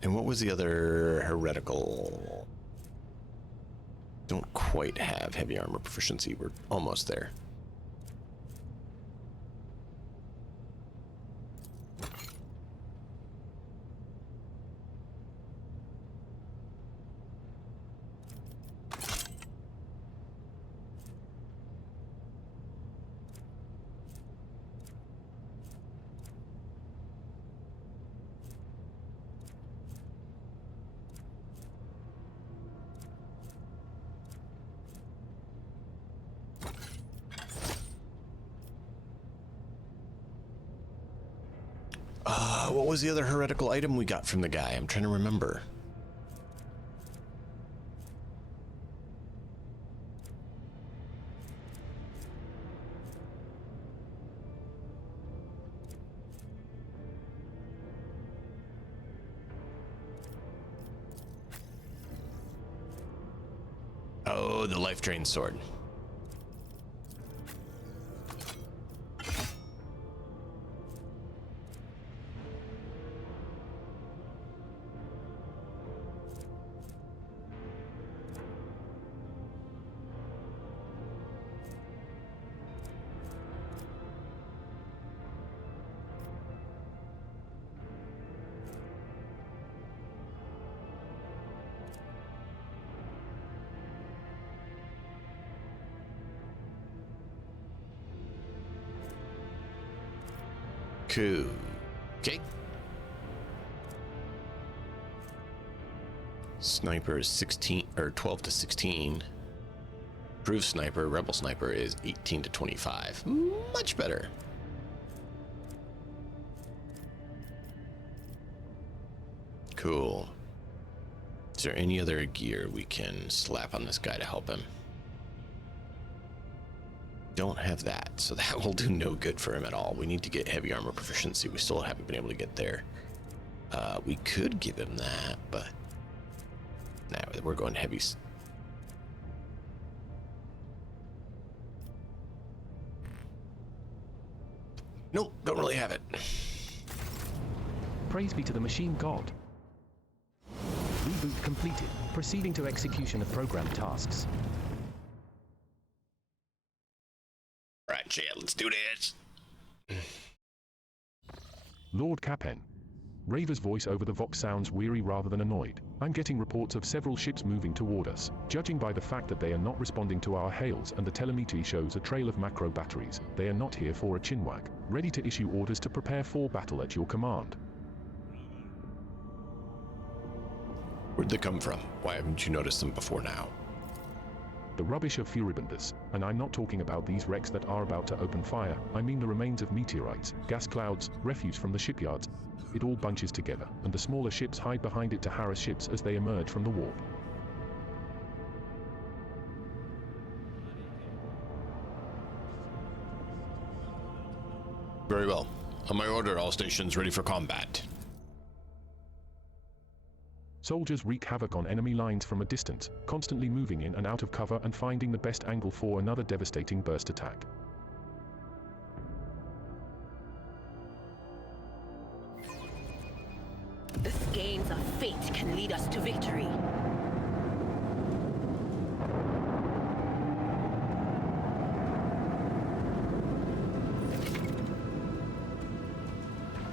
And what was the other heretical? Don't quite have heavy armor proficiency. We're almost there. What was the other heretical item we got from the guy? I'm trying to remember. Oh, the life drain sword. Cool. Okay. Sniper is 16 or 12 to 16. Approved sniper, rebel sniper is 18 to 25. Much better. Cool. Is there any other gear we can slap on this guy to help him? Don't have that, so that will do no good for him at all. We need to get heavy armor proficiency. We still haven't been able to get there. We could give him that, but no, we're going heavy. Nope, don't really have it. Praise be to the machine god. Reboot completed. Proceeding to execution of program tasks. Alright, chat, let's do this. Lord Capen. Raver's voice over the Vox sounds weary rather than annoyed. I'm getting reports of several ships moving toward us. Judging by the fact that they are not responding to our hails and the telemetry shows a trail of macro batteries, they are not here for a chinwag. Ready to issue orders to prepare for battle at your command. Where'd they come from? Why haven't you noticed them before now? The rubbish of Furibundus, and I'm not talking about these wrecks that are about to open fire, I mean the remains of meteorites, gas clouds, refuse from the shipyards. It all bunches together, and the smaller ships hide behind it to harass ships as they emerge from the warp. Very well. On my order, all stations ready for combat. Soldiers wreak havoc on enemy lines from a distance, constantly moving in and out of cover and finding the best angle for another devastating burst attack. The skeins of fate can lead us to victory.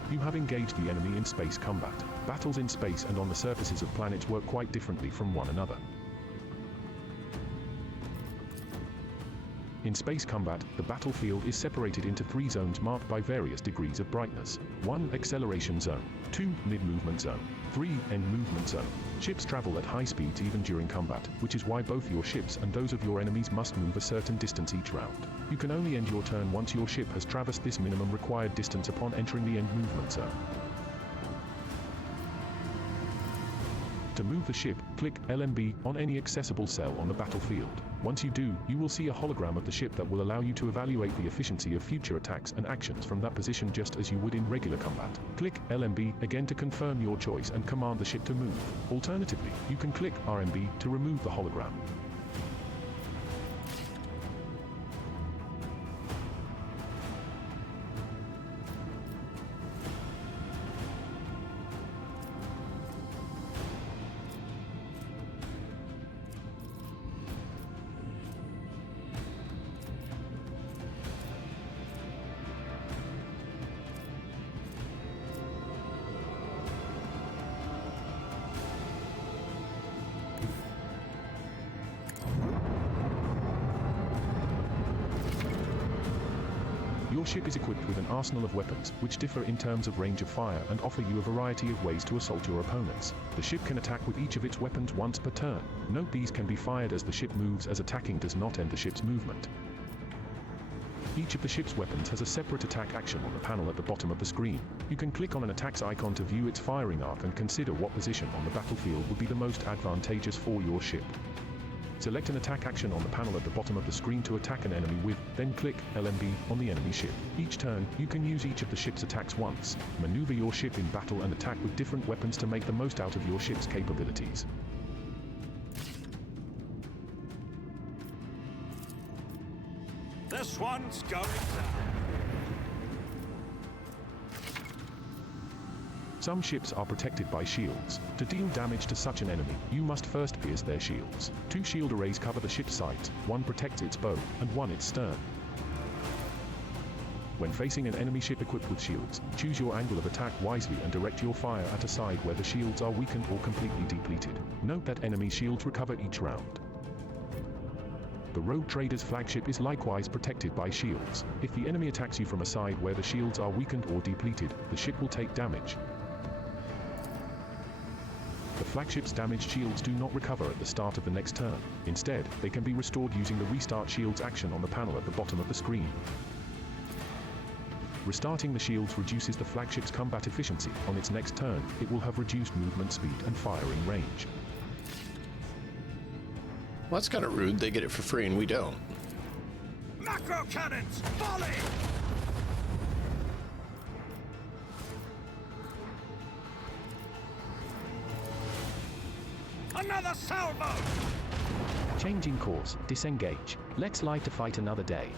You have engaged the enemy in space combat. Battles in space and on the surfaces of planets work quite differently from one another. In space combat, the battlefield is separated into 3 zones marked by various degrees of brightness. 1. Acceleration zone. 2. Mid-movement zone. 3. End movement zone. Ships travel at high speeds even during combat, which is why both your ships and those of your enemies must move a certain distance each round. You can only end your turn once your ship has traversed this minimum required distance upon entering the end movement zone. To move the ship, click LMB on any accessible cell on the battlefield. Once you do, you will see a hologram of the ship that will allow you to evaluate the efficiency of future attacks and actions from that position just as you would in regular combat. Click LMB again to confirm your choice and command the ship to move. Alternatively, you can click RMB to remove the hologram. Your ship is equipped with an arsenal of weapons, which differ in terms of range of fire and offer you a variety of ways to assault your opponents. The ship can attack with each of its weapons once per turn. Note these can be fired as the ship moves, as attacking does not end the ship's movement. Each of the ship's weapons has a separate attack action on the panel at the bottom of the screen. You can click on an attack's icon to view its firing arc and consider what position on the battlefield would be the most advantageous for your ship. Select an attack action on the panel at the bottom of the screen to attack an enemy with, then click LMB on the enemy ship. Each turn, you can use each of the ship's attacks once. Maneuver your ship in battle and attack with different weapons to make the most out of your ship's capabilities. This one's going down. Some ships are protected by shields. To deal damage to such an enemy, you must first pierce their shields. 2 shield arrays cover the ship's sides, 1 protects its bow, and 1 its stern. When facing an enemy ship equipped with shields, choose your angle of attack wisely and direct your fire at a side where the shields are weakened or completely depleted. Note that enemy shields recover each round. The rogue trader's flagship is likewise protected by shields. If the enemy attacks you from a side where the shields are weakened or depleted, the ship will take damage. The flagship's damaged shields do not recover at the start of the next turn. Instead, they can be restored using the Restart Shields action on the panel at the bottom of the screen. Restarting the shields reduces the flagship's combat efficiency. On its next turn, it will have reduced movement speed and firing range. Well, that's kind of rude. They get it for free and we don't. Macro cannons, volley! Another salvo! Changing course, disengage. Let's live to fight another day.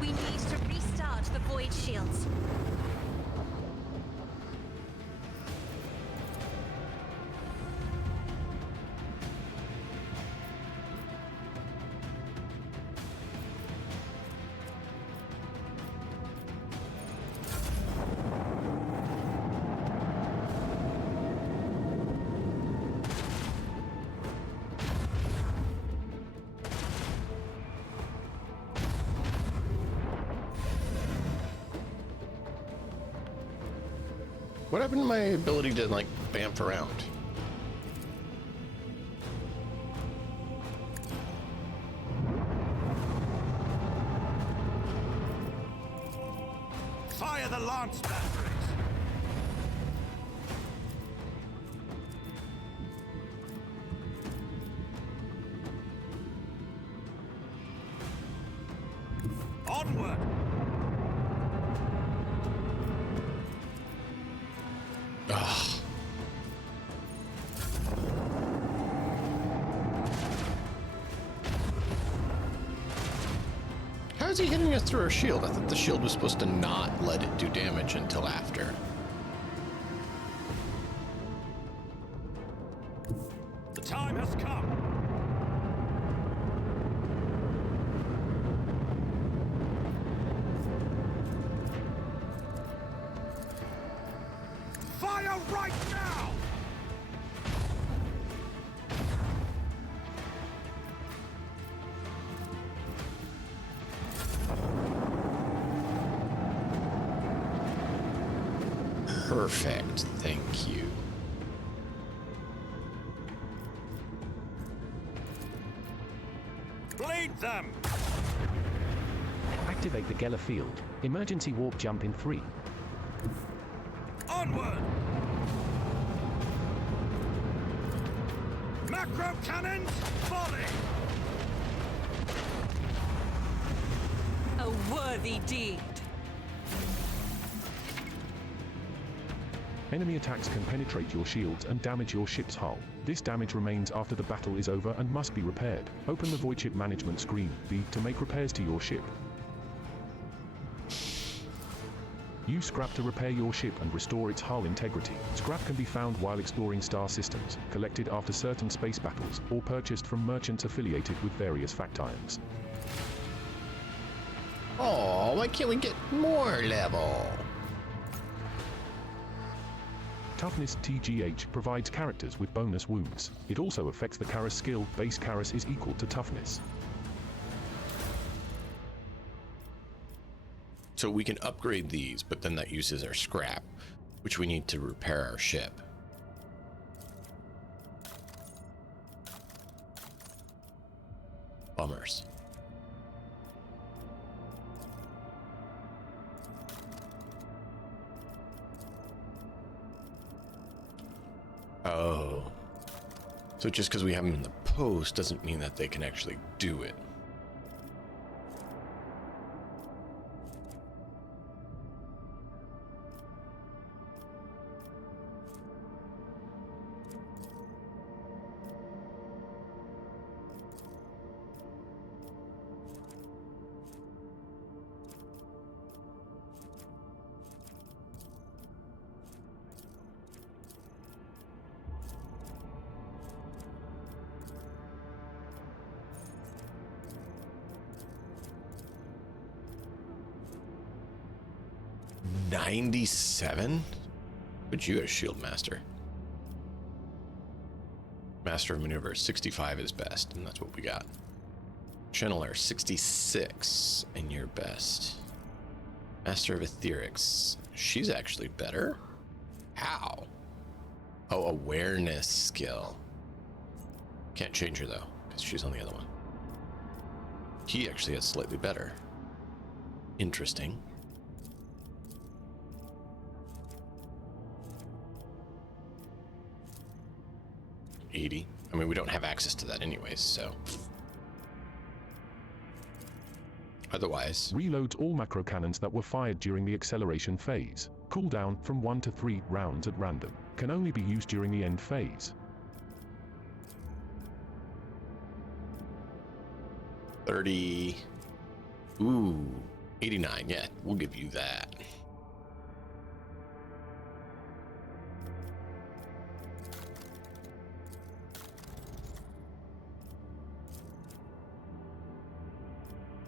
We need to restart the void shields. What happened to my ability to, like, bamf around? Fire the lance batteries! Onward! Ugh. How is he hitting us through our shield? I thought the shield was supposed to not let it do damage until after. The time has come! Fire right now! Perfect, thank you. Bleed them! Activate the Geller field. Emergency warp jump in 3. Onward! Macro cannons, volley! A worthy deed. Enemy attacks can penetrate your shields and damage your ship's hull. This damage remains after the battle is over and must be repaired. Open the Void Ship Management screen, B, to make repairs to your ship. Use scrap to repair your ship and restore its hull integrity. Scrap can be found while exploring star systems, collected after certain space battles, or purchased from merchants affiliated with various factions. Oh, why can't we get more level? Toughness TGH provides characters with bonus wounds. It also affects the Karas skill. Base Karas is equal to toughness. So we can upgrade these, but then that uses our scrap, which we need to repair our ship. Bummers. Oh. So just because we have them in the post doesn't mean that they can actually do it. 97? But you a shield master. Master of maneuver 65 is best, and that's what we got. Channeler 66 and you're best. Master of etherics. She's actually better. How? Oh, awareness skill. Can't change her though, because she's on the other one. He actually has slightly better. Interesting. $80. I mean, we don't have access to that anyways, so. Otherwise. Reloads all macro cannons that were fired during the acceleration phase. Cooldown from 1 to 3 rounds at random. Can only be used during the end phase. 30. Ooh, 89. Yeah, we'll give you that.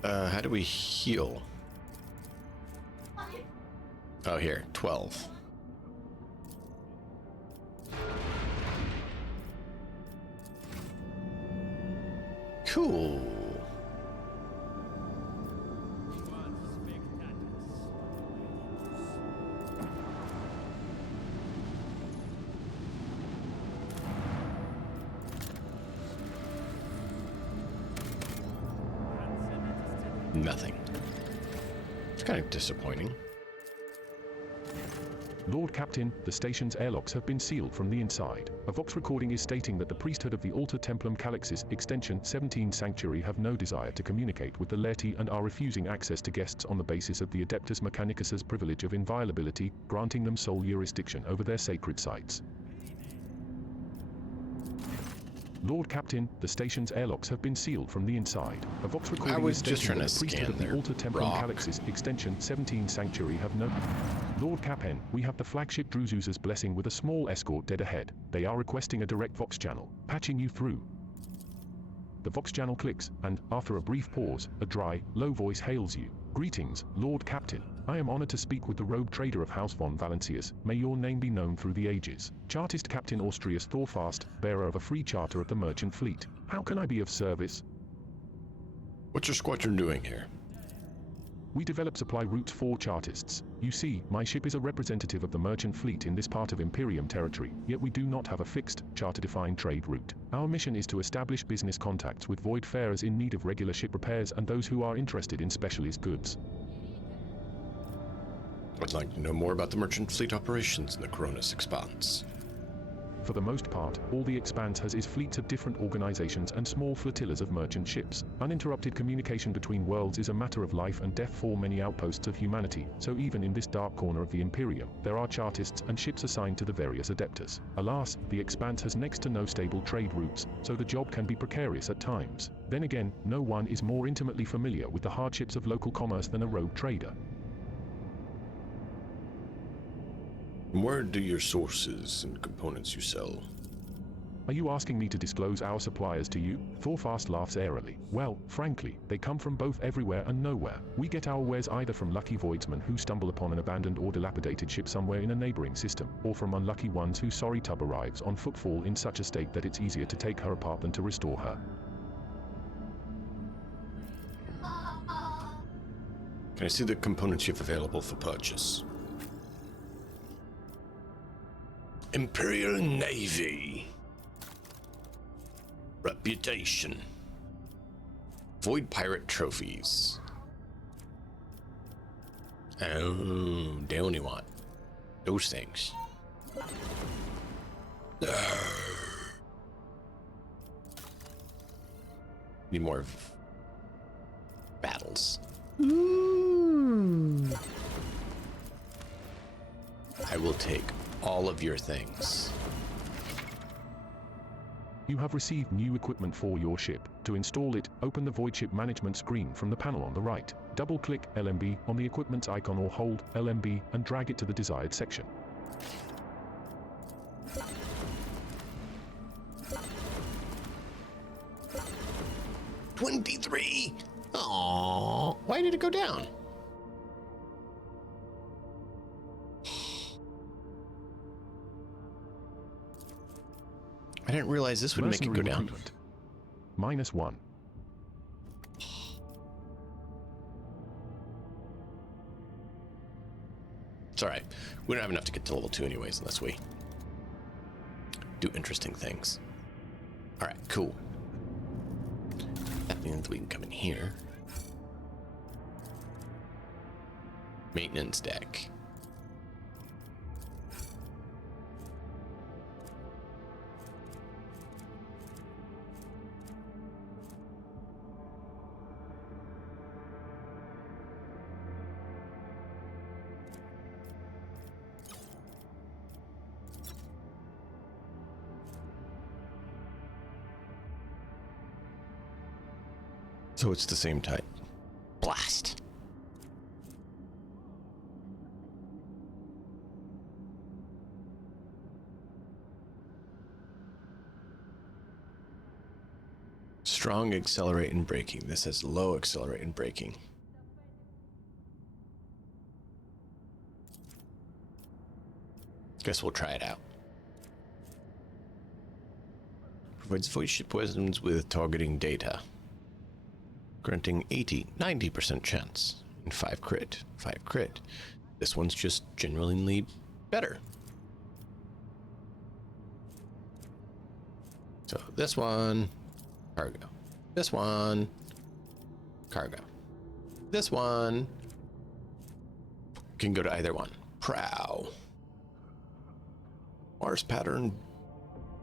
How do we heal? Oh, here, 12. Cool. Nothing. It's kind of disappointing. Lord Captain, the station's airlocks have been sealed from the inside. A Vox recording is stating that the priesthood of the Alter Templum Calixis Extension 17 Sanctuary have no desire to communicate with the laity and are refusing access to guests on the basis of the Adeptus Mechanicus's privilege of inviolability, granting them sole jurisdiction over their sacred sites. Lord Captain, the station's airlocks have been sealed from the inside. A Vox recording is stating that the priesthood of the Alter Templum Calixis Extension 17 Sanctuary have no... Lord Captain, we have the flagship Druzusa's blessing with a small escort dead ahead. They are requesting a direct Vox channel. Patching you through. The Vox channel clicks, and, after a brief pause, a dry, low voice hails you. Greetings, Lord Captain. I am honored to speak with the rogue trader of House von Valancius. May your name be known through the ages. Chartist Captain Austrius Thorfast, bearer of a free charter of the merchant fleet. How can I be of service? What's your squadron doing here? We develop supply routes for Chartists. You see, my ship is a representative of the merchant fleet in this part of Imperium territory, yet we do not have a fixed, charter-defined trade route. Our mission is to establish business contacts with voidfarers in need of regular ship repairs and those who are interested in specialist goods. I'd like to know more about the merchant fleet operations in the Coronis Expanse. For the most part, all the Expanse has is fleets of different organizations and small flotillas of merchant ships. Uninterrupted communication between worlds is a matter of life and death for many outposts of humanity, so even in this dark corner of the Imperium, there are Chartists and ships assigned to the various Adeptus. Alas, the Expanse has next to no stable trade routes, so the job can be precarious at times. Then again, no one is more intimately familiar with the hardships of local commerce than a rogue trader. Where do your sources and components you sell? Are you asking me to disclose our suppliers to you? Thorfast laughs airily. Well, frankly, they come from both everywhere and nowhere. We get our wares either from lucky voidsmen who stumble upon an abandoned or dilapidated ship somewhere in a neighboring system, or from unlucky ones whose sorry tub arrives on footfall in such a state that it's easier to take her apart than to restore her. Can I see the components you have available for purchase? Imperial Navy. Reputation. Void Pirate Trophies. Oh, they only want those things. Need more battles. I will take all of your things. You have received new equipment for your ship. To install it, open the Void Ship Management screen from the panel on the right. Double-click LMB on the equipment's icon or hold LMB and drag it to the desired section. $23. Aww, why did it go down? I didn't realize this would make it go Mercenary down. recruitment. -1. It's alright. We don't have enough to get to level 2 anyways, unless we do interesting things. Alright, cool. That means we can come in here. Maintenance deck. So it's the same type. Blast. Strong accelerate and braking. This has low accelerate and braking. Guess we'll try it out. Provides voice weapons with targeting data. Granting 80-90% chance. And 5 crit. 5 crit. This one's just genuinely better. So this one, cargo. This one, cargo. This one can go to either one. Prow. Mars pattern.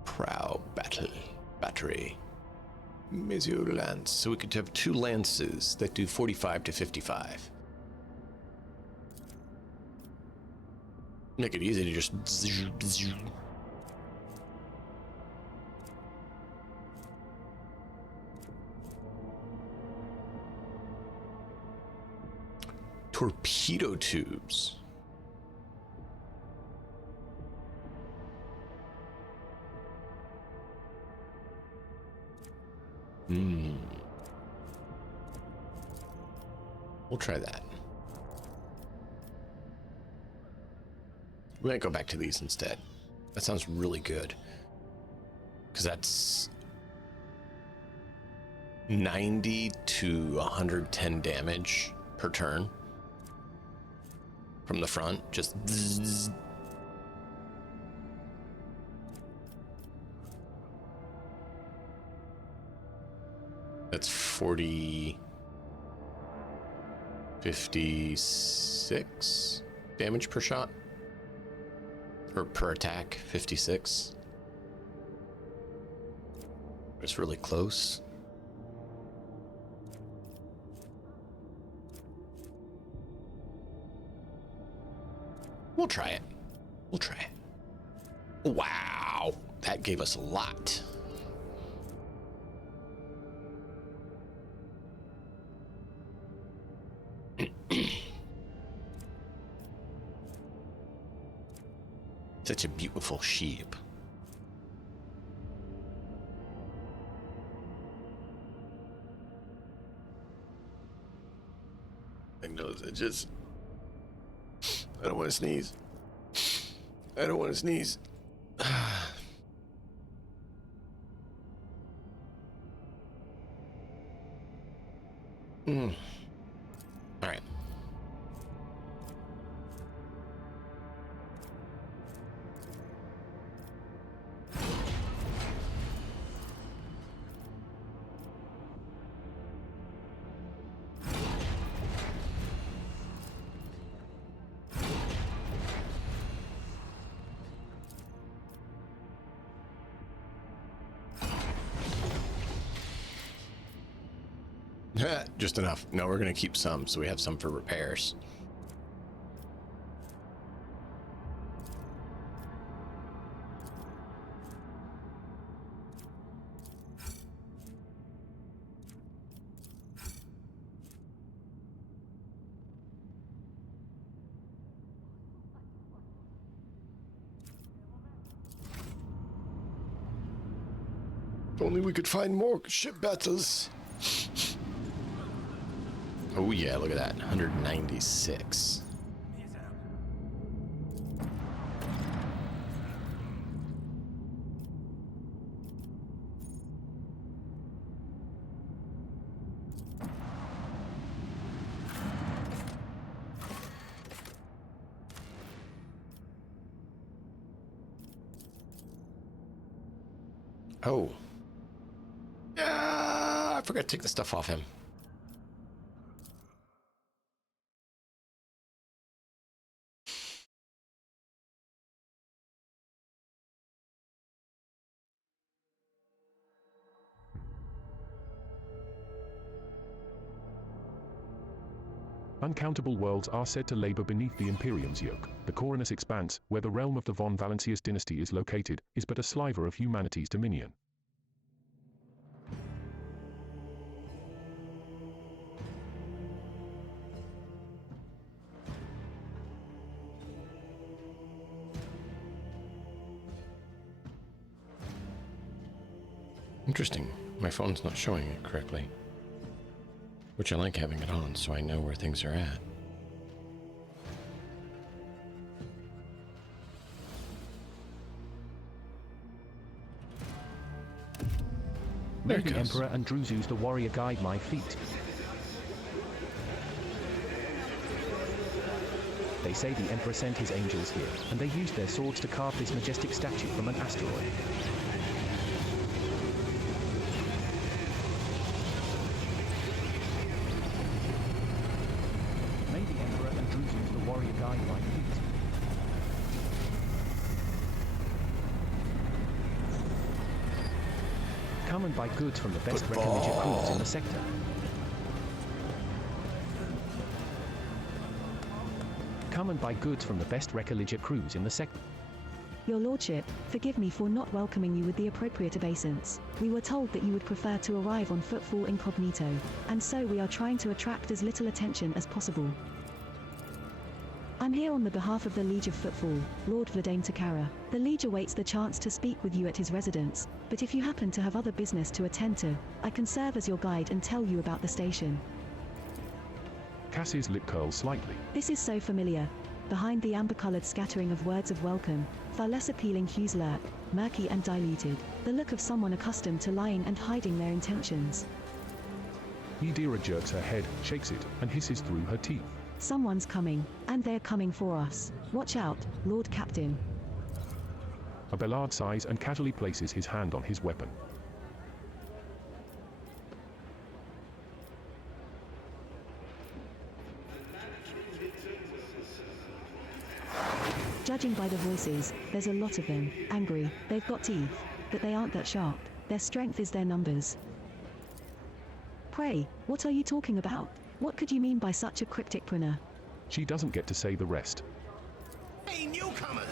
Prow battery. Monsieur Lance. So we could have 2 lances that do 45 to 55. Make it easy to just torpedo tubes. We'll try that. We might go back to these instead. That sounds really good. Because that's 90 to 110 damage per turn from the front. Just zzz. That's 40, 56 damage per shot, or per attack. 56. It's really close. We'll try it. We'll try it. Wow, that gave us a lot. Such a beautiful sheep. I know it just. I don't want to sneeze. I don't want to sneeze. All right. Just enough. No, we're gonna keep some, so we have some for repairs. If only we could find more ship battles. Oh yeah, look at that, 196. Oh. I forgot to take the stuff off him. Uncountable worlds are said to labor beneath the Imperium's yoke. The Coronus Expanse, where the realm of the von Valancius dynasty is located, is but a sliver of humanity's dominion. Interesting. My phone's not showing it correctly. Which I like having it on so I know where things are at. May the Emperor and Druzus the warrior guide my feet. They say the Emperor sent his angels here, and they used their swords to carve this majestic statue from an asteroid. May the Emperor and Druzus the warrior guide my feet. Come and buy goods from the best Recologic crews in the sector. Come and buy goods from the best Recologic crews in the sector. Your Lordship, forgive me for not welcoming you with the appropriate obeisance. We were told that you would prefer to arrive on footfall incognito, and so we are trying to attract as little attention as possible. I'm here on the behalf of the Liege of Footfall, Lord Vladane Takara. The Liege awaits the chance to speak with you at his residence, but if you happen to have other business to attend to, I can serve as your guide and tell you about the station. Cass's lip curls slightly. This is so familiar. Behind the amber-colored scattering of words of welcome, far less appealing hues lurk, murky and diluted, the look of someone accustomed to lying and hiding their intentions. Yadira jerks her head, shakes it, and hisses through her teeth. Someone's coming, and they're coming for us. Watch out, Lord Captain. Abelard sighs and casually places his hand on his weapon. Judging by the voices, there's a lot of them, angry, they've got teeth, but they aren't that sharp. Their strength is their numbers. Pray, what are you talking about? What could you mean by such a cryptic printer? She doesn't get to say the rest. Hey, newcomers!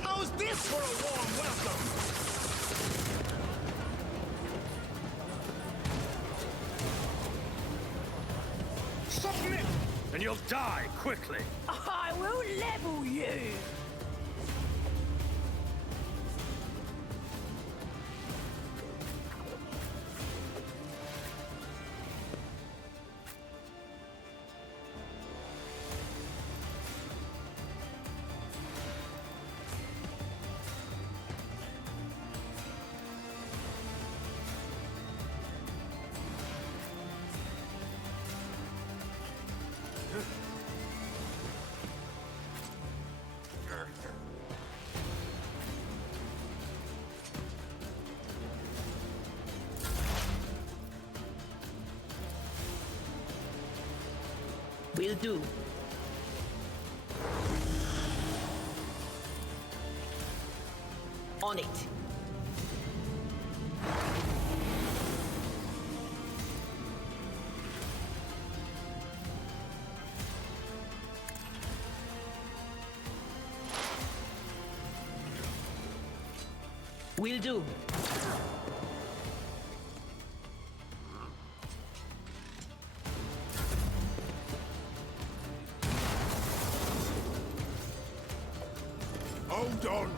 How's this for a warm welcome? Submit, and you'll die quickly. I will level you. Will do. On it. Will do. Hold on!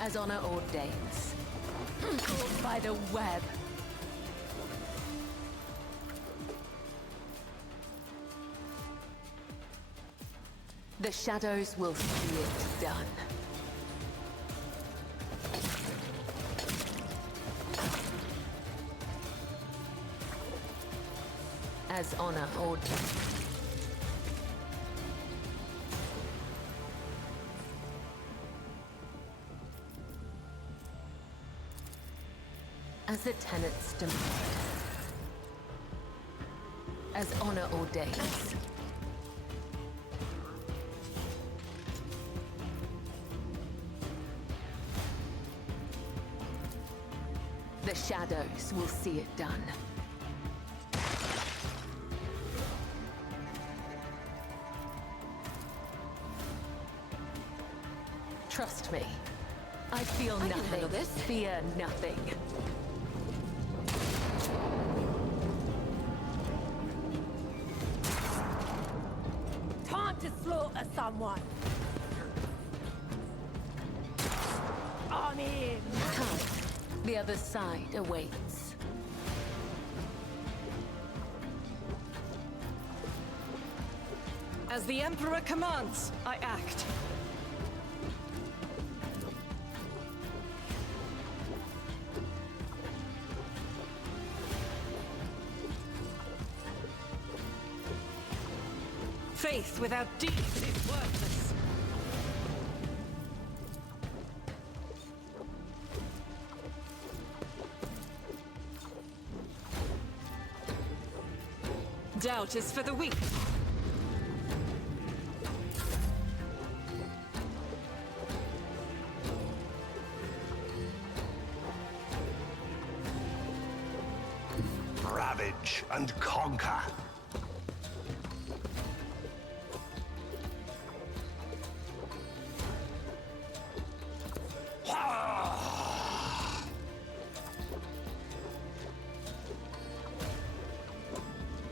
As honor ordains. Caught by the web. The shadows will see it done. As honor orders. As the tenets demand. As honor ordains. The shadows will see it done. Trust me. I feel I can nothing. handle this. Fear nothing. Time to slaughter someone. I'm in. Come. The other side awaits. As the Emperor commands, I act. Faith without deeds is worthless. Doubt is for the weak. Ravage and conquer.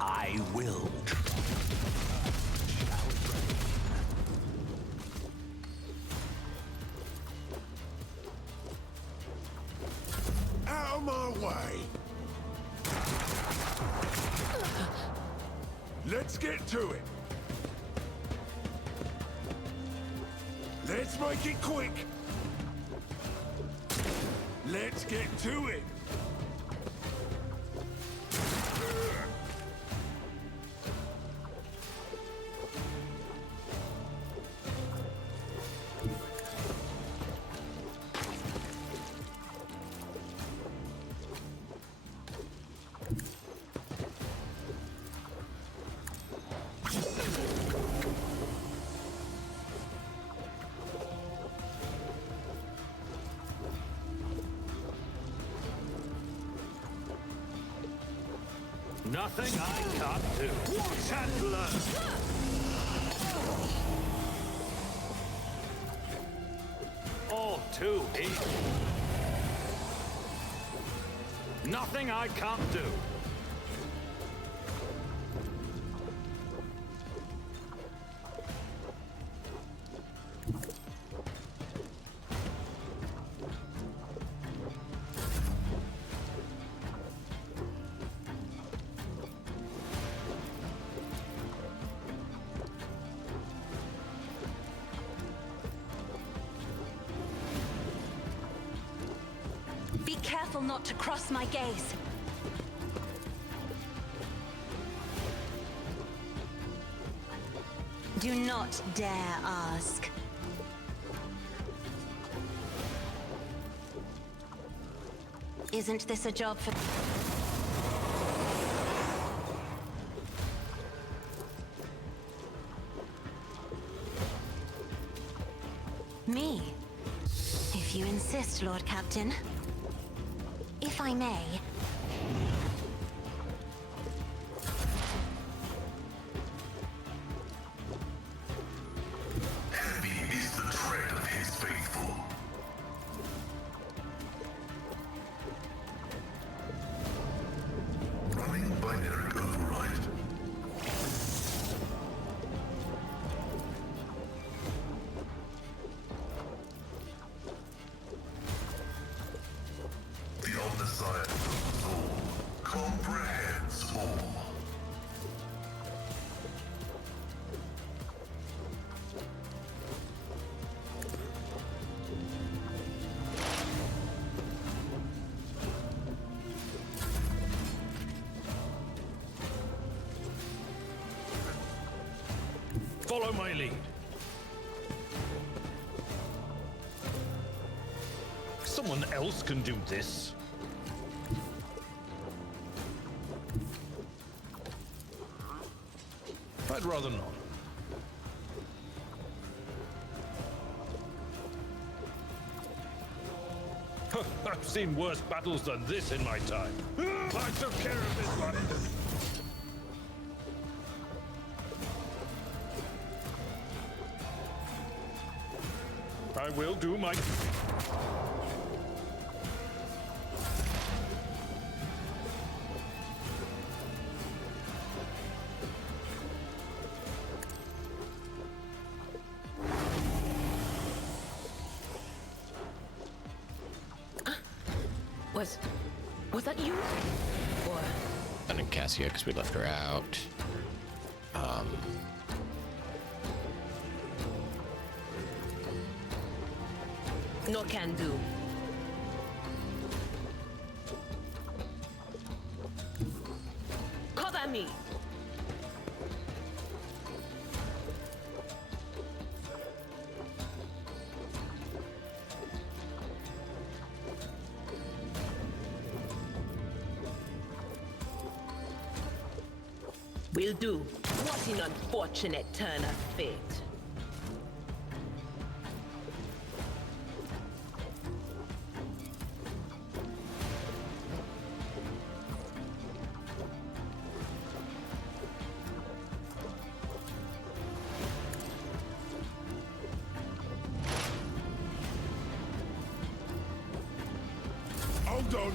I will. Out of my way. Let's get to it. Let's make it quick. Let's get to it. Nothing I can't do. Watch and learn. All too easy. Nothing I can't do. Be careful not to cross my gaze. Do not dare ask. Isn't this a job for... Me? If you insist, Lord Captain. If I may. Heavy is the tread of his faithful. Running binary override. The Omnissiah Follow my lead. Someone else can do this. I'd rather not. I've seen worse battles than this in my time. I took care of this one. I will do my... Was that you? Or... I didn't Cassia because we left her out. No can do. Cover me! Will do. What an unfortunate turn of fate. Hold on.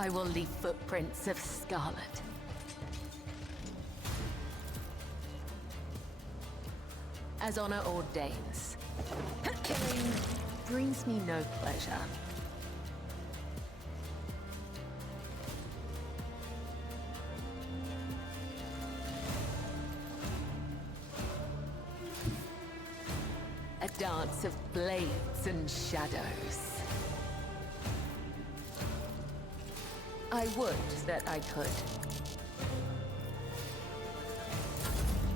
I will leave footprints of scarlet. As honor ordains. Killing brings me no pleasure. A dance of blades and shadows. I would that I could.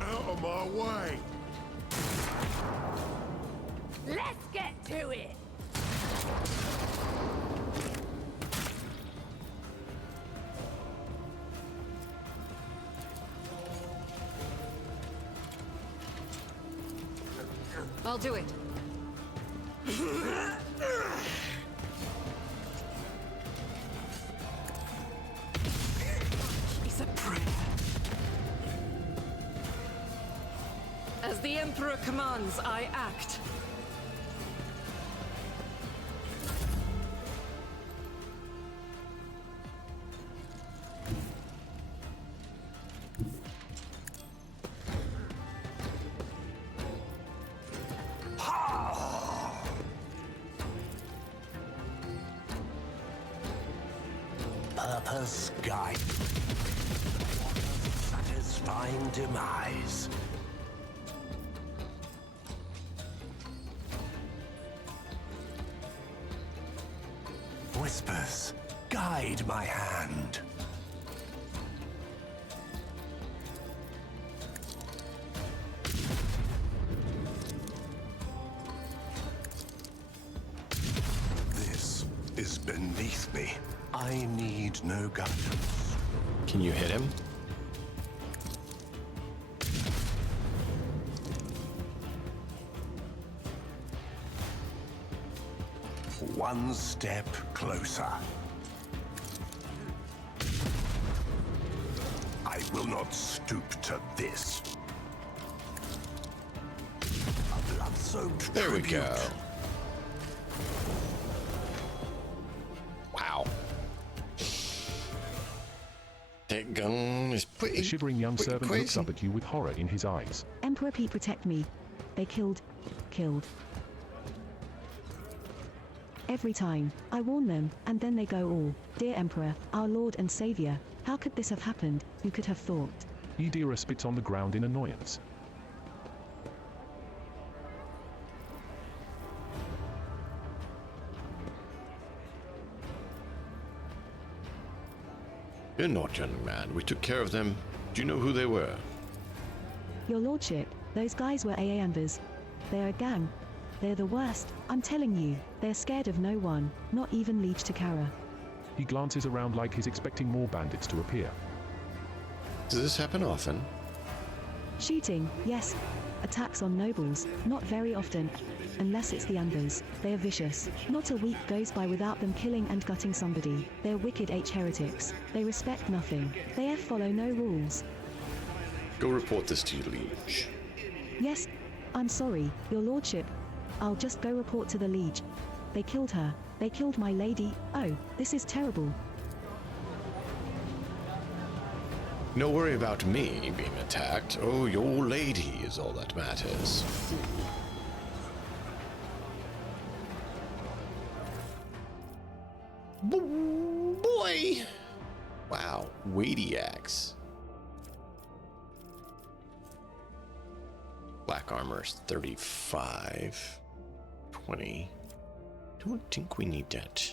Out of my way! Let's get to it! I'll do it. He's a prayer. As the Emperor commands, I act. Purpose guide. Satisfying demise. Whispers, guide my hand. This is beneath me. I need no guidance. Can you hit him? One step closer. I will not stoop to this. A blood-soaked There we tribute. go. Wow. That gun is pretty. The shivering young pretty servant crazy. looks up at you with horror in his eyes. Emperor Pete, protect me. They killed. Every time, I warn them, and then they go all, dear Emperor, our Lord and Savior, how could this have happened? You could have thought. Idira spits on the ground in annoyance. You're not, young man. We took care of them. Do you know who they were? Your lordship, those guys were AA Ambers. They're a gang. They're the worst, I'm telling you. They're scared of no one, not even Liege Takara. He glances around like he's expecting more bandits to appear. Does this happen often? Shooting, yes. Attacks on nobles, not very often. Unless it's the Ambers. They are vicious. Not a week goes by without them killing and gutting somebody. They're wicked heretics. They respect nothing. They follow no rules. Go report this to your liege. Yes, I'm sorry, your lordship. I'll just go report to the liege. They killed her. They killed my lady. Oh, this is terrible. No worry about me being attacked. Oh, your lady is all that matters. Boy! Wow, weighty axe. Black armor is 35. 20. Don't think we need that.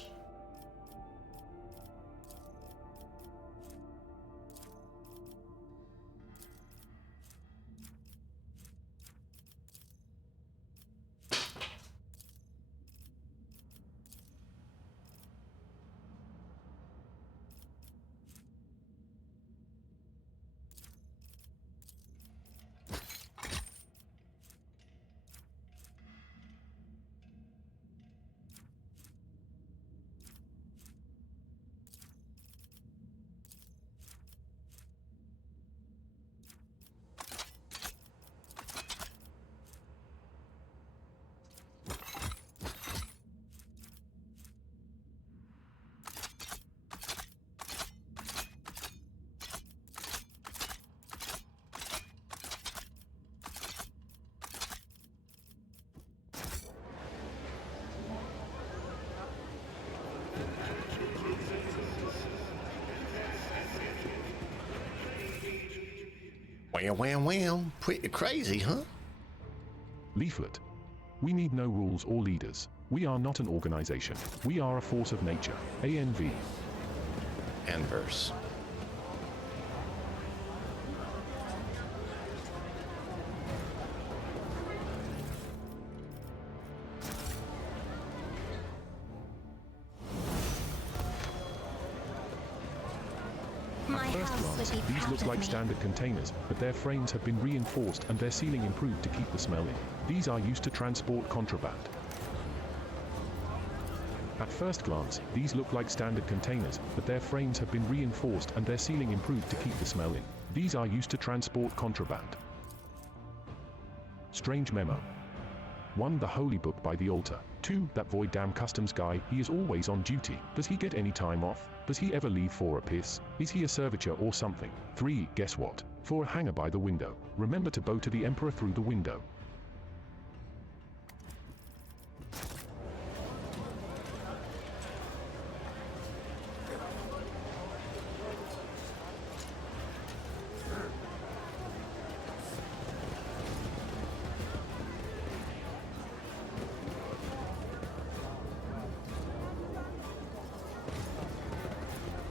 Well, pretty crazy, huh? Leaflet. We need no rules or leaders. We are not an organization. We are a force of nature. ANV. Anverse. These look like standard containers, but their frames have been reinforced and their sealing improved to keep the smell in. These are used to transport contraband. At first glance, these look like standard containers, but their frames have been reinforced and their sealing improved to keep the smell in. These are used to transport contraband. Strange memo. 1. The holy book by the altar. 2. That void damn customs guy, he is always on duty. Does he get any time off? Does he ever leave for a piss? Is he a servitor or something? 3. Guess what? For a hanger by the window. Remember to bow to the emperor through the window.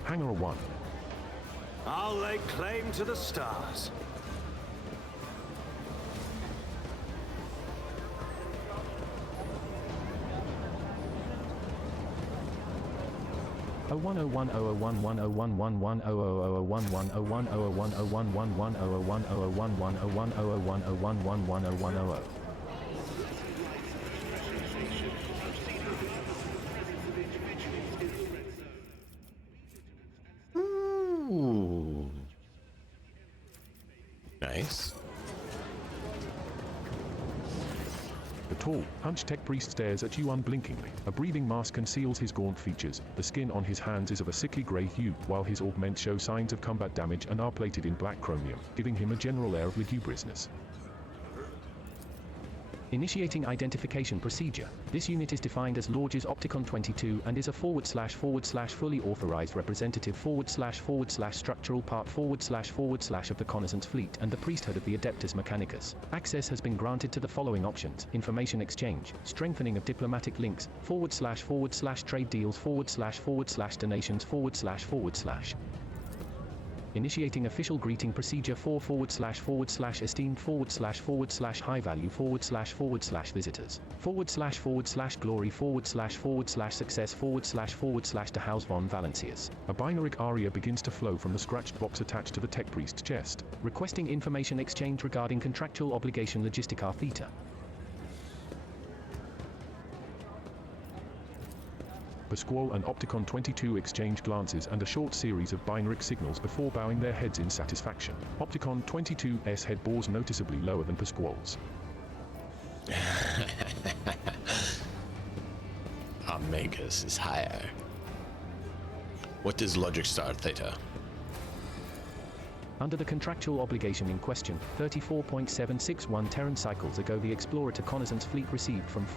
Hanger 1. I'll lay claim to the stars. Ooh. Nice. The tall, hunched tech priest stares at you unblinkingly. A breathing mask conceals his gaunt features. The skin on his hands is of a sickly grey hue, while his augments show signs of combat damage and are plated in black chromium, giving him a general air of lugubriousness. Initiating identification procedure. This unit is defined as Lorges Opticon 22 and is a / fully authorized representative / structural part / of the Connaissance Fleet and the priesthood of the Adeptus Mechanicus. Access has been granted to the following options: information exchange, strengthening of diplomatic links, / trade deals / donations / Initiating official greeting procedure for / esteemed / high value / visitors / glory / success / to House von Valancius. A binaric aria begins to flow from the scratched box attached to the tech priest's chest. Requesting information exchange regarding contractual obligation logistica theta. Pasquale and Opticon 22 exchange glances and a short series of binaric signals before bowing their heads in satisfaction. Opticon 22's head bores noticeably lower than Pasquale's. Omegas is higher. What is Logic Star Theta? Under the contractual obligation in question, 34.761 Terran cycles ago the Explorer to Connaissance fleet received from /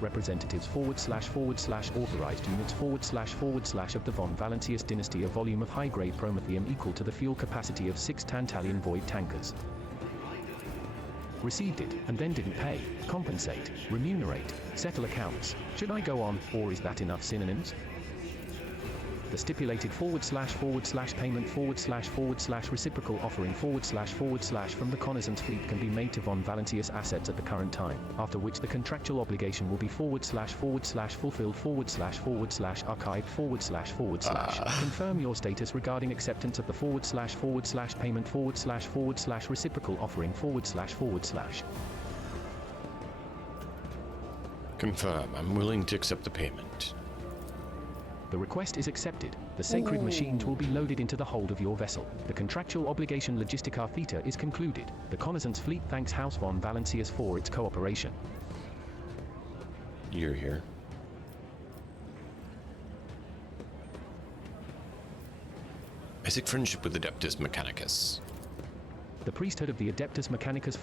representatives / authorized units / of the von Valancius dynasty a volume of high-grade promethium equal to the fuel capacity of 6 Tantalian void tankers. Received it, and then didn't pay, compensate, remunerate, settle accounts. Should I go on, or is that enough synonyms? The stipulated / payment / reciprocal offering / from the Connaissance fleet can be made to von Valancius assets at the current time, after which the contractual obligation will be / fulfilled / archived / confirm your status regarding acceptance of the / payment / reciprocal offering / Confirm. I'm willing to accept the payment. The request is accepted. The sacred machines will be loaded into the hold of your vessel. The contractual obligation logistica theta is concluded. The Connaissance fleet thanks House von Valancius for its cooperation. You're here. Basic friendship with Adeptus Mechanicus. The priesthood of the Adeptus Mechanicus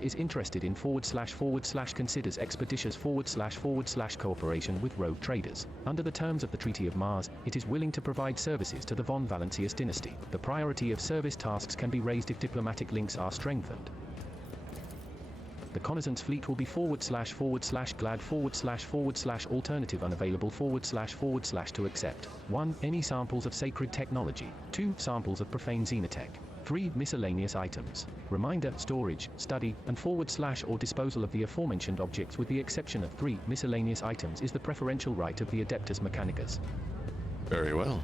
/ is interested in / considers expeditious / cooperation with rogue traders. Under the terms of the Treaty of Mars, it is willing to provide services to the von Valancius dynasty. The priority of service tasks can be raised if diplomatic links are strengthened. The Connaissance fleet will be / glad / alternative unavailable / to accept 1. Any samples of sacred technology. 2. Samples of profane xenotech. 3. Miscellaneous items. Reminder, storage, study, and / or disposal of the aforementioned objects with the exception of 3. Miscellaneous items is the preferential right of the Adeptus Mechanicus. Very well.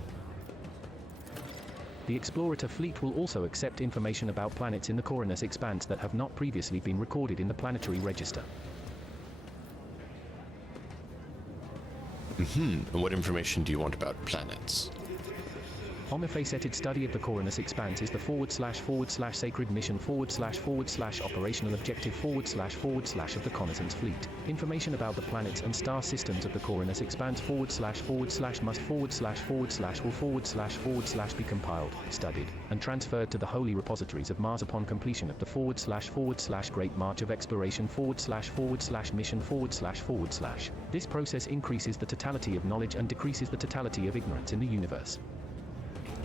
The Explorator fleet will also accept information about planets in the Coronus Expanse that have not previously been recorded in the planetary register. And what information do you want about planets? Omnifaceted study of the Coronus Expanse is the / sacred mission / operational objective / of the Connaissance fleet. Information about the planets and star systems of the Coronus Expanse / must / will / be compiled, studied, and transferred to the holy repositories of Mars upon completion of the / Great March of Exploration / mission / This process increases the totality of knowledge and decreases the totality of ignorance in the universe.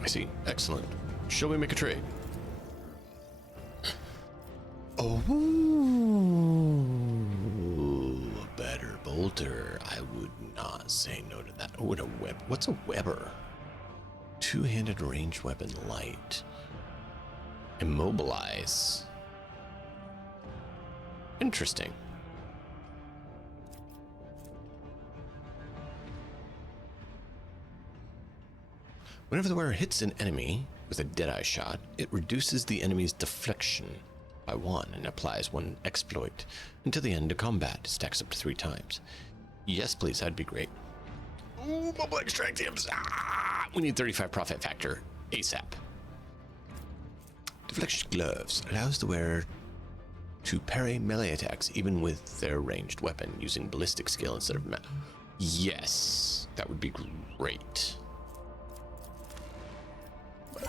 I see. Excellent. Shall we make a trade? Oh, a better bolter. I would not say no to that. Oh, and a web. What's a Weber? Two-handed ranged weapon light. Immobilize. Interesting. Whenever the wearer hits an enemy with a Deadeye shot, it reduces the enemy's deflection by 1 and applies 1 exploit until the end of combat. Stacks up to 3 times. Yes, please, that'd be great. Ooh, mobile extractives. We need 35 profit factor ASAP. Deflection gloves allows the wearer to parry melee attacks even with their ranged weapon using ballistic skill instead of Yes, that would be great.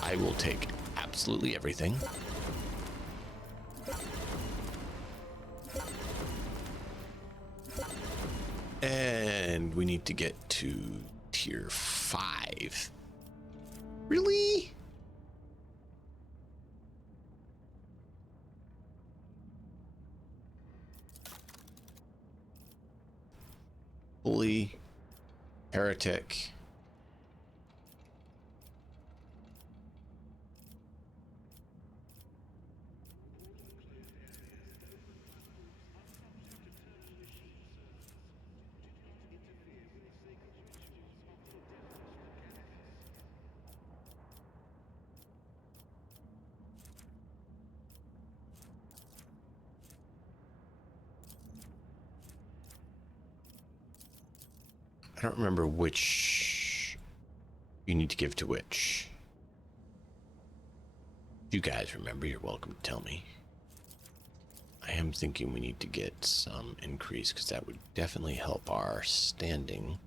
I will take absolutely everything. And we need to get to tier 5. Really? Holy heretic. I don't remember which you need to give to which. If you guys remember, you're welcome to tell me. I am thinking we need to get some increase because that would definitely help our standing.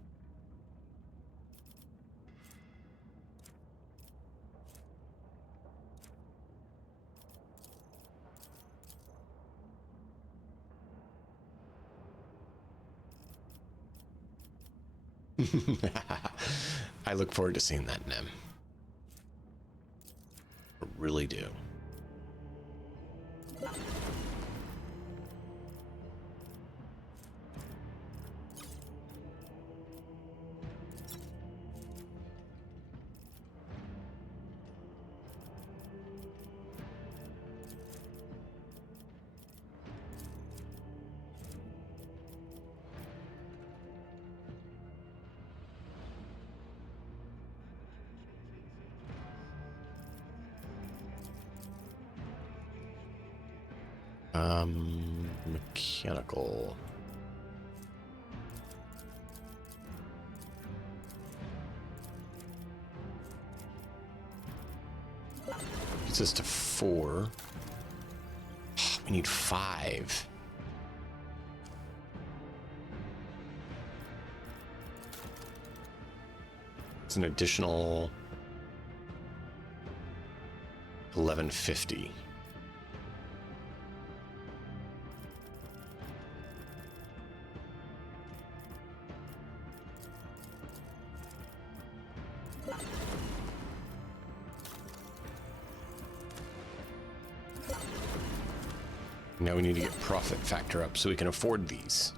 I look forward to seeing that, Nem. I really do. Mechanical. Gets us to 4. We need 5. It's an additional 1150. Now we need to get profit factor up so we can afford these.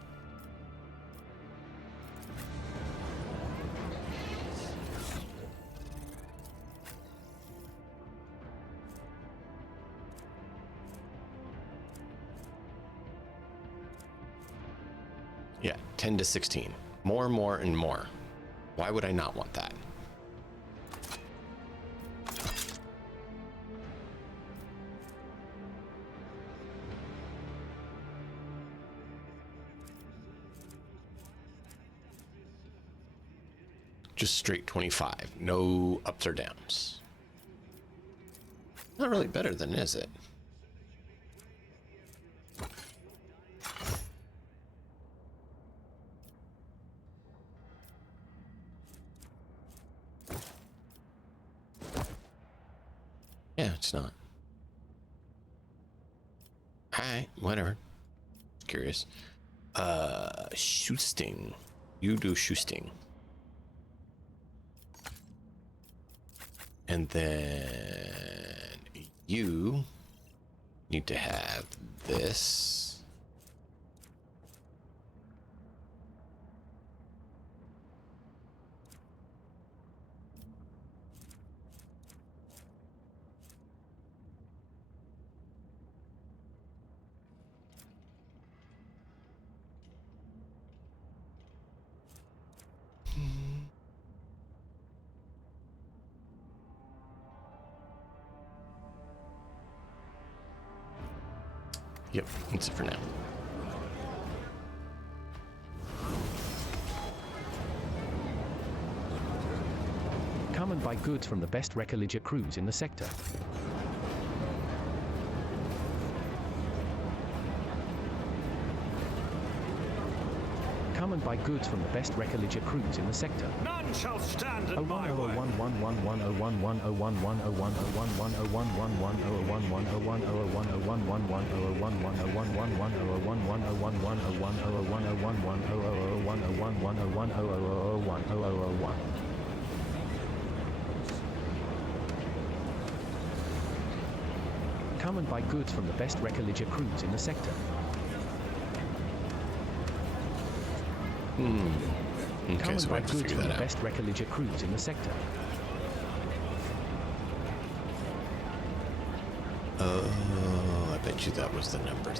Yeah, 10 to 16. More, more, and more. Why would I not want that? Just straight 25. No ups or downs. Not really better than, is it? Yeah, it's not. Alright, whatever. Curious. Shoosting. You do shoosting. And then you need to have this. Yep, that's it for now. Come and buy goods from the best Recaliger crews in the sector. Come and buy goods from the best Recaliger crews in the sector. None shall stand in my way. Come and buy goods from the best Recaliger crews in the sector. Okay, Come so and we buy have to goods figure from that the out. best Recaliger crews in the sector. Oh, I bet you that was the number.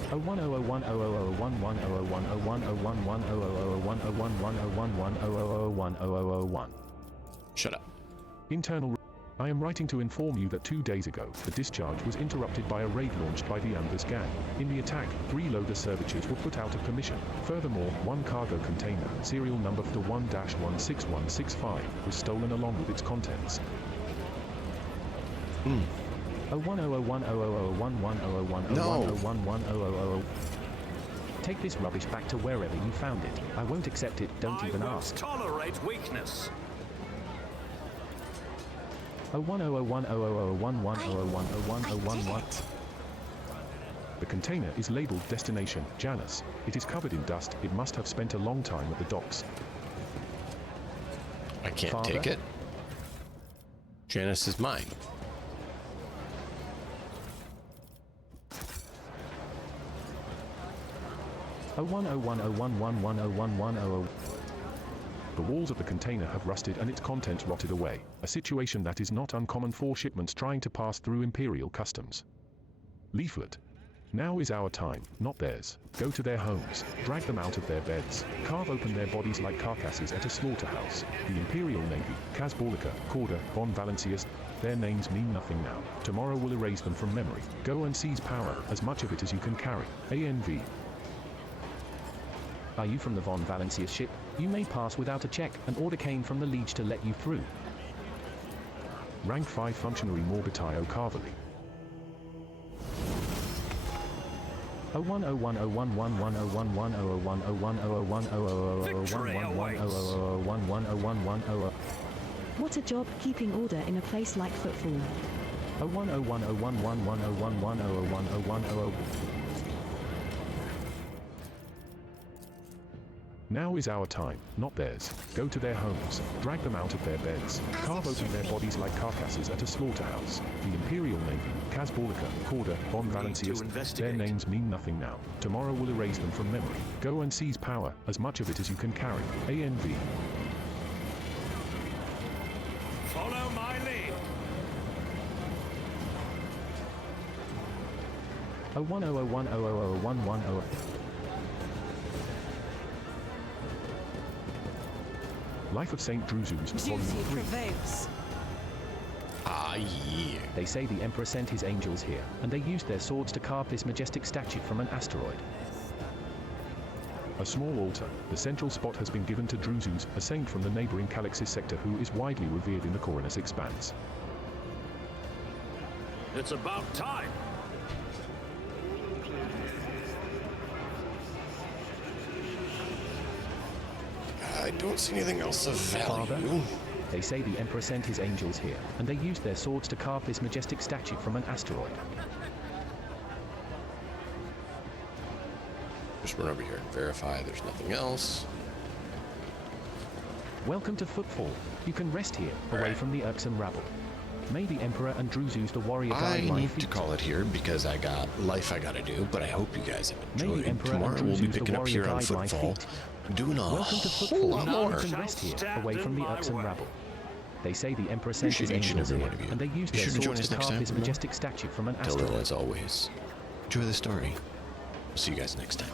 Shut up. Internal. I am writing to inform you that 2 days ago, the discharge was interrupted by a raid launched by the Anvers gang. In the attack, 3 loader servitors were put out of commission. Furthermore, 1 cargo container, serial number 1-16165, was stolen along with its contents. 0100100110011001100. Take this rubbish back to wherever you found it. I won't accept it, don't even ask. Tolerate weakness. 01001001100110011. The container is labeled Destination Janus. It is covered in dust. It must have spent a long time at the docks. I can't Father? take it. Janus is mine. Oh 101011110110. The walls of the container have rusted and its contents rotted away, a situation that is not uncommon for shipments trying to pass through Imperial customs. Leaflet. Now is our time, not theirs. Go to their homes, drag them out of their beds, carve open their bodies like carcasses at a slaughterhouse. The Imperial Navy, Casbolica, Corda, von Valancius, their names mean nothing now. Tomorrow will erase them from memory. Go and seize power, as much of it as you can carry. ANV. Are you from the von Valancius ship? You may pass without a check. An order came from the Liege to let you through. Rank 5 Functionary Morbitaio Carvely. Oh 10101111001001001001110011001100. What a job keeping order in a place like Footfall. Oh 101011110010010010. Now is our time, not theirs. Go to their homes, drag them out of their beds, carve open their bodies like carcasses at a slaughterhouse. The Imperial Navy, Casbolica, Corda, von Valancius, their names mean nothing now. Tomorrow will erase them from memory. Go and seize power, as much of it as you can carry. ANV. Follow my lead. Oh 1010001100. Life of St. Drusus, Volume 3. prevails. Ah, yeah. They say the Emperor sent his angels here, and they used their swords to carve this majestic statue from an asteroid. A small altar, the central spot has been given to Drusus, a saint from the neighboring Calixis sector who is widely revered in the Corynus Expanse. It's about time. I don't see anything else of Father? value. They say the Emperor sent his angels here, and they used their swords to carve this majestic statue from an asteroid. Just run over here and verify there's nothing else. Welcome to Footfall. You can rest here, away from the irksome rabble. May the Emperor and Drusus the warrior guide I my need feet. to call it here because I got life I gotta do, but I hope you guys have May the enjoyed. Emperor Tomorrow and we'll be Drusus the picking up warrior here on guide my Footfall, feet. doing a Welcome to whole Footfall. lot You more. can rest here, away from the irksome rabble. They say the Emperor sent his Appreciate each and angels every here, one of you. and they used Be their sure to join swords us to next carve time this for more. majestic statue from an Till asteroid. then, as always, enjoy the story. See you guys next time.